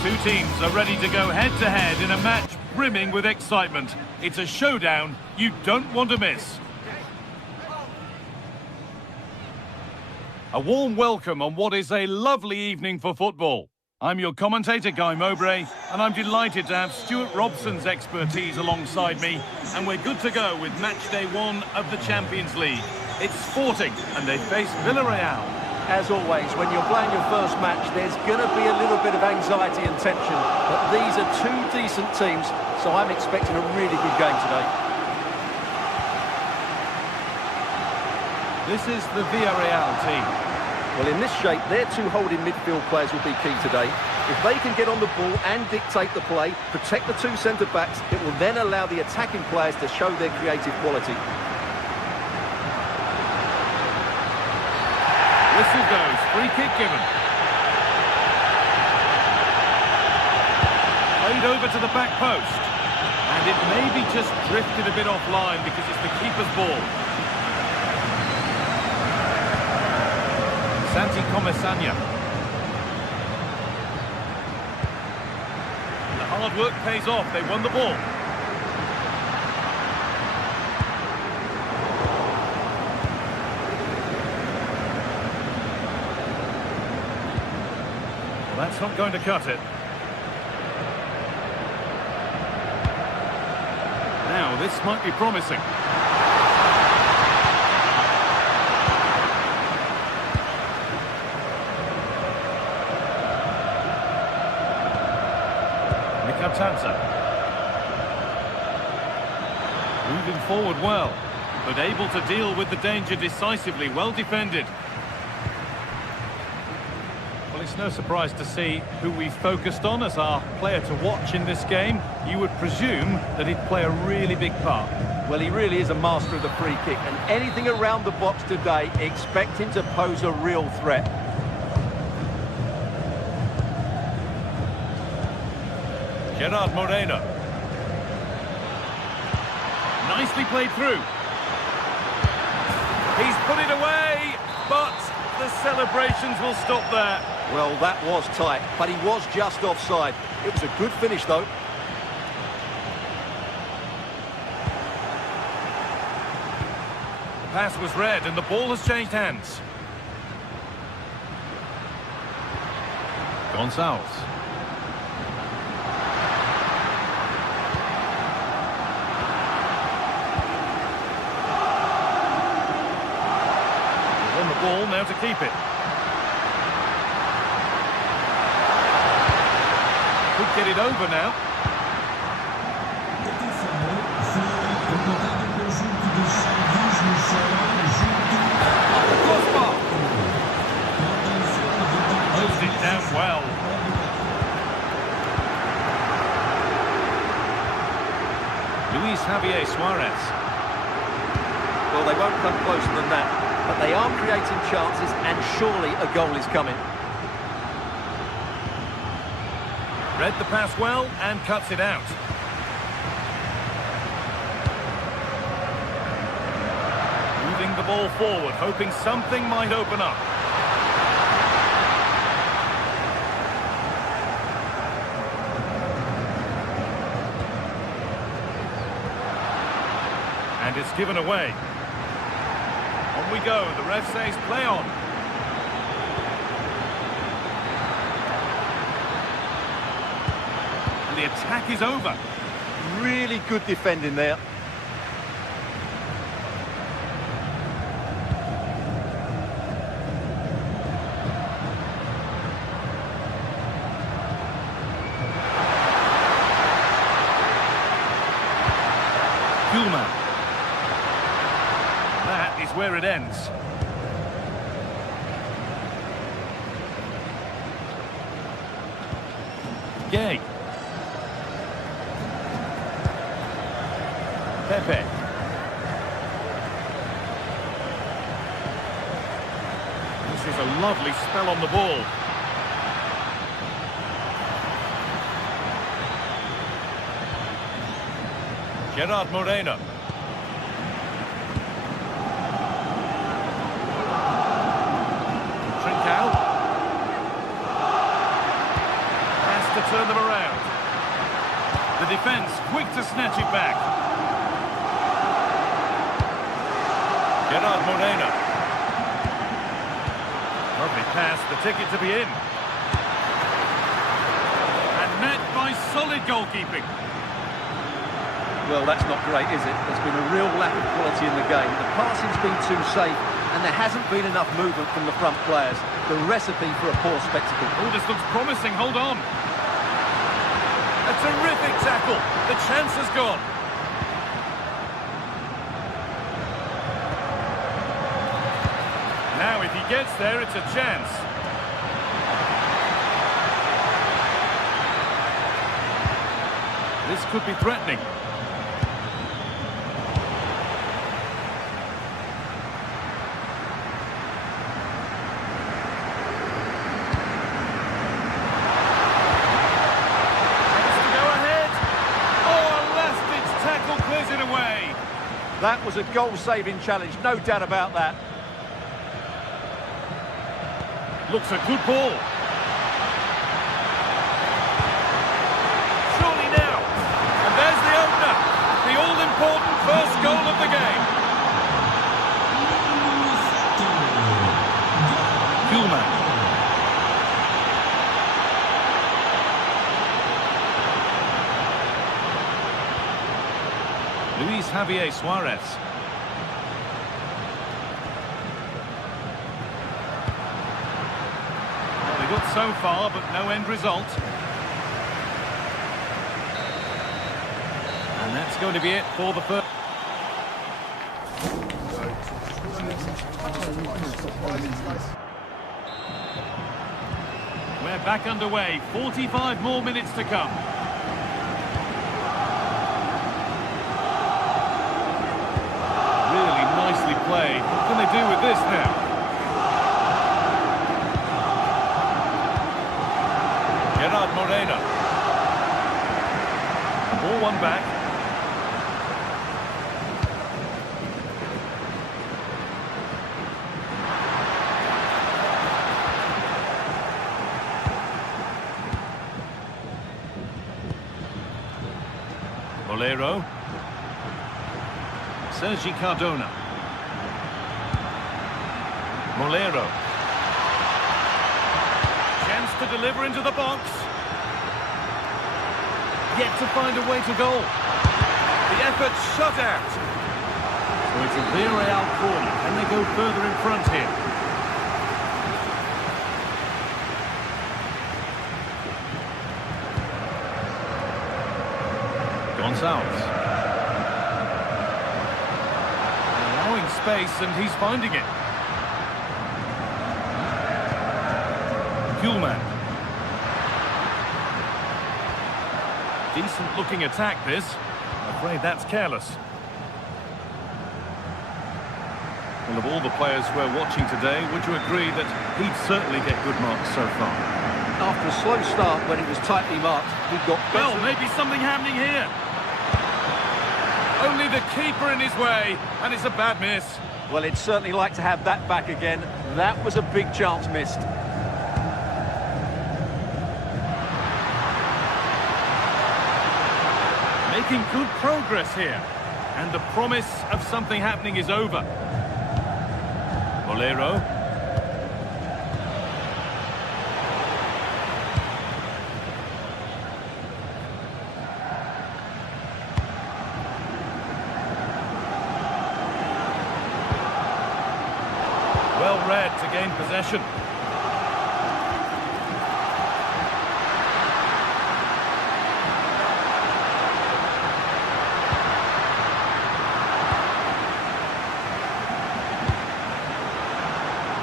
Two teams are ready to go head-to-head in a match brimming with excitement. It's a showdown you don't want to miss. A warm welcome on what is a lovely evening for football. I'm your commentator, Guy Mowbray, and I'm delighted to have Stuart Robson's expertise alongside me, and we're good to go with match day 1 of the Champions League. It's Sporting, and they face Villarreal. As always, when you're playing your first match, there's going to be a little bit of anxiety and tension. But these are two decent teams, so I'm expecting a really good game today. This is the Villarreal team. Well, in this shape, their two holding midfield players will be key today. If they can get on the ball and dictate the play, protect the two centre-backs, it will then allow the attacking players to show their creative quality. Whistle goes, free kick given. Played over to the back post. And it maybe just drifted a bit offline because it's the keeper's ball. Santi Comesaña. The hard work pays off, they won the ball. That's not going to cut it. Now, this might be promising. Mikatanza. Moving forward well, but able to deal with the danger decisively. Well defended. It's no surprise to see who we focused on as our player to watch in this game. You would presume that he'd play a really big part. Well, he really is a master of the free kick, and anything around the box today, expect him to pose a real threat. Gerard Moreno. Nicely played through. He's put it away, but the celebrations will stop there. Well, that was tight, but he was just offside. It was a good finish, though. The pass was read, and the ball has changed hands. Gonçalves. On the ball, now to keep it. Could get it over now. Crossbar. Closed it down well. Luis Javier Suarez. Well, they won't come closer than that, but they are creating chances, and surely a goal is coming. Read the pass well and cuts it out. Moving the ball forward, hoping something might open up. And it's given away. On we go, the ref says play on. The attack is over. Really good defending there. Kuhlmann. That is where it ends. Gay. Pepe. This is a lovely spell on the ball. Gerard Moreno. Trincao. Has to turn them around. The defence quick to snatch it back. Gerard Moreno. Lovely pass, the ticket to be in. And met by solid goalkeeping. Well, that's not great, is it? There's been a real lack of quality in the game. The passing's been too safe, and there hasn't been enough movement from the front players. The recipe for a poor spectacle. Oh, this looks promising. Hold on. A terrific tackle. The chance has gone. Now, if he gets there, it's a chance. This could be threatening. That was a goal-saving challenge, no doubt about that. Looks a good ball. Surely now. And there's the opener. The all-important first goal of the game. Kuhlman. Luis Javier Suarez. Well, they got so far, but no end result. And that's going to be it for the first. We're back underway. 45 more minutes to come. Nicely played. What can they do with this now? Gerard Moreno. Ball one back. Bolero. Sergi Cardona. Bolero. Chance to deliver into the box. Yet to find a way to goal. The effort shut out. So it's a Villarreal corner. Can they go further in front here? Gonzalez. Allowing space and he's finding it. Kuhlman. Decent looking attack this. I'm afraid that's careless. Well, of all the players we're watching today, would you agree that he'd certainly get good marks so far? After a slow start when it was tightly marked, he got better. Well, maybe something happening here. Only the keeper in his way, and it's a bad miss. Well, he'd certainly like to have that back again. That was a big chance missed. Making good progress here. And the promise of something happening is over. Bolero. Well read to gain possession.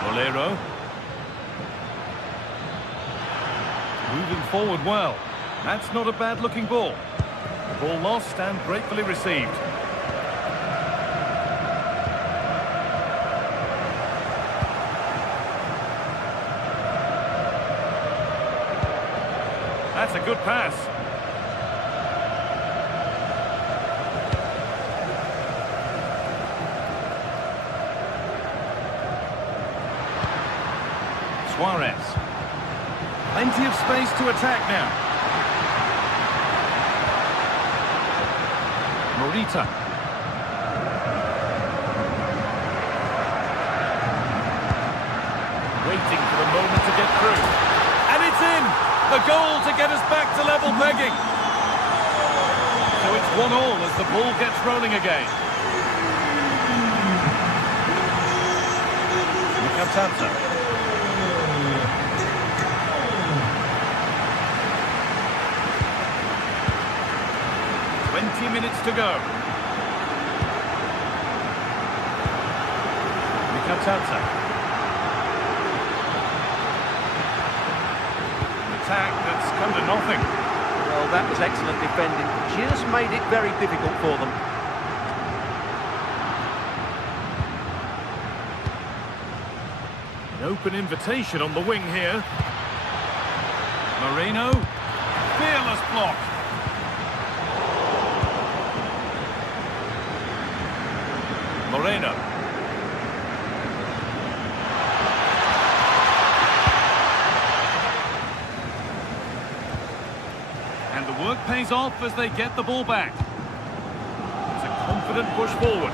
Bolero. Moving forward well. That's not a bad looking ball. The ball lost and gratefully received. That's a good pass. Suarez. Plenty of space to attack now. Morita. Waiting for the moment to get through. And it's in! The goal to get us back to level pegging. So it's 1-1 as the ball gets rolling again. Mikhatansa. 20 minutes to go. Mikhatansa. Attack that's come to nothing. Well, that was excellent defending. Just made it very difficult for them. An open invitation on the wing here. Moreno. Fearless block. Moreno. And the work pays off as they get the ball back. It's a confident push forward.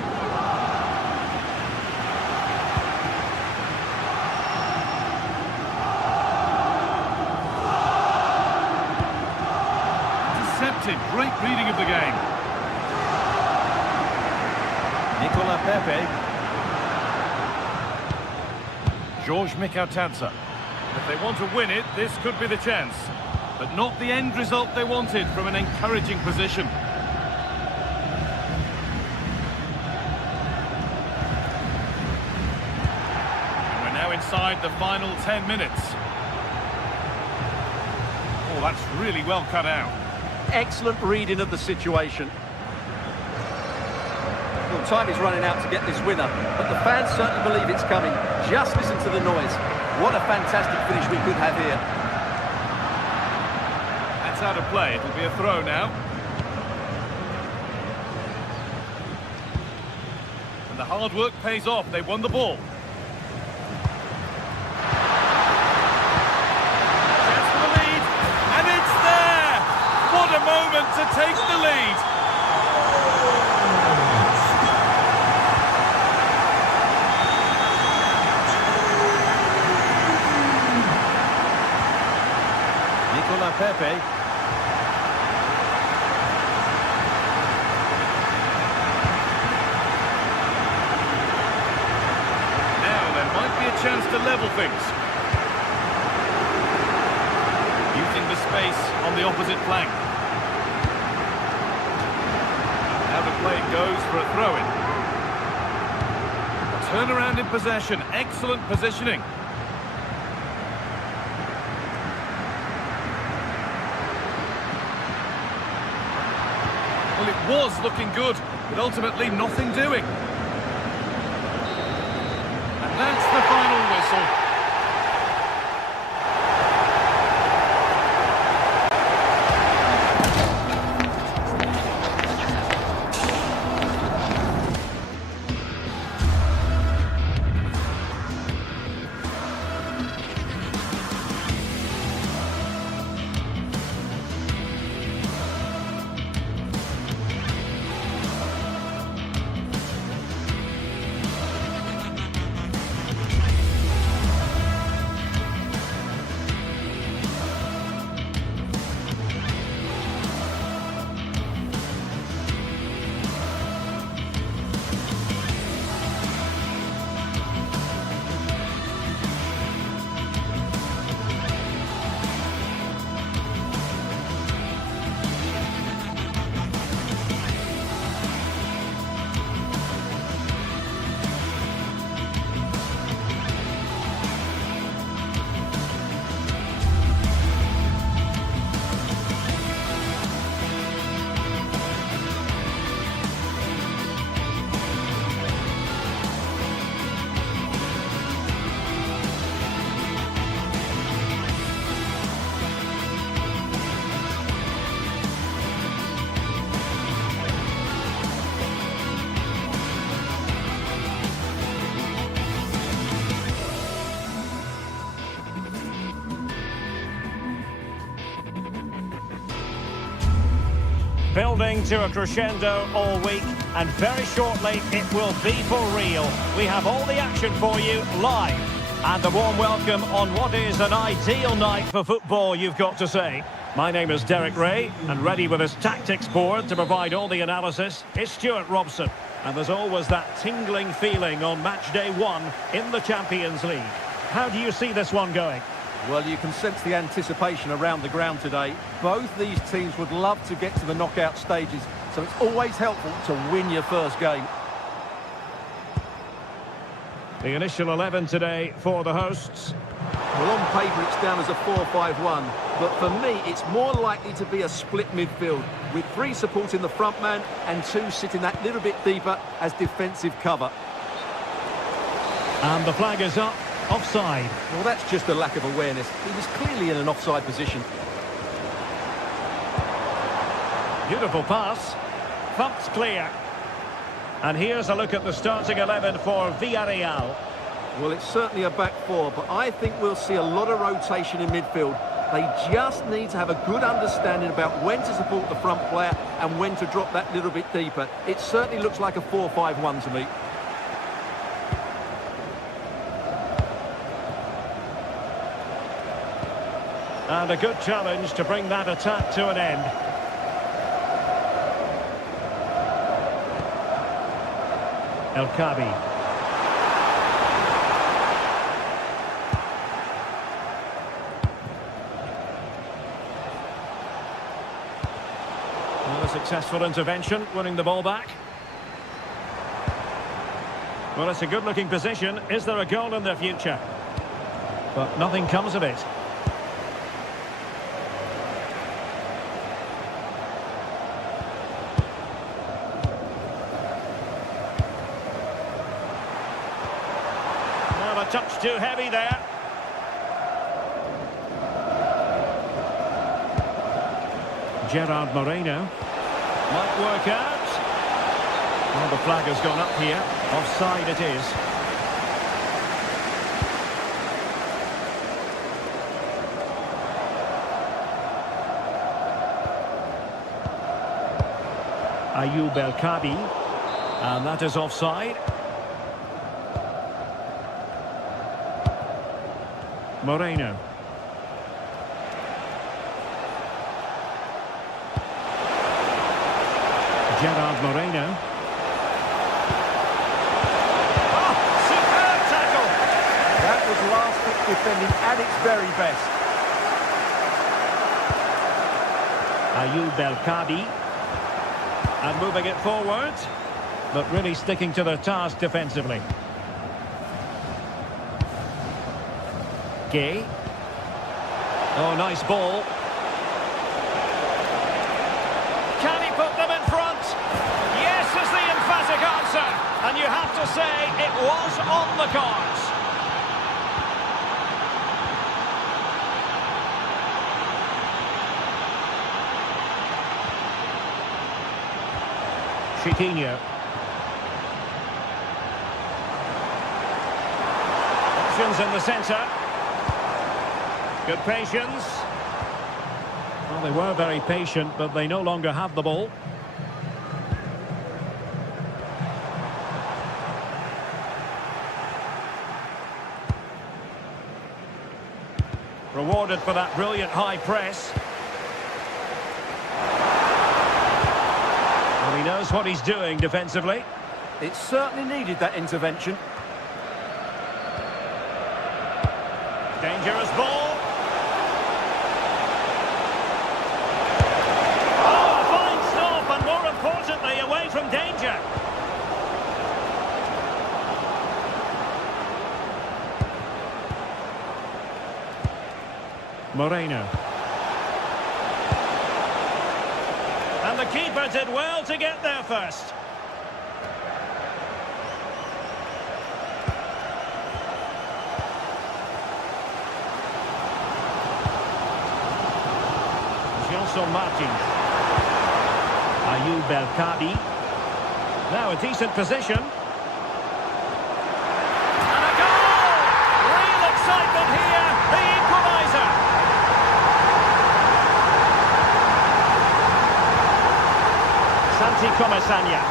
Intercepted. Great reading of the game. Nicola Pepe. George Mikhatansa. If they want to win it, this could be the chance. But not the end result they wanted from an encouraging position. And we're now inside the final 10 minutes. Oh, that's really well cut out. Excellent reading of the situation. Well, time is running out to get this winner, but the fans certainly believe it's coming. Just listen to the noise. What a fantastic finish we could have here. That's out of play. It'll be a throw now. And the hard work pays off. They won the ball. Chance for the lead. And it's there! What a moment to take the lead. Nicola Pepe. Chance to level things. Using the space on the opposite flank. Now the play goes for a throw-in. Turnaround in possession. Excellent positioning. Well, it was looking good, but ultimately nothing doing. That's the final whistle. Building to a crescendo all week, and very shortly it will be for real. We have all the action for you live, and a warm welcome on what is an ideal night for football, you've got to say. My name is Derek Ray, and ready with his tactics board to provide all the analysis is Stuart Robson. And there's always that tingling feeling on match day 1 in the Champions League. How do you see this one going? Well, you can sense the anticipation around the ground today. Both these teams would love to get to the knockout stages, so it's always helpful to win your first game. The initial 11 today for the hosts. Well, on paper it's down as a 4-5-1, but for me it's more likely to be a split midfield, with 3 supporting the front man and 2 sitting that little bit deeper as defensive cover. And the flag is up, offside. Well, that's just a lack of awareness. He was clearly in an offside position. Beautiful pass. Thumped clear. And here's a look at the starting 11 for Villarreal. Well, it's certainly a back 4, but I think we'll see a lot of rotation in midfield. They just need to have a good understanding about when to support the front player and when to drop that little bit deeper. It certainly looks like a 4-5-1 to me. And a good challenge to bring that attack to an end. El Khabi. Well, a successful intervention, winning the ball back. Well, it's a good-looking position. Is there a goal in the future? But nothing comes of it. Well, a touch too heavy there. Gerard Moreno might work out. Well, the flag has gone up here. Offside it is. Ayoub El Khabi, and that is offside. Moreno. Gerard Moreno. Oh, superb tackle! That was last-minute defending at its very best. Ayoub El Khabi. And moving it forward, but really sticking to their task defensively. Gay. Oh, nice ball. Can he put them in front? Yes is the emphatic answer. And you have to say it was on the cards. Chiquinho. Options in the centre. Good patience. Well, they were very patient, but they no longer have the ball. Rewarded for that brilliant high press. Well, he knows what he's doing defensively. It certainly needed that intervention. Dangerous ball. Oh, a fine stop, and more importantly, away from danger. Moreno. And the keeper did well to get there first. Gelson Martins. Ayoub El Khabi. Now a decent position. And a goal! Real excitement here. The equaliser. Santi Comesaña.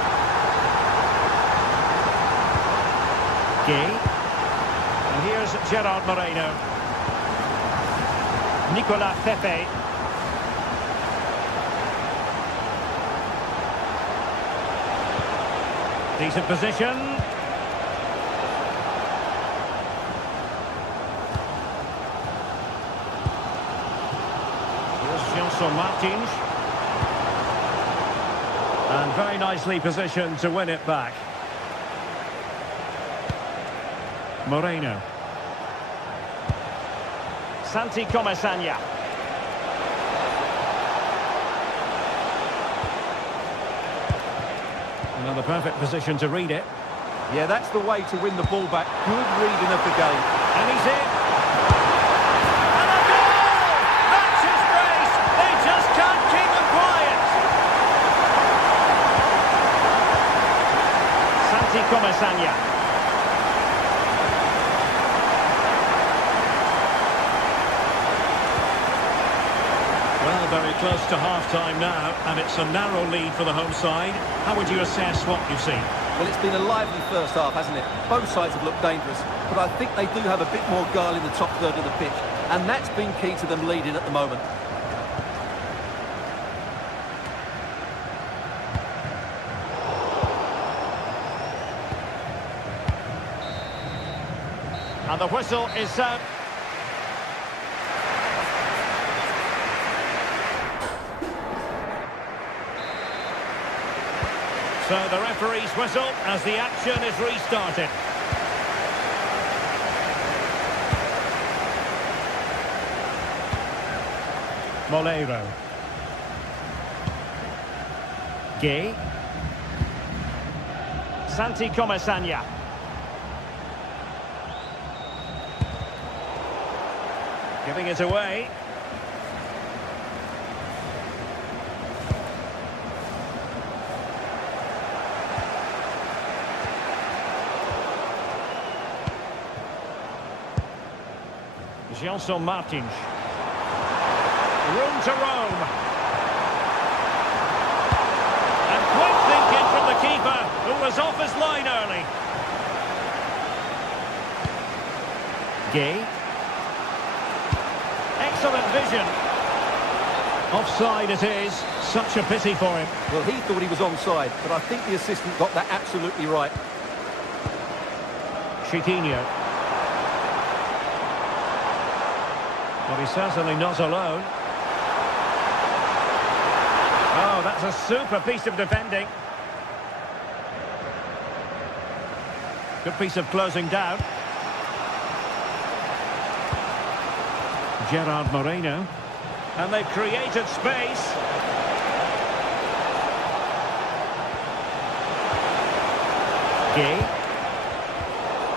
Gay. And here's Gerard Moreno. Nicolas Pepe. Decent position. Here's Martins. And very nicely positioned to win it back. Moreno. Santi Comesaña. Another perfect position to read it. Yeah, that's the way to win the ball back. Good reading of the game. And he's in. And a goal! That's his brace. They just can't keep them quiet. Santi Comesaña. Well, very close to half-time now, and it's a narrow lead for the home side. How would you assess what you've seen? Well, it's been a lively first half, hasn't it? Both sides have looked dangerous, but I think they do have a bit more guile in the top third of the pitch, and that's been key to them leading at the moment. And the whistle is out. So the referee's whistle as the action is restarted. Molero. Gay. Santi Comesaña. Giving it away. Martins. Room to roam. And quick thinking from the keeper, who was off his line early. Gay. Excellent vision. Offside it is. Such a pity for him. Well, he thought he was onside, but I think the assistant got that absolutely right. Chiquinho. But he's certainly not alone. Oh, that's a super piece of defending. Good piece of closing down. Gerard Moreno. And they've created space. Gay.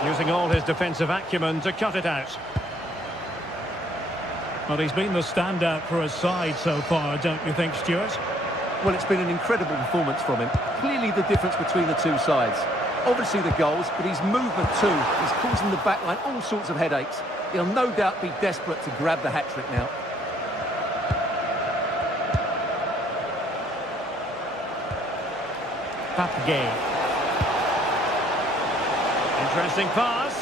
Using all his defensive acumen to cut it out. Well, he's been the standout for his side so far, don't you think, Stuart? Well, it's been an incredible performance from him. Clearly the difference between the two sides. Obviously the goals, but his movement too is causing the backline all sorts of headaches. He'll no doubt be desperate to grab the hat-trick now. Gay. Interesting pass.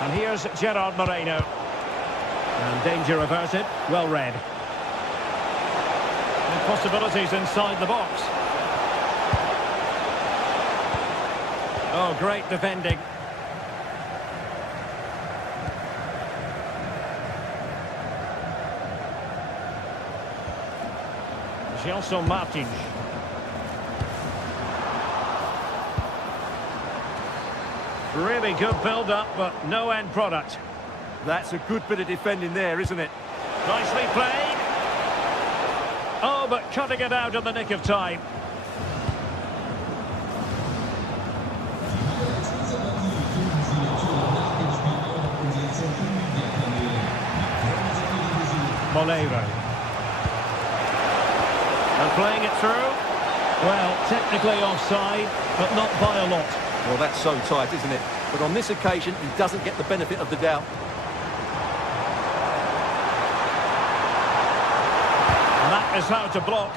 And here's Gerard Moreno. And danger averted. Well read. And possibilities inside the box. Oh, great defending. Martins. Really good build-up, but no end product. That's a good bit of defending there, isn't it? Nicely played. Oh, but cutting it out in the nick of time. Molero. And playing it through. Well, technically offside, but not by a lot. Well, that's so tight, isn't it? But on this occasion, he doesn't get the benefit of the doubt. And that is how to block.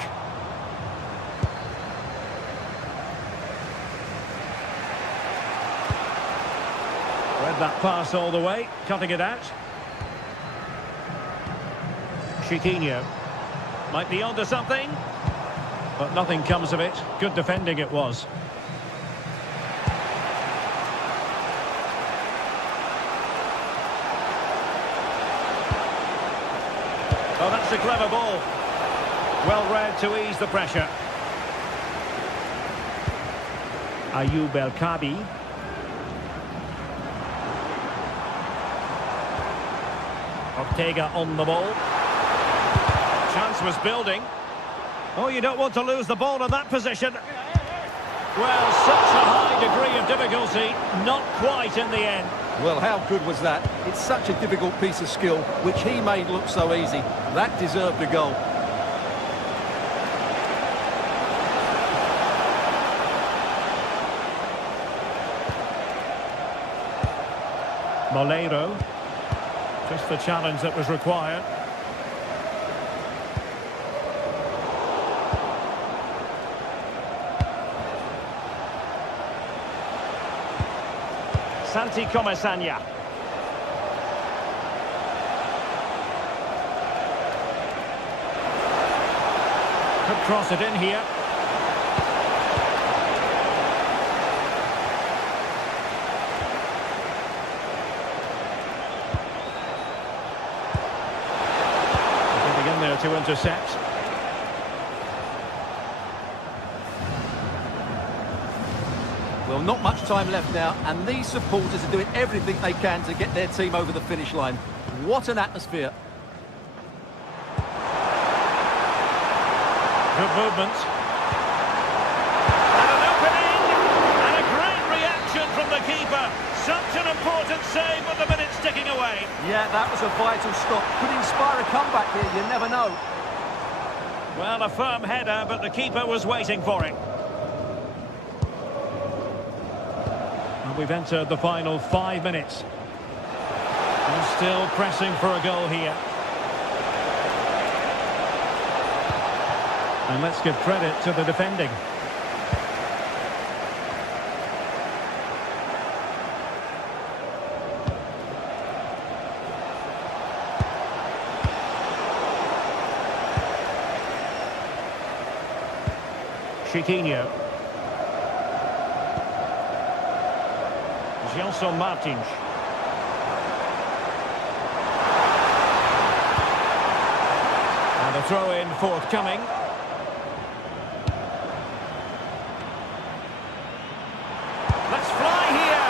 Read that pass all the way, cutting it out. Chiquinho. Might be onto something. But nothing comes of it. Good defending it was. Oh, that's a clever ball. Well read to ease the pressure. Ayoub El Kabi. Ortega on the ball. Chance was building. Oh, you don't want to lose the ball in that position. Well, such a high degree of difficulty, not quite in the end. Well, how good was that? It's such a difficult piece of skill, which he made look so easy. That deserved a goal. Moleiro. Just the challenge that was required. Santi Comesaña. Could cross it in here. Getting in there to intercept. Well, not much time left now, and these supporters are doing everything they can to get their team over the finish line. What an atmosphere. Good movement. And an opening! And a great reaction from the keeper. Such an important save with the minutes ticking away. Yeah, that was a vital stop. Could inspire a comeback here, you never know. Well, a firm header, but the keeper was waiting for it. We've entered the final 5 minutes. And still pressing for a goal here. And let's give credit to the defending. Chiquinho. Gelson Martins. And a throw-in forthcoming. Let's fly here!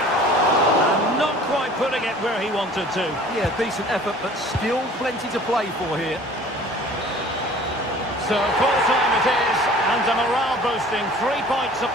And not quite putting it where he wanted to. Yeah, decent effort, but still plenty to play for here. So full time it is, and a morale boosting 3 points up.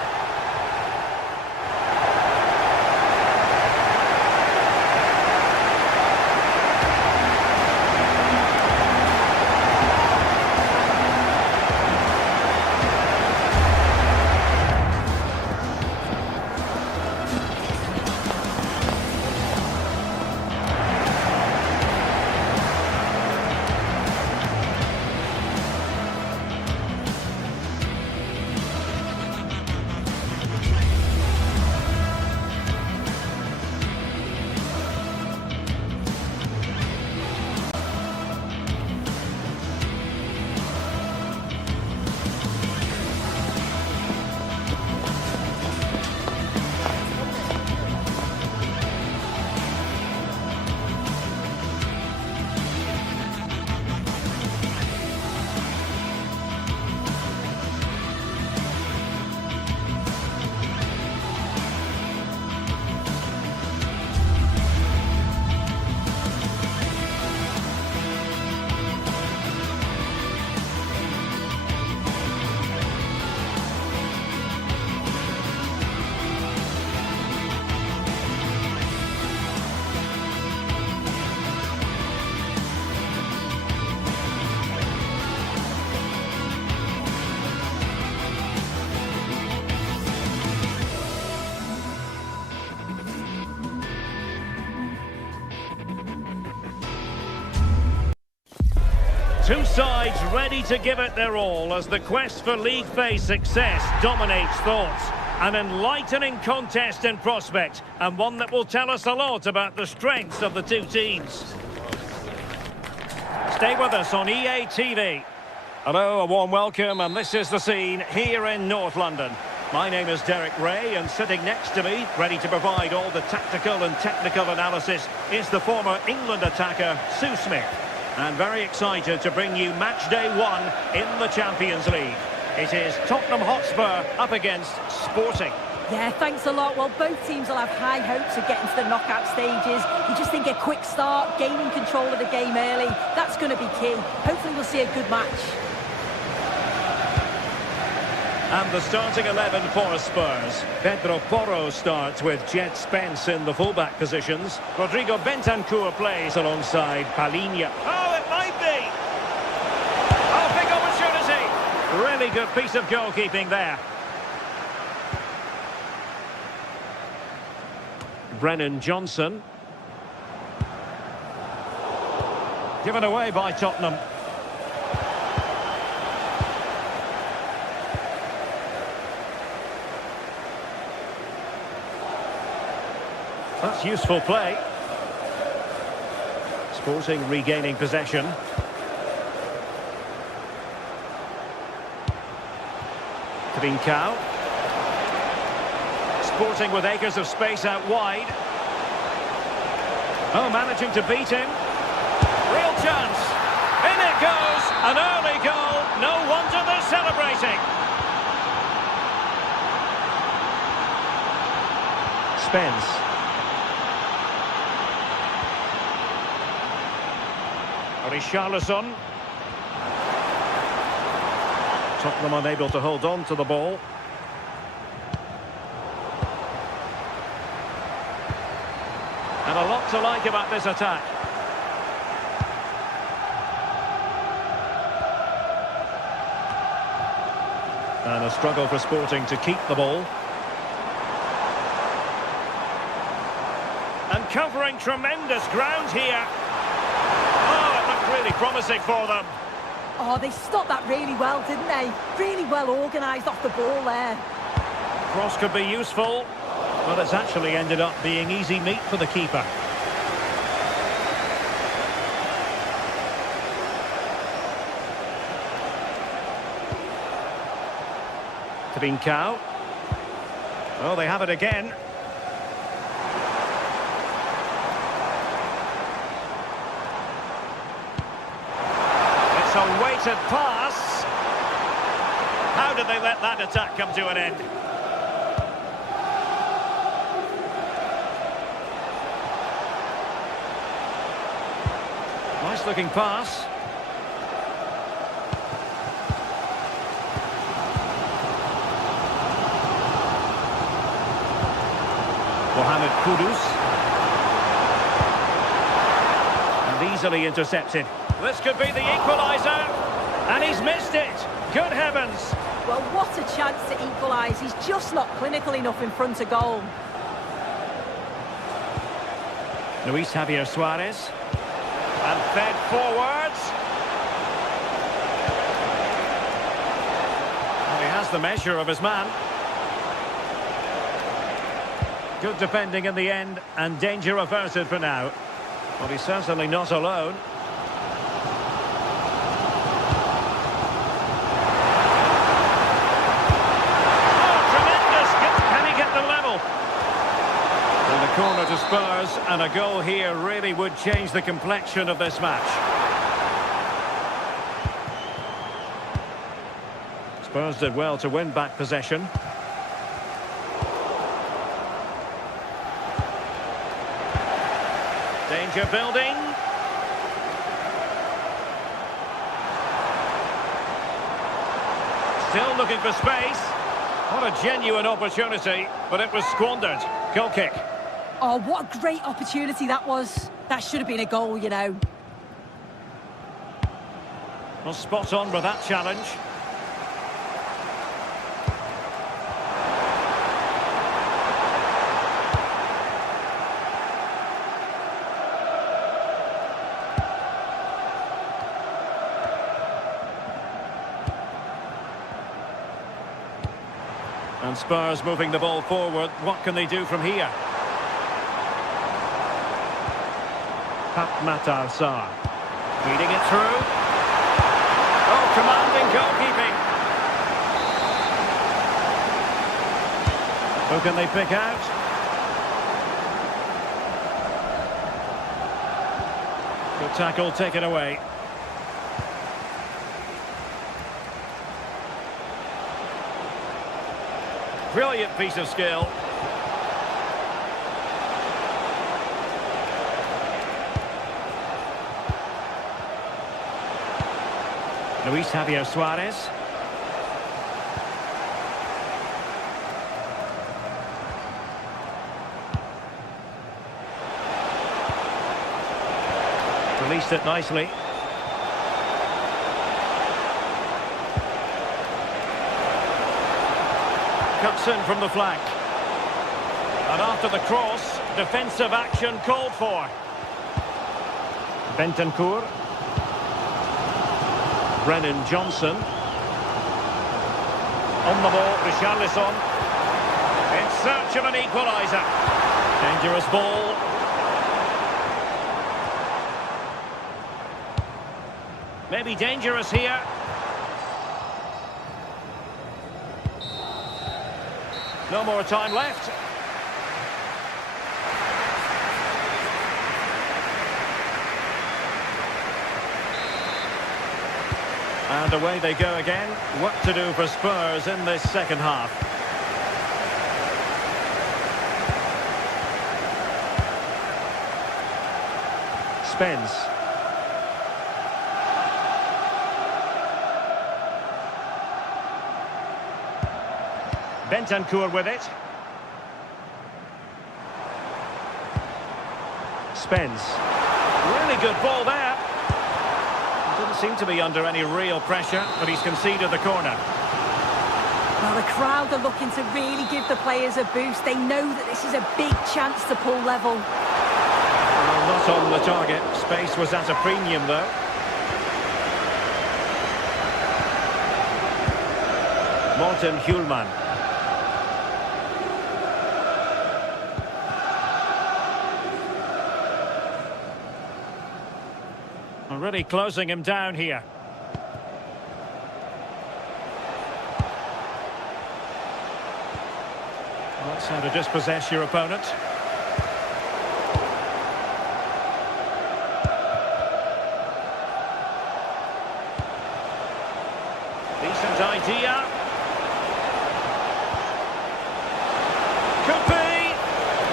Two sides ready to give it their all as the quest for league phase success dominates thoughts. An enlightening contest in prospect, and one that will tell us a lot about the strengths of the two teams. Stay with us on EA TV. Hello, a warm welcome, and this is the scene here in North London. My name is Derek Ray, and sitting next to me, ready to provide all the tactical and technical analysis, is the former England attacker, Sue Smith. And very excited to bring you match day 1 in the Champions League. It is Tottenham Hotspur up against Sporting. Yeah, thanks a lot. Well, both teams will have high hopes of getting to the knockout stages. You just think a quick start, gaining control of the game early, that's going to be key. Hopefully we'll see a good match. And the starting 11 for Spurs. Pedro Porro starts with Jet Spence in the fullback positions. Rodrigo Bentancur plays alongside Palhinha. Oh, it might be! Oh, big opportunity! Really good piece of goalkeeping there. Brennan Johnson. Given away by Tottenham. That's useful play. Sporting regaining possession. Trincao. Sporting with acres of space out wide. Oh, managing to beat him. Real chance. In it goes. An early goal. No wonder they're celebrating. Spence. Richarlison. Tottenham unable to hold on to the ball. And a lot to like about this attack. And a struggle for Sporting to keep the ball. And covering tremendous ground here. Really promising for them. Oh, they stopped that really well, didn't they? Really well organised off the ball there. Cross could be useful, but it's actually ended up being easy meat for the keeper. Trincao. Oh, they have it again. A weighted pass. How did they let that attack come to an end? Nice looking pass. Mohamed Kudus. And easily intercepted. This could be the equaliser, and he's missed it. Good heavens. Well, what a chance to equalise. He's just not clinical enough in front of goal. Luis Javier Suarez. And fed forwards. And he has the measure of his man. Good defending in the end, and danger averted for now. But he's certainly not alone. Corner to Spurs, and a goal here really would change the complexion of this match. Spurs did well to win back possession. Danger building. Still looking for space. What a genuine opportunity, but it was squandered. Goal kick. Oh, what a great opportunity that was. That should have been a goal, you know. Well, spot on with that challenge. And Spurs moving the ball forward. What can they do from here? Pat Matar Sarr. Feeding it through. Oh, Commanding goalkeeping. Who can they pick out? Good tackle taken away. Brilliant piece of skill. Luis Javier Suarez. Released it nicely. Cuts in from the flank. And after the cross, defensive action called for. Bentancur. Brennan Johnson. On the ball, Richarlison. In search of an equaliser. Dangerous ball. Maybe dangerous here. No more time left. And away they go again. What to do for Spurs in this second half. Spence. Bentancur with it. Spence. Really good ball there. Didn't seem to be under any real pressure, but he's conceded the corner. Well, the crowd are looking to really give the players a boost. They know that this is a big chance to pull level. Well, not on the target. Space was at a premium, though. Morten Hjulman. Already closing him down here. That's how to dispossess your opponent. Decent idea. Could be.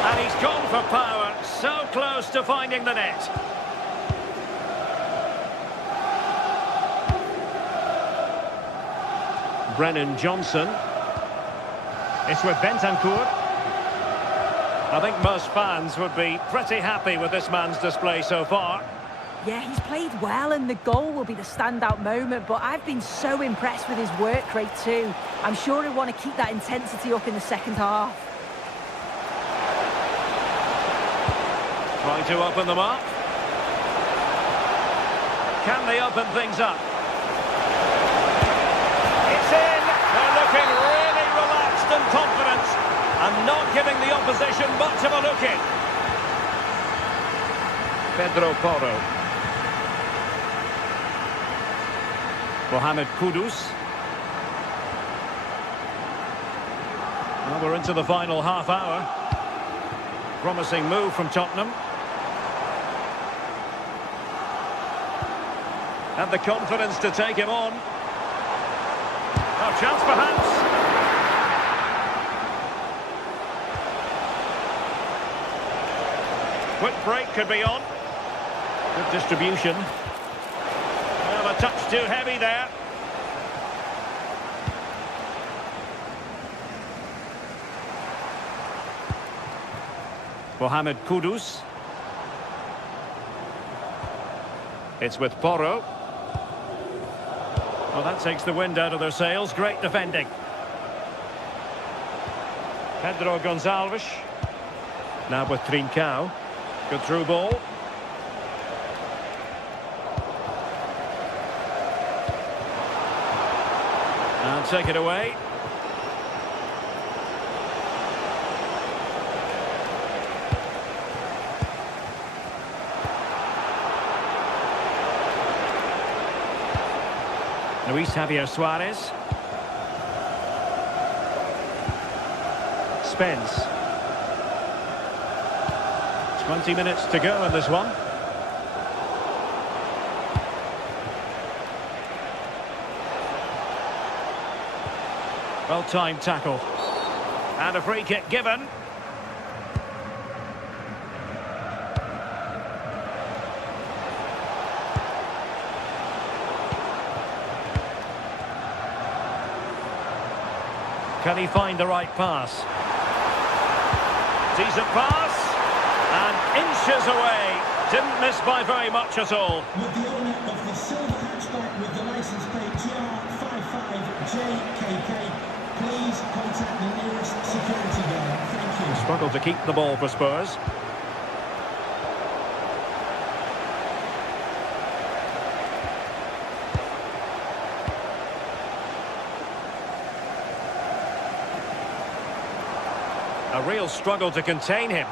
And he's gone for power. So close to finding the net. Brennan Johnson. It's with Bentancur. I think most fans would be pretty happy with this man's display so far. Yeah, he's played well and the goal will be the standout moment, but I've been so impressed with his work rate too. I'm sure he'll want to keep that intensity up in the second half. Trying to open them up. Can they open things up? It's in! They're looking really relaxed and confident and not giving the opposition much of a look in. Pedro Porro. Mohamed Kudus. Well, we're into the final half hour. Promising move from Tottenham. And the confidence to take him on. Oh, chance perhaps. Quick break could be on. Good distribution. Well, a touch too heavy there. Mohamed Kudus. It's with Porro. Well, that takes the wind out of their sails. Great defending. Pedro Gonçalves. Now with Trincao. Good through ball. And take it away. Luis Javier Suarez. Spence. 20 minutes to go in this one. Well-timed tackle. And a free kick given. Can he find the right pass? Decent pass. And inches away. Didn't miss by very much at all. With the owner of the silver hatchback with the licence plate GR55JKK, please contact the nearest security guard. Thank you. Struggled to keep the ball for Spurs. A real struggle to contain him.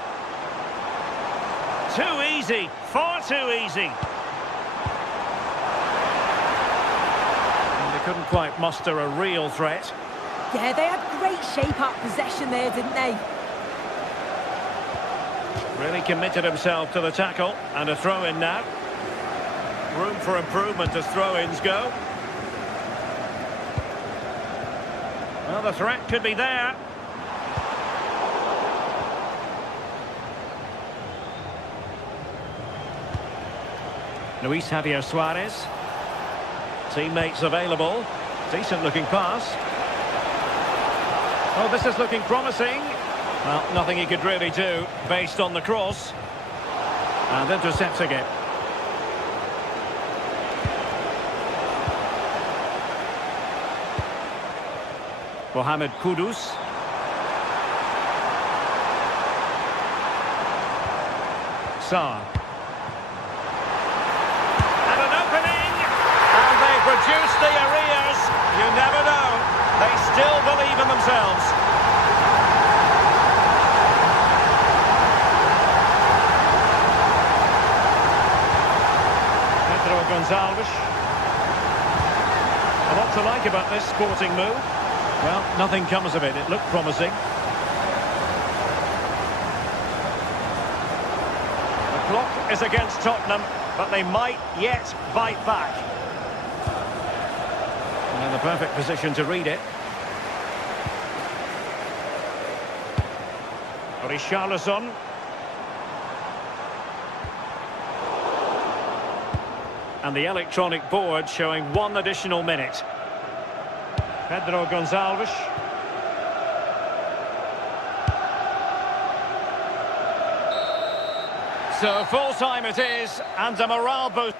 Too easy, far too easy. And they couldn't quite muster a real threat. Yeah, they had great shape up possession there, didn't they? Really committed himself to the tackle, and a throw-in now. Room for improvement as throw-ins go. Well, the threat could be there. Luis Javier Suarez. Teammates available. Decent looking pass. Oh, this is looking promising. Well, nothing he could really do based on the cross. And intercepting it. Mohamed Kudus. Sarr. Produce the arrears. You never know. They still believe in themselves. Pedro Gonçalves. A lot to like about this sporting move. Well, nothing comes of it. It looked promising. The clock is against Tottenham, but they might yet bite back. And the perfect position to read it. Richarlison. And the electronic board showing 1 additional minute. Pedro Gonçalves. So full time it is, and a morale boost.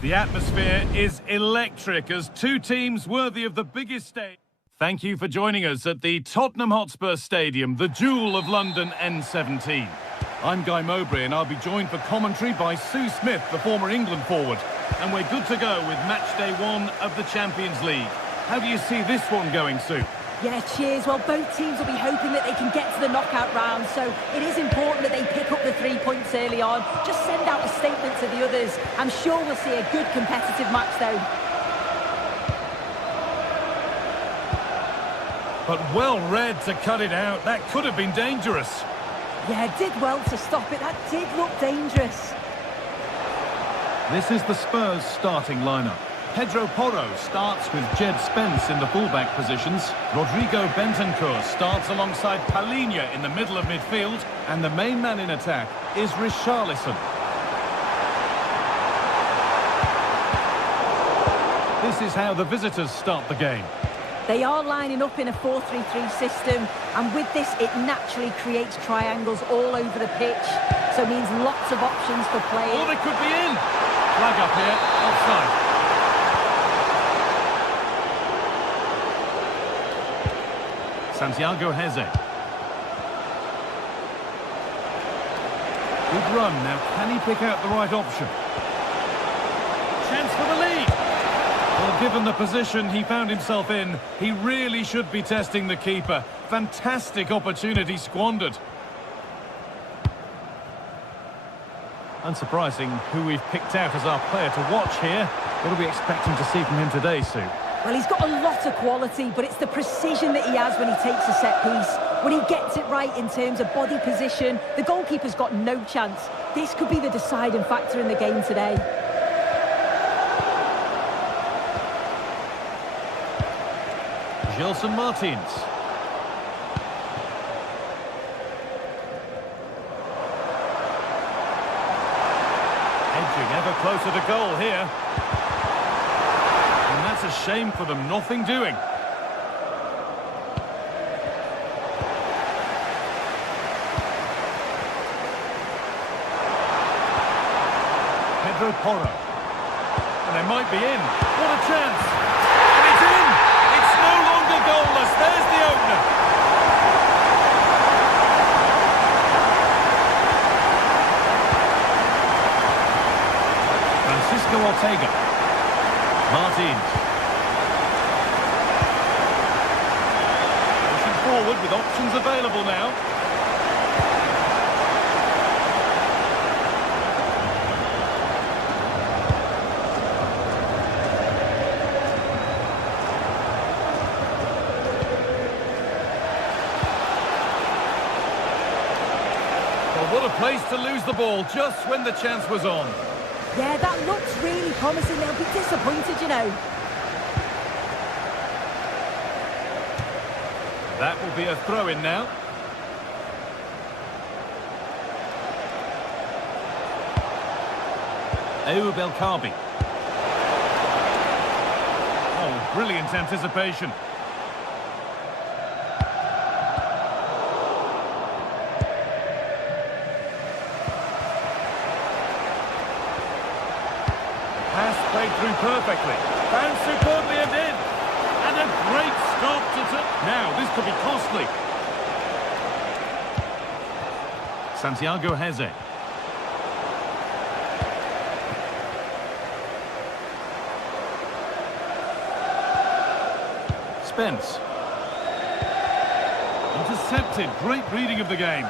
The atmosphere is electric as two teams worthy of the biggest stage. Thank you for joining us at the Tottenham Hotspur Stadium, the jewel of London N17. I'm Guy Mowbray, and I'll be joined for commentary by Sue Smith, the former England forward. And we're good to go with match day 1 of the Champions League. How do you see this one going, Sue? Yeah, cheers. Well, both teams will be hoping that they can get to the knockout round, so it is important that they pick up the 3 points early on. Just send out a statement to the others. I'm sure we'll see a good competitive match, though. But well read to cut it out. That could have been dangerous. Yeah, did well to stop it. That did look dangerous. This is the Spurs starting lineup. Pedro Porro starts with Jed Spence in the fullback positions. Rodrigo Bentancur starts alongside Palhinha in the middle of midfield. And the main man in attack is Richarlison. This is how the visitors start the game. They are lining up in a 4-3-3 system, and with this, it naturally creates triangles all over the pitch, so it means lots of options for playing. Oh, they could be in! Flag up here, offside. Santiago Heze. Good run, now can he pick out the right option? Chance for the lead! Well, given the position he found himself in, he really should be testing the keeper. Fantastic opportunity squandered. Unsurprising who we've picked out as our player to watch here. What are we expecting to see from him today, Sue? Well, he's got a lot of quality, but it's the precision that he has when he takes a set piece. When he gets it right in terms of body position, the goalkeeper's got no chance. This could be the deciding factor in the game today. Gelson Martins. Edging ever closer to goal here. And that's a shame for them, nothing doing. Pedro Porro. And they might be in. What a chance! And it's in! It's no longer goalless. There's the opener. Francisco Ortega. Martins. Pushing forward with options available now. What a place to lose the ball just when the chance was on. Yeah, that looks really promising. They'll be disappointed, you know. That will be a throw-in now. Ayoub El Kaabi. Oh, brilliant anticipation. Pass played through perfectly. Found superbly and in. And a great stop to... Now, this could be costly. Santiago Heze. Spence. Intercepted. Great reading of the game.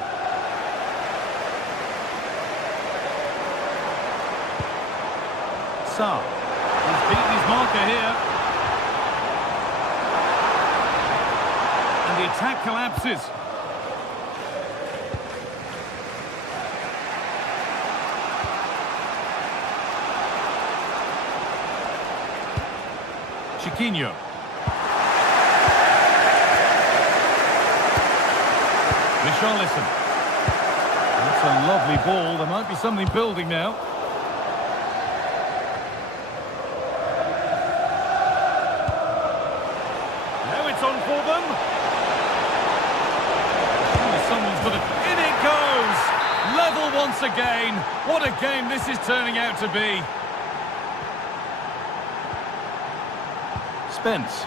Sarr. He's beaten his marker here. And the attack collapses. Chiquinho. Richarlison. That's a lovely ball. There might be something building now. On for them. Someone's got it. In it goes. Level once again. What a game this is turning out to be. Spence.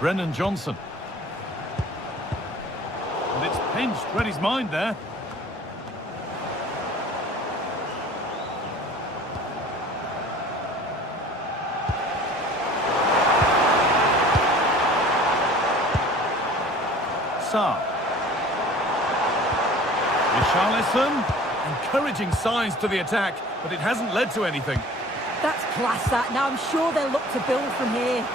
Brennan Johnson. Pinched, read his mind there. Richarlison, encouraging signs to the attack, but it hasn't led to anything. That's class, that. Now I'm sure they'll look to build from here.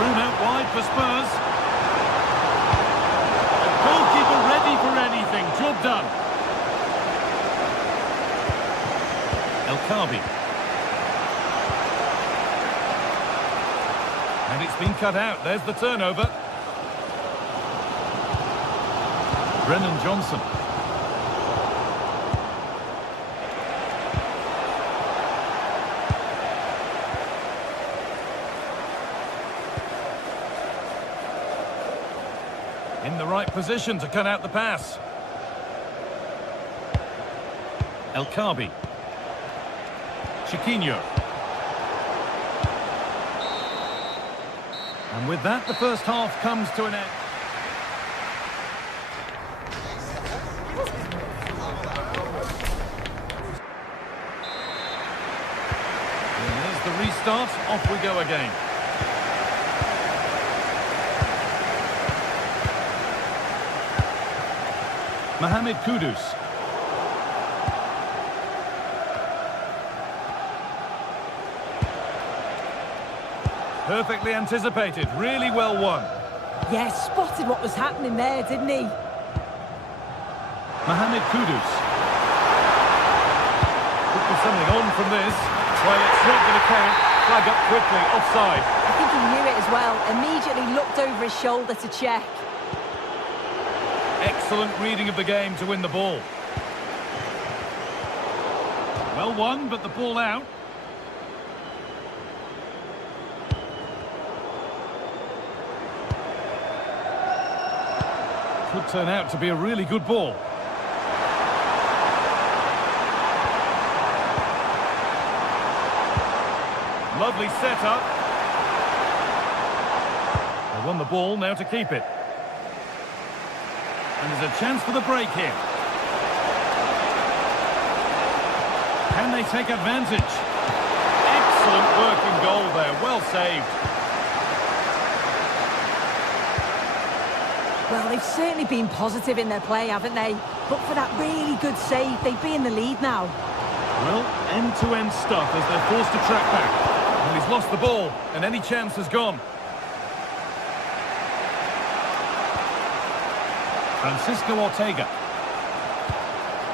Room out wide for Spurs. The goalkeeper ready for anything. Job done. El Khabi. And it's been cut out. There's the turnover. Brennan Johnson. In the right position to cut out the pass. El Khabi. Chiquinho. And with that, the first half comes to an end. And there's the restart. Off we go again. Mohamed Kudus. Perfectly anticipated, really well won. Yeah, spotted what was happening there, didn't he? Mohamed Kudus. Could be something on from this. Well, it's not going to count. Flag up quickly, offside. I think he knew it as well. Immediately looked over his shoulder to check. Excellent reading of the game to win the ball. Well won, but the ball out. Could turn out to be a really good ball. Lovely setup. They won the ball, now to keep it. And there's a chance for the break here. Can they take advantage? Excellent work and goal there, well saved. Well, they've certainly been positive in their play, haven't they? But for that really good save, they'd be in the lead now. Well, end-to-end stuff as they're forced to track back. And he's lost the ball, and any chance has gone. Francisco Ortega.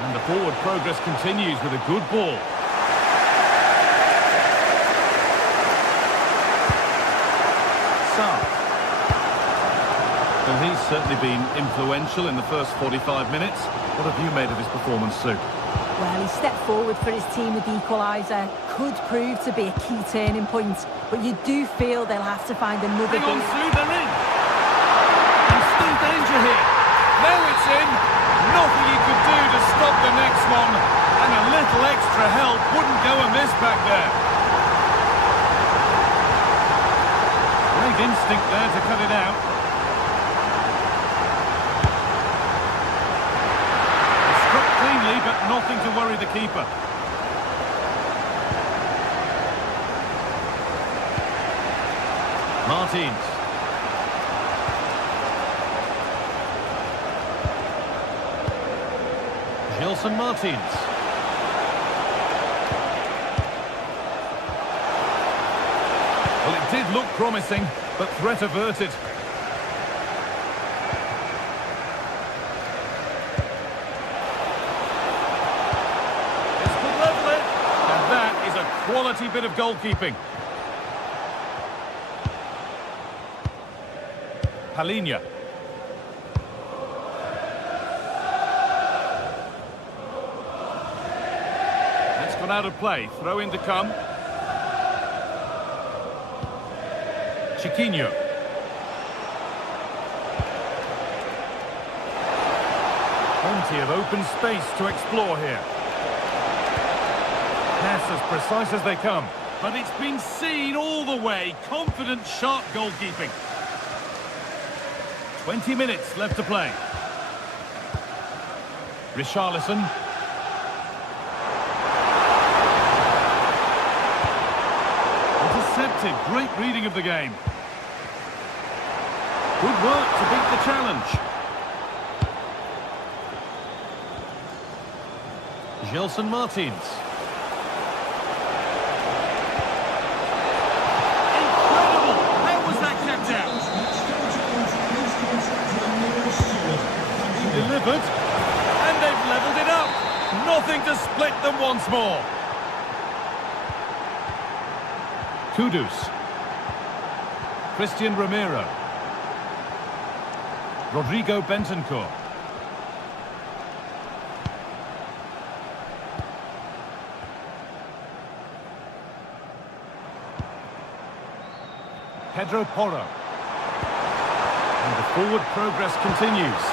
And the forward progress continues with a good ball. Sarr. Well, he's certainly been influential in the first 45 minutes. What have you made of his performance, Sue? Well, he stepped forward for his team with the equaliser. Could prove to be a key turning point. But you do feel they'll have to find another Hang on, goal. Sue, they're in. And still danger here. Now it's in. Nothing he could do to stop the next one. And a little extra help wouldn't go amiss back there. Great instinct there to cut it out. Struck cleanly, but nothing to worry the keeper. Martins. Gelson Martins. Well, it did look promising, but threat averted. This could level it, and that is a quality bit of goalkeeping. Palinha. That's gone out of play. Throw in to come. Chiquinho. Plenty of open space to explore here. Pass as precise as they come. but it's been seen all the way. Confident, sharp goalkeeping. 20 minutes left to play. Richarlison. Intercepted. Great reading of the game. Good work to beat the challenge. Gelson Martins. Incredible! How was that kept out? Delivered. And they've levelled it up. Nothing to split them once more. Kudus. Christian Romero. Rodrigo Bentancur. Pedro Porro. And the forward progress continues.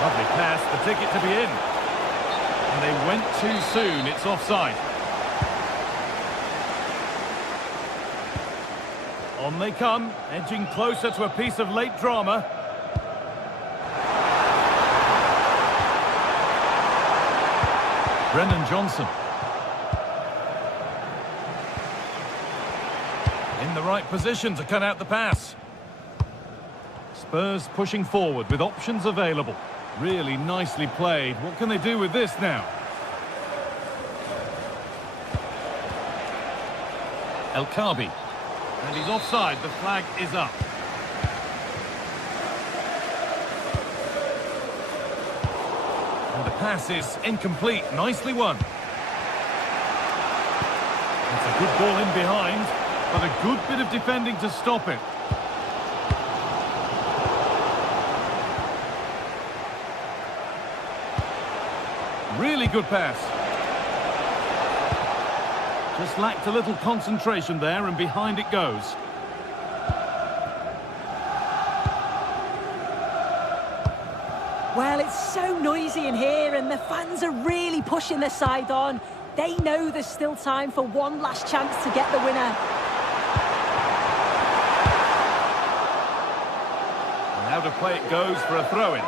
Lovely pass, the ticket to be in. And they went too soon, it's offside. On they come, edging closer to a piece of late drama. Brennan Johnson. In the right position to cut out the pass. Spurs pushing forward with options available. Really nicely played. What can they do with this now? El Khabi. And he's offside. The flag is up. And the pass is incomplete. Nicely won. It's a good ball in behind, but a good bit of defending to stop it. Really good pass. Just lacked a little concentration there, and behind it goes. Well, it's so noisy in here, and the fans are really pushing their side on. They know there's still time for one last chance to get the winner. And out of play it goes for a throw-in.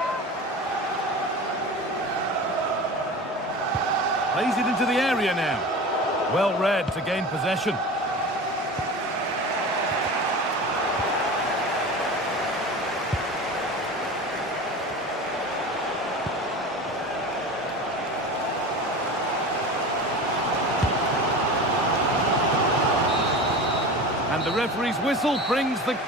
Plays it into the area now. Well read to gain possession. And the referee's whistle brings the...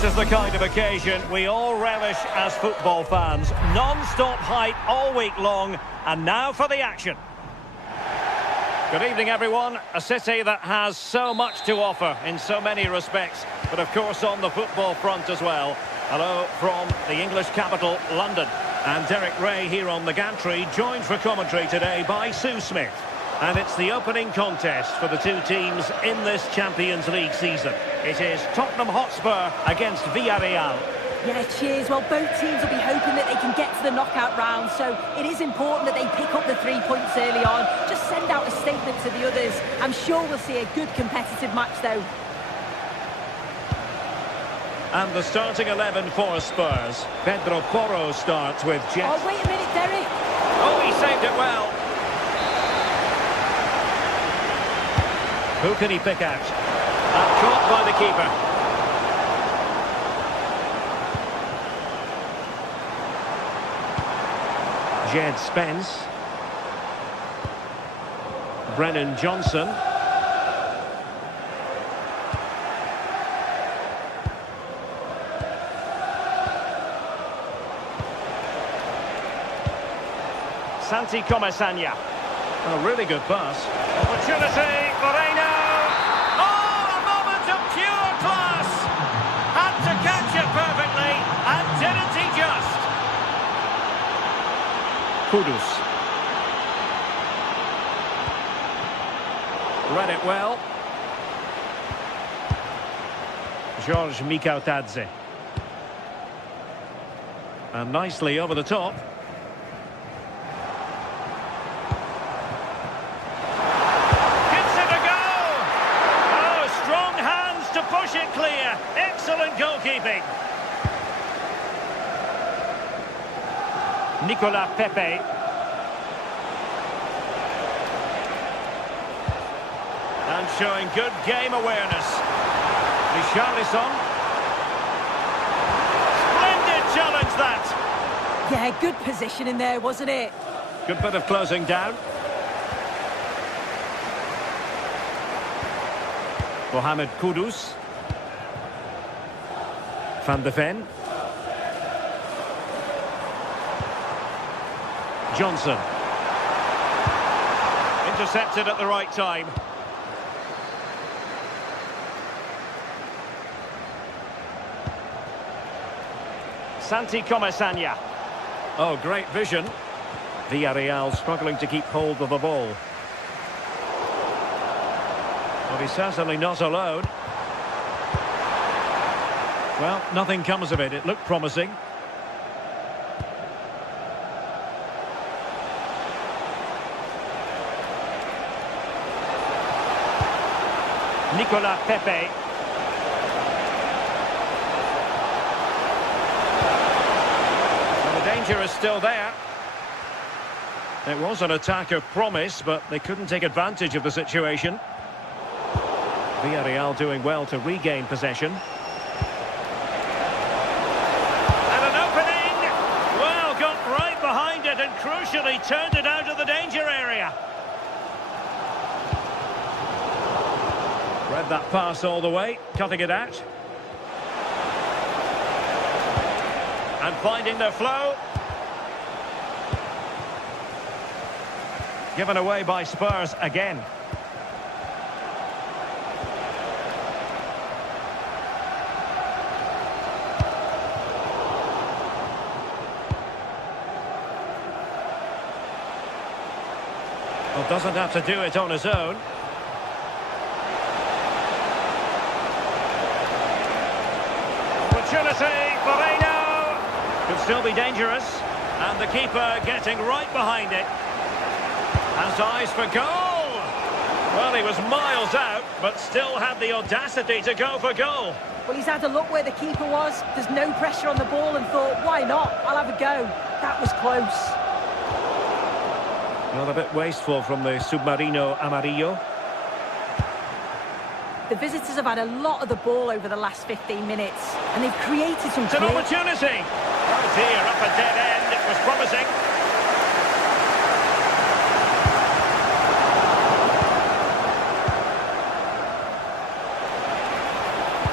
This is the kind of occasion we all relish as football fans. Non-stop hype all week long, and now for the action. Good evening, everyone. A city that has so much to offer in so many respects, but of course on the football front as well. Hello from the English capital, London. And Derek Ray here on the gantry, joined for commentary today by Sue Smith. And it's the opening contest for the two teams in this Champions League season. It is Tottenham Hotspur against Villarreal. Yeah, cheers. Well, both teams will be hoping that they can get to the knockout round, so it is important that they pick up the 3 points early on. Just send out a statement to the others. I'm sure we'll see a good competitive match, though. And the starting 11 for Spurs. Pedro Porro starts with Jet. Oh, wait a minute, Derek. Oh, he saved it well. Who can he pick out? And caught by the keeper. Jed Spence. Brennan Johnson. Santi Comesaña. A really good pass. Opportunity, Moreno. Oh, a moment of pure class. Had to catch it perfectly, and didn't he just? Kudus. Read it well. George Mikautadze. And nicely over the top. Gives it a go! Oh, strong hands to push it clear. Excellent goalkeeping. Nicolas Pepe. And showing good game awareness. Richarlison. Splendid challenge that. Yeah, good position in there, wasn't it? Good bit of closing down. Mohamed Kudus. Van de Ven. Johnson. Intercepted at the right time. Santi Comesaña. Oh, great vision. Villarreal struggling to keep hold of the ball. But he's certainly not alone. Well, nothing comes of it. It looked promising. Nicolas Pepe. And the danger is still there. It was an attack of promise, but they couldn't take advantage of the situation. Villarreal doing well to regain possession. And an opening! Well, got right behind it and crucially turned it out of the danger area. Read that pass all the way, cutting it out. And finding the flow. Given away by Spurs again. Well, doesn't have to do it on his own. Opportunity, Moreno. Could still be dangerous. And the keeper getting right behind it. Has eyes for goal. Well, he was miles out, but still had the audacity to go for goal. Well, he's had a look where the keeper was. There's no pressure on the ball and thought, why not? I'll have a go. That was close. Well, a bit wasteful from the Submarino Amarillo. The visitors have had a lot of the ball over the last 15 minutes, and they've created some It's an opportunity. Oh dear, up a dead end. It was promising.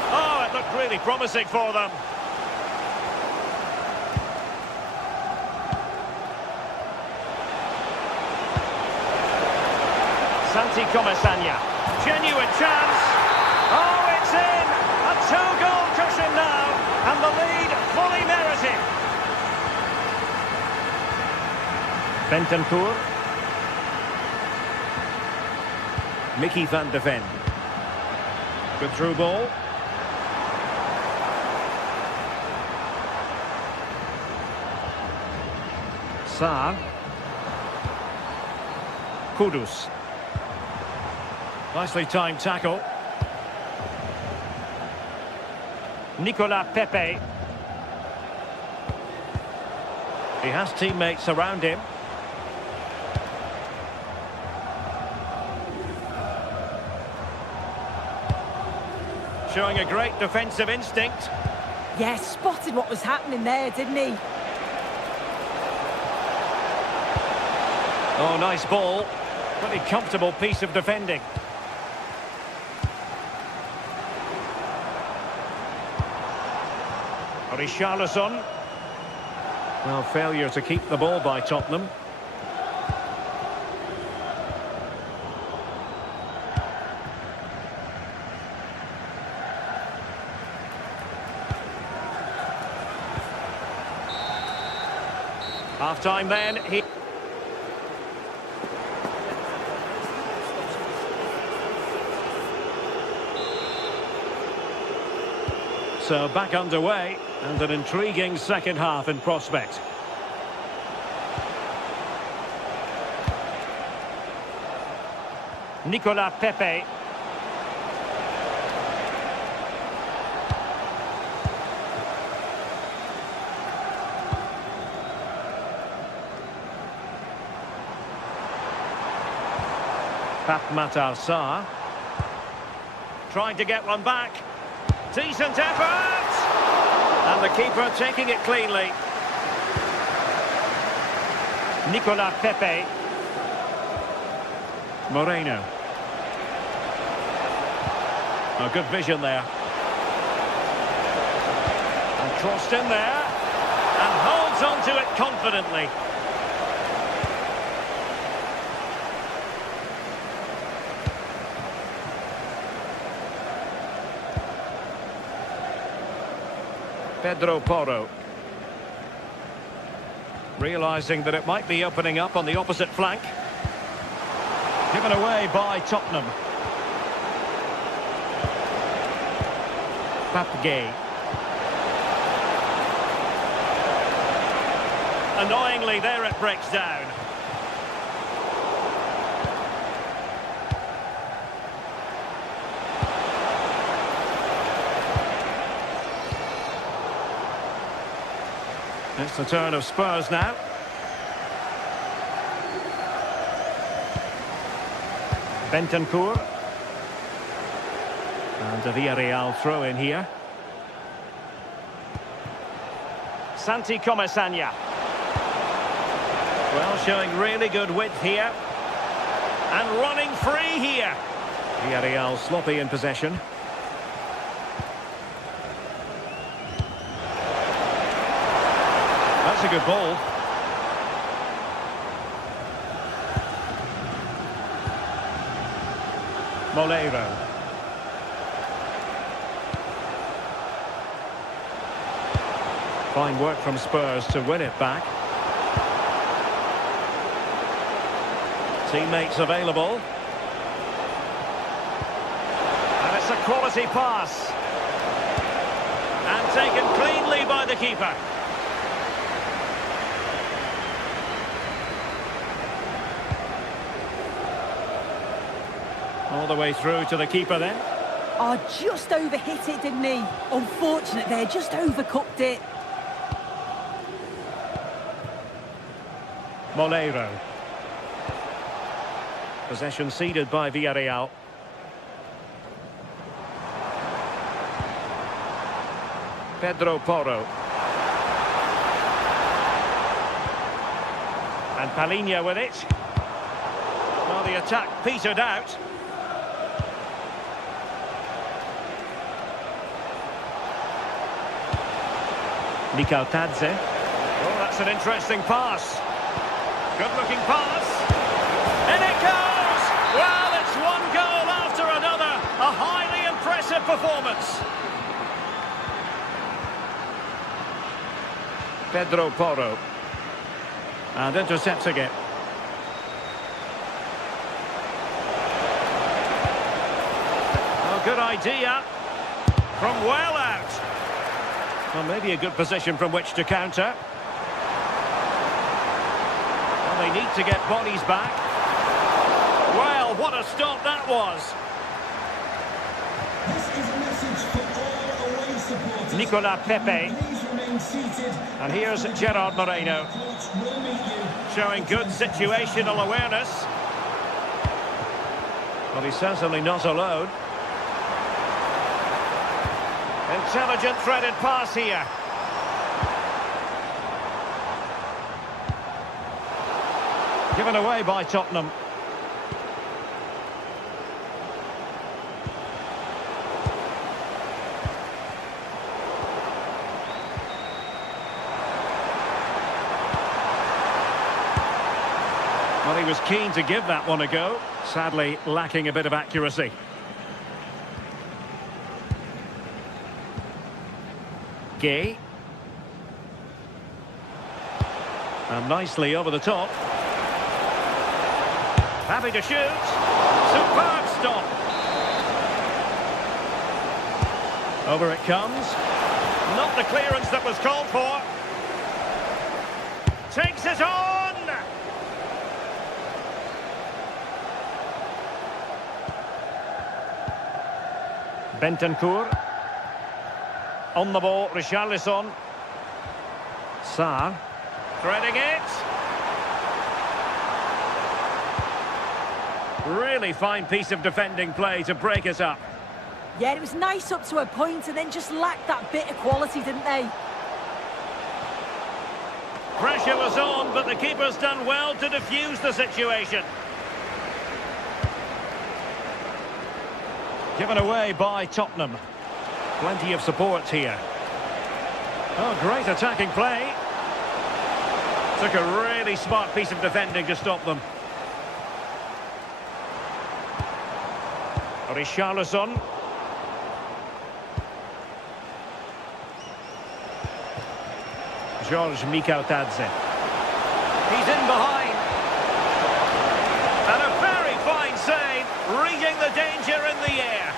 Oh, it looked really promising for them. Santi Santi Comesaña. Genuine chance. Oh, it's in! A two-goal cushion now, and the lead fully merited. Bentancur. Mickey van de Ven. Good through ball. Sarr. Kudus. Nicely timed tackle. Nicolas Pepe. He has teammates around him. Showing a great defensive instinct. Yes, spotted what was happening there, didn't he? Oh, nice ball. Pretty comfortable piece of defending. Richarlison. Well, failure to keep the ball by Tottenham. Half-time then. So back underway, and an intriguing second half in prospect. Nicolas Pepe. Matar Sarr. Trying to get one back. Decent effort! And the keeper taking it cleanly. Nicolas Pepe. Moreno. Oh, good vision there. And crossed in there. And holds on to it confidently. Pedro Porro. Realising that it might be opening up on the opposite flank. Given away by Tottenham. Papgay. Annoyingly, there it breaks down. It's the turn of Spurs now. Bentancur. And a Villarreal throw in here. Santi Comesaña. Well, showing really good width here. And running free here. Villarreal sloppy in possession. That's a good ball. Molero. Fine work from Spurs to win it back. Teammates available. And it's a quality pass. And taken cleanly by the keeper. All the way through to the keeper then. Oh, just overhit it, didn't he? Unfortunate there, just overcooked it. Molero. Possession ceded by Villarreal. Pedro Porro. And Palhinha with it. Well, the attack petered out. Tadze. Oh, that's an interesting pass. Good-looking pass. And it goes! Well, it's performance. Pedro Porro. And intercepts again. Oh, good idea. From well out. Well, maybe a good position from which to counter. Well, they need to get bodies back. Well, what a stop that was. This is a message for all away supporters. Nicola Pepe. Please remain seated. And here's Gerard Moreno. Coach will meet you. Showing good situational awareness. Well, he's certainly not alone. Intelligent threaded pass here. Given away by Tottenham. Well, he was keen to give that one a go. Sadly, lacking a bit of accuracy. Gay. And nicely over the top. Happy to shoot. Superb stop. Over it comes. Not the clearance that was called for. Takes it on. Bentancur. On the ball, Richarlison. Sarr. Threading it. Really fine piece of defending play to break us up. Yeah, it was nice up to a point and then just lacked that bit of quality, didn't they? Pressure was on, but the keeper's done well to defuse the situation. Given away by Tottenham. Plenty of support here. Oh, great attacking play. Took a really smart piece of defending to stop them. Richarlison. George Mikautadze. He's in behind. And a very fine save, reading the danger in the air.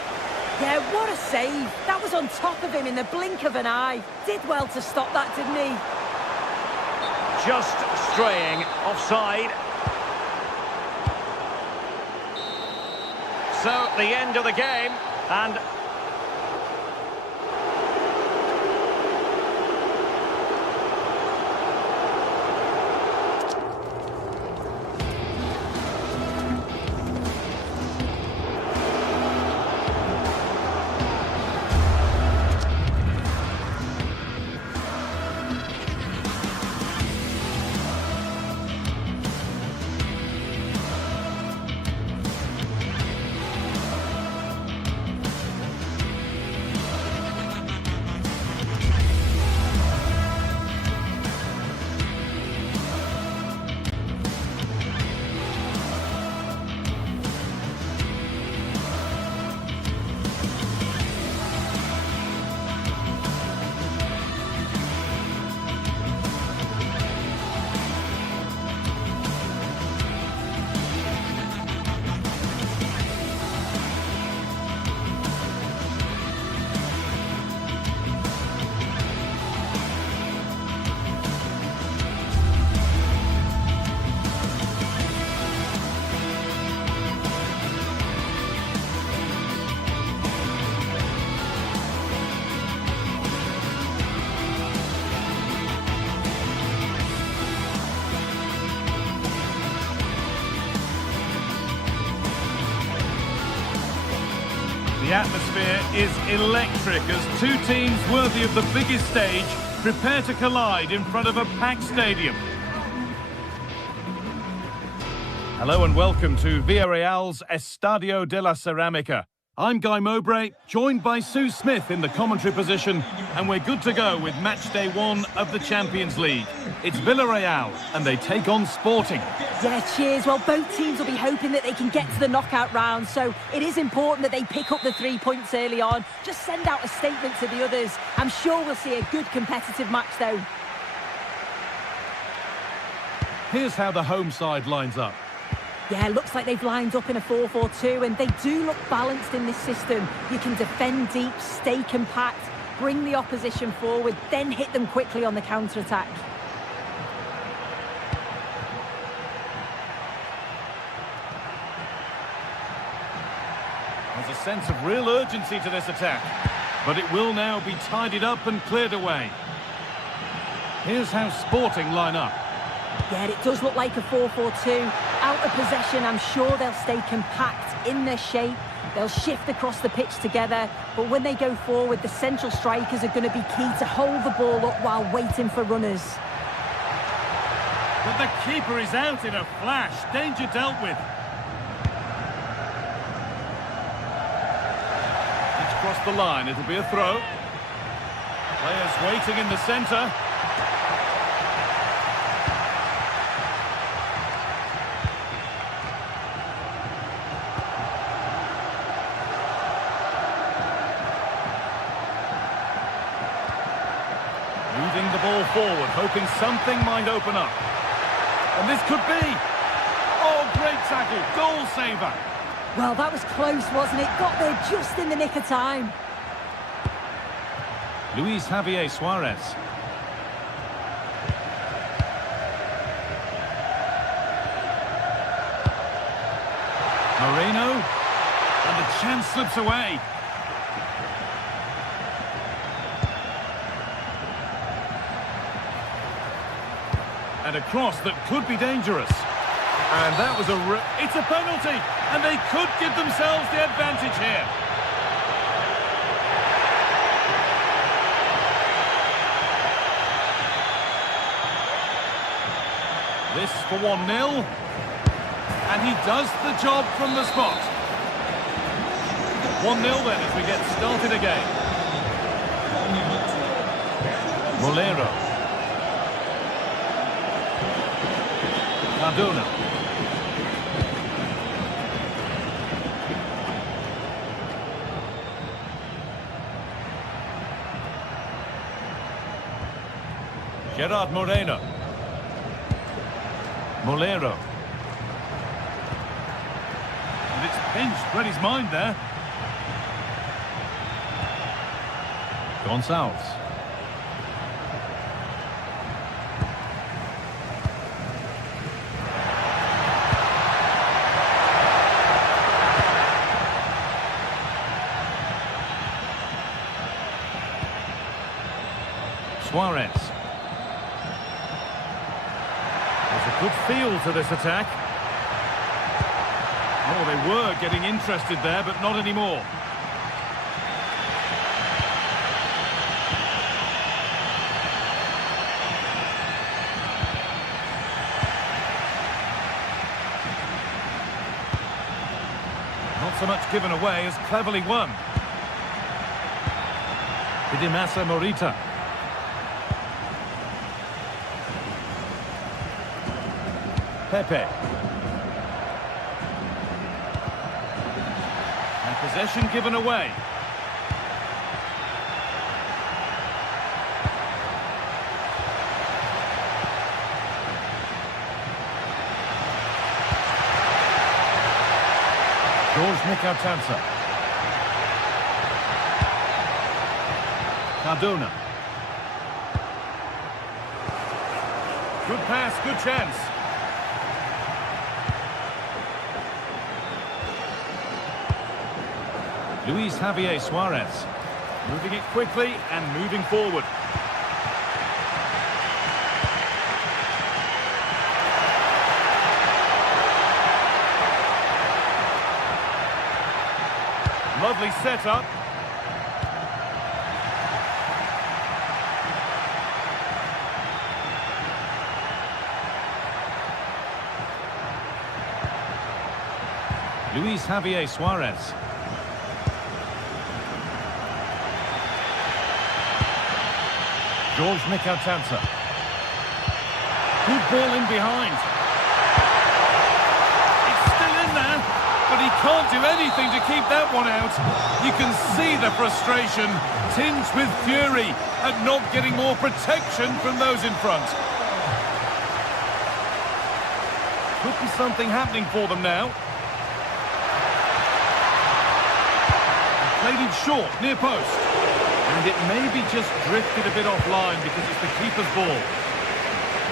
Yeah, what a save. That was on top of him in the blink of an eye. Did well to stop that, didn't he? Just straying offside. So, the end of the game, and The atmosphere is electric as two teams worthy of the biggest stage prepare to collide in front of a packed stadium. Hello and welcome to Villarreal's Estadio de la Ceramica. I'm Guy Mowbray, joined by Sue Smith in the commentary position, and we're good to go with match day 1 of the Champions League. It's Villarreal, and they take on Sporting. Yeah, cheers. Well, both teams will be hoping that they can get to the knockout round, so it is important that they pick up the 3 points early on. Just send out a statement to the others. I'm sure we'll see a good competitive match, though. Here's how the home side lines up. Yeah, looks like they've lined up in a 4-4-2, and they do look balanced in this system. You can defend deep, stay compact, bring the opposition forward, then hit them quickly on the counter-attack. There's a sense of real urgency to this attack, but it will now be tidied up and cleared away. Here's how Sporting line up. Yeah, it does look like a 4-4-2. Out of possession, I'm sure they'll stay compact in their shape. They'll shift across the pitch together, but when they go forward, the central strikers are going to be key to hold the ball up while waiting for runners. But the keeper is out in a flash. Danger dealt with. It's crossed the line. It'll be a throw. Players waiting in the centre. Moving the ball forward, hoping something might open up. And this could be... Oh, great tackle, goal saver. Well, that was close, wasn't it? Got there just in the nick of time. Luis Javier Suarez. Moreno. And the chance slips away. And a cross that could be dangerous. And that was it's a penalty, and they could give themselves the advantage here. This for 1-0. And he does the job from the spot. 1-0 then as we get started again. Molero. Cardona. Gerard Moreno. Molero. And it's pinched, read his mind there. Gonçalves. Suarez. There's a good feel to this attack. Oh, they were getting interested there, but not anymore. Not so much given away as cleverly won. Idimasa Morita. Pepe. And possession given away. George Nikatansa. Cardona. Good pass, good chance. Luis Javier Suarez, moving it quickly and moving forward. Lovely setup. Luis Javier Suarez. George Mikautadze. Good ball in behind. It's still in there, but he can't do anything to keep that one out. You can see the frustration, tinged with fury at not getting more protection from those in front. Could be something happening for them now. Played it short, near post. And it maybe just drifted a bit offline because it's the keeper's ball.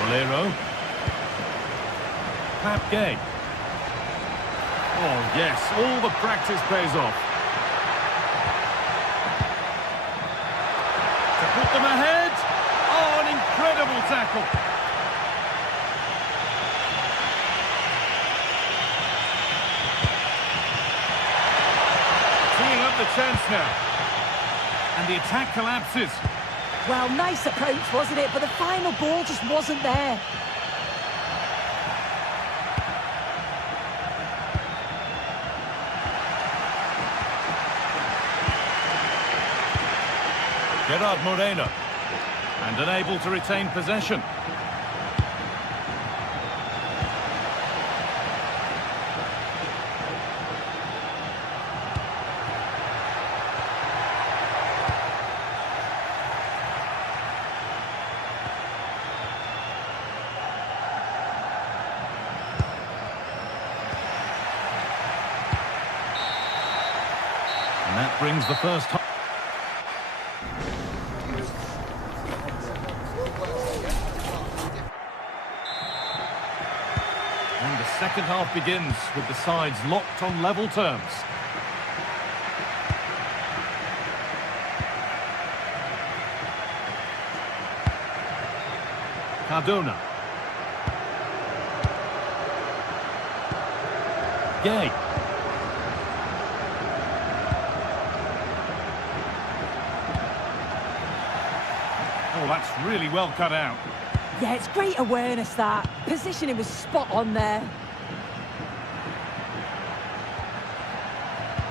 Bolero. Pat Gay. Oh, yes, all the practice pays off. To put them ahead. Oh, an incredible tackle. Teeing up the chance now. And the attack collapses. Well, nice approach, wasn't it? But the final ball just wasn't there. Gerard Moreno. And unable to retain possession. And that brings the first half. And the second half begins with the sides locked on level terms. Cardona. Gay. Oh, that's really well cut out. Yeah, it's great awareness, that. Positioning was spot on there.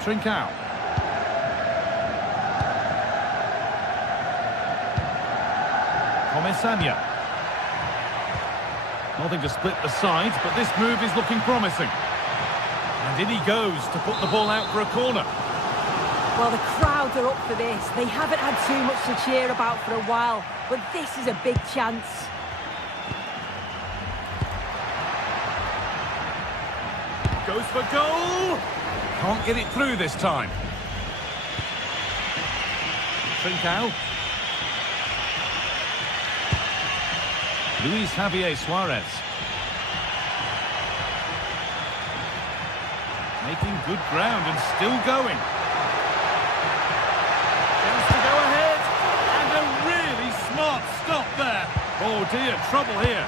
Trincao. Comesaña. Nothing to split the sides, but this move is looking promising. And in he goes to put the ball out for a corner. Well, the crowd are up for this. They haven't had too much to cheer about for a while, but this is a big chance. Goes for goal! Can't get it through this time. Trincao. Luis Javier Suarez. Making good ground and still going. Chance to go ahead. And a really smart stop there. Oh dear, trouble here.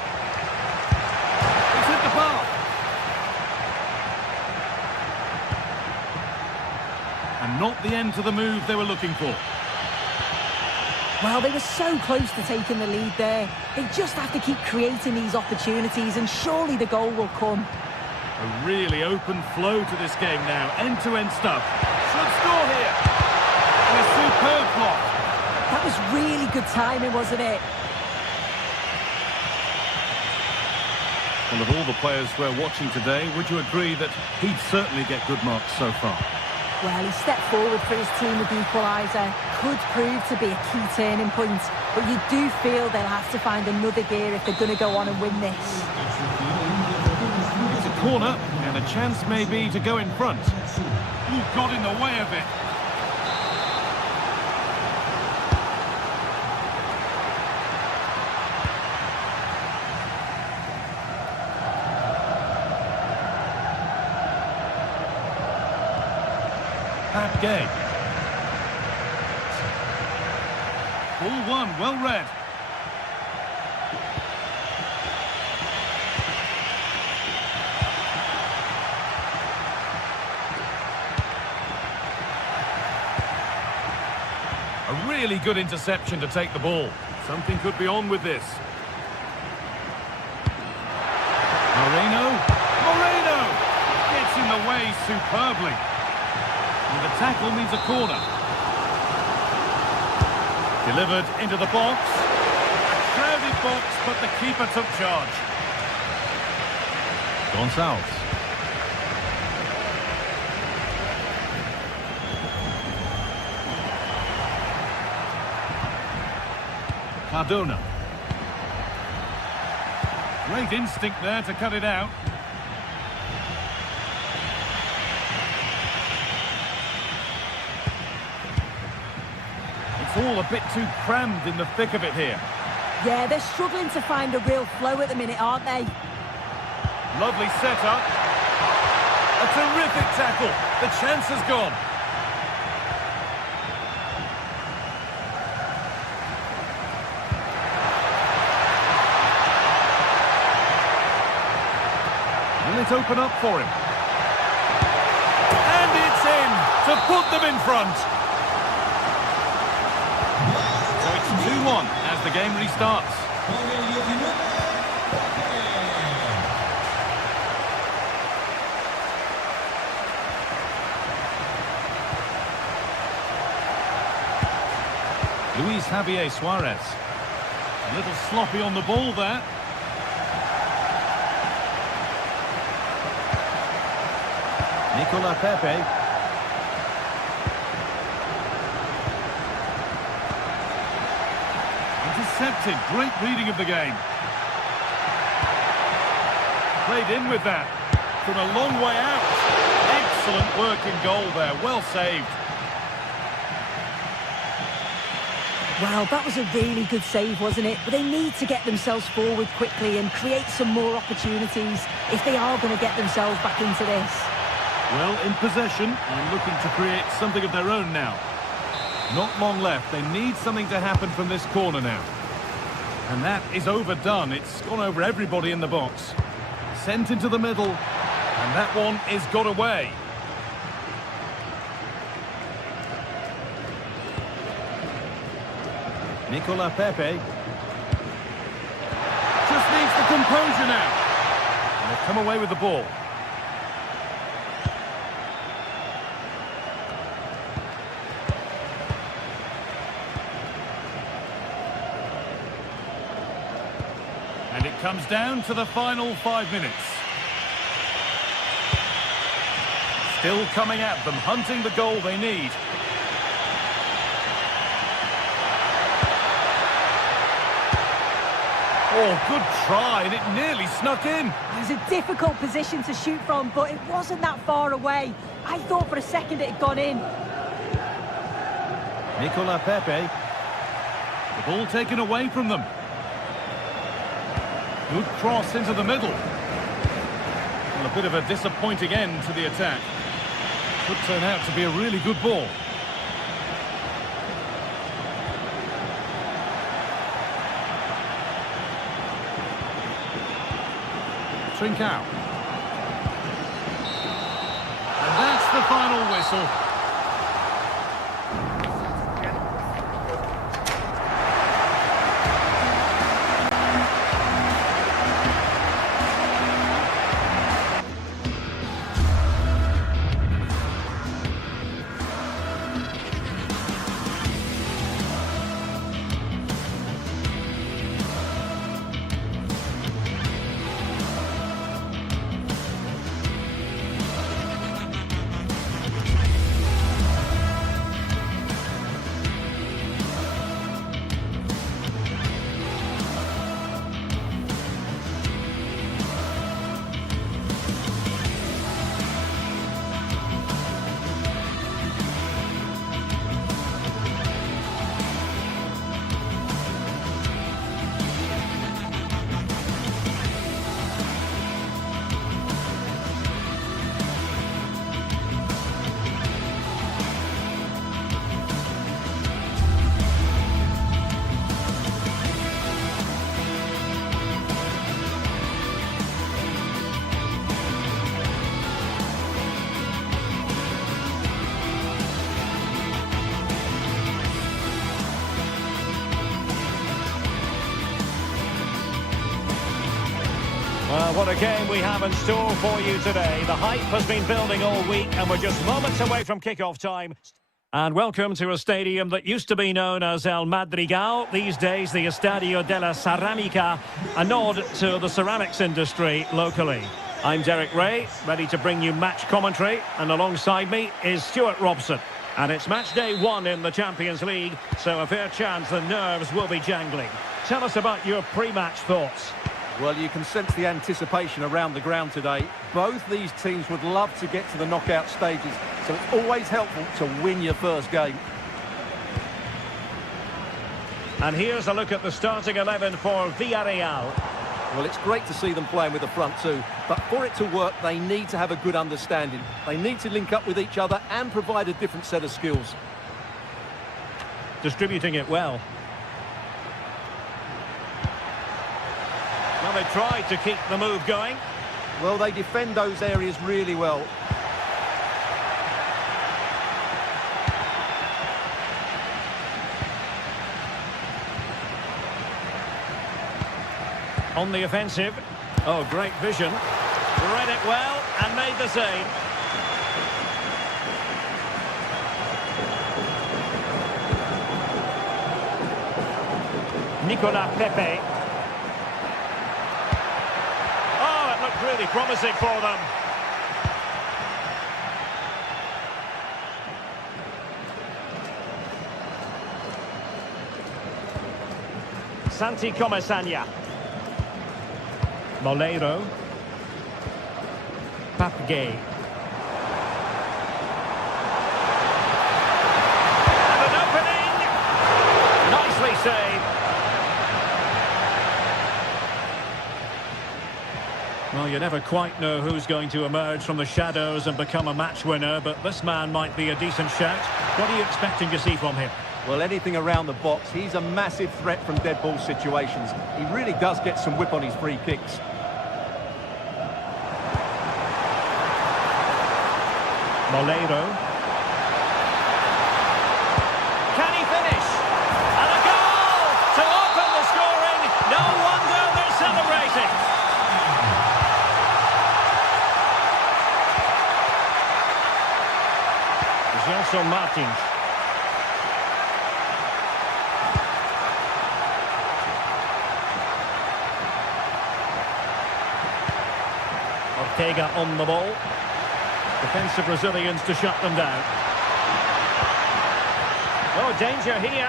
He's hit the bar. And not the end to the move they were looking for. Well, they were so close to taking the lead there. They just have to keep creating these opportunities, and surely the goal will come. A really open flow to this game now. End-to-end stuff. Should score here. And a superb block. That was really good timing, wasn't it? Well, of all the players we're watching today, would you agree that he'd certainly get good marks so far? Well, he stepped forward for his team with the equaliser. Could prove to be a key turning point. But you do feel they'll have to find another gear if they're going to go on and win this. It's a corner, and a chance maybe to go in front. Ooh, got in the way of it. Pat Gay. Ball one, well read. A really good interception to take the ball. Something could be on with this. Moreno. Moreno! Gets in the way superbly. And the tackle means a corner. Delivered into the box. crowded box, but the keeper took charge. Gonçalves. Cardona. Great instinct there to cut it out. It's all a bit too crammed in the thick of it here. Yeah, they're struggling to find a real flow at the minute, aren't they? Lovely setup. A terrific tackle. The chance has gone. Will it open up for him? And it's in to put them in front. So it's 2-1 as the game restarts. Luis Javier Suarez. A little sloppy on the ball there. Nicolas Pepe. Intercepted. Great reading of the game. Played in with that. From a long way out. Excellent work in goal there. Well saved. Wow, that was a really good save, wasn't it? But they need to get themselves forward quickly and create some more opportunities if they are going to get themselves back into this. Well, in possession and looking to create something of their own now. Not long left. They need something to happen from this corner now. And that is overdone. It's gone over everybody in the box. Sent into the middle. And that one is got away. Nicolas Pepe. Just needs the composure now. And they've come away with the ball. And it comes down to the final 5 minutes. Still coming at them, hunting the goal they need. Oh, good try, and it nearly snuck in. It was a difficult position to shoot from, but it wasn't that far away. I thought for a second it had gone in. Nicolas Pepe. The ball taken away from them. Good cross into the middle. Well, a bit of a disappointing end to the attack. Could turn out to be a really good ball. Trincao. And that's the final whistle. Well, what a game we have in store for you today. The hype has been building all week and we're just moments away from kick-off time. And welcome to a stadium that used to be known as El Madrigal, these days the Estadio de la Ceramica, a nod to the ceramics industry locally. I'm Derek Ray, ready to bring you match commentary, and alongside me is Stuart Robson. And it's match day 1 in the Champions League, so a fair chance the nerves will be jangling. Tell us about your pre-match thoughts. Well, you can sense the anticipation around the ground today. Both these teams would love to get to the knockout stages, so it's always helpful to win your first game. And here's a look at the starting 11 for Villarreal. Well, it's great to see them playing with the front two, but for it to work, they need to have a good understanding. They need to link up with each other and provide a different set of skills. Distributing it well. Well, they tried to keep the move going. Well, they defend those areas really well. On the offensive. Oh, great vision. Read it well and made the save. Nicolas Pepe. Oh, it looked really promising for them. Santi Comesaña. Moleiro. Papgay. And an opening! Nicely saved. Well, you never quite know who's going to emerge from the shadows and become a match winner, but this man might be a decent shout. What are you expecting to see from him? Well, anything around the box. He's a massive threat from dead ball situations. He really does get some whip on his free kicks. Moleiro. Can he finish? And a goal to open the scoring. No wonder they're celebrating. Gelson Martins. Ortega on the ball. Defensive Brazilians to shut them down. Oh, danger here.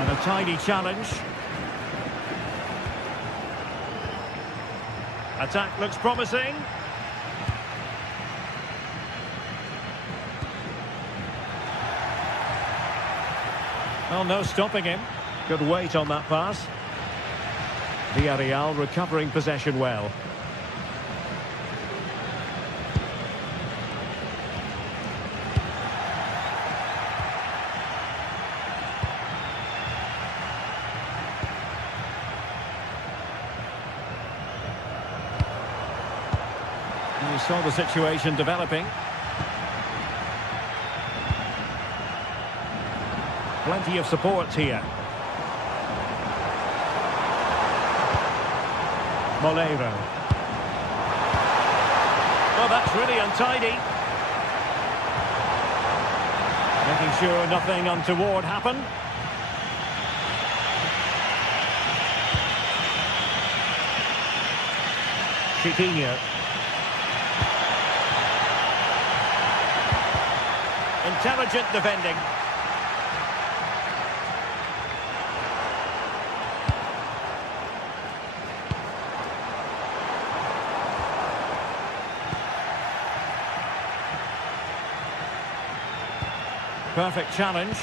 And a tidy challenge. Attack looks promising. Well, no stopping him. Good weight on that pass. Villarreal recovering possession well. And we saw the situation developing. Plenty of support here. Moleiro. Well, that's really untidy. Making sure nothing untoward happened. Chiquinho. Intelligent defending. Perfect challenge.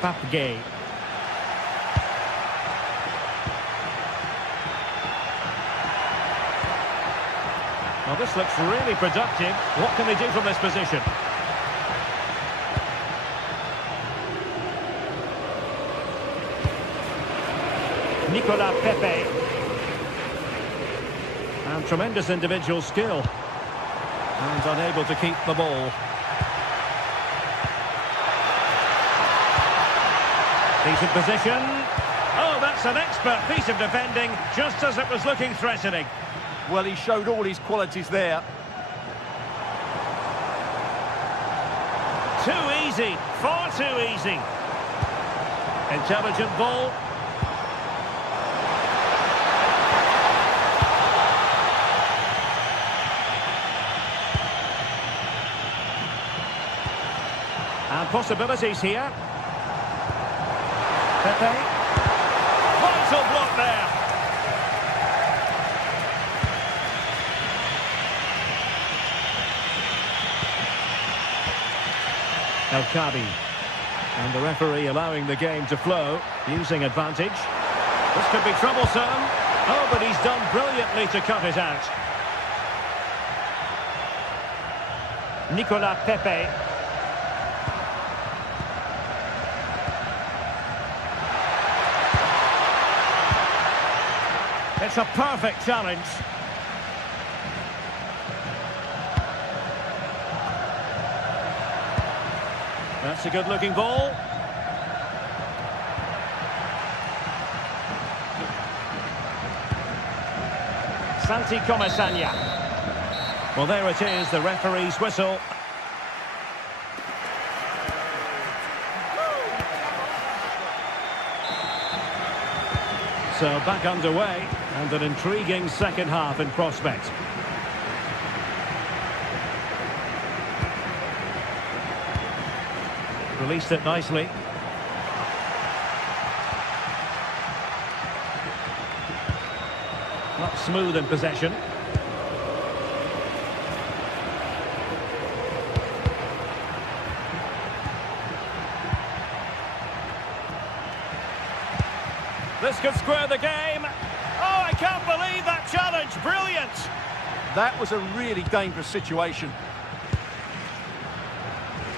Papgay. Well, this looks really productive. What can they do from this position? Nicolas Pepe. And tremendous individual skill. And unable to keep the ball. Decent position. Oh, that's an expert piece of defending, just as it was looking threatening. Well, he showed all his qualities there. Too easy, far too easy. Intelligent ball. And possibilities here. Pepe. Vital block there. El Kabi. And the referee allowing the game to flow, using advantage. This could be troublesome. Oh, but he's done brilliantly to cut it out. Nicolas Pepe. It's a perfect challenge. That's a good-looking ball. Santi Comesaña. Well, there it is, the referee's whistle. So back underway, and an intriguing second half in prospect. Released it nicely. Not smooth in possession. This could square the game. Oh, I can't believe that challenge. Brilliant. That was a really dangerous situation.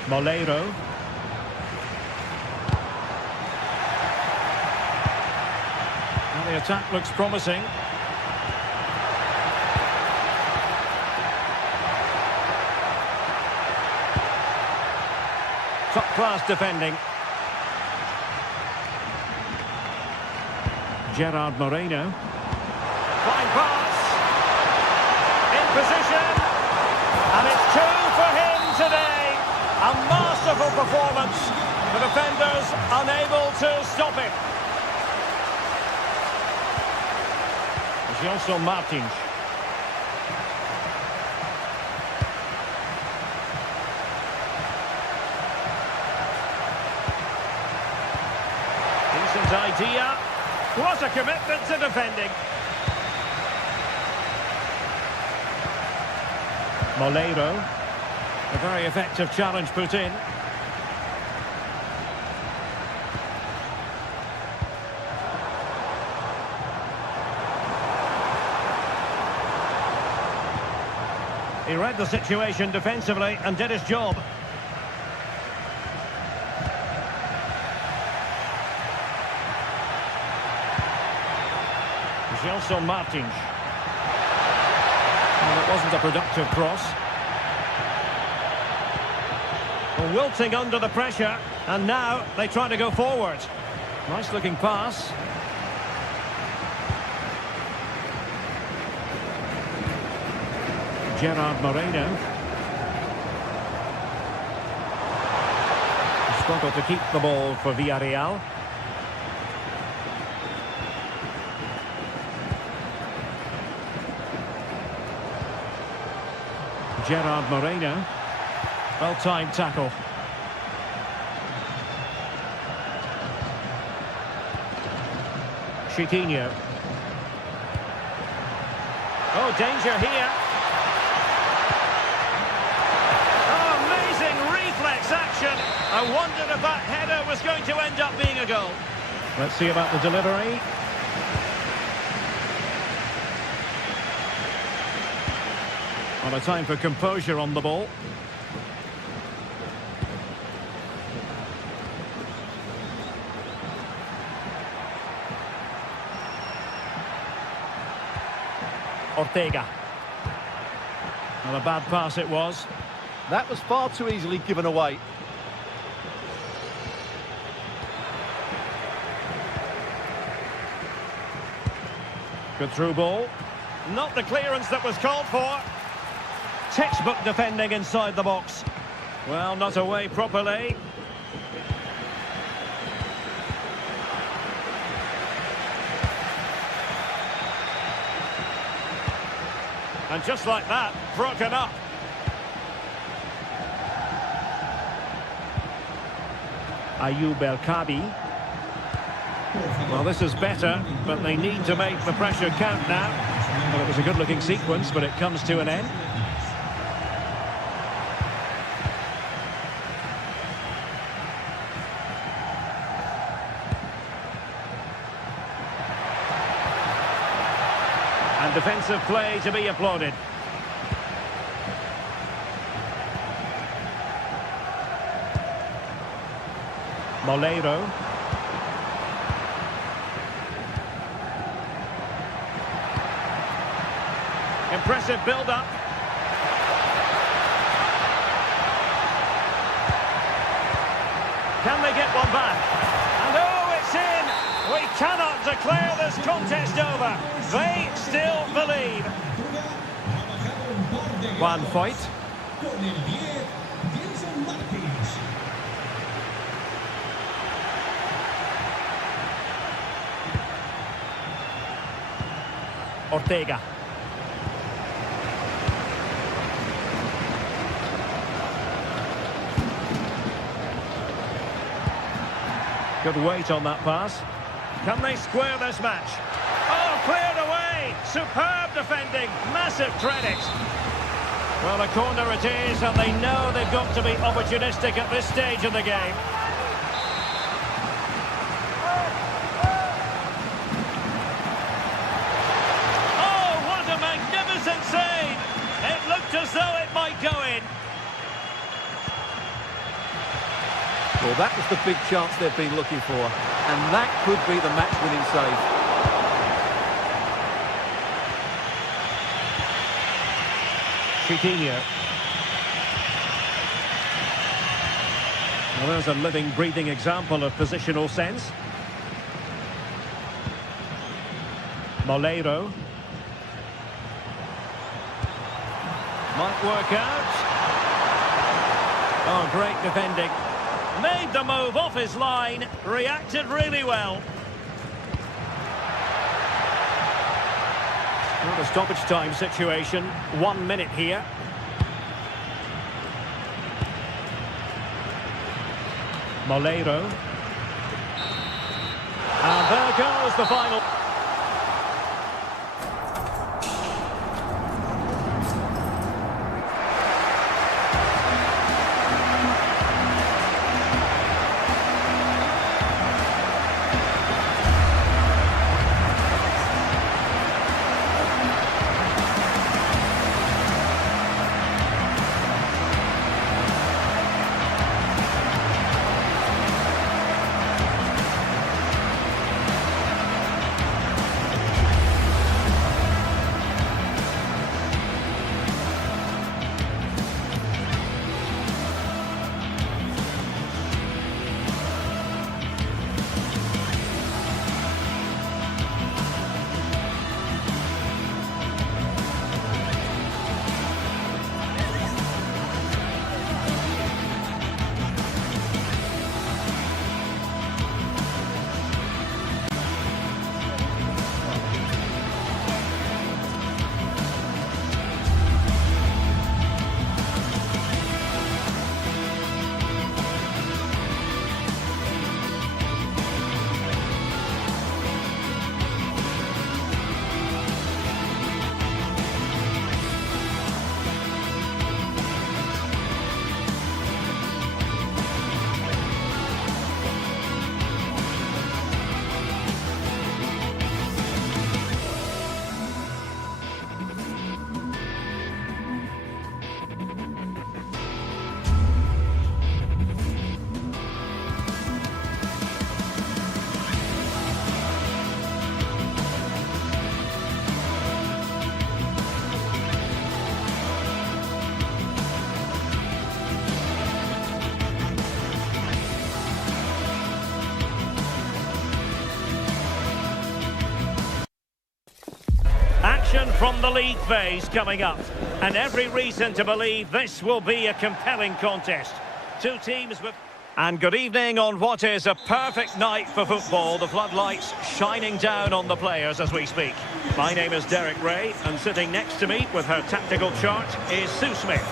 Moleiro. And the attack looks promising. Top-class defending. Gerard Moreno. Fine pass. In position. And it's 2 for him today. A masterful performance. The defenders unable to stop it. Gelson Martins. Decent idea. What a commitment to defending. Moleiro. A very effective challenge put in. He read the situation defensively and did his job. Gelson Martins. And it wasn't a productive cross. Well, wilting under the pressure, and now they try to go forward. Nice looking pass. Gerard Moreno. Struggled to keep the ball for Villarreal. Gerard Moreno. Well-timed tackle. Chiquinho. Oh, danger here. Oh, amazing reflex action. I wondered if that header was going to end up being a goal. Let's see about the delivery. Well, a time for composure on the ball. Ortega. Not a bad pass it was. That was far too easily given away. Good through ball. Not the clearance that was called for. Textbook defending inside the box. Well, not away properly. And just like that, broken up. Ayoub El Kabi. Well, this is better, but they need to make the pressure count now. Well, it was a good-looking sequence, but it comes to an end. And defensive play to be applauded. Moleiro. Impressive build-up. Can they get one back? And oh, it's in! We cannot declare this contest over. They still believe. One fight. Ortega. Good weight on that pass. Can they square this match? Oh, cleared away! Superb defending, massive credit. Well, a corner it is, and they know they've got to be opportunistic at this stage of the game. Oh, what a magnificent save! It looked as though it might go in. Well, that was the big chance they've been looking for, and that could be the match-winning save. Chiquinho. Well, there's a living, breathing example of positional sense. Moleiro. Might work out. Oh, great defending. Made the move off his line, reacted really well. Well, the stoppage time situation, 1 minute here. Moleiro. And there goes the final. action from the league phase coming up. And every reason to believe this will be a compelling contest. Two teams with... And good evening on what is a perfect night for football. The floodlights shining down on the players as we speak. My name is Derek Ray, and sitting next to me with her tactical chart is Sue Smith.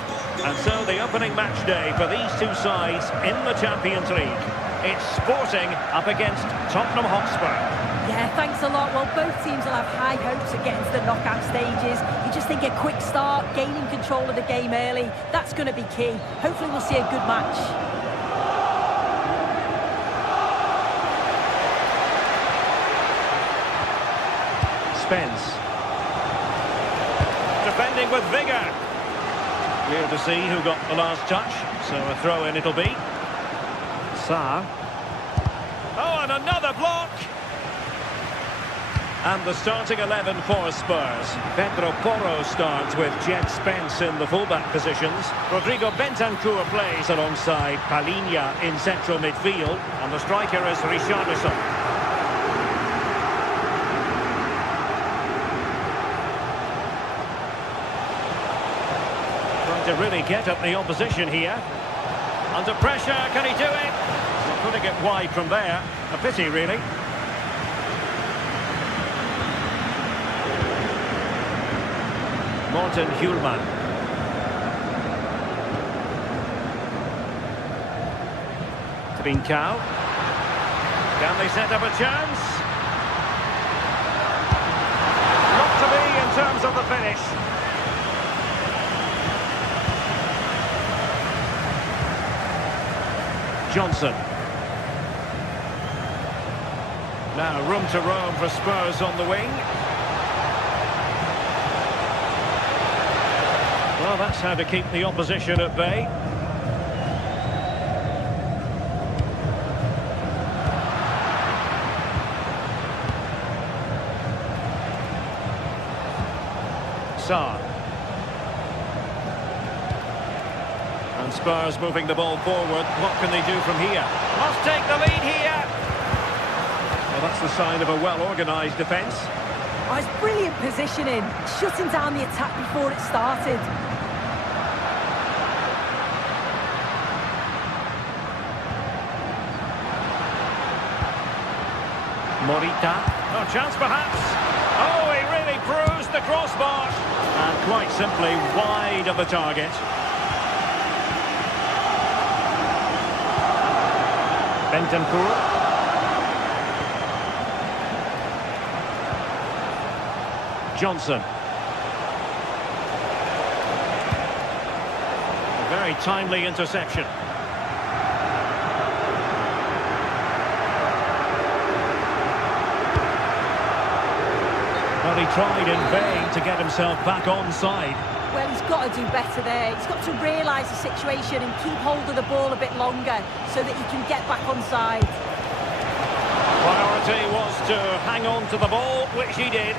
And so the opening match day for these two sides in the Champions League. It's Sporting up against Tottenham Hotspur. Yeah, thanks a lot. Well, both teams will have high hopes of getting to the knockout stages. You just think a quick start, gaining control of the game early, that's going to be key. Hopefully we'll see a good match. Spence. Defending with vigour. Clear to see who got the last touch, so a throw-in it'll be. Sarr. Oh, and another block! And the starting 11 for Spurs. Pedro Porro starts with Jed Spence in the fullback positions. Rodrigo Bentancur plays alongside Palhinha in central midfield. And the striker is Richarlison. To really get at the opposition here. Under pressure, can he do it? Not putting it wide from there. A pity, really. Morten Hjulman. Trincao. Can they set up a chance? Not to be in terms of the finish. Johnson. Now room to roam for Spurs on the wing. Well, that's how to keep the opposition at bay. Sarr. And Spurs moving the ball forward. What can they do from here? Must take the lead here. Well, that's the sign of a well-organised defence. Oh, it's brilliant positioning. Shutting down the attack before it started. Morita. No chance perhaps. Oh, he really bruised the crossbar. And quite simply wide of the target. Bentancur. Johnson. A very timely interception. Well, he tried in vain to get himself back onside. Well, he's got to do better there. He's got to realise the situation and keep hold of the ball a bit longer so that he can get back onside. Priority was to hang on to the ball, which he did.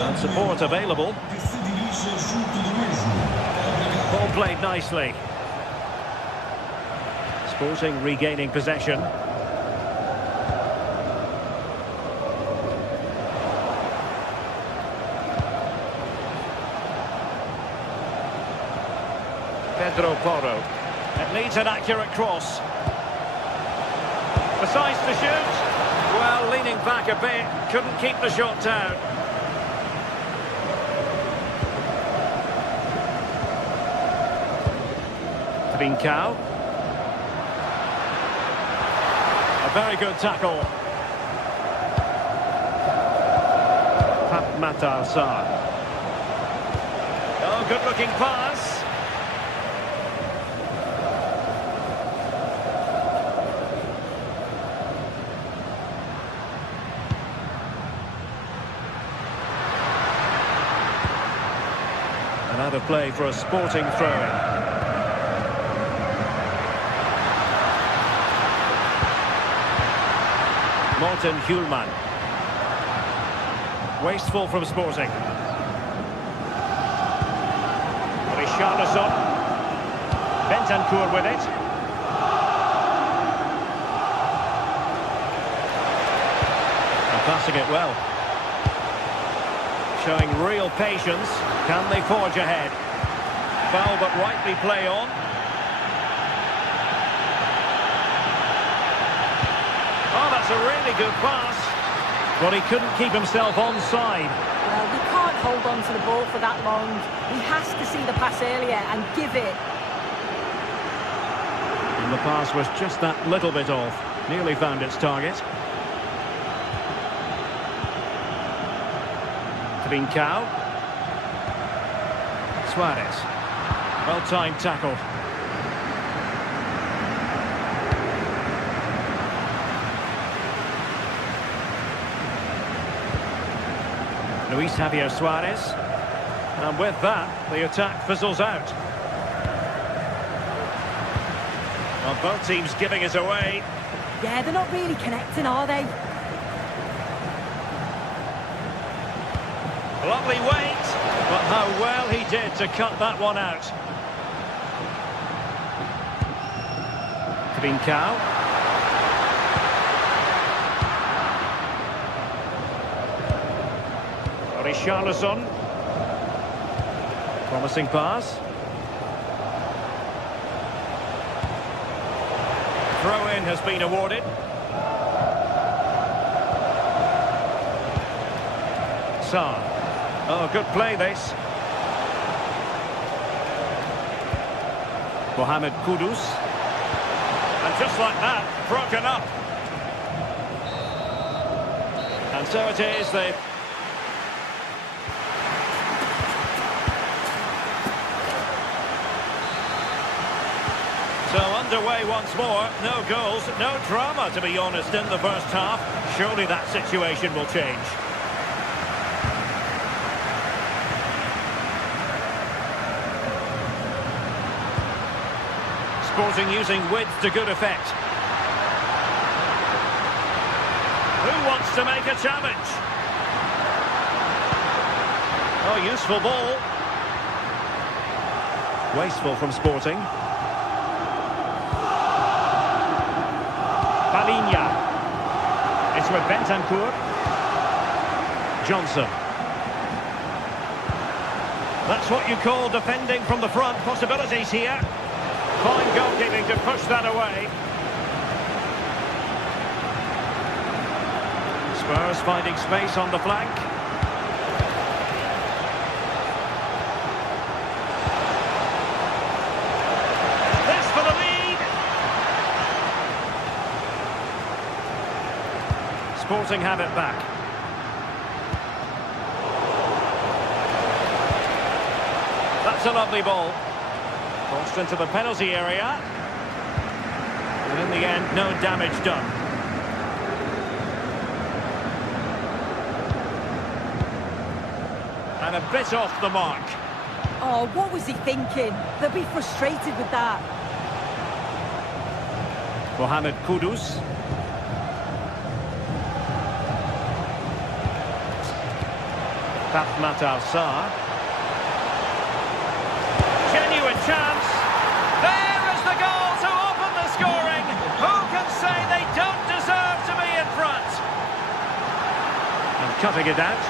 And support available. Ball played nicely. Sporting regaining possession. Pedro Porro. It needs an accurate cross. Decides to shoot. Well, leaning back a bit. Couldn't keep the shot down. Trincao. A very good tackle. Matar Sarr. Oh, good-looking pass. And out of play for a Sporting throw-in. Morten Hjulman. Wasteful from Sporting. Richarlison. Bentancur with it. Passing it well. Showing real patience. Can they forge ahead? Foul but rightly play on. Oh, that's a really good pass. But he couldn't keep himself onside. Well, he can't hold on to the ball for that long. He has to see the pass earlier and give it. And the pass was just that little bit off. Nearly found its target. Trincao. Suarez. Well-timed tackle. Luis Javier Suarez. And with that, the attack fizzles out. Well, both teams giving it away. Yeah, they're not really connecting, are they? Lovely weight, but how well he did to cut that one out. Trincao. Richarlison. Promising pass. Throw-in has been awarded. Sarr. Oh, good play this. Mohamed Kudus. And just like that, broken up. And so it is, the... So underway once more, no goals, no drama to be honest in the first half. Surely that situation will change. Sporting using width to good effect. Who wants to make a challenge? Oh, useful ball. Wasteful from Sporting. Palinha. It's with Bentancur. Johnson. That's what you call defending from the front. Possibilities here. Fine goalkeeping to push that away. Spurs finding space on the flank. This for the lead. Sporting have it back. That's a lovely ball. Crossed into the penalty area. And in the end, no damage done. And a bit off the mark. Oh, what was he thinking? They'll be frustrated with that. Mohamed Kudus. Pathmat Sarr. Genuine chance. There is the goal to open the scoring. Who can say they don't deserve to be in front? And cutting it out.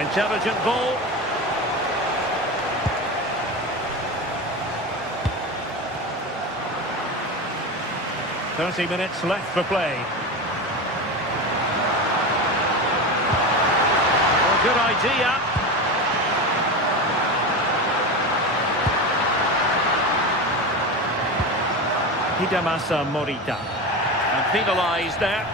Intelligent ball. "30 minutes left for play. Oh, good idea. Hidamasa Morita. And penalised there.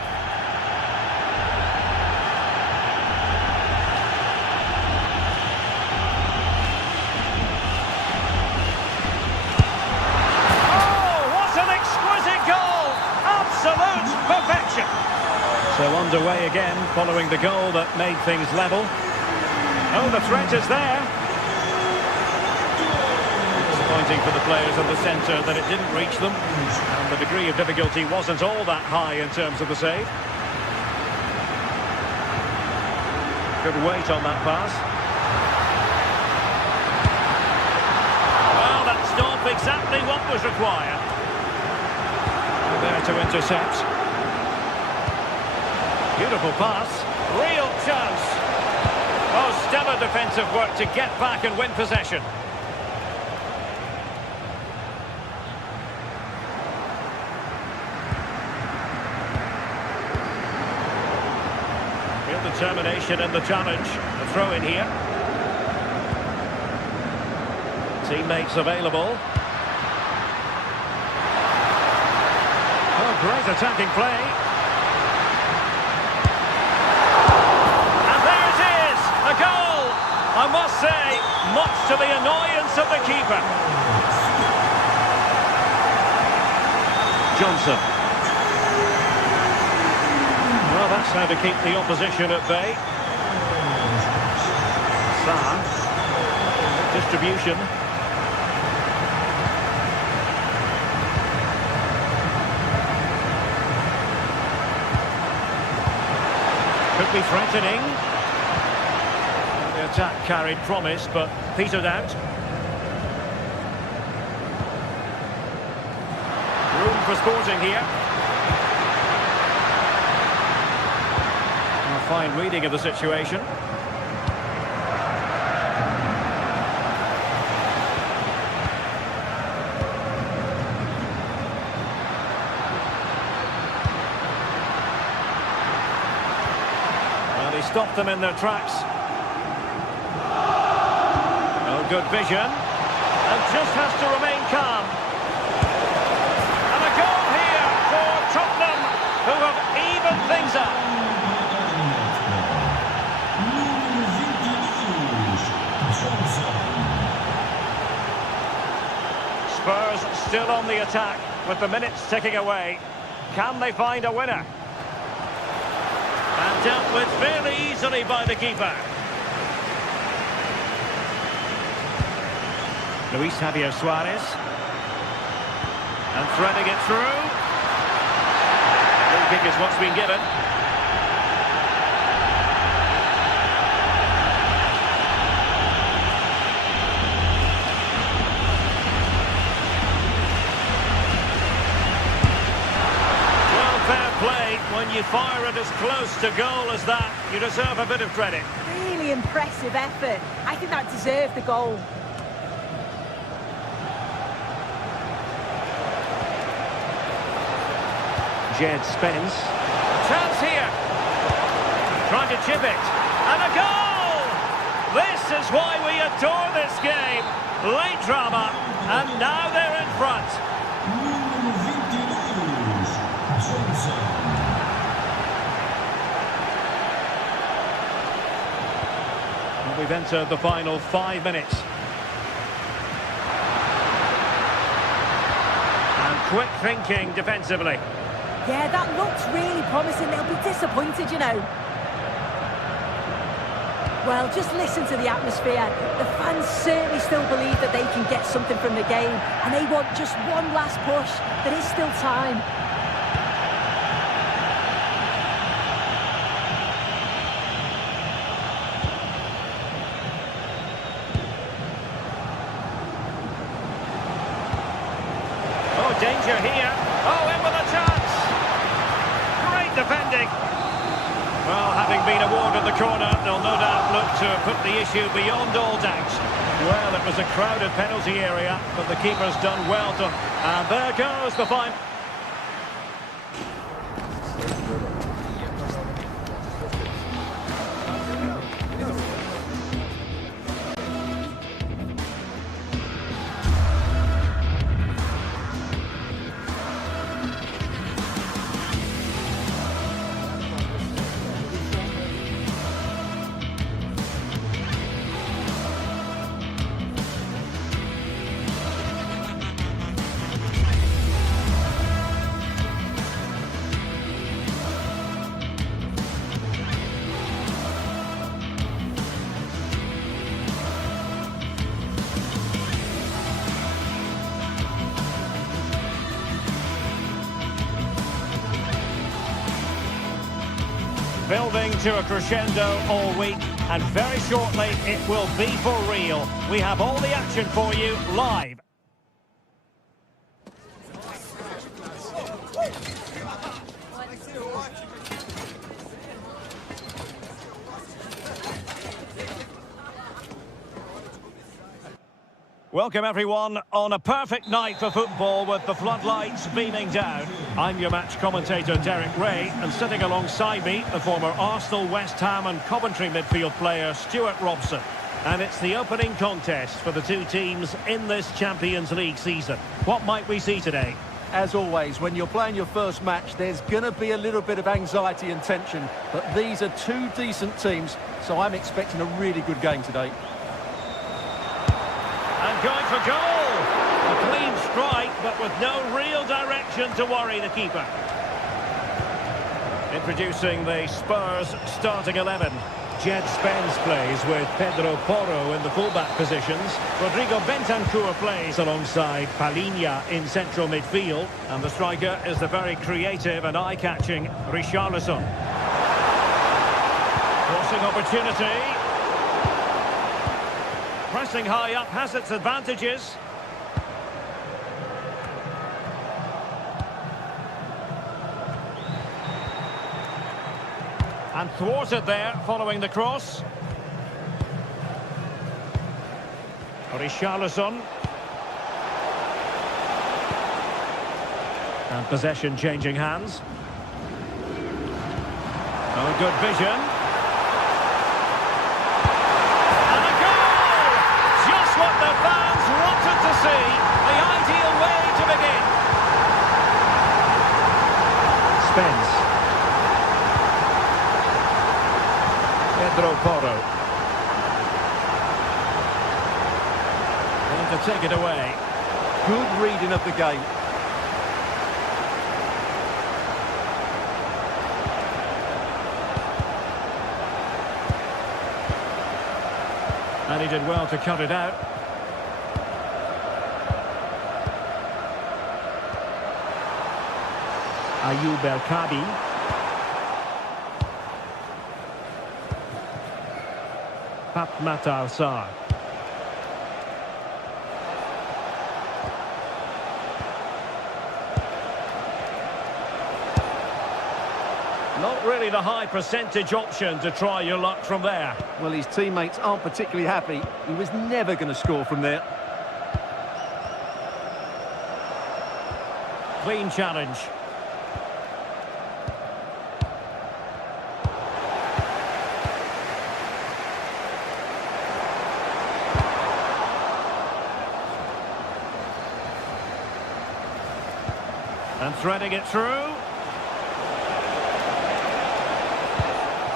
Oh, what an exquisite goal! Absolute perfection. So underway again, following the goal that made things level. Oh, the threat is there. Disappointing for the players of the centre that it didn't reach them. And the degree of difficulty wasn't all that high in terms of the save. Good weight on that pass. Well, that stopped exactly what was required. And there to intercept. Beautiful pass. Real chance. Oh, stellar defensive work to get back and win possession. Real determination in the challenge. The throw in here. Teammates available. Oh, great attacking play. And there it is! A goal! I must say, much to the annoyance of the keeper. Johnson. Well, that's how to keep the opposition at bay. Sa. Distribution. Could be threatening. The attack carried promise, but petered out. Room for Sporting here. A fine reading of the situation. He stopped them in their tracks. Oh, good vision. And just has to remain calm. And a goal here for Tottenham, who have evened things up. Spurs still on the attack with the minutes ticking away. Can they find a winner? And dealt with fairly easily by the keeper. Luis Javier Suarez. And threading it through. Free kick is what's been given. When you fire it as close to goal as that, you deserve a bit of credit. Really impressive effort. I think that deserved the goal. Jed Spence. Chance here. Trying to chip it. And a goal! This is why we adore this game. Late drama, and now they're in front. We've entered the final 5 minutes. And quick thinking defensively. Yeah, that looks really promising. They'll be disappointed, you know. Well, just listen to the atmosphere. The fans certainly still believe that they can get something from the game, and they want just one last push. There is still time. Danger here. Oh, in with a chance. Great defending. Well, having been awarded the corner, they'll no doubt look to put the issue beyond all doubt. Well, it was a crowded penalty area, but the keeper's done well to... And there goes the final... Building to a crescendo all week, and very shortly it will be for real. We have all the action for you live. Welcome everyone on a perfect night for football with the floodlights beaming down. I'm your match commentator Derek Ray, and sitting alongside me the former Arsenal, West Ham and Coventry midfield player Stuart Robson. And it's the opening contest for the two teams in this Champions League season. What might we see today? As always, when you're playing your first match, there's going to be a little bit of anxiety and tension. But these are two decent teams, so I'm expecting a really good game today. And going for goal! A clean strike, but with no real direction to worry the keeper. Introducing the Spurs starting 11. Jed Spence plays with Pedro Porro in the fullback positions. Rodrigo Bentancur plays alongside Palhinha in central midfield. And the striker is the very creative and eye-catching Richarlison. Crossing opportunity. Pressing high up has its advantages. And thwarted there following the cross. Richarlison. And possession changing hands. Oh, good vision. And a goal! Just what the fans wanted to see. The ideal way to begin. Spence. Pedro Porro. And to take it away. Good reading of the game. And he did well to cut it out. Ayoub El-Kadi. Pape Matar Sarr. Not really the high percentage option to try your luck from there. Well, his teammates aren't particularly happy. He was never going to score from there. Clean challenge. And threading it through.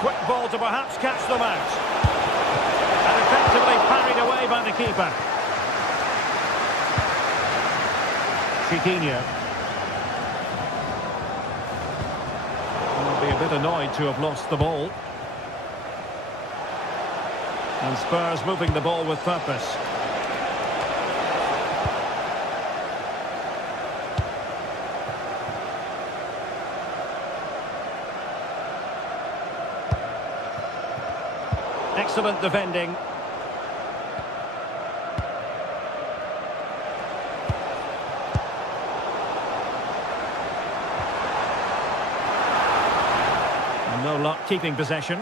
Quick ball to perhaps catch them out. And effectively parried away by the keeper. Chiquinho. Will be a bit annoyed to have lost the ball. And Spurs moving the ball with purpose. Excellent defending. And no luck keeping possession.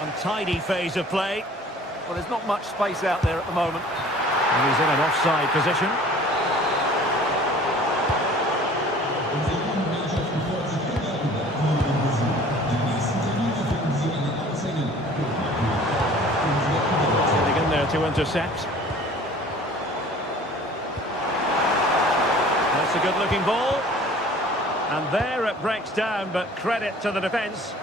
Untidy phase of play. Well, there's not much space out there at the moment. And he's in an offside position. To intercept. That's a good looking ball. And there it breaks down, but credit to the defence.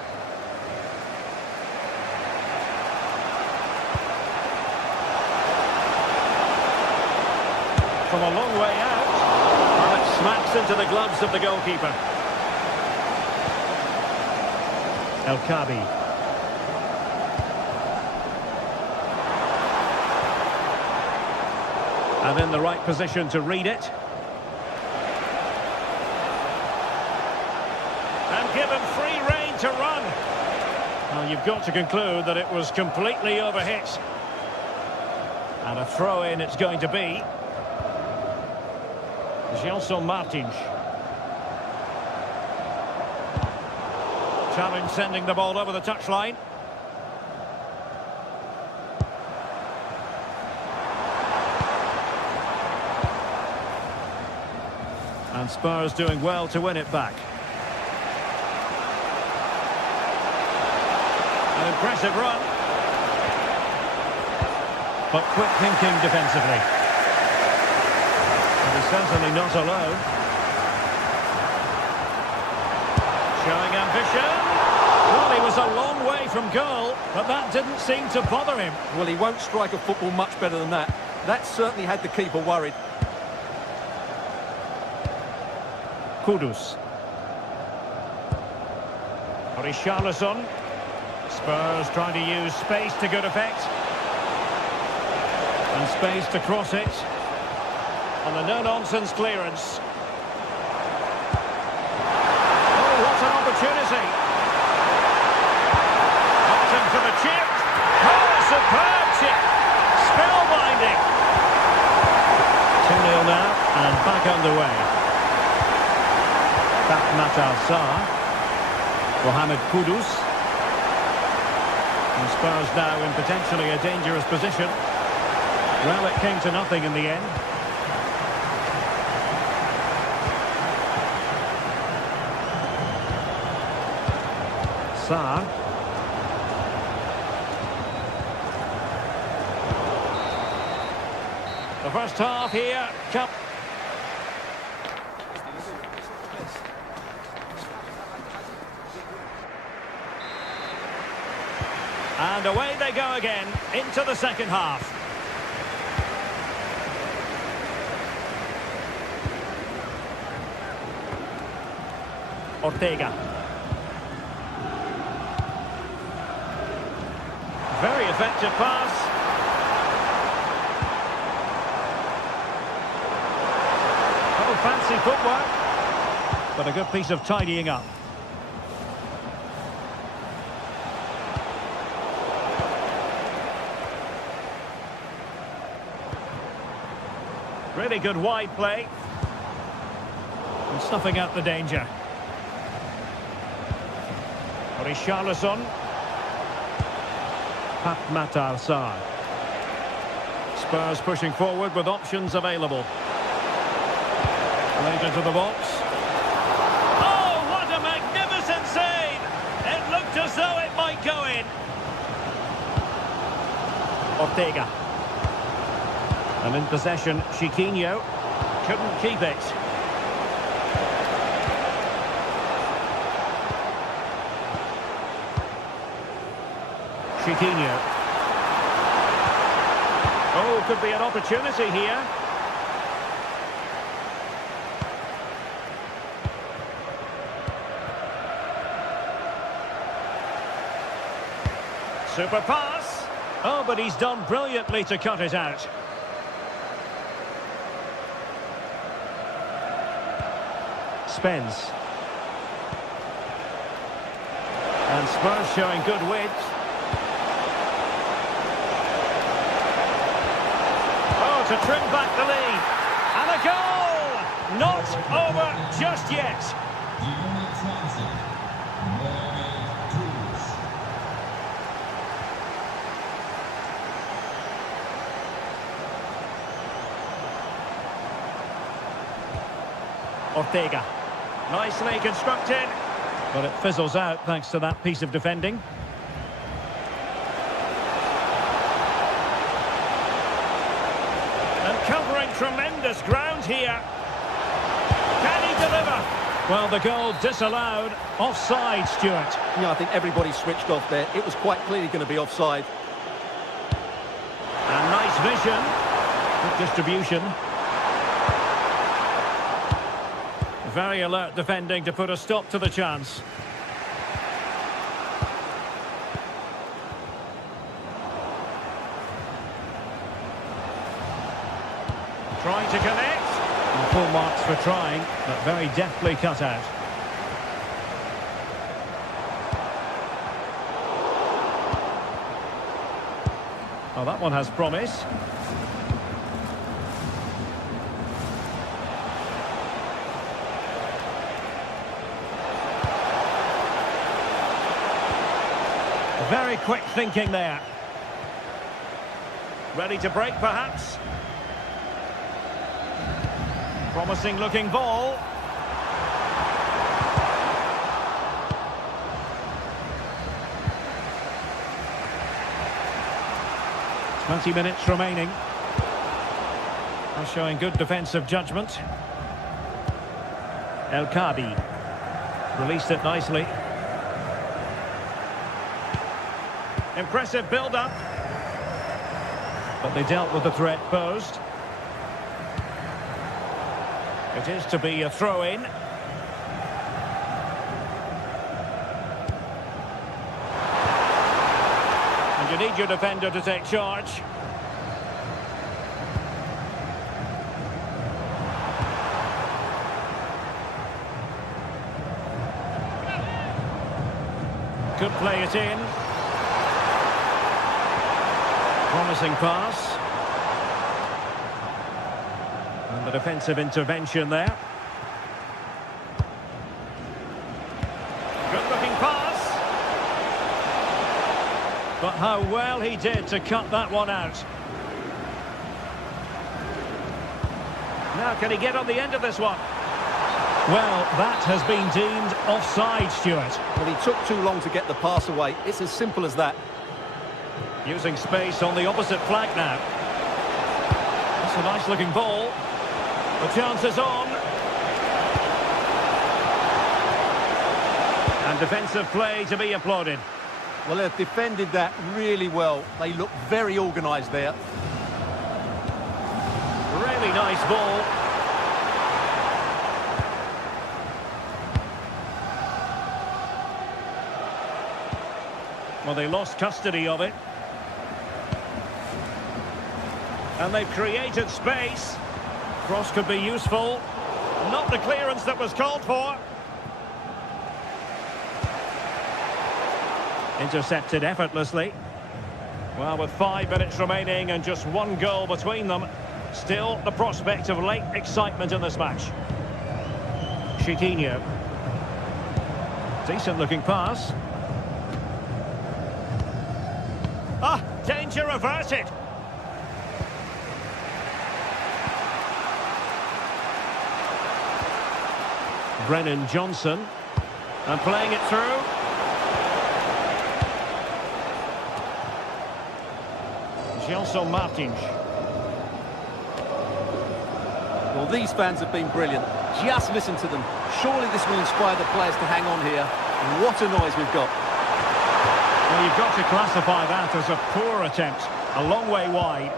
From a long way out. And it smacks into the gloves of the goalkeeper. El-Kadi. And in the right position to read it. And given free rein to run. Well, you've got to conclude that it was completely overhit. And a throw-in it's going to be. Gelson Martins. Challenge sending the ball over the touchline. And Spurs doing well to win it back. An impressive run. But quick thinking defensively. And he's certainly not alone. Showing ambition. Well, he was a long way from goal, but that didn't seem to bother him. Well, he won't strike a football much better than that. That certainly had the keeper worried. Kudus. Richarlison. Spurs trying to use space to good effect. And space to cross it. On the no-nonsense clearance. Oh, what an opportunity. Upton for the chip. Oh, superb chip. Spellbinding. 2-0 now, and back underway. Matar Sarr. Mohamed Kudus. And Spurs now in potentially a dangerous position. Well, it came to nothing in the end. Sarr. The first half here. And away they go again into the second half. Ortega. Very effective pass. Oh, fancy footwork. But a good piece of tidying up. Really good wide play. And snuffing out the danger. Richarlison. Matar Sarr. Spurs pushing forward with options available. Late into the box. Oh, what a magnificent save! It looked as though it might go in. Ortega. And in possession, Chiquinho couldn't keep it. Chiquinho. Oh, could be an opportunity here. Super pass. Oh, but he's done brilliantly to cut it out. Spence. And Spurs showing good width. Oh, to trim back the lead. And a goal! Not over just yet. Ortega. Nicely constructed, but it fizzles out thanks to that piece of defending. And covering tremendous ground here. Can he deliver? Well, the goal disallowed. Offside, Stuart. Yeah, I think everybody switched off there. It was quite clearly going to be offside. And nice vision. Good distribution. Very alert defending to put a stop to the chance. Trying to connect. And full marks for trying, but very deftly cut out. Oh, that one has promise. Very quick thinking there. Ready to break, perhaps. Promising looking ball. 20 minutes remaining. They're showing good defensive judgment. El Kabi released it nicely. Impressive build-up. But they dealt with the threat posed. It is to be a throw-in. And you need your defender to take charge. Could play it in. Promising pass. And the defensive intervention there. Good looking pass. But how well he did to cut that one out. Now can he get on the end of this one? Well, that has been deemed offside, Stuart. Well, he took too long to get the pass away. It's as simple as that. Using space on the opposite flank now. That's a nice looking ball. The chance is on. And defensive play to be applauded. Well, they've defended that really well. They look very organised there. Really nice ball. Well, they lost custody of it. And they've created space. Cross could be useful. Not the clearance that was called for. Intercepted effortlessly. Well, with 5 minutes remaining and just one goal between them, still the prospect of late excitement in this match. Chiquinho. Decent looking pass. Ah, danger averted. Brennan Johnson. And playing it through. Gelson Martins. Well, these fans have been brilliant. Just listen to them. Surely this will inspire the players to hang on here. What a noise we've got. Well, you've got to classify that as a poor attempt. A long way wide.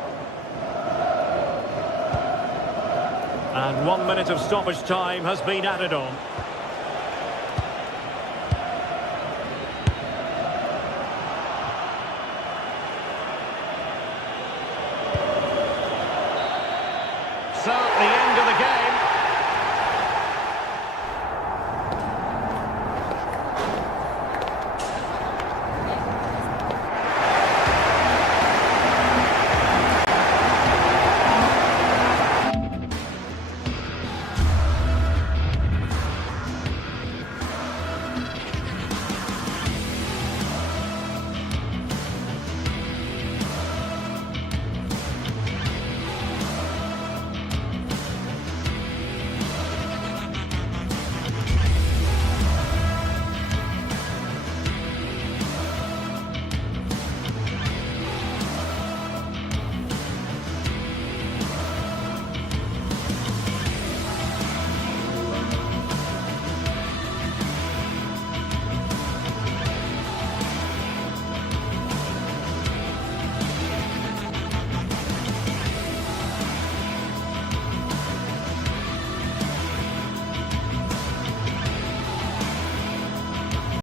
And 1 minute of stoppage time has been added on. So, the end of the game.